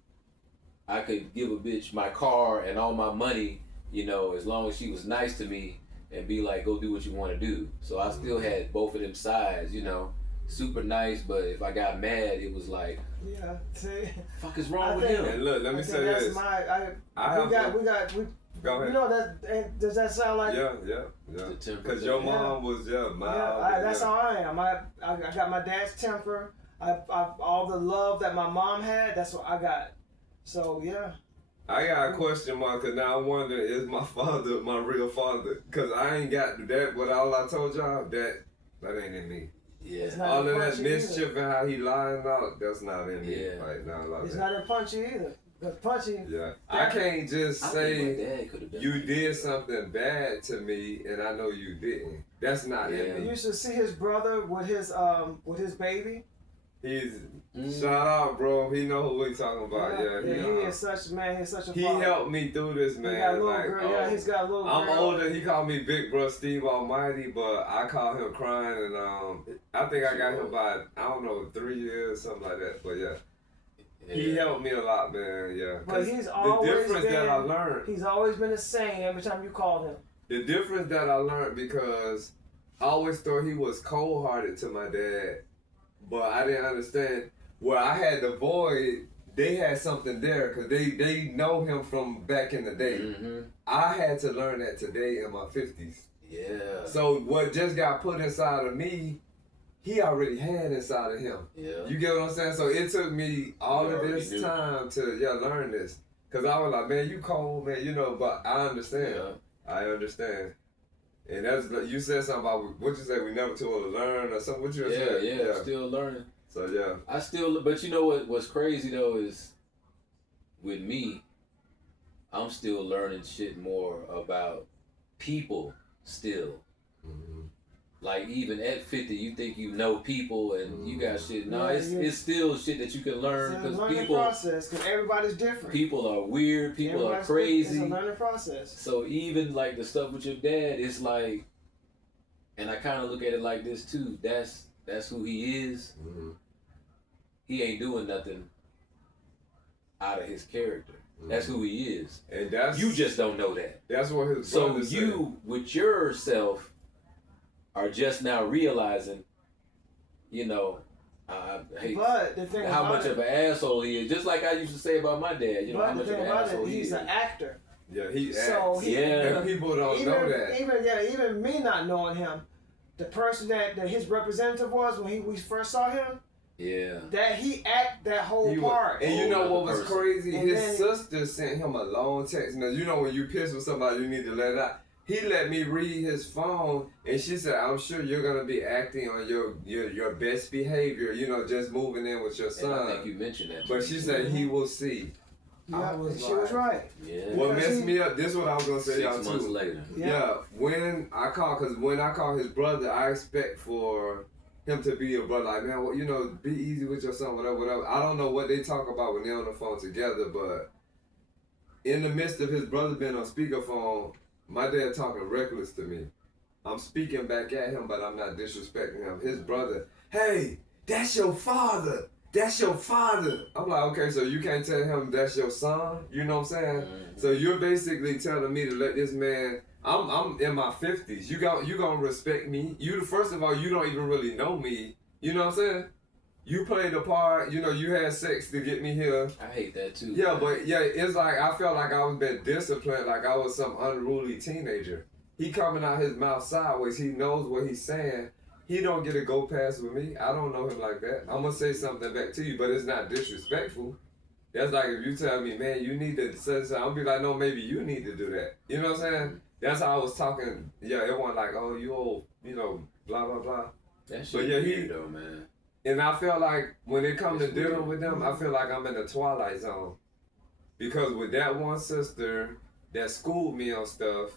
I could give a bitch my car and all my money, as long as she was nice to me, and be like, go do what you want to do. So I still had both of them sides, super nice, but if I got mad, it was like, see, fuck is wrong with him? And look, let me say this. Go ahead. Does that sound like? Yeah. Because your mom was mild. That's how I am. I got my dad's temper. I all the love that my mom had. That's what I got. So yeah. I got a question mark, because now I wonder, is my father my real father? Because I ain't got that, but all I told y'all, that ain't in me. Yeah. All of that mischief and how he lying out, that's not in me. Yeah. Like, not it's not in Punchy either. But Punchy. Yeah. I can't just say you did something bad to me and I know you didn't. That's not in me. You should see his brother with his baby. He's shout out, bro. He know who we talking about. He is such man. He's such a. He father. helped me through this, man. He got a little like, girl. He's got a little girl. I'm older. He called me Big Bro Steve Almighty, but I call him crying, and I think I got him by 3 years, something like that. But yeah. He helped me a lot, man. Yeah. But he's always the difference been, that I learned. He's always been the same every time you called him. The difference that I learned because I always thought he was cold-hearted to my dad, but I didn't understand. Where I had the void, they had something there because they know him from back in the day. Mm-hmm. I had to learn that today in my 50s. Yeah. So what just got put inside of me, he already had inside of him. Yeah. You get what I'm saying? So it took me all of this knew. time to learn this. Because I was like, man, you cold, man, but I understand. Yeah. I understand. And that's, you said something about, what you say, we never too old to learn or something? What you said? Yeah, still learning. So yeah. But you know what's crazy though is, with me, I'm still learning shit more about people still. Mm-hmm. Like even at 50, you think you know people and you got shit. No, Yeah, it's still shit that you can learn It's a because learning process because everybody's different. people are weird, people Everybody's are crazy. different. It's a learning process. So even like the stuff with your dad, it's like, and I kind of look at it like this too. That's who he is. Mm-hmm. He ain't doing nothing out of his character. That's who he is. And that's, You just don't know that. that's what his So brother said. you, with yourself, are just now realizing, I hate But the thing how about much it, of an asshole he is. Just like I used to say about my dad. How but the much of thing an about asshole it, he he's is. an actor. Yeah, he acts. So he, Yeah. And people don't know that. Even me not knowing him, the person that his representative was when we first saw him, Yeah. that he act that whole part. And you know what was person. crazy? And His then- sister sent him a long text. Now, when you piss with somebody, you need to let it out. He let me read his phone, and she said, I'm sure you're going to be acting on your best behavior, just moving in with your And son. I think you mentioned that. But she said, he will see. Yeah, was she was right. Yeah. What Because messed me up, this is what I was going to say 6 y'all months too. later. Yeah, when I call his brother, I expect for him to be a brother. Like, man, be easy with your son, whatever. I don't know what they talk about when they're on the phone together, but in the midst of his brother being on speakerphone, my dad talking reckless to me. I'm speaking back at him, but I'm not disrespecting him. His brother, hey, that's your father. That's your father. I'm like, okay, so you can't tell him that's your son? You know what I'm saying? Mm-hmm. So you're basically telling me to let this man, I'm in my 50s. You gonna respect me. First of all, you don't even really know me. You know what I'm saying? You played a part, you had sex to get me here. I hate that too. Yeah, man. but it's like I felt like I was being disciplined, like I was some unruly teenager. He coming out his mouth sideways. He knows what he's saying. He don't get a go pass with me. I don't know him like that. I'm gonna say something back to you, but it's not disrespectful. That's like if you tell me, man, you need to say something, I'll be like, no, maybe you need to do that. You know what I'm saying? That's how I was talking. Yeah, it wasn't like, oh, you old, blah, blah, blah. That shit But yeah, weird though, man. And I feel like when it comes to It's dealing weird. with them, I feel like I'm in the twilight zone. Because with that one sister that schooled me on stuff,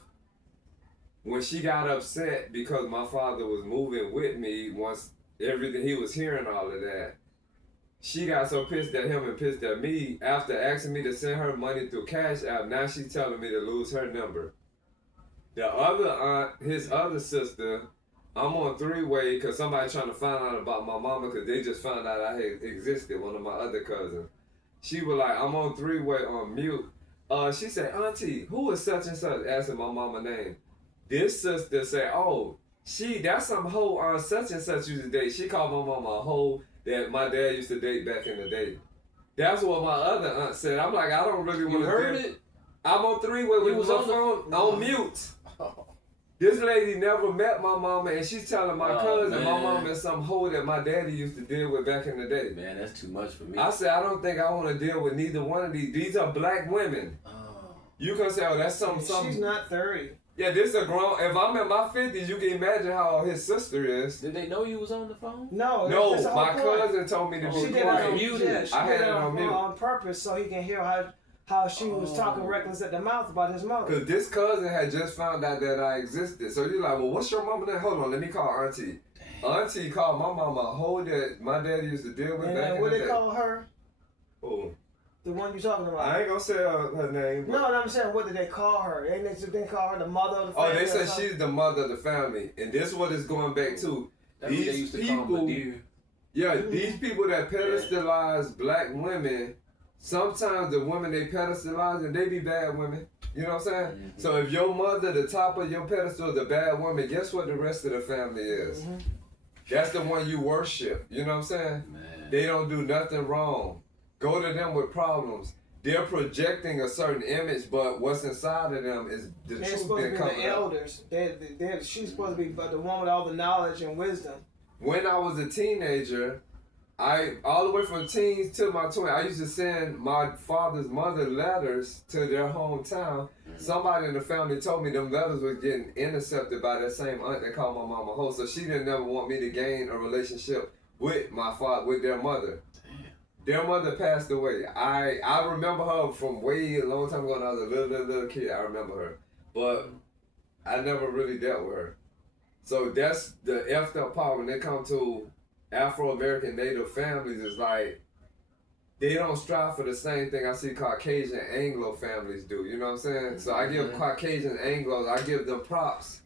when she got upset because my father was moving with me, once everything, he was hearing all of that, she got so pissed at him and pissed at me after asking me to send her money through Cash App. Now she's telling me to lose her number. The other aunt, his other sister, I'm on three-way because somebody trying to find out about my mama because they just found out I had existed, one of my other cousins. She was like, I'm on three-way on mute. She said, Auntie, who is such and such? Asking my mama name. This sister said, oh, that's some hoe on such and such used to date. She called my mama a hoe that my dad used to date back in the day. That's what my other aunt said. I'm like, I don't really want to heard it? I'm on three-way with was my on the- phone on mute. This lady never met my mama, and she's telling my cousin my man. mama is some hoe that my daddy used to deal with back in the day. Man, that's too much for me. I said, I don't think I want to deal with neither one of these. These are black women. Oh. You can say, oh, that's something. She's not 30. Yeah, this is a grown. If I'm in my 50s, you can imagine how his sister is. Did they know you was on the phone? No, No, that's the whole my point. cousin told me to She be did it quiet. on, Muted. yeah, she I did had it it on mute. on purpose so he can hear how she was talking reckless at the mouth about his mother. Because this cousin had just found out that I existed. So you're like, well, what's your mama name? Hold on, let me call Auntie. Auntie called my mama a hoe that my daddy used to deal with And back then in what the they day. call her? Oh, The one you talking about? I ain't gonna say her name. No, I'm saying, what did they call her? Ain't they call her the mother of the Oh, family? they or said something? she's the mother of the family, and this is what it's going back to. That's what they These used to call people, Madeira. yeah, these people that pedestalize black women, sometimes the women they pedestalize and they be bad women. You know what I'm saying? Mm-hmm. So if your mother, the top of your pedestal, is a bad woman, guess what the rest of the family is? Mm-hmm. That's the one you worship. You know what I'm saying? Man. They don't do nothing wrong. Go to them with problems. They're projecting a certain image, but what's inside of them is the They're truth supposed to been be coming the out. elders. She's supposed to be the one with all the knowledge and wisdom. When I was a teenager, all the way from teens to my 20s, I used to send my father's mother letters to their hometown. Somebody in the family told me them letters was getting intercepted by that same aunt that called my mama hoe, so she didn't never want me to gain a relationship with my father, with their mother. Their mother passed away. I remember her from way a long time ago when I was a little kid. I remember her. But I never really dealt with her. So that's the effed up part when they come to Afro-American Native families, is like they don't strive for the same thing I see Caucasian Anglo families do. You know what I'm saying? So I give Caucasian Anglos, I give them props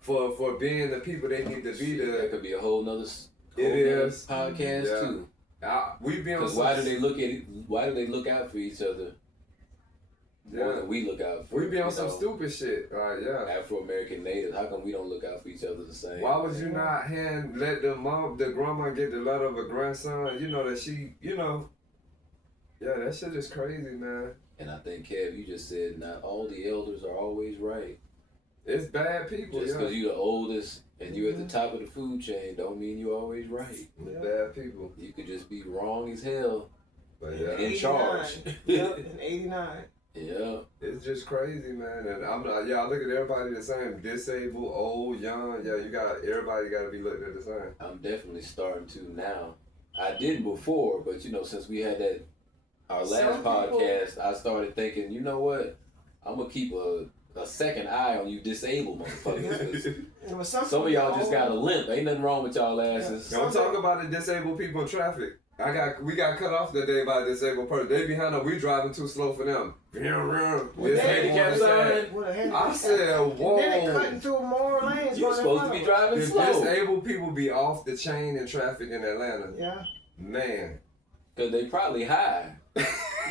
for being the people they need to be. That could be a whole nother podcast Yeah. too. We be on. Because why do they look at it? Why do they look out for each other more than we look out for? We be on some stupid shit. Afro American natives. How come we don't look out for each other the same? Why would you not let the grandma get the letter of a grandson? You know that she, yeah, that shit is crazy, man. And I think, Kev, you just said not all the elders are always right. It's bad people. Just because you're the oldest and you're at the top of the food chain don't mean you're always right. It's bad people. You could just be wrong as hell But and yeah, in charge. Yep, in 89. Yeah. it's just crazy, man. And I'm not. Yeah, I look at everybody the same. Disabled, old, young. Yeah, everybody got to be looked at the same. I'm definitely starting to now. I didn't before, but since we had our last Some people- podcast, I started thinking, you know what? I'm gonna keep a second eye on you disabled motherfuckers. 'Cause some of y'all just got a limp. Ain't nothing wrong with y'all asses. Don't talk about the disabled people in traffic. We got cut off the day by a disabled person. They behind us. We driving too slow for them. With handicap sign? With a handicap. I said, whoa. And then they cutting through more lanes. You're going in supposed front to be of driving The slow. disabled people be off the chain in traffic in Atlanta. us. Yeah. Man. Cause they probably high.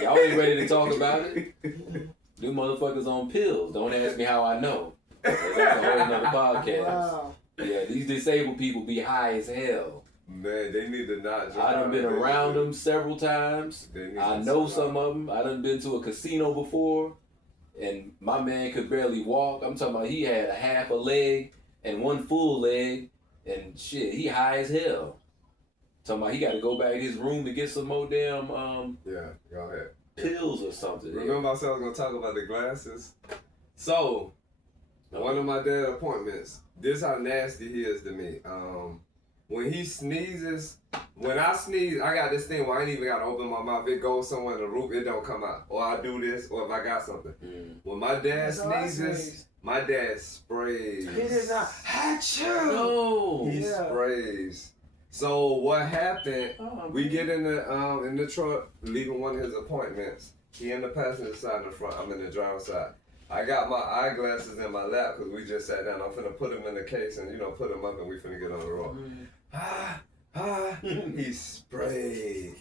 Y'all ain't ready to talk about it. Them motherfuckers on pills. Don't ask me how I know. 'Cause that's a whole nother podcast. Wow. Yeah, these disabled people be high as hell. Man, they need to not drive. I done been around them several times. They need I to know stop. some of them. I done been to a casino before, and my man could barely walk. I'm talking about he had a half a leg and one full leg, and shit, he high as hell. Talking about he got to go back to his room to get some more damn Yeah, go ahead. pills or something. Remember I said I was going to talk about the glasses? So, one of my dad appointments, this how nasty he is to me. When he sneezes, when I sneeze, I got this thing where I ain't even got to open my mouth. It goes somewhere in the roof, it don't come out. Or I do this, or if I got something. When my dad So I sneezes, sneeze. my dad sprays. He did not. Achoo! No. He Yeah. sprays. So what happened? Oh, We get in the truck, leaving one of his appointments. He in the passenger side in the front. I'm in the driver's side. I got my eyeglasses in my lap because we just sat down. I'm finna put them in the case and put them up and we finna get on the road. He sprayed.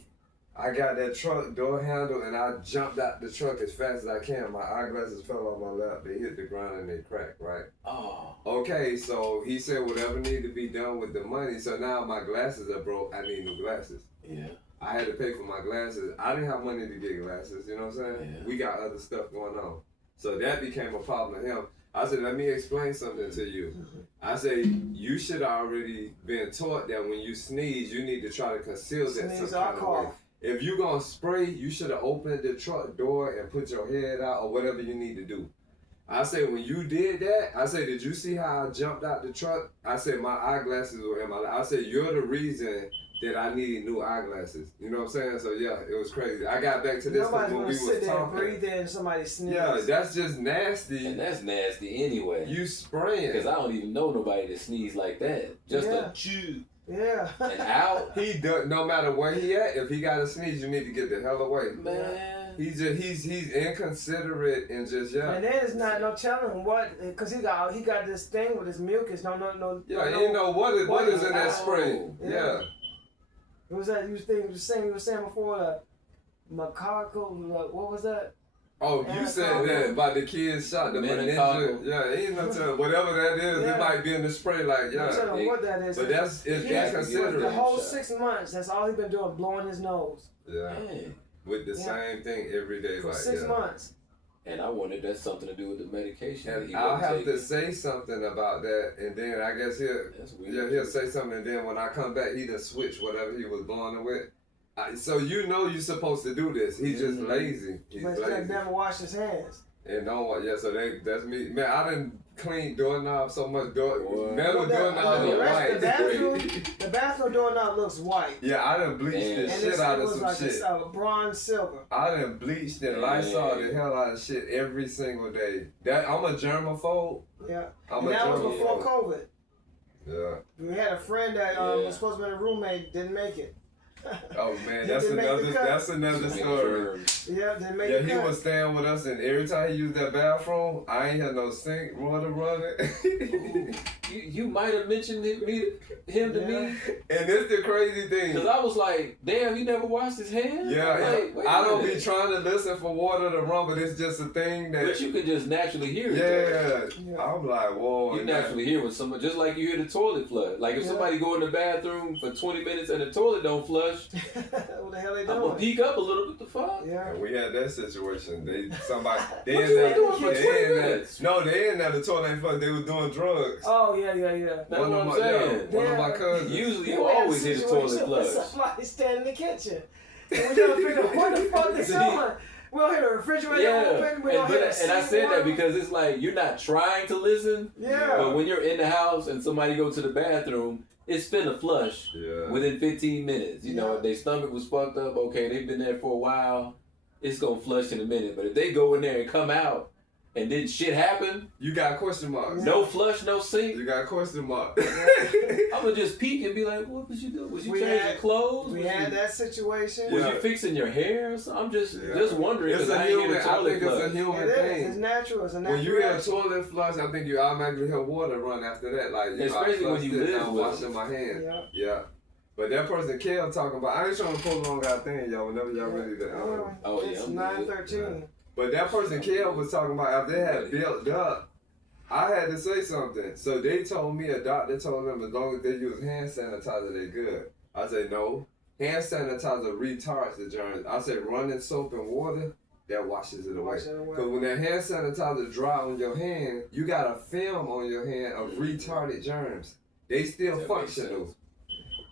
I got that truck door handle and I jumped out the truck as fast as I can. My eyeglasses fell off my lap. They hit the ground and they cracked. Right. Oh. Okay, so he said whatever needed to be done with the money. So now my glasses are broke. I need new glasses. Yeah. I had to pay for my glasses. I didn't have money to get glasses. You know what I'm saying? Yeah. We got other stuff going on. So that became a problem to him. I said, let me explain something to you. I say, you should already been taught that when you sneeze, you need to try to conceal that Sneeze some or kind of way. cough. If you gonna spray, you should have opened the truck door and put your head out or whatever you need to do. I say, when you did that, I say, did you see how I jumped out the truck? I said, my eyeglasses were in my lap. I said, you're the reason that I need new eyeglasses. You know what I'm saying? So yeah, it was crazy. I got back to this Nobody's when gonna we sit was there and talking. breathe in somebody's sneeze. Yeah, that's just nasty. And that's nasty anyway. You spraying. Because I don't even know nobody that sneeze like that. Just Yeah. a chew Yeah. and out. He does, no matter where he at, if he got to sneeze, you need to get the hell away. Man. He's inconsiderate and just And then it's not no telling him what, because he got this thing with his mucus. No. Yeah, you know what is in that Oh, spray. Yeah. What was that you were saying before? Macaco, what was that? Oh, you said that about the kids shot the Meningococcal. ninja. Yeah, ain't no telling. Whatever that is, it might be in the spray. Like, No yeah. telling what that is. But it's inconsiderate. The whole 6 months, that's all he been doing, blowing his nose. Yeah. Man. With the same thing every day. For like 6 months. And I wonder if that's something to do with the medication. And he I'll wasn't have to taking. say something about that, and then I guess That's weird. he'll say something, and then when I come back, he done switch whatever he was blowing it with. So you know you're supposed to do this. He's just lazy. He's But he lazy. never washed his hands. And don't want, yeah, so that's me. Man, I done cleaned doorknobs so much, metal doorknobs The are rest of the white. the bathroom doorknob looks white. Yeah, I done bleached the And shit this out it of was some like shit. a bronze silver. I done bleached and Lysol the hell out of shit every single day. I'm a germaphobe. Yeah. I'm And a that was germaphobe. before COVID. Yeah. We had a friend that was supposed to be a roommate, didn't make it. Oh man, He that's didn't make the another cut. that's another story. Yeah, didn't make Yeah, the he cut. was staying with us, and every time he used that bathroom, I ain't had no sink, water running. You might have mentioned him to me. And it's the crazy thing. Because I was like, damn, he never washed his hands? Yeah, Like, wait I a don't be minute. trying to listen for water to run, but it's just a thing that. But you can just naturally hear it. Yeah, I'm like, whoa. You naturally hear when somebody, just like you hear the toilet flush. Like if somebody go in the bathroom for 20 minutes and the toilet don't flush, What the hell they I'm doing? gonna peek up a little bit. The fuck? Yeah. And we had that situation. They What you been doing for 20 minutes? No, they ain't at the toilet ain't flush. They was doing drugs. Oh yeah. That's what I'm saying. One of my cousins. Usually you We had a always hear the toilet situation with flush. Somebody standing in the kitchen. And we trying to figure out what the fuck is going. We don't hear the refrigerator open. We don't hear the And I sink said that running. because it's like you're not trying to listen. Yeah. But when you're in the house and somebody go to the bathroom, it's finna flush within 15 minutes. You know, if their stomach was fucked up, okay, they've been there for a while, it's gonna flush in a minute. But if they go in there and come out and then shit happen, You got question marks. no flush, no sink, You got question marks. I'm gonna just peek and be like, what was you doing? Was you We changing had- clothes? We was had you, that situation. was you fixing your hair or something? I'm just wondering It's because a I ain't hear human. the I toilet think it's a flush. human It is. thing. It's natural. It's a natural. When you hear a reaction. toilet flush, I think you automatically hear water run after that. Like, you Especially know, I when you flushed it, live I'm with washing my hands. Yeah. Yeah. But that person Kel talking about, I ain't trying to pull along our thing, y'all. Whenever y'all ready to. Oh, yeah, It's I'm 9:13. But that person Kel was talking about after they had built up, I had to say something. So they told me, a doctor told them as long as they use hand sanitizer, they good. I said no. Hand sanitizer retards the germs. I said running soap and water, that washes it away. Wash it away. Because when that hand sanitizer dry on your hand, you got a film on your hand of retarded germs. They still That makes functional. sense.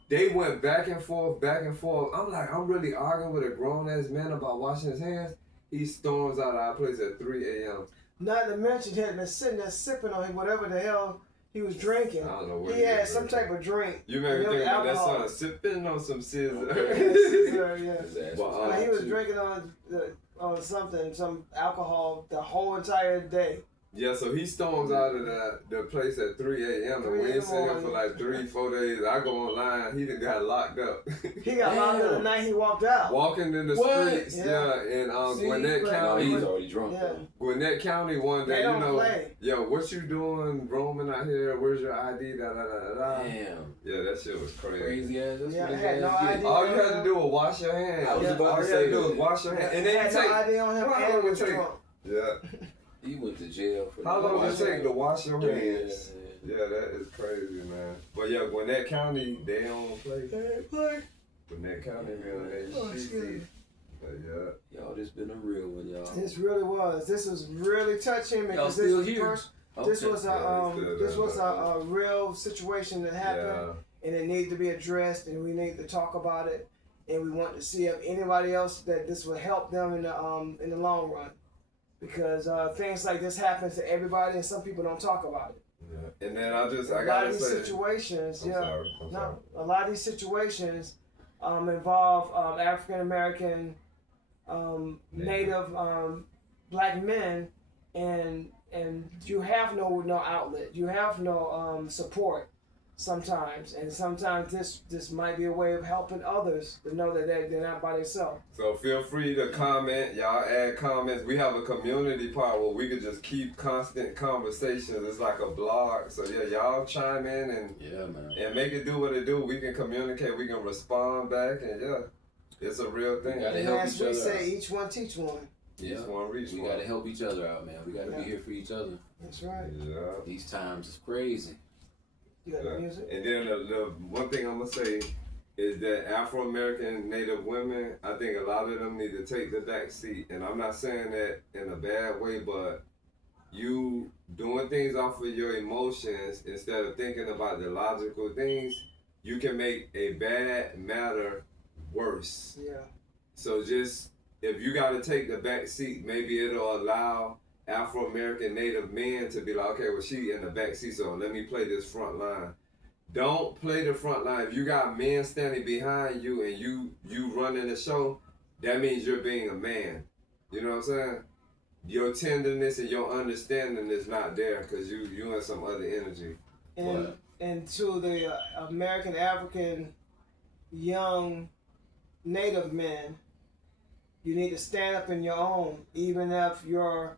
They went back and forth, back and forth. I'm like, I'm really arguing with a grown ass man about washing his hands. He storms out of our place at 3 a.m. Not to mention he had been sitting there sipping on whatever the hell he was drinking. I don't know what He had some type of drink. You made me And think it was about that alcohol. song, sipping on some scissors. Yeah. His ass But, was He was too. drinking on something, some alcohol the whole entire day. Yeah, so he storms out of the place at 3 a.m. and 3 we in ain't the seen him morning. for like 3-4 days. I go online, he done got locked up. He got locked up the night he walked out. Walking in the What? streets, Yeah. in See, Gwinnett but- No, County. he's already drunk. Yeah. though. Gwinnett County one They day, don't you know, play. yo, what you doing roaming out here? Where's your ID? Da da da da. Damn. Yeah, that shit was crazy. Crazy ass. That's Yeah, what I his had no ass did. idea. All you had to do was wash your hands. I was about All to you say had to do that. was wash your hands. And then had you take. no ID on him How and long was it take? drunk. Yeah. He went to jail for How long does it take to wash your Yeah. hands? Yeah, that is crazy, man. But yeah, Gwinnett County, they don't play. Gwinnett County, man, they Oh, excuse me. But yeah. Y'all, this been a real one, y'all. This really was. This was really touching Y'all because this still was here? first. This Okay. was Yeah, it's still a real situation that happened, Yeah. and it needed to be addressed, and we need to talk about it, and we want to see if anybody else that this will help them in the long run, because things like this happens to everybody, and some people don't talk about it. Yeah. And then I a lot gotta of these say, situations, I'm sorry. a lot of these situations involve African American, Native black men, and you have no outlet, you have no support sometimes, and sometimes this might be a way of helping others to know that they're not by themselves. So feel free to comment. Y'all add comments. We have a community part where we could just keep constant conversations. It's like a blog. So yeah, y'all chime in and make it do what it do. We can communicate. We can respond back, and yeah, it's a real thing. Gotta And help as each we other say, out. each one teach one. Yeah, Each one reach we one. gotta help each other out, man. We gotta be Yeah. here for each other. That's right. Yeah. These times is crazy. You got the music? And then the one thing I'm gonna say is that Afro-American Native women, I think a lot of them need to take the back seat. And I'm not saying that in a bad way, but you doing things off of your emotions instead of thinking about the logical things, you can make a bad matter worse. Yeah. So just, if you gotta take the back seat, maybe it'll allow Afro-American Native men to be like, okay, well, she in the back seat, so let me play this front line. Don't play the front line. If you got men standing behind you and you running the show, that means you're being a man. You know what I'm saying? Your tenderness and your understanding is not there because you in some other energy. And to the American African young Native men, you need to stand up in your own, even if your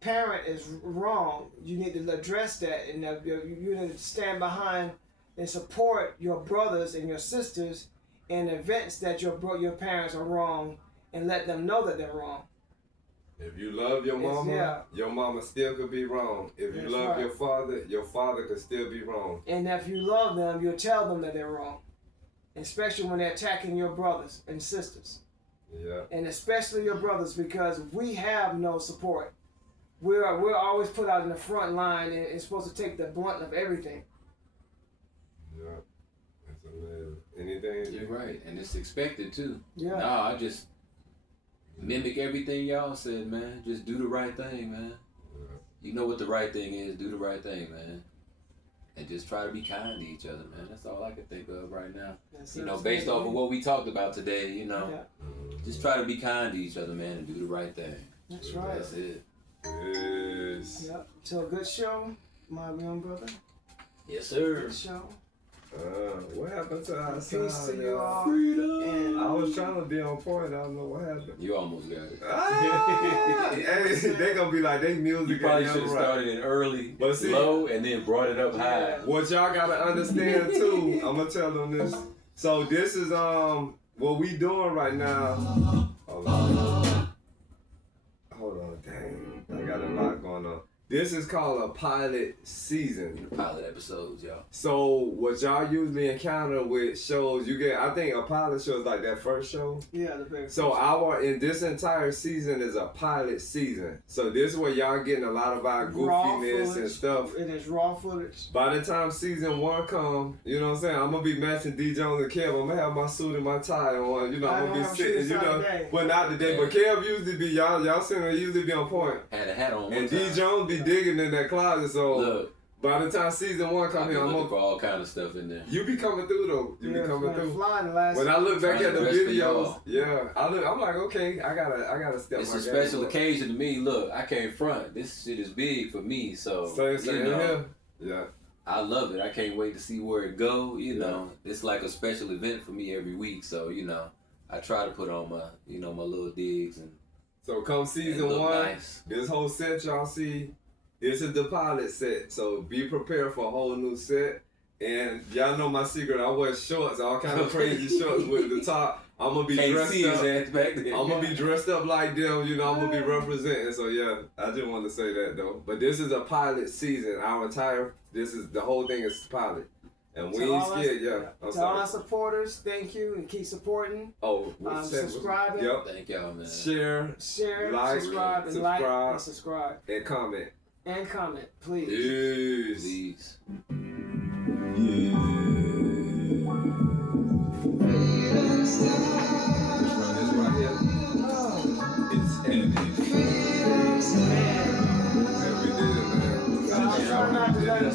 parent is wrong. You need to address that, and you need to stand behind and support your brothers and your sisters in events that your parents are wrong, and let them know that they're wrong. If you love your mama, your mama still could be wrong. If you love your father could still be wrong. And if you love them, you'll tell them that they're wrong, especially when they're attacking your brothers and sisters. Yeah. And especially your brothers, because we have no support. We're always put out in the front line, and it's supposed to take the blunt of everything. Yeah. That's amazing. Anything? You're right, and it's expected too. Yeah. No, I just mimic everything y'all said, man. Just do the right thing, man. Yeah. You know what the right thing is. Do the right thing, man. And just try to be kind to each other, man. That's all I can think of right now. Based off of what we talked about today, just try to be kind to each other, man, and do the right thing. That's right. That's it. Yes. Yep. So a good show, my young brother. Yes, sir. Good show. What happened to our side? Peace to you all. Freedom. And I was trying to be on point. I don't know what happened. You almost got it. Hey, they gonna be like, they music. You probably should have started it early, low, and then brought it up high. What y'all gotta understand too, I'm gonna tell them this. So this is what we doing right now. Hold on, dang, I got a lot going on. This is called a pilot season. Pilot episodes, y'all. So what y'all usually encounter with shows, you get, I think a pilot show is like that first show. yeah, the very So in this entire season is a pilot season. So this is where y'all getting a lot of our goofiness and stuff. It is raw footage. By the time season 1 come, you know what I'm saying? I'm gonna be matching D Jones and Kev. I'm gonna have my suit and my tie on. You know, I'm gonna be sitting. You know, well not today, but Kev usually be y'all sitting there usually be on point. Had a hat on. And D Jones be digging in that closet. So look, by the time season 1 come here, I'm looking gonna for all kind of stuff in there. You be coming through though. You be coming through. When I look back Trying at the to dress for videos, y'all. yeah, I'm like, okay, I gotta step. It's my a game special up. occasion to me. Look, I can't front. This shit is big for me, so Same you know, here. Yeah. I love it. I can't wait to see where it go. You know, it's like a special event for me every week. So I try to put on my my little digs and. So come season 1, nice. This whole set y'all see, this is the pilot set. So be prepared for a whole new set. And y'all know my secret. I wear shorts, all kind of crazy shorts with the top. I'm gonna be dressed up. Back there. I'm gonna be dressed up like them. I'm gonna be representing. So yeah, I just want to say that though. But this is a pilot season. Our entire the whole thing is pilot. And we ain't scared, To all our supporters, thank you, and keep supporting. Subscribing. Yep. Thank y'all, man. Share, like, subscribe, and subscribe. And comment. And comment, please. Please. Yeah. This right here. It's heavy. Man. Yeah, we did it, man. I'm trying not to let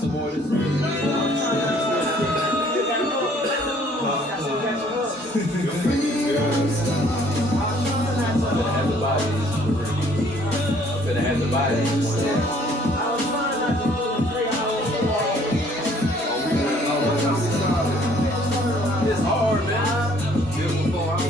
I didn't want that. I was trying not to do the 3 hours. Oh, we didn't know what time we started. It's hard, man. Just before hours.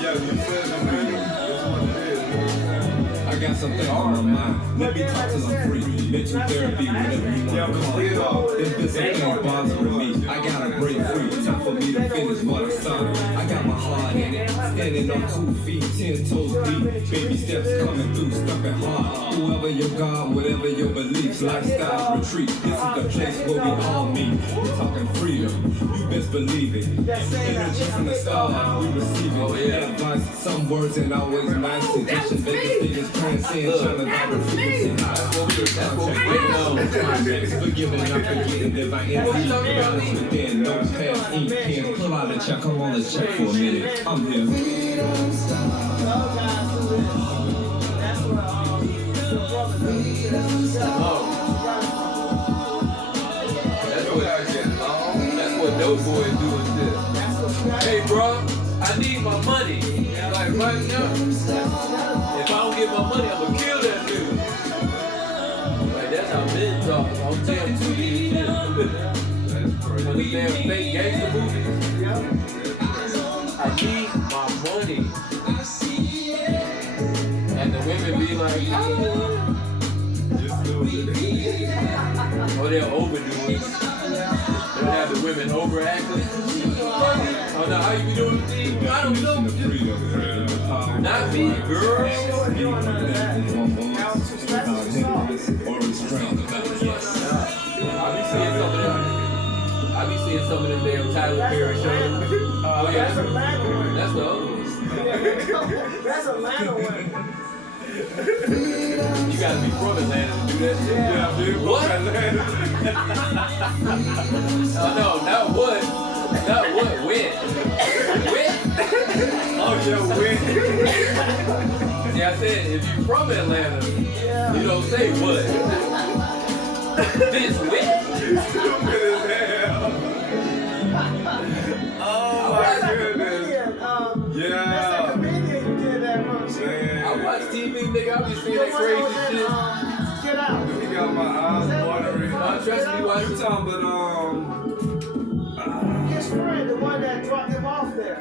Yeah, you said the man. That's what it is. I got something on my mind. Let me talk till I'm free. Mental therapy, whatever you want to call it. If there's something bothering me, I gotta break free. Time for me to finish what I started. I got my heart in it. Standing on 2 feet, 10 toes deep. Baby steps coming through, stumping hard. Whoever your God, whatever your beliefs, lifestyle retreat. This is the place where we all meet. We're talking freedom. You best believe it. Energy from the stars, we receive it. Oh, yeah. Advice, some words and always nice. Suggestion, Vegas figures, transcend, trying to direct frequency. That's what we waiting on. Forgiving and I'm forgetting if I envy balance within, no past ink pen. Pull out a check, I wanna check for a minute. I'm here. That's That's what those boys do and shit. Hey, bro, I need my money. Like right now, if I don't get my money, I'm gonna kill that dude. Like that's how men talk on damn TV and shit. On the damn fake gangster movies. I need my money. And the women be like, oh, they'll overdo it. They'll have the women overacting. Oh, no, how you be doing things? I don't know. Not me, girl. I be seeing some of them damn Tyler Perry shows. Oh, yeah. That's Atlanta one. That's the other one. That's Atlanta one. You gotta be from Atlanta to do that shit. Yeah, dude. What? Oh, no, not what. Not what, when. When? Oh, yeah, when. See, I said, if you from Atlanta, you don't say what. This when? Stupid as hell. Oh, my goodness. Yeah. That's that comedian you did that from. Man. I watch TV, nigga. I be seeing that crazy shit. Get out. He got my eyes watering. Trust me, watch You it. talking about, His friend, the one that dropped him off there.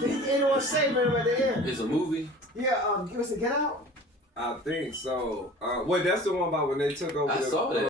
Did anyone save him at the end? It's a movie. Yeah, was it Get Out? I think so. Wait, that's the one about when they took over I the saw that.